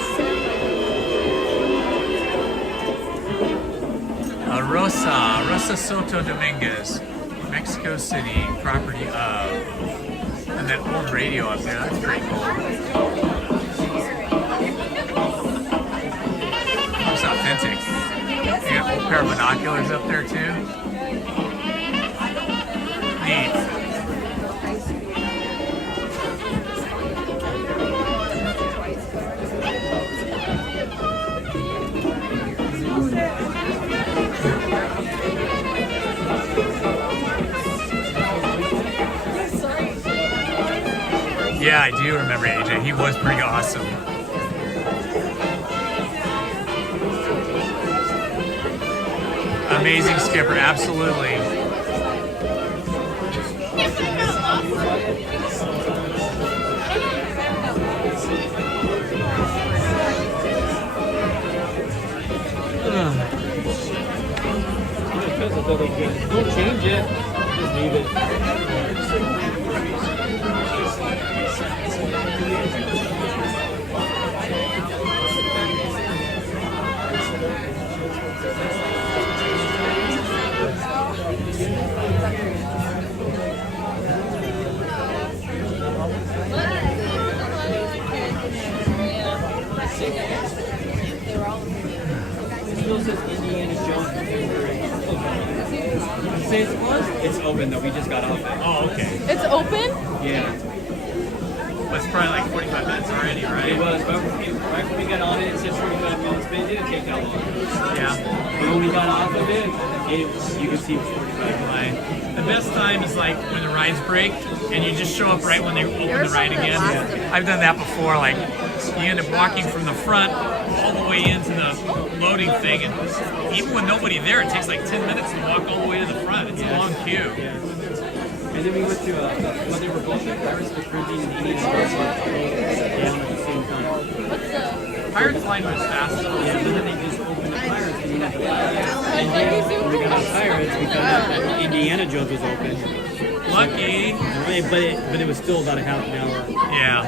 Rosa Soto Dominguez, Mexico City, property of. And that old radio up there, that's pretty cool. Looks authentic. Yeah. pair of binoculars up there too. Neat. Yeah, I do remember AJ. He was pretty awesome. Amazing skipper, absolutely. Don't change it. Just leave it. It's open though, we just got off it. Oh, okay. It's open? Yeah. Well, it's probably like 45 minutes already, right? It was, but right when we got on it, it said 45 minutes, but it didn't take that long. Yeah. But when we got off of it, you could see it was 45 minutes. The best time is like when the rides break and you just show up right when they open the ride again. I've done that before, like you end up walking from the front all the way into the loading thing, and even with nobody there, it takes like 10 minutes to walk all the way to the front. It's a long queue. Yeah. And then we went to, well, they were both at Pirates of the Caribbean and Indian Stars down at the same time. Pirates line was fast. Yeah, but then they just opened the Pirates and we had to and then when we got on Pirates, we found out that Indiana Jones was open. Lucky. Right, but it was still about a half an hour. Yeah.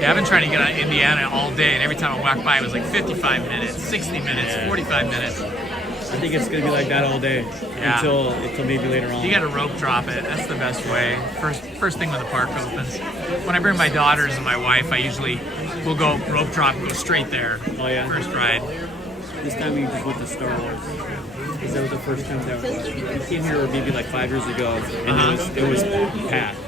Yeah, I've been trying to get on Indiana all day, and every time I walk by, it was like 55 minutes, 60 minutes, 45 minutes. I think it's gonna be like that all day until maybe later on. You got to rope drop it. That's the best way. First thing when the park opens. When I bring my daughters and my wife, I usually will go rope drop, go straight there. Oh yeah. First ride. This time we just went to Star Wars. Because that was the first time that we came here maybe like 5 years ago, and it was packed.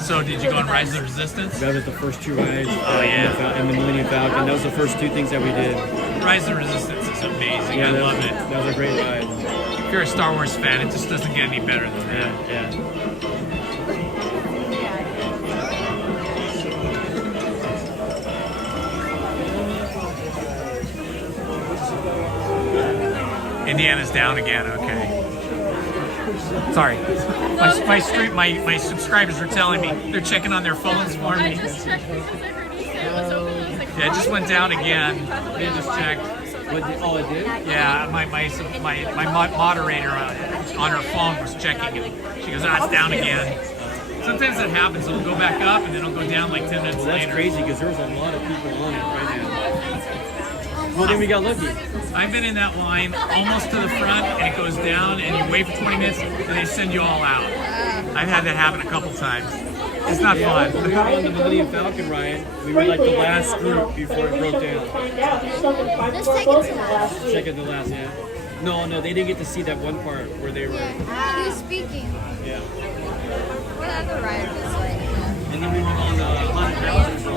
So did you go on Rise of the Resistance? That was the first two rides. Oh yeah. And the Millennium Falcon. That was the first two things that we did. Rise of the Resistance is amazing. Yeah, I love it. That was a great ride. If you're a Star Wars fan, it just doesn't get any better than that. Yeah. Indiana's down again. Okay. Sorry. My subscribers are telling me they're checking on their phones for me. I just checked because I heard you say it was open. I was like, Yeah, it just went down again. They just checked. Oh, it did? Yeah, my moderator on her phone was checking it. She goes, it's down again. Sometimes that happens. It'll go back up and then it'll go down like 10 minutes Well, that's later. crazy because there was a lot of people on it right now. Well, then we got lucky. I've been in that line almost to the front, and it goes down, and you wait for 20 minutes, and they send you all out. I've had that happen a couple times. It's not fun. We were on the Millennium Falcon ride. We were like the last group before it broke down. Second to last, yeah. No, they didn't get to see that one part where they were. Who's speaking? Yeah. What other ride was like? And then we were on Haunted Mansion.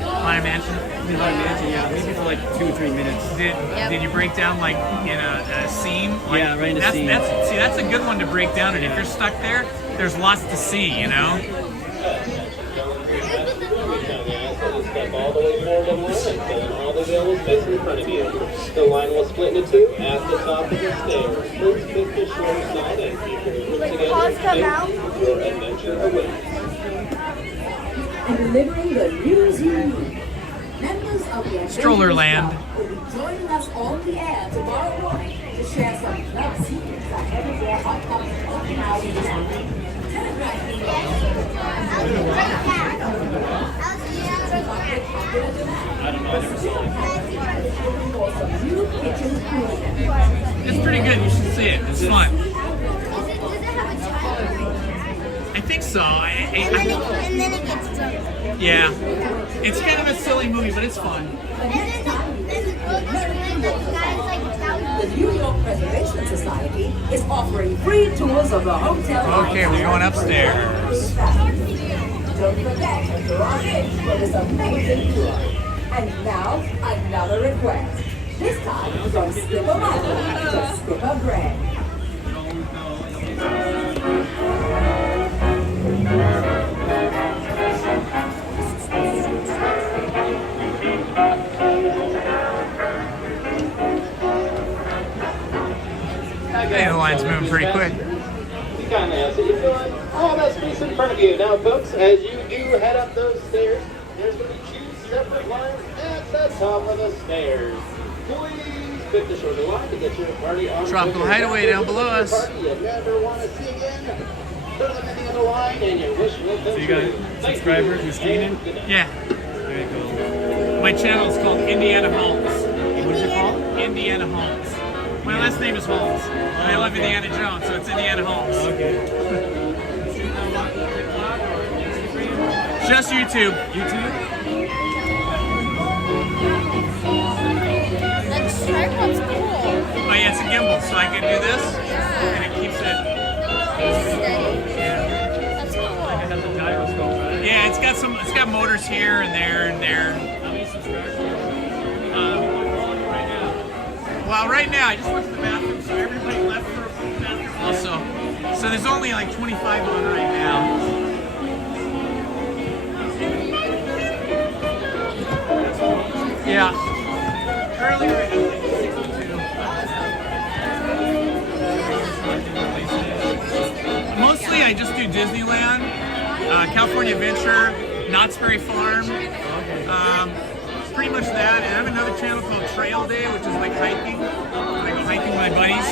Haunted Mansion? Haunted Mansion, yeah. Maybe for like 2 or 3 minutes. Did you break down like in a scene? Like, yeah, right in a scene. That's a good one to break down, and if you're stuck there, there's lots to see, you know? Step all the way forward of the line, so then all the veil is placed in front of you. The line will split into two at the top of the stairs. Please pick the short side and keep your movement together. Your adventure awaits. And delivering the news you need. Members of the Stroller Land. will be joining us on the air tomorrow morning to share some club secrets ahead of their upcoming open house. It's pretty good. You should see it. It's fun. I think so. And then it gets drunk. Yeah. It's kind of a silly movie, but it's fun. And then American World Society. The New York Preservation Society is offering free tours of the hotel. Okay, we're going upstairs. Don't forget to drop in for this amazing tour. And now, another request. This time, don't skip a mile, just skip a bread. Hey, the line's moving pretty quick. You kind of ask, are you feeling all that space in front of you? Now, folks, as you do head up those stairs, there's going to be 2 separate lines at the top of the stairs. Please pick the shorter line to get your party on. Tropical Hideaway down below us. Party you never want to see again. Throw them in the other line, and your wish will come true. So you got subscribers who's streaming? Yeah. Very cool. My channel is called Indiana Holmes. What is it called? Indiana Holmes. My last name is Holmes. And I love Indiana Jones, so it's Indiana Holmes. Okay. Just YouTube. YouTube? That tripod's cool. Oh yeah, it's a gimbal, so I can do this, and it keeps it Steady. That's cool. Like it has a gyroscope, right? Yeah, it's got motors here and there and there. How many subscribers? Well, right now I just went to the bathroom, so everybody left for the bathroom also. So there's only like 25 on right now. Yeah. Currently right now. Mostly I just do Disneyland, California Adventure, Knott's Berry Farm, pretty much that. And I have another channel called Trail Day, which is like hiking. I go hiking with my buddies.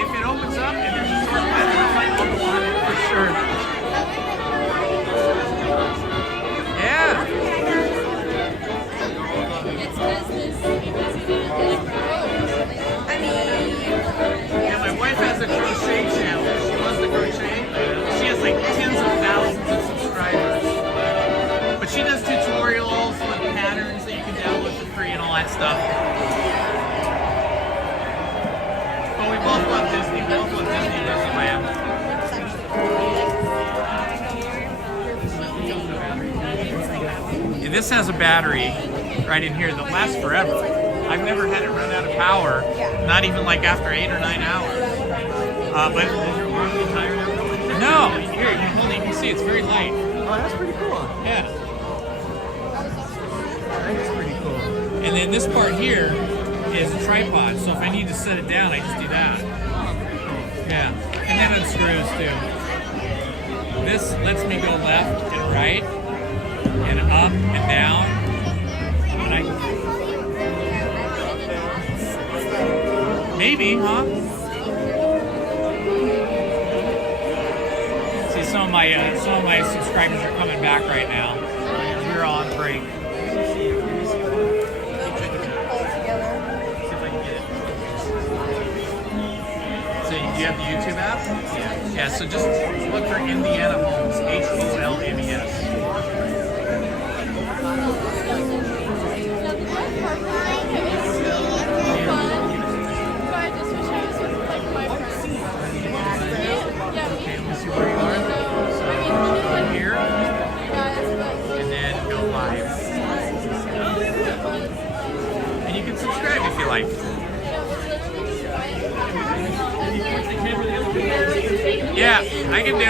If it opens up and there's a short path, I'll go on it for sure. Yeah. Yeah, my wife has a crochet channel. She loves to crochet. She has like tens of thousands of subscribers. But she does tutorials with patterns that you can download for free and all that stuff. But we both love Disney. We both love Disney and Disneyland. Yeah, this has a battery right in here that lasts forever. I've never had it run out of power, not even like after 8 or 9 hours. But no, here you hold it. You can see it's very light. Oh, that's pretty cool. Yeah, that's pretty cool. And then this part here is a tripod, so if I need to set it down, I just do that. Yeah, and then unscrews too. This lets me go left and right, and up and down. And I maybe, huh? See, some of my subscribers are coming back right now. We're on break. So, do you have the YouTube app? Yeah. Yeah. So just look for Indiana Holmes. HOLMES. If you like. Yeah, I can do it.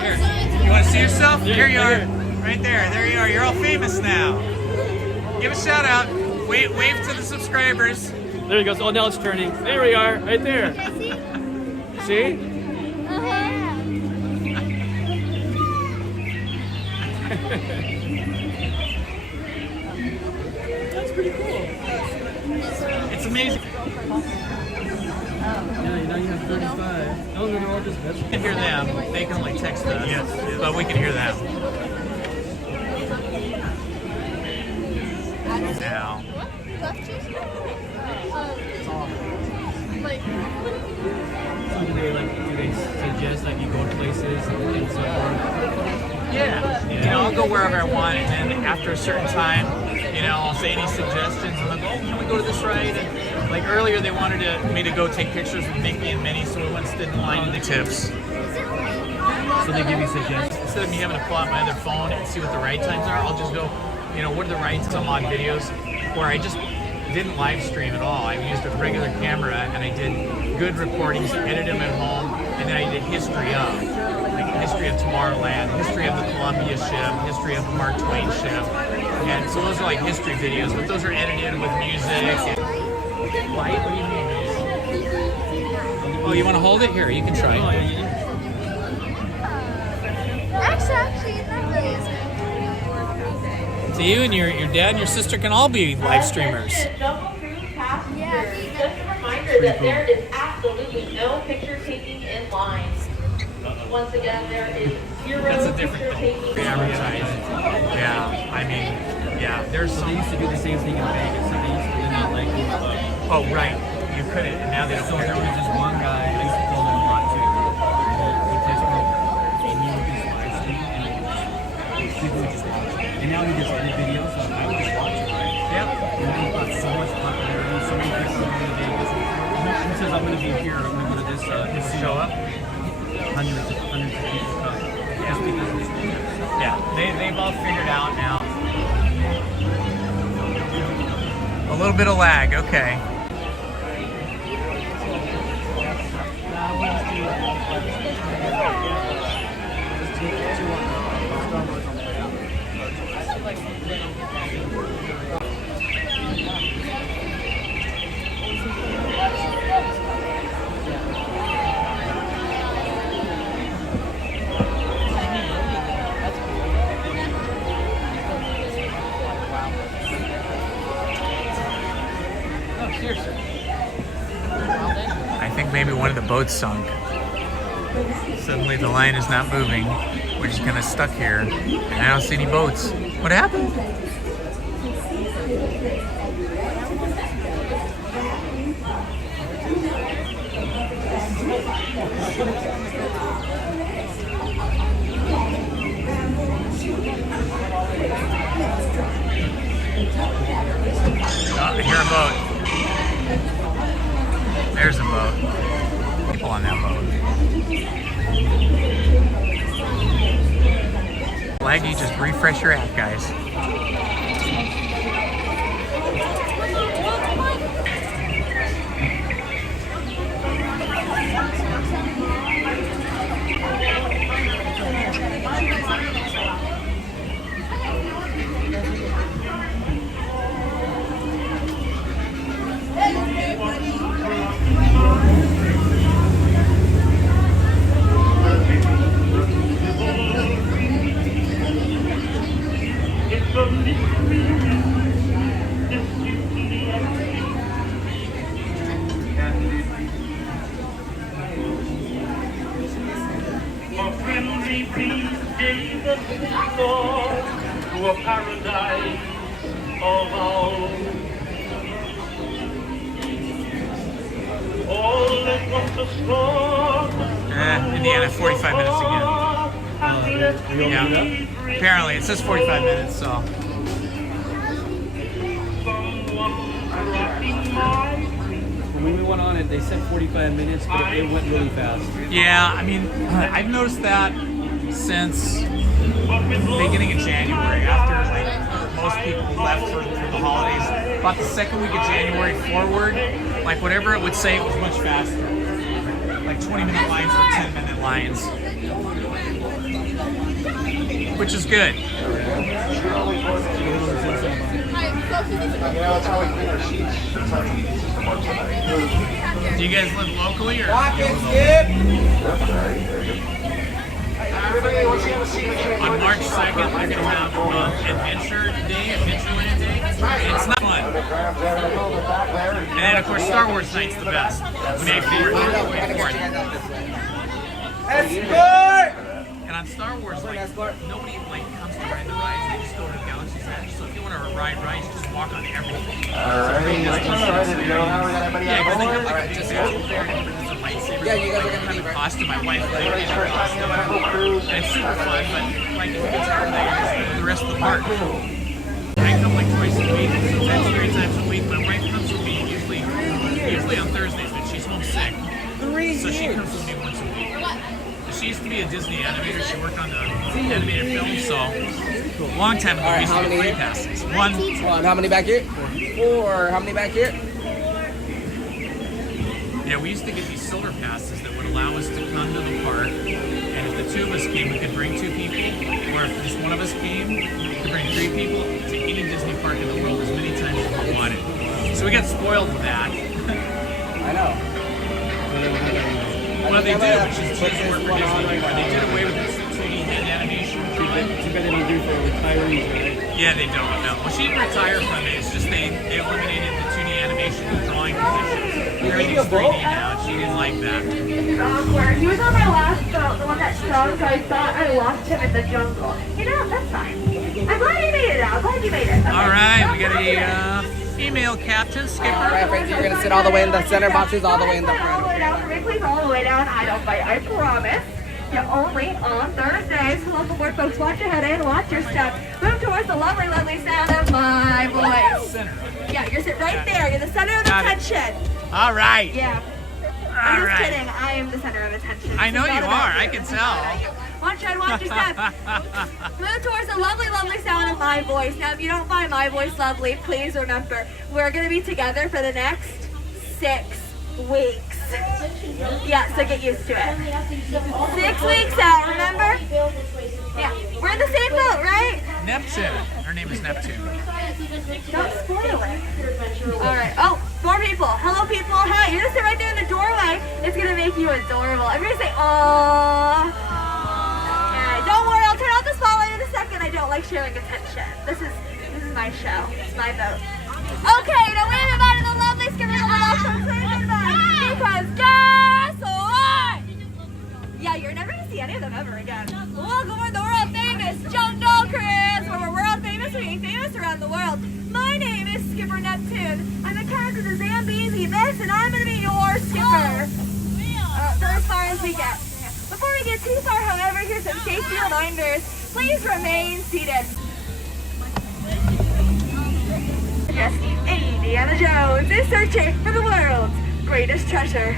Here. You want to see yourself? Here you are. Right there. There you are. You're all famous now. Give a shout out. Wave to the subscribers. There you go. Oh, now it's turning. There we are. Right there. See? That's pretty cool. It's amazing. Yeah, you know you have 35. No, they're all just vegetables. We can hear them. They can only text us. Yes. But we can hear them. Now. So do they suggest like you go to places and so forth? Yeah. You know, I'll go wherever I want, and then after a certain time, you know, I'll say any suggestions, and they'll go, oh, can we go to this ride? And like earlier, they wanted me to go take pictures with Mickey and Minnie, so we went stood in line in the tips. So they give you suggestions? Instead of me having to pull out my other phone and see what the ride times are, I'll just go, you know, what are the rides? Some odd videos where I just didn't live stream at all. I used a regular camera and I did good recordings, edited them at home, and then I did history of, like history of Tomorrowland, history of the Columbia ship, history of the Mark Twain ship. And so those are like history videos, but those are edited with music. And light? What do you mean? Oh, you want to hold it? Here, you can try it. Actually, not really. So you and your dad and your sister can all be live streamers. Just a reminder that there is absolutely no picture taking in line. Once again, there is zero picture taking in line. Yeah, I mean, yeah, there's some. They used to do the same thing in Vegas. So they used to not like it. Oh, right. You couldn't, and now they don't. So there was just one guy, I used to tell him not to. He texted me, and he would just live stream, and people would just watch it. And now he just edit videos, so I would just watch it, right? Yeah. And then he got so much popularity, so many people are going to Vegas. He says, I'm going to be here, I'm going to go to this show up. Hundreds of people come. Just because of this. Yeah, they've all figured out now. A little bit of lag, okay. I think maybe one of the boats sunk. Suddenly the line is not moving. We're just kind of stuck here, and I don't see any boats. What happened? Oh, I hear a boat. There's a boat. People on that boat. Laggy, just refresh your app, guys. To a paradise of our own. Oh, let us the strong. Indiana, 45 minutes again. Yeah. Apparently, it says 45 minutes, so. When we went on it, they said 45 minutes, but it went really fast. Yeah, I mean, I've noticed that since beginning of January, after like most people left for the holidays. About the second week of January forward, like whatever it would say, it was much faster. Like 20-minute lines or 10-minute lines, which is good. Do you guys live locally or? On March 2nd, they're going to have Adventureland Day. It's not fun. And then, of course, Star Wars Night's the best. May 4th. And on Star Wars, like, nobody like comes to ride the rides. They just go to the Galaxy's Edge. So if you want to ride rides, just walk on everything. Alright, Disney ready to go now? We got everybody Yeah, because they have Alright, like a just big fair and everything's a lightsaber. Yeah, you guys are gonna have be a right. costume. My wife like made a costume. And it's super fun, but like if it's out there, the rest of the park. I come like twice a week, sometimes 3 times a week. My wife comes with me usually on Thursdays, but she's homesick. So she comes with me once a week. She used to be a Disney animator. She worked on the animated films, so a long time ago we used to get free passes. One. How many back here? 4. How many back here? Yeah, we used to get these silver passes that would allow us to come to the park, and if the 2 of us came, we could bring 2 people, or if just one of us came, we could bring 3 people to any Disney park in the world as many times as we wanted. So we got spoiled with that. I know. Well, they do, which is doesn't work for Disney anymore. They did away with the 2D hand animation. Too bad they don't do for retirees, right? Yeah, they don't. No. Well, she retired from it. It's just they eliminated the 2D animation and drawing positions. Everything's 3D now. She didn't like that. Awkward. He was on my last boat, the one that sunk, so I thought I lost him in the jungle. You know, that's fine. I'm glad you made it out. Glad you made it. Okay. All right, we got a female captain, skipper. Alright, Frankie, you're gonna sit all the way in the center boxes, all the way in the All the way down for me, please. All the way down. I don't bite. I promise. You're only on Thursdays. Welcome aboard, folks. Watch your head and watch your step. Move towards the lovely, lovely sound of my voice. Yeah, you're sitting right there. You're the center of attention. All right. Yeah. I'm just kidding. I am the center of attention. I know you are. I can tell. Watch your head, watch your step. Move towards the lovely, lovely sound of my voice. Now, if you don't find my voice lovely, please remember, we're going to be together for the next 6 weeks. Yeah, so get used to it. 6 weeks out, remember? Yeah, we're in the same boat, right? Neptune. Her name is Neptune. Don't spoil it. Alright. Oh, more people. Hello, people. Hi. You're going to sit right there in the doorway. It's going to make you adorable. I'm going to say, aww. Don't worry, I'll turn off the spotlight in a second. I don't like sharing attention. This is my show. It's my boat. Okay, now wave goodbye to the lovely skippers on the left. Say goodbye. Because guess what? Yeah, you're never going to see any of them ever again. Welcome to the world famous Jungle Cruise, where we're world famous, we're being famous around the world. My name is Skipper Neptune. I'm the captain of the Zambezi Miss, and I'm going to be your skipper. For as far as we get. Before we get too far, however, here's some safety reminders. Please remain seated. Yes, Indiana Jones is searching for the world's greatest treasure.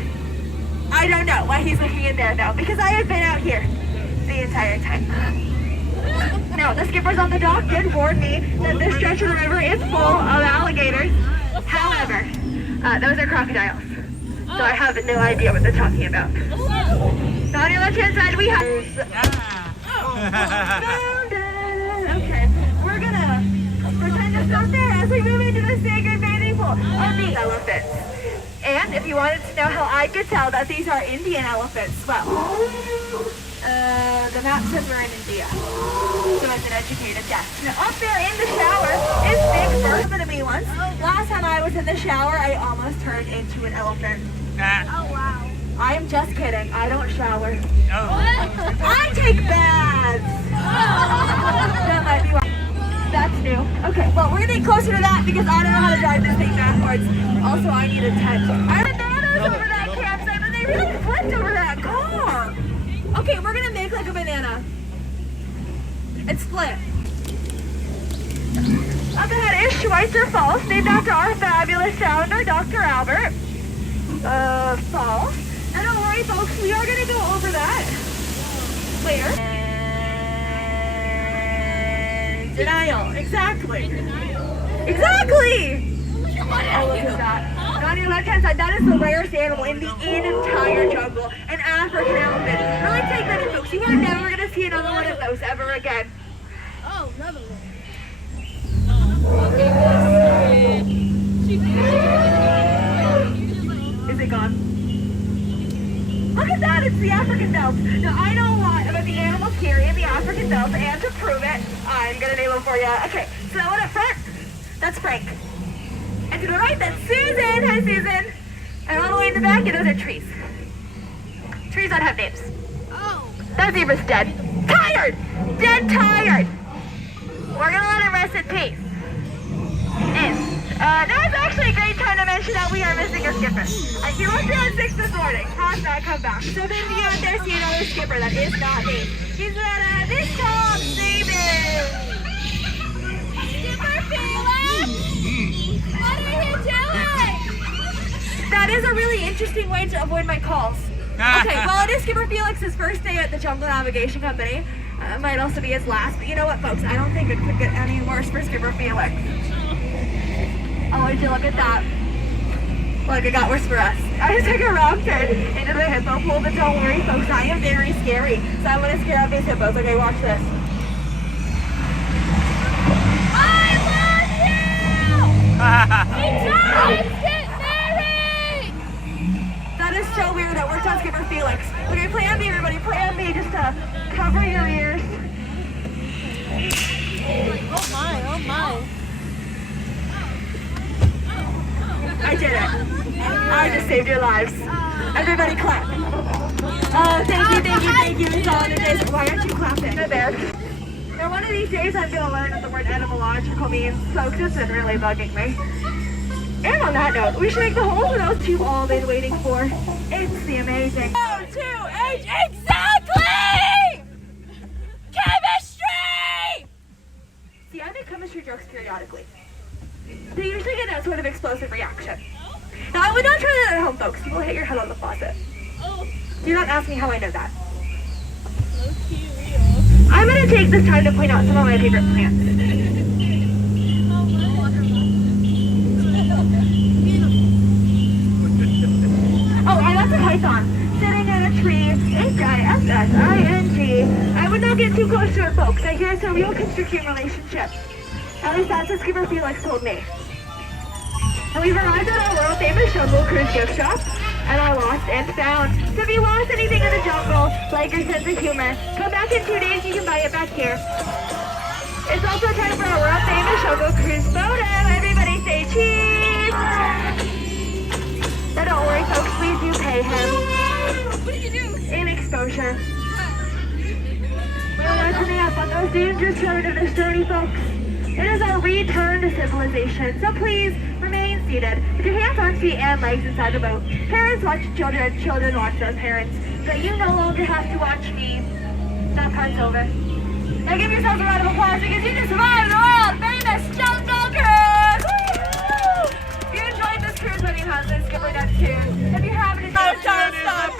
I don't know why he's looking in there though, because I have been out here the entire time. No, the skippers on the dock did warn me that this stretch of the river is full of alligators. However, those are crocodiles. So I have no idea what they're talking about. So on your left-hand side, we have... Okay, we're gonna pretend to stop there as we move into the sacred bathing pool of the elephants. And if you wanted to know how I could tell that these are Indian elephants, well, the map says we're in India. So as an educated guess. Now up there in the shower is Big Bird. I'm gonna be once. Last time I was in the shower, I almost turned into an elephant. Oh wow. I'm just kidding. I don't shower. Oh. I take baths. That might be why. That's new. Okay, well, we're gonna get closer to that because I don't know how to drive this thing backwards. Also, I need a tent. I have bananas over that campsite, but they really flipped over that car. Okay, we're gonna make like a banana. And split. Up ahead is Schweitzer Falls, named after our fabulous founder, Dr. Albert. Falls. And don't worry, folks, we are going to go over that later. And denial. Exactly. Exactly! Oh, look at that. On your left-hand side, that is the rarest animal in the entire jungle. An African elephant. Really take that in, folks. You are never going to see another one of those ever again. Oh, lovely. Is it gone? Look at that, it's the African belt. Now, I know a lot about the animals here in the African belt, and to prove it, I'm gonna name them for you. Okay, so that one up front, that's Frank. And to the right, that's Susan. Hi, Susan. And all the way in the back, yeah, those are trees. Trees don't have names. Oh. That zebra's dead. Tired! Dead tired! We're gonna let him rest in peace. And Now's actually a great time to mention that we are missing a skipper. He left around 6 this morning. Has not come back. So if any of you out there see another skipper, that is not me. He's at this Tom David. Skipper Felix! What are you doing? That is a really interesting way to avoid my calls. Okay, well, it is Skipper Felix's first day at the Jungle Navigation Company. It might also be his last, but you know what, folks? I don't think it could get any worse for Skipper Felix. Oh, would you look at that? Look, it got worse for us. I just took a wrong turn into the hippo pool, but don't worry, folks, I am very scary. So I'm gonna scare out these hippos. Okay, watch this. I love you! It's get married! That is so weird. That worked on Skipper Felix. Okay, plan B, everybody. Plan B, just to cover your ears. Oh my, oh my. I did it. I just saved your lives. Everybody clap. Oh, thank you, thank you, thank you. It's all in the days. Why aren't you clapping? There. Now, one of these days I'm going to learn what the word etymological means. Folks, it's been really bugging me. And on that note, we should make the holes in those you've all been waiting for. It's the amazing O2H. Exactly! Chemistry! See, I make chemistry jokes periodically. They usually get that sort of explosive reaction. Now, I would not try that at home, folks. You will hit your head on the faucet. Oh. Do not ask me how I know that. I'm going to take this time to point out some of my favorite plants. Oh, and that's a python sitting in a tree. H-I-S-S-I-N-G. I would not get too close to it, folks. I hear it's a real constricting relationship. At least that's what Skipper Felix told me. And we've arrived at our world famous Jungle Cruise gift shop, and our lost and found. So if you lost anything in the jungle, like your sense of humor, come back in 2 days, you can buy it back here. It's also time for our world famous Jungle Cruise photo. Everybody say cheese! But don't worry, folks, we do pay him. What did you do? In exposure. We're not coming up on those dangerous road of this journey, folks. It is our return to civilization, so please remain seated with your hands, arms, feet, and legs inside the boat. Parents watch children, children watch their parents, but you no longer have to watch me. That part's over. Now give yourselves a round of applause because you just survived the world famous Jungle Cruise! Woo! If you enjoyed this cruise, then you have this Skipper Neptune. If you haven't, don't stop.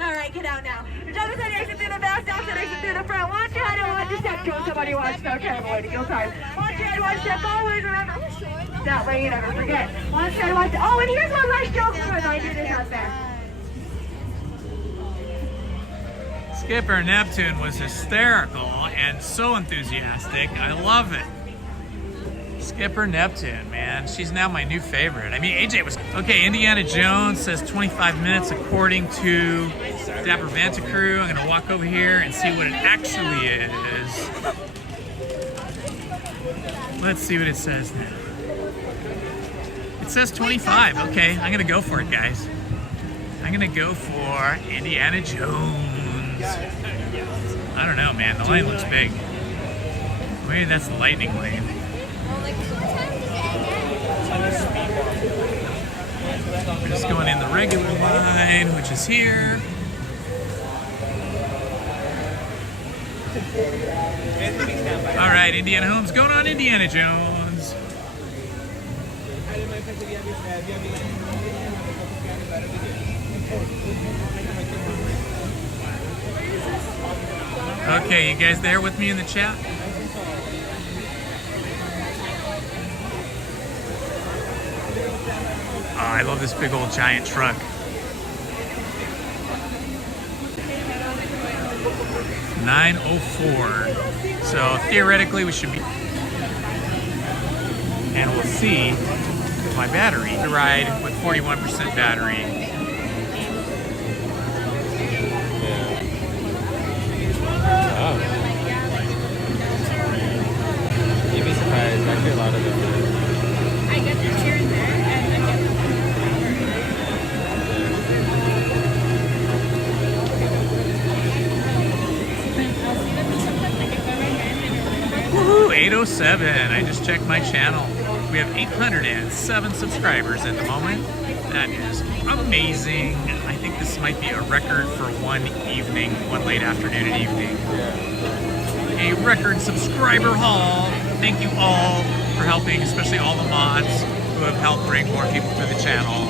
Alright, get out now. The jump is on the exit through the back, down to the exit through the front. Watch your head and watch your step. Don't somebody watch, no terrible way to go time. Watch your head, watch step, always remember. That way you never forget. Watch your head, watch step. Oh, and here's one last joke to remind you this out there. Skipper Neptune was hysterical and so enthusiastic. I love it. Skipper Neptune, man. She's now my new favorite. I mean, AJ was... Okay, Indiana Jones says 25 minutes according to Dapper Vantacrew. I'm gonna walk over here and see what it actually is. Let's see what it says now. It says 25. Okay, I'm gonna go for it, guys. I'm gonna go for Indiana Jones. I don't know, man. The line looks big. Maybe that's the lightning lane. We're just going in the regular line, which is here. All right, Indiana Holmes going on Indiana Jones. Okay, you guys there with me in the chat? Oh, I love this big old giant truck. $9.04. So theoretically we should be... And we'll see my battery. The ride with 41% battery. Oh. You'd be surprised. Actually, a lot of them. I get the here and there, and I get Woohoo, 807. I just checked my channel. We have 807 subscribers at the moment. That is amazing. I think this might be a record for one evening, one late afternoon and evening. A record subscriber haul. Thank you all for helping, especially all the mods who have helped bring more people to the channel.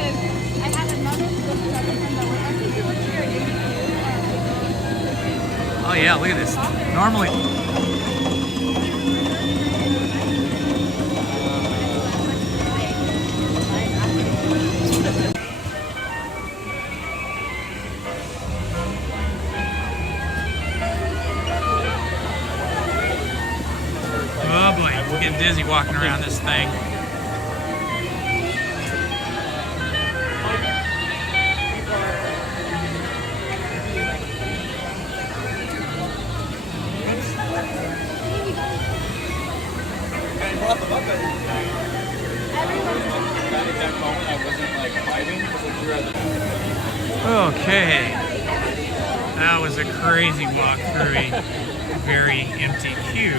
Oh yeah, look at this. Normally... Oh boy, I'm getting dizzy walking around this thing. Okay, that was a crazy walk through a very empty queue.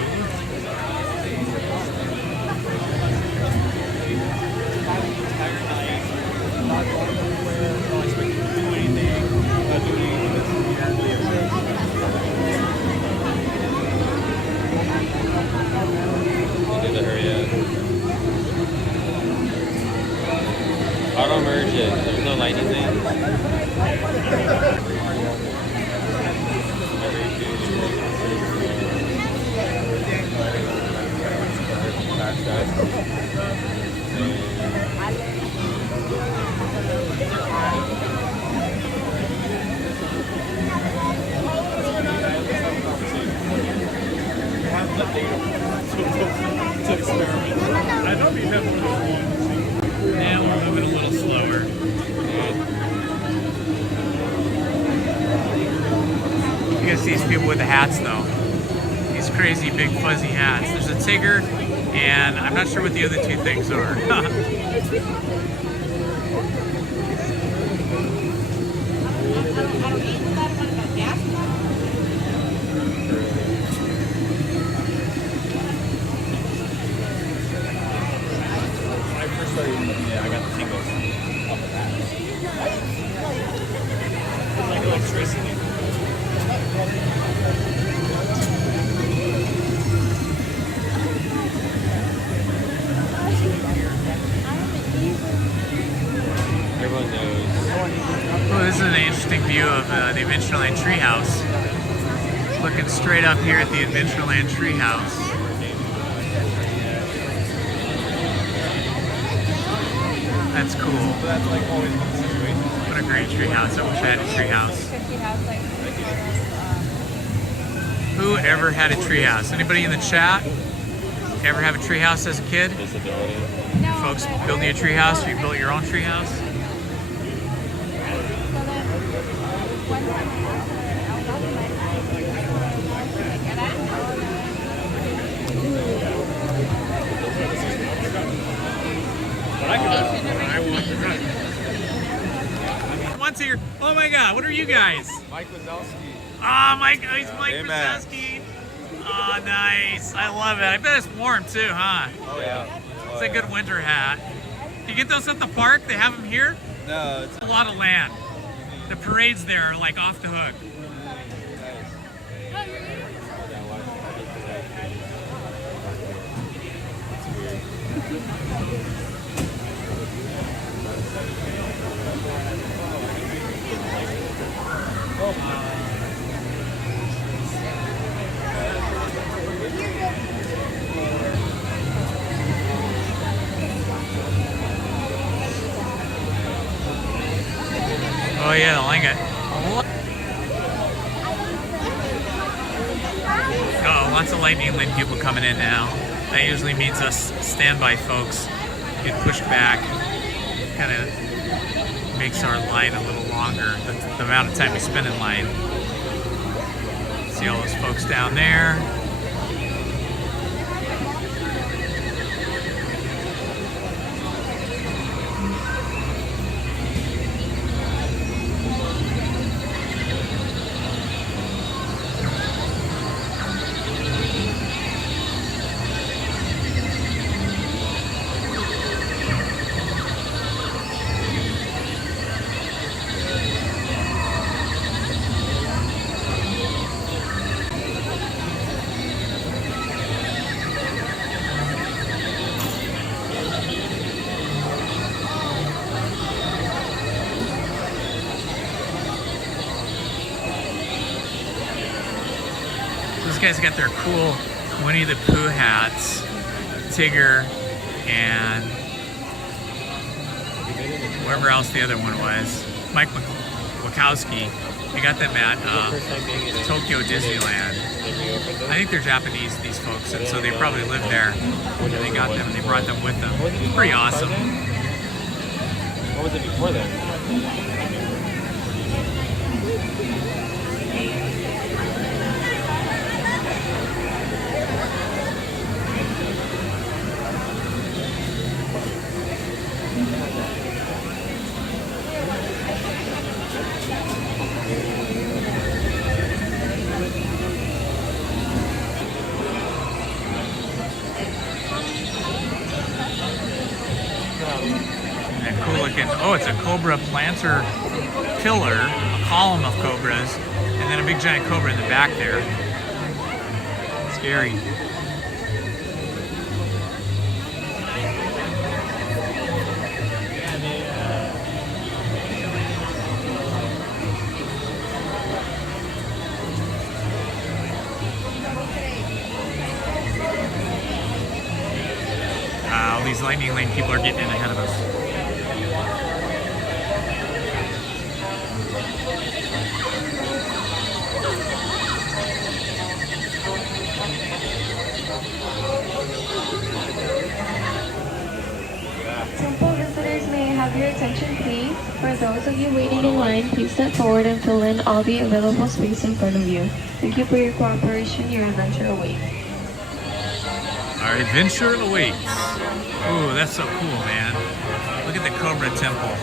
Auto merge it. There's no lighting thing. I know we have one of those ones. Now we're moving a little slower. You guys see these people with the hats though. These crazy big fuzzy hats. There's a Tigger and I'm not sure what the other two things are. Yeah, I got the tingles off of that. It's like electricity. Everyone knows. Oh, this is an interesting view of the Adventureland treehouse. Looking straight up here at the Adventureland treehouse. That's cool. What a great treehouse. I wish I had a treehouse. Who ever had a treehouse? Anybody in the chat ever have a treehouse as a kid? Folks building a treehouse, or you built your own treehouse? Once here. Oh my God, what are you guys? Mike Wazowski. Ah, he's Mike Wazowski. Oh, nice. I love it. I bet it's warm too, huh? Oh yeah. It's a good winter hat. Do you get those at the park? They have them here? No, it's a lot of land. The parades there are like off the hook. Oh yeah, the lingot. Oh, lots of Lightning Lane people coming in now. That usually means us standby folks get pushed back. Kind of makes our line a little longer, the amount of time we spend in line. See all those folks down there. guys got their cool Winnie the Pooh hats. Tigger and whoever else the other one was. Mike Wachowski. They got them at Tokyo Disneyland. I think they're Japanese, these folks, and so they probably live there. And they got them and they brought them with them. Pretty awesome. What was it before that? Oh, it's a cobra planter pillar, a column of cobras, and then a big giant cobra in the back there. Scary. All these lightning lane people are getting in ahead of us. Temple visitors, may I have your attention please? For those of you waiting in line, please step forward and fill in all the available space in front of you. Thank you for your cooperation. Your adventure awaits. Our adventure awaits. Ooh, that's so cool, man. Look at the Cobra Temple.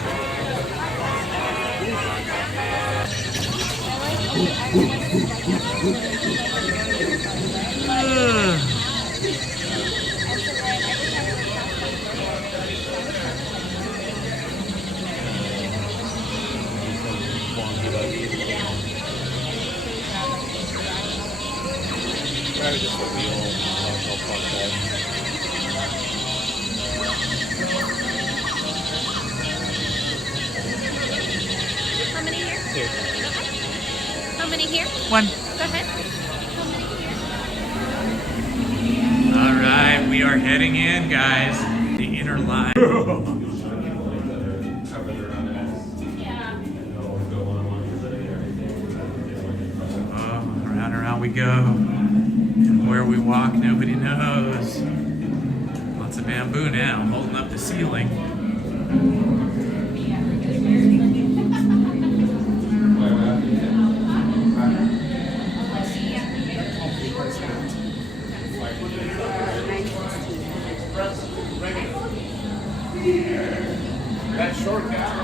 How many here? Here. How many here? One. Go ahead. All right, we are heading in, guys. The inner line. Around we go. And where we walk, nobody knows. Lots of bamboo now, holding up the ceiling. That short guy.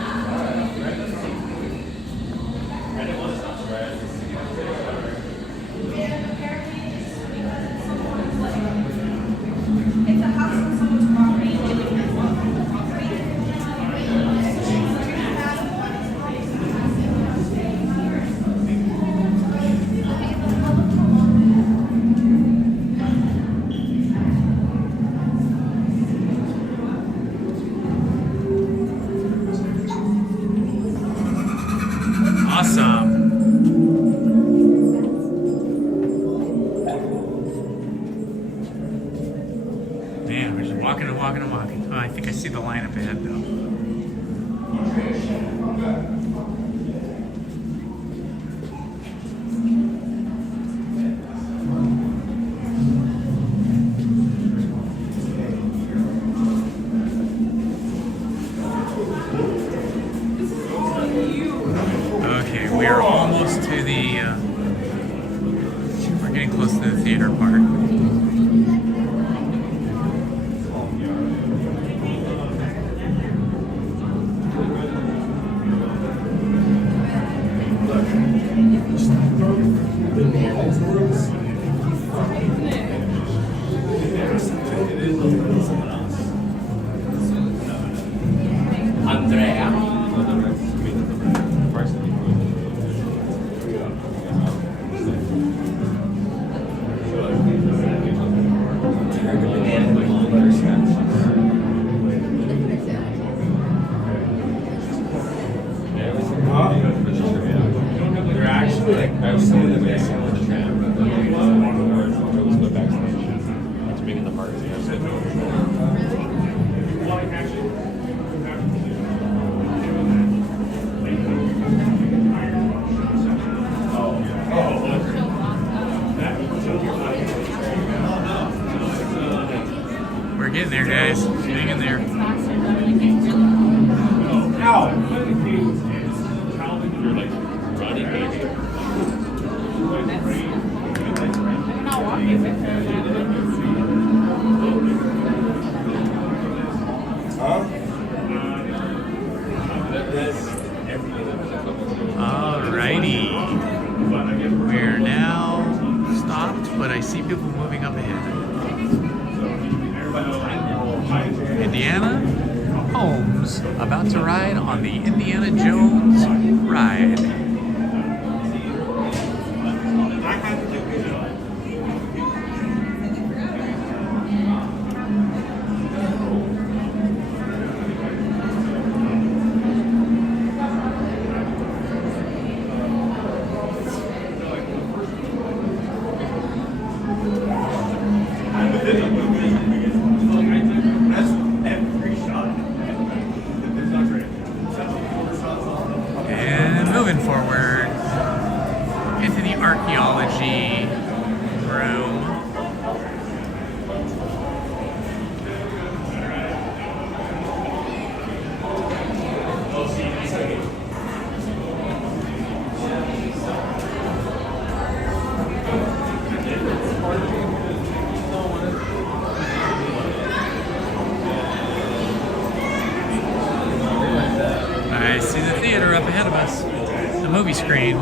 walking. Oh, I think I see the line up ahead though. Okay, we are almost to the, we're getting close to the theater part. see people moving up ahead. Indiana Holmes about to ride on the Indiana Jones ride. And moving forward into the archaeology room. I see the theater up ahead of us, the movie screen.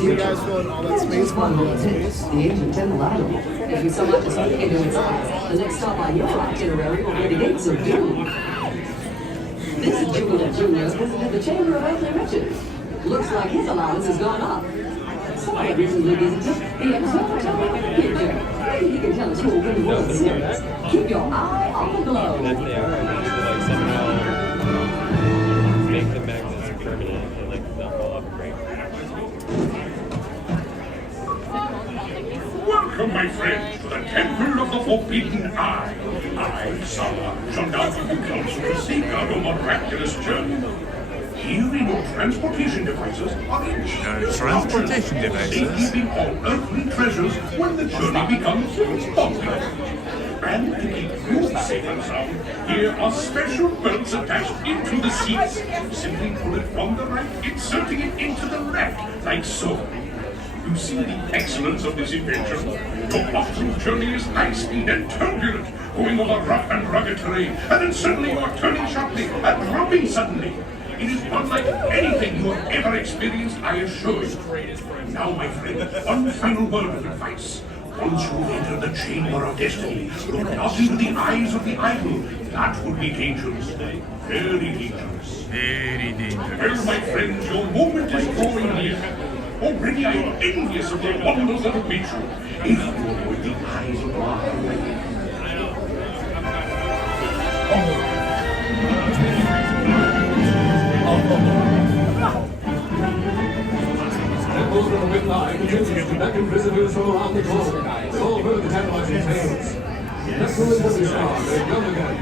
You guys filling all that space? The ancient temple idol. If you so much as look into its eyes, the next stop on your itinerary will be the gates of doom. This is Jubilant Jr.'s visited the Chamber of Earthly Riches. Looks like his allowance has gone up. Somebody recently visited the Exalted Tower of the Future. Maybe he can tell us who will win the World Series. Keep your eye on the globe. That they are going to like somehow make the magnets permanent and like they'll fall off great. Welcome, my friends, to the Temple of the Forbidden Eye. I, Sala, shall now give you counsel to seek out a miraculous journey. Here in your transportation devices are ingenious Transportation devices? keeping all earthly treasures when the journey becomes popular. And to keep you safe and sound, here are special belts attached into the seats. Simply pull it from the right, inserting it into the left, like so. You see the excellence of this invention? Your off-road journey is high speed and turbulent, going over rough and rugged terrain, and then suddenly you are turning sharply and dropping suddenly. It is unlike anything you have ever experienced, I assure you. Now, my friend, one final word of advice. Once you enter the Chamber of Destiny, look not into the eyes of the idol. That would be dangerous. Very dangerous. Very dangerous. Well, my friends, your moment is drawing near. Already I am envious of the wonders that await you. If you avoid the eyes of God. Temples from a bit line begins to beckon visitors from around the globe. They all heard the tantalizing tales. Neptune and the star made young again.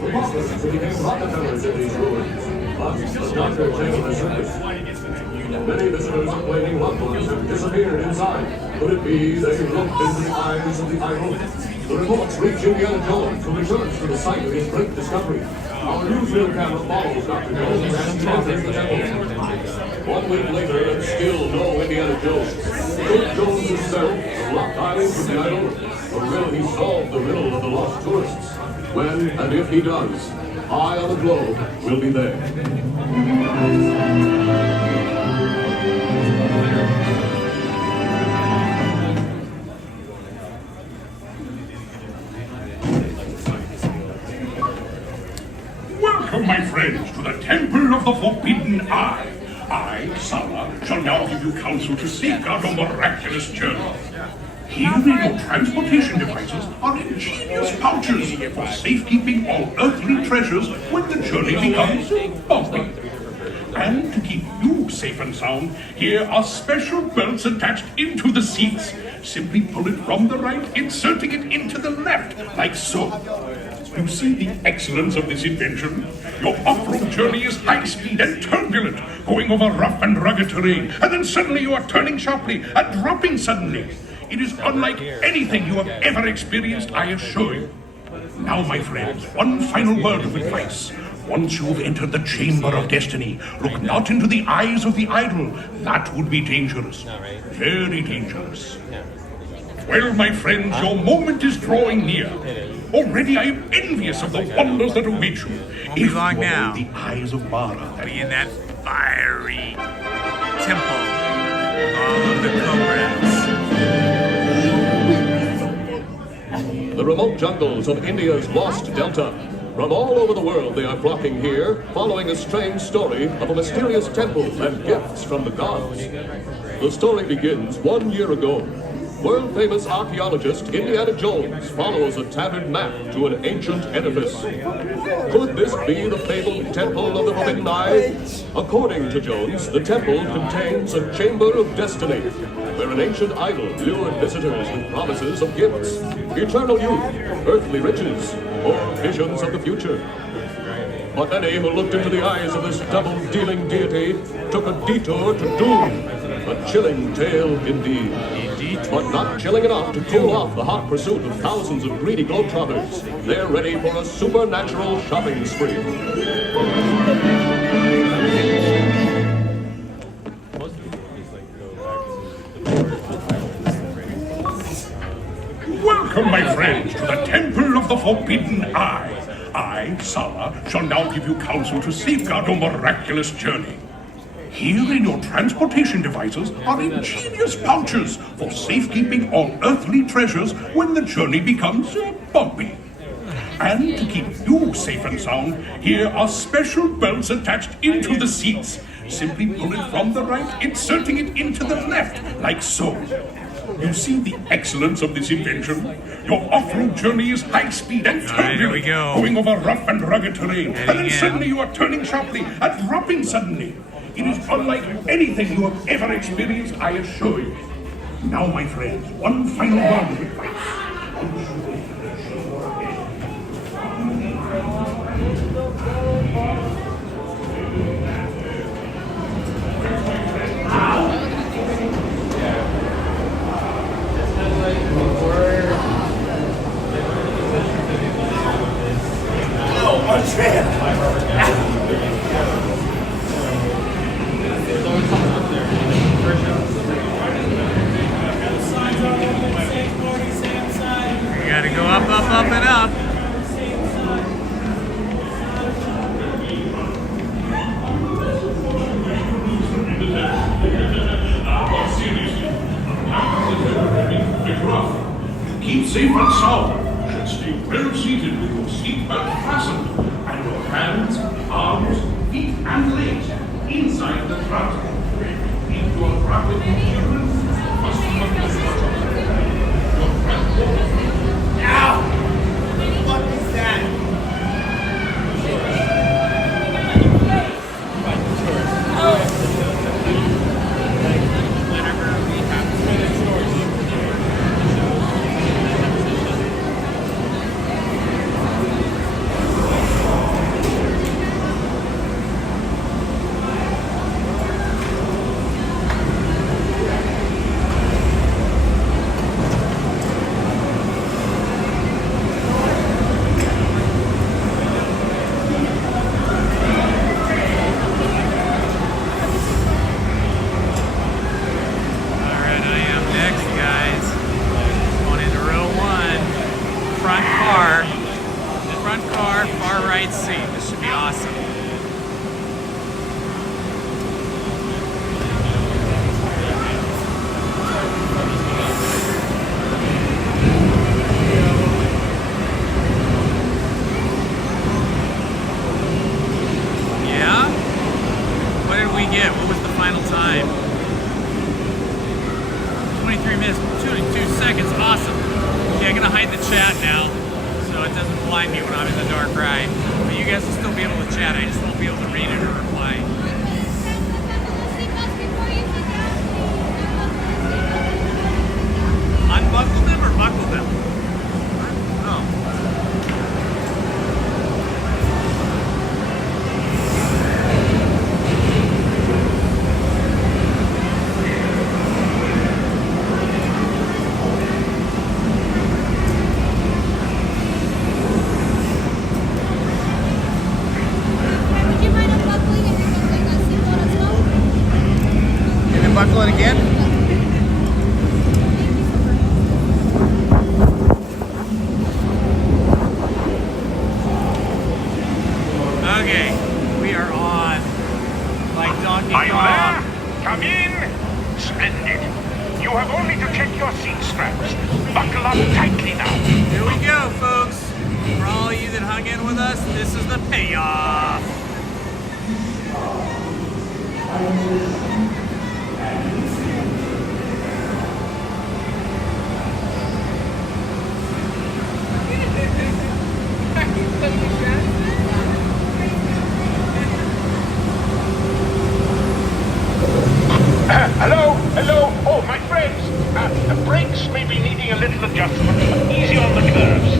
The Rockefellers became Rockefellers in these ruins. But the doctor taken the circus. Many visitors complaining loved ones have disappeared inside. Could it be they looked into the eyes of the idol? The reports reach Indiana Jones, who returns to the site of his great discovery. Our newsreel camera follows Dr. Jones as he enters the temple. 1 week later, and still no Indiana Jones. Could Jones himself locked eyes with the idol? Or will he solve the riddle of the lost tourists? When and if he does, Eye on the Globe will be there. Welcome, my friends, to the Temple of the Forbidden Eye. I, Sala, shall now give you counsel to seek out a miraculous journey. Here in your transportation devices are ingenious pouches for safekeeping all earthly treasures when the journey becomes bumpy. And to keep you safe and sound, here are special belts attached into the seats. Simply pull it from the right, inserting it into the left, like so. You see the excellence of this invention? Your off-road journey is high speed and turbulent, going over rough and rugged terrain, and then suddenly you are turning sharply and dropping suddenly. It is unlike anything you have ever experienced, I assure you. Now, my friends, one final word of advice. Once you have entered the Chamber of Destiny, look not into the eyes of the idol. That would be dangerous. Very dangerous. Well, my friends, your moment is drawing near. Already I am envious of the wonders that await you. Won't be long now. The eyes of Mara. Be in that fiery temple with all of the cobras. The remote jungles of India's lost delta. From all over the world they are flocking here, following a strange story of a mysterious temple and gifts from the gods. The story begins 1 year ago. World-famous archaeologist Indiana Jones follows a tattered map to an ancient edifice. Could this be the fabled Temple of the Forbidden Eye? According to Jones, the temple contains a chamber of destiny, where an ancient idol lured visitors with promises of gifts, eternal youth, earthly riches, or visions of the future. But many who looked into the eyes of this double-dealing deity took a detour to doom. A chilling tale indeed. But not chilling enough to cool off the hot pursuit of thousands of greedy globetrotters. They're ready for a supernatural shopping spree. Welcome, my friends, to the Temple of the Forbidden Eye. I, Sala, shall now give you counsel to safeguard your miraculous journey. Here in your transportation devices are ingenious pouches for safekeeping all earthly treasures when the journey becomes bumpy. And to keep you safe and sound, here are special belts attached into the seats. Simply pull it from the right, inserting it into the left, like so. You see the excellence of this invention? Your off-road journey is high speed and turbulent, going over rough and rugged terrain, and then suddenly you are turning sharply and dropping suddenly. It is unlike anything you have ever experienced, I assure you. Now, my friends, one final word of advice. You gotta go up, up, up, and up. Keep safe and sound. Should stay well seated with your seatbelt fastened and your hands, arms, feet, and legs inside the throttle. If you are traveling with children, you must not miss your Ow! What is that? Buckle it again. Come in. Splendid. You have only to check your seat straps. Buckle up tightly now. Here we go, folks. For all you that hung in with us, this is the payoff. Hello. Oh, my friends. The brakes may be needing a little adjustment. Easy on the curves.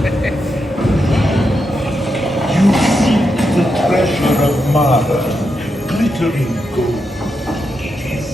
You seek the treasure of Mara, glittering gold. It is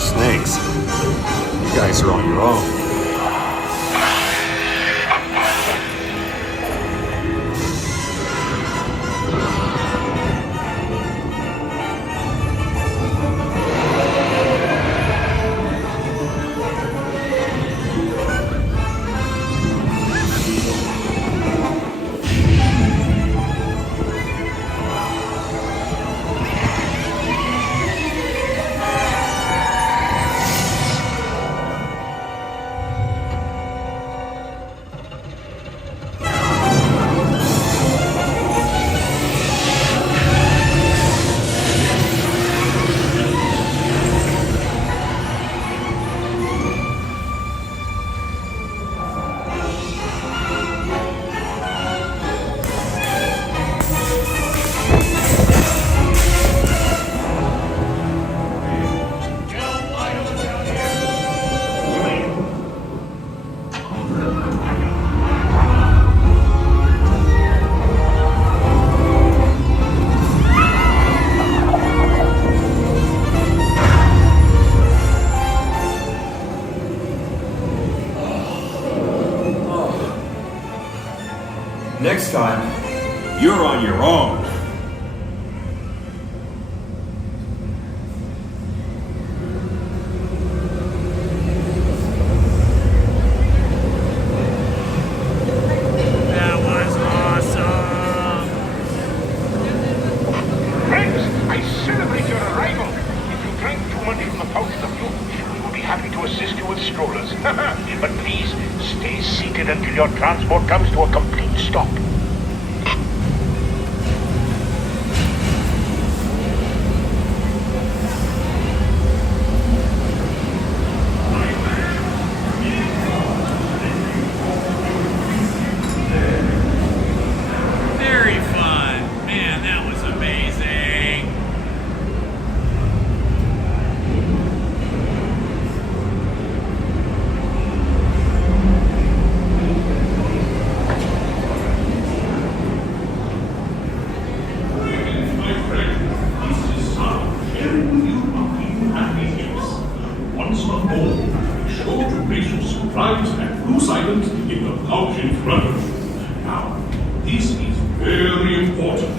Snakes. You guys are on your own. Next time, you're on your own. That was awesome. Friends, I celebrate your arrival. If you drank too much from the pouch of the fuel, we will be happy to assist you with strollers. But please, stay seated until your transport comes to a complete stop. Very fun. Man, that was amazing. Once for all, be sure to place your supplies at Goose Island in the pouch in front of you. Now, this is very important.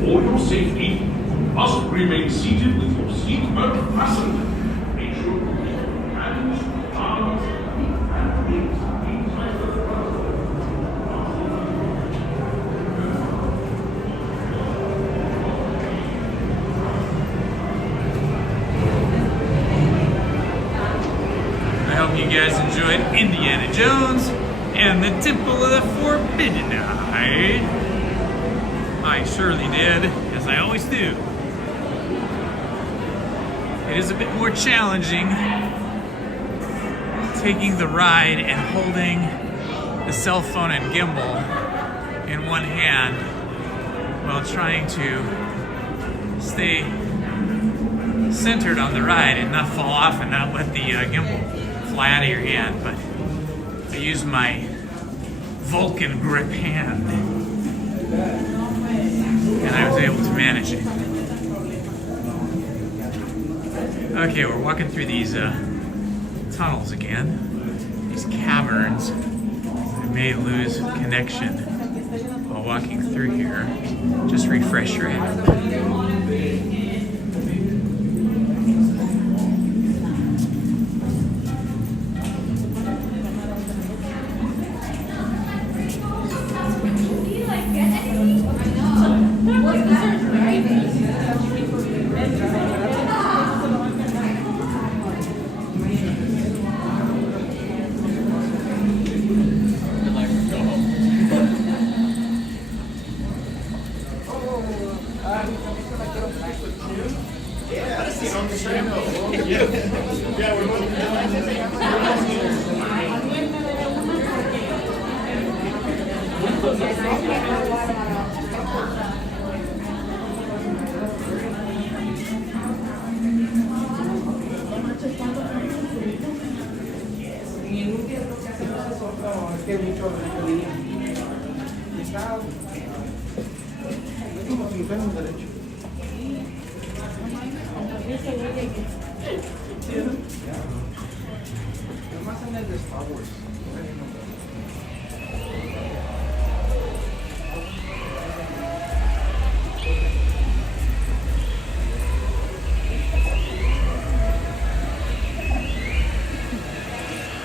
For your safety, you must remain seated with your seatbelt fastened. hope you guys enjoyed Indiana Jones and the Temple of the Forbidden Eye. I surely did, as I always do. It is a bit more challenging taking the ride and holding the cell phone and gimbal in one hand while trying to stay centered on the ride and not fall off and not let the gimbal fly out of your hand. But I used my Vulcan grip hand and I was able to manage it. Okay, we're walking through these tunnels again, these caverns. I may lose connection while walking through here. Just refresh your head.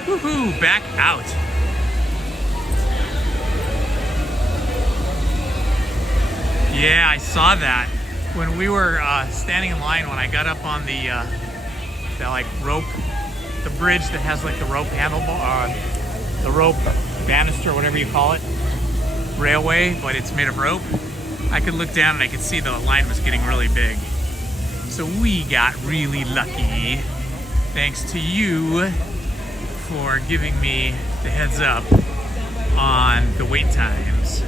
Woohoo! Back out. Yeah, I saw that when we were standing in line. When I got up on the like rope, the bridge that has like the rope handlebar, the rope banister, whatever you call it, railway, but it's made of rope. I could look down and I could see the line was getting really big. So we got really lucky, thanks to you for giving me the heads up on the wait times.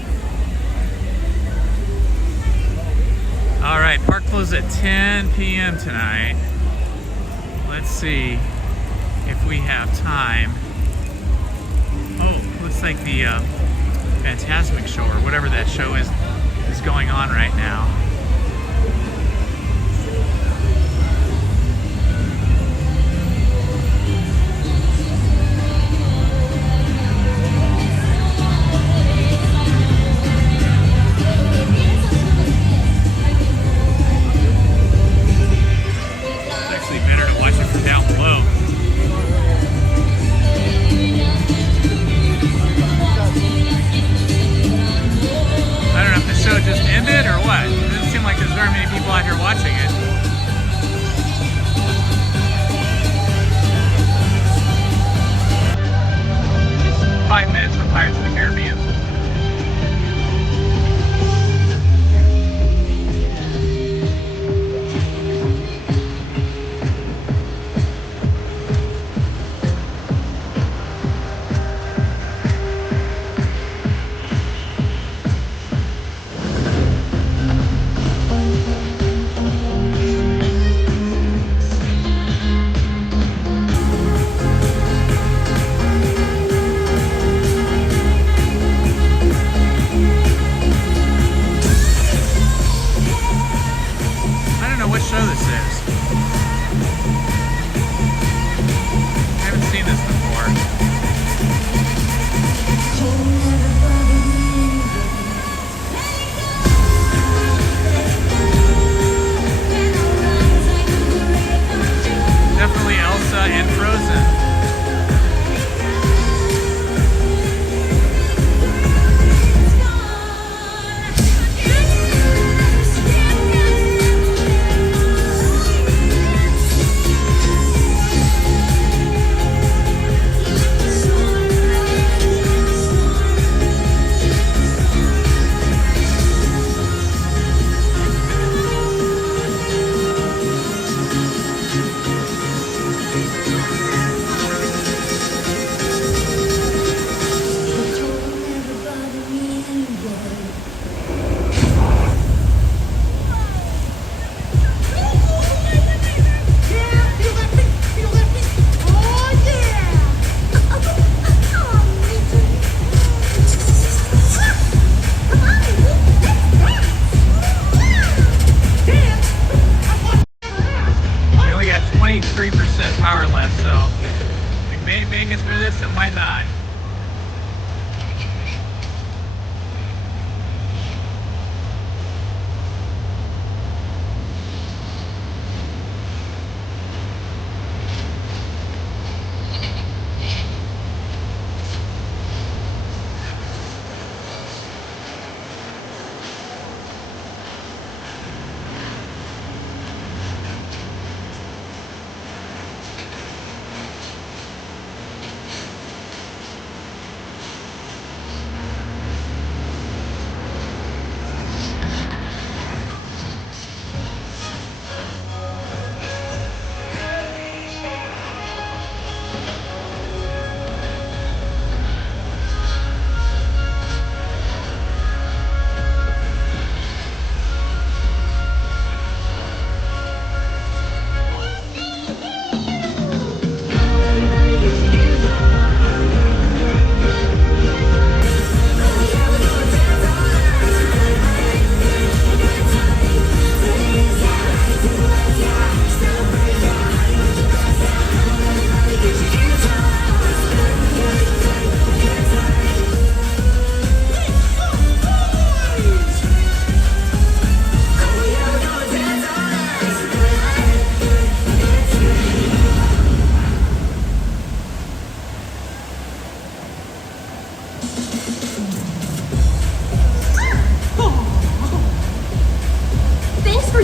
All right, park closes at 10 p.m. tonight. Let's see if we have time. Oh, looks like the Fantasmic show or whatever that show is going on right now. Just ended or what? 3% power left, so we may make it through this and might not.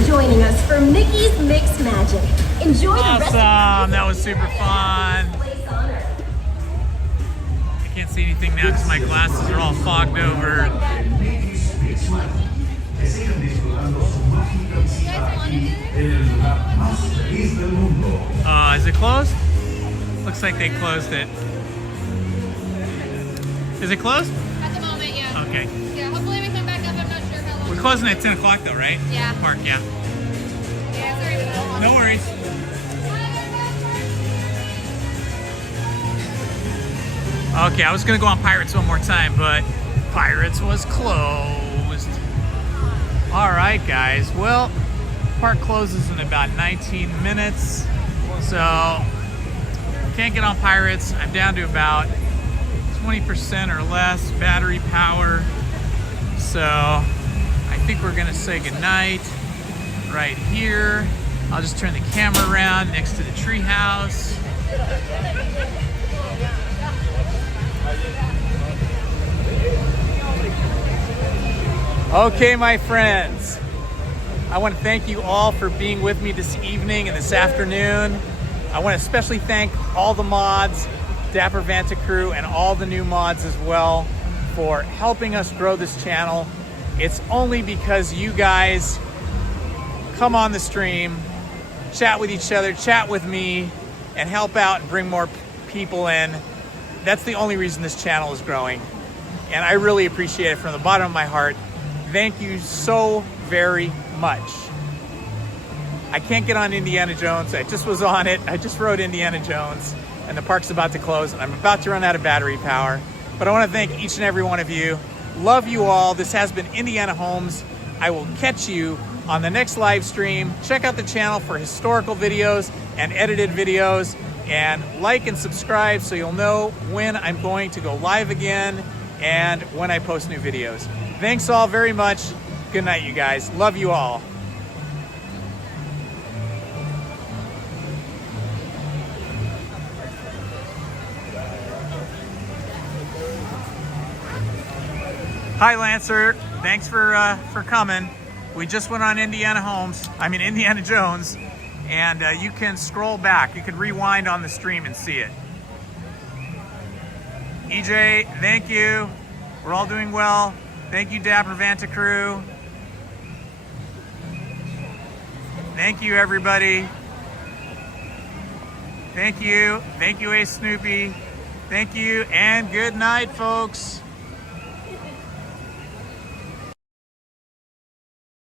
Joining us for Mickey's Mix Magic. Enjoy the rest of That was super fun. I can't see anything now because my glasses are all fogged over. Is it closed? Looks like they closed it. Is it closed? At the moment, yeah. Okay. Yeah, hopefully we come back up. I'm not sure how long. We're closing at 10 o'clock though, right? Yeah. Park, yeah. Yeah, sorry. No worries. Okay, I was gonna go on Pirates one more time, but Pirates was closed. All right, guys. Well, park closes in about 19 minutes, so can't get on Pirates. I'm down to about 20% or less battery power, so I think we're gonna say goodnight right here. I'll just turn the camera around next to the treehouse. Okay, my friends, I want to thank you all for being with me this evening and this afternoon. I want to especially thank all the mods, Dapper Vanta crew, and all the new mods as well for helping us grow this channel. It's only because you guys come on the stream, chat with each other, chat with me, and help out and bring more people in. That's the only reason this channel is growing. And I really appreciate it from the bottom of my heart. Thank you so very much. I can't get on Indiana Jones. I just was on it. I just rode Indiana Jones, and the park's about to close, and I'm about to run out of battery power. But I want to thank each and every one of you. Love you all. This has been Indiana Holmes. I will catch you on the next live stream. Check out the channel for historical videos and edited videos, and like and subscribe so you'll know when I'm going to go live again and when I post new videos. Thanks all very much. Good night, you guys. Love you all. Hi, Lancer. Thanks for coming. We just went on Indiana Jones, and you can scroll back. You can rewind on the stream and see it. EJ, thank you. We're all doing well. Thank you, Dapper Vanta crew. Thank you, everybody. Thank you. Thank you, Ace Snoopy. Thank you, and good night, folks.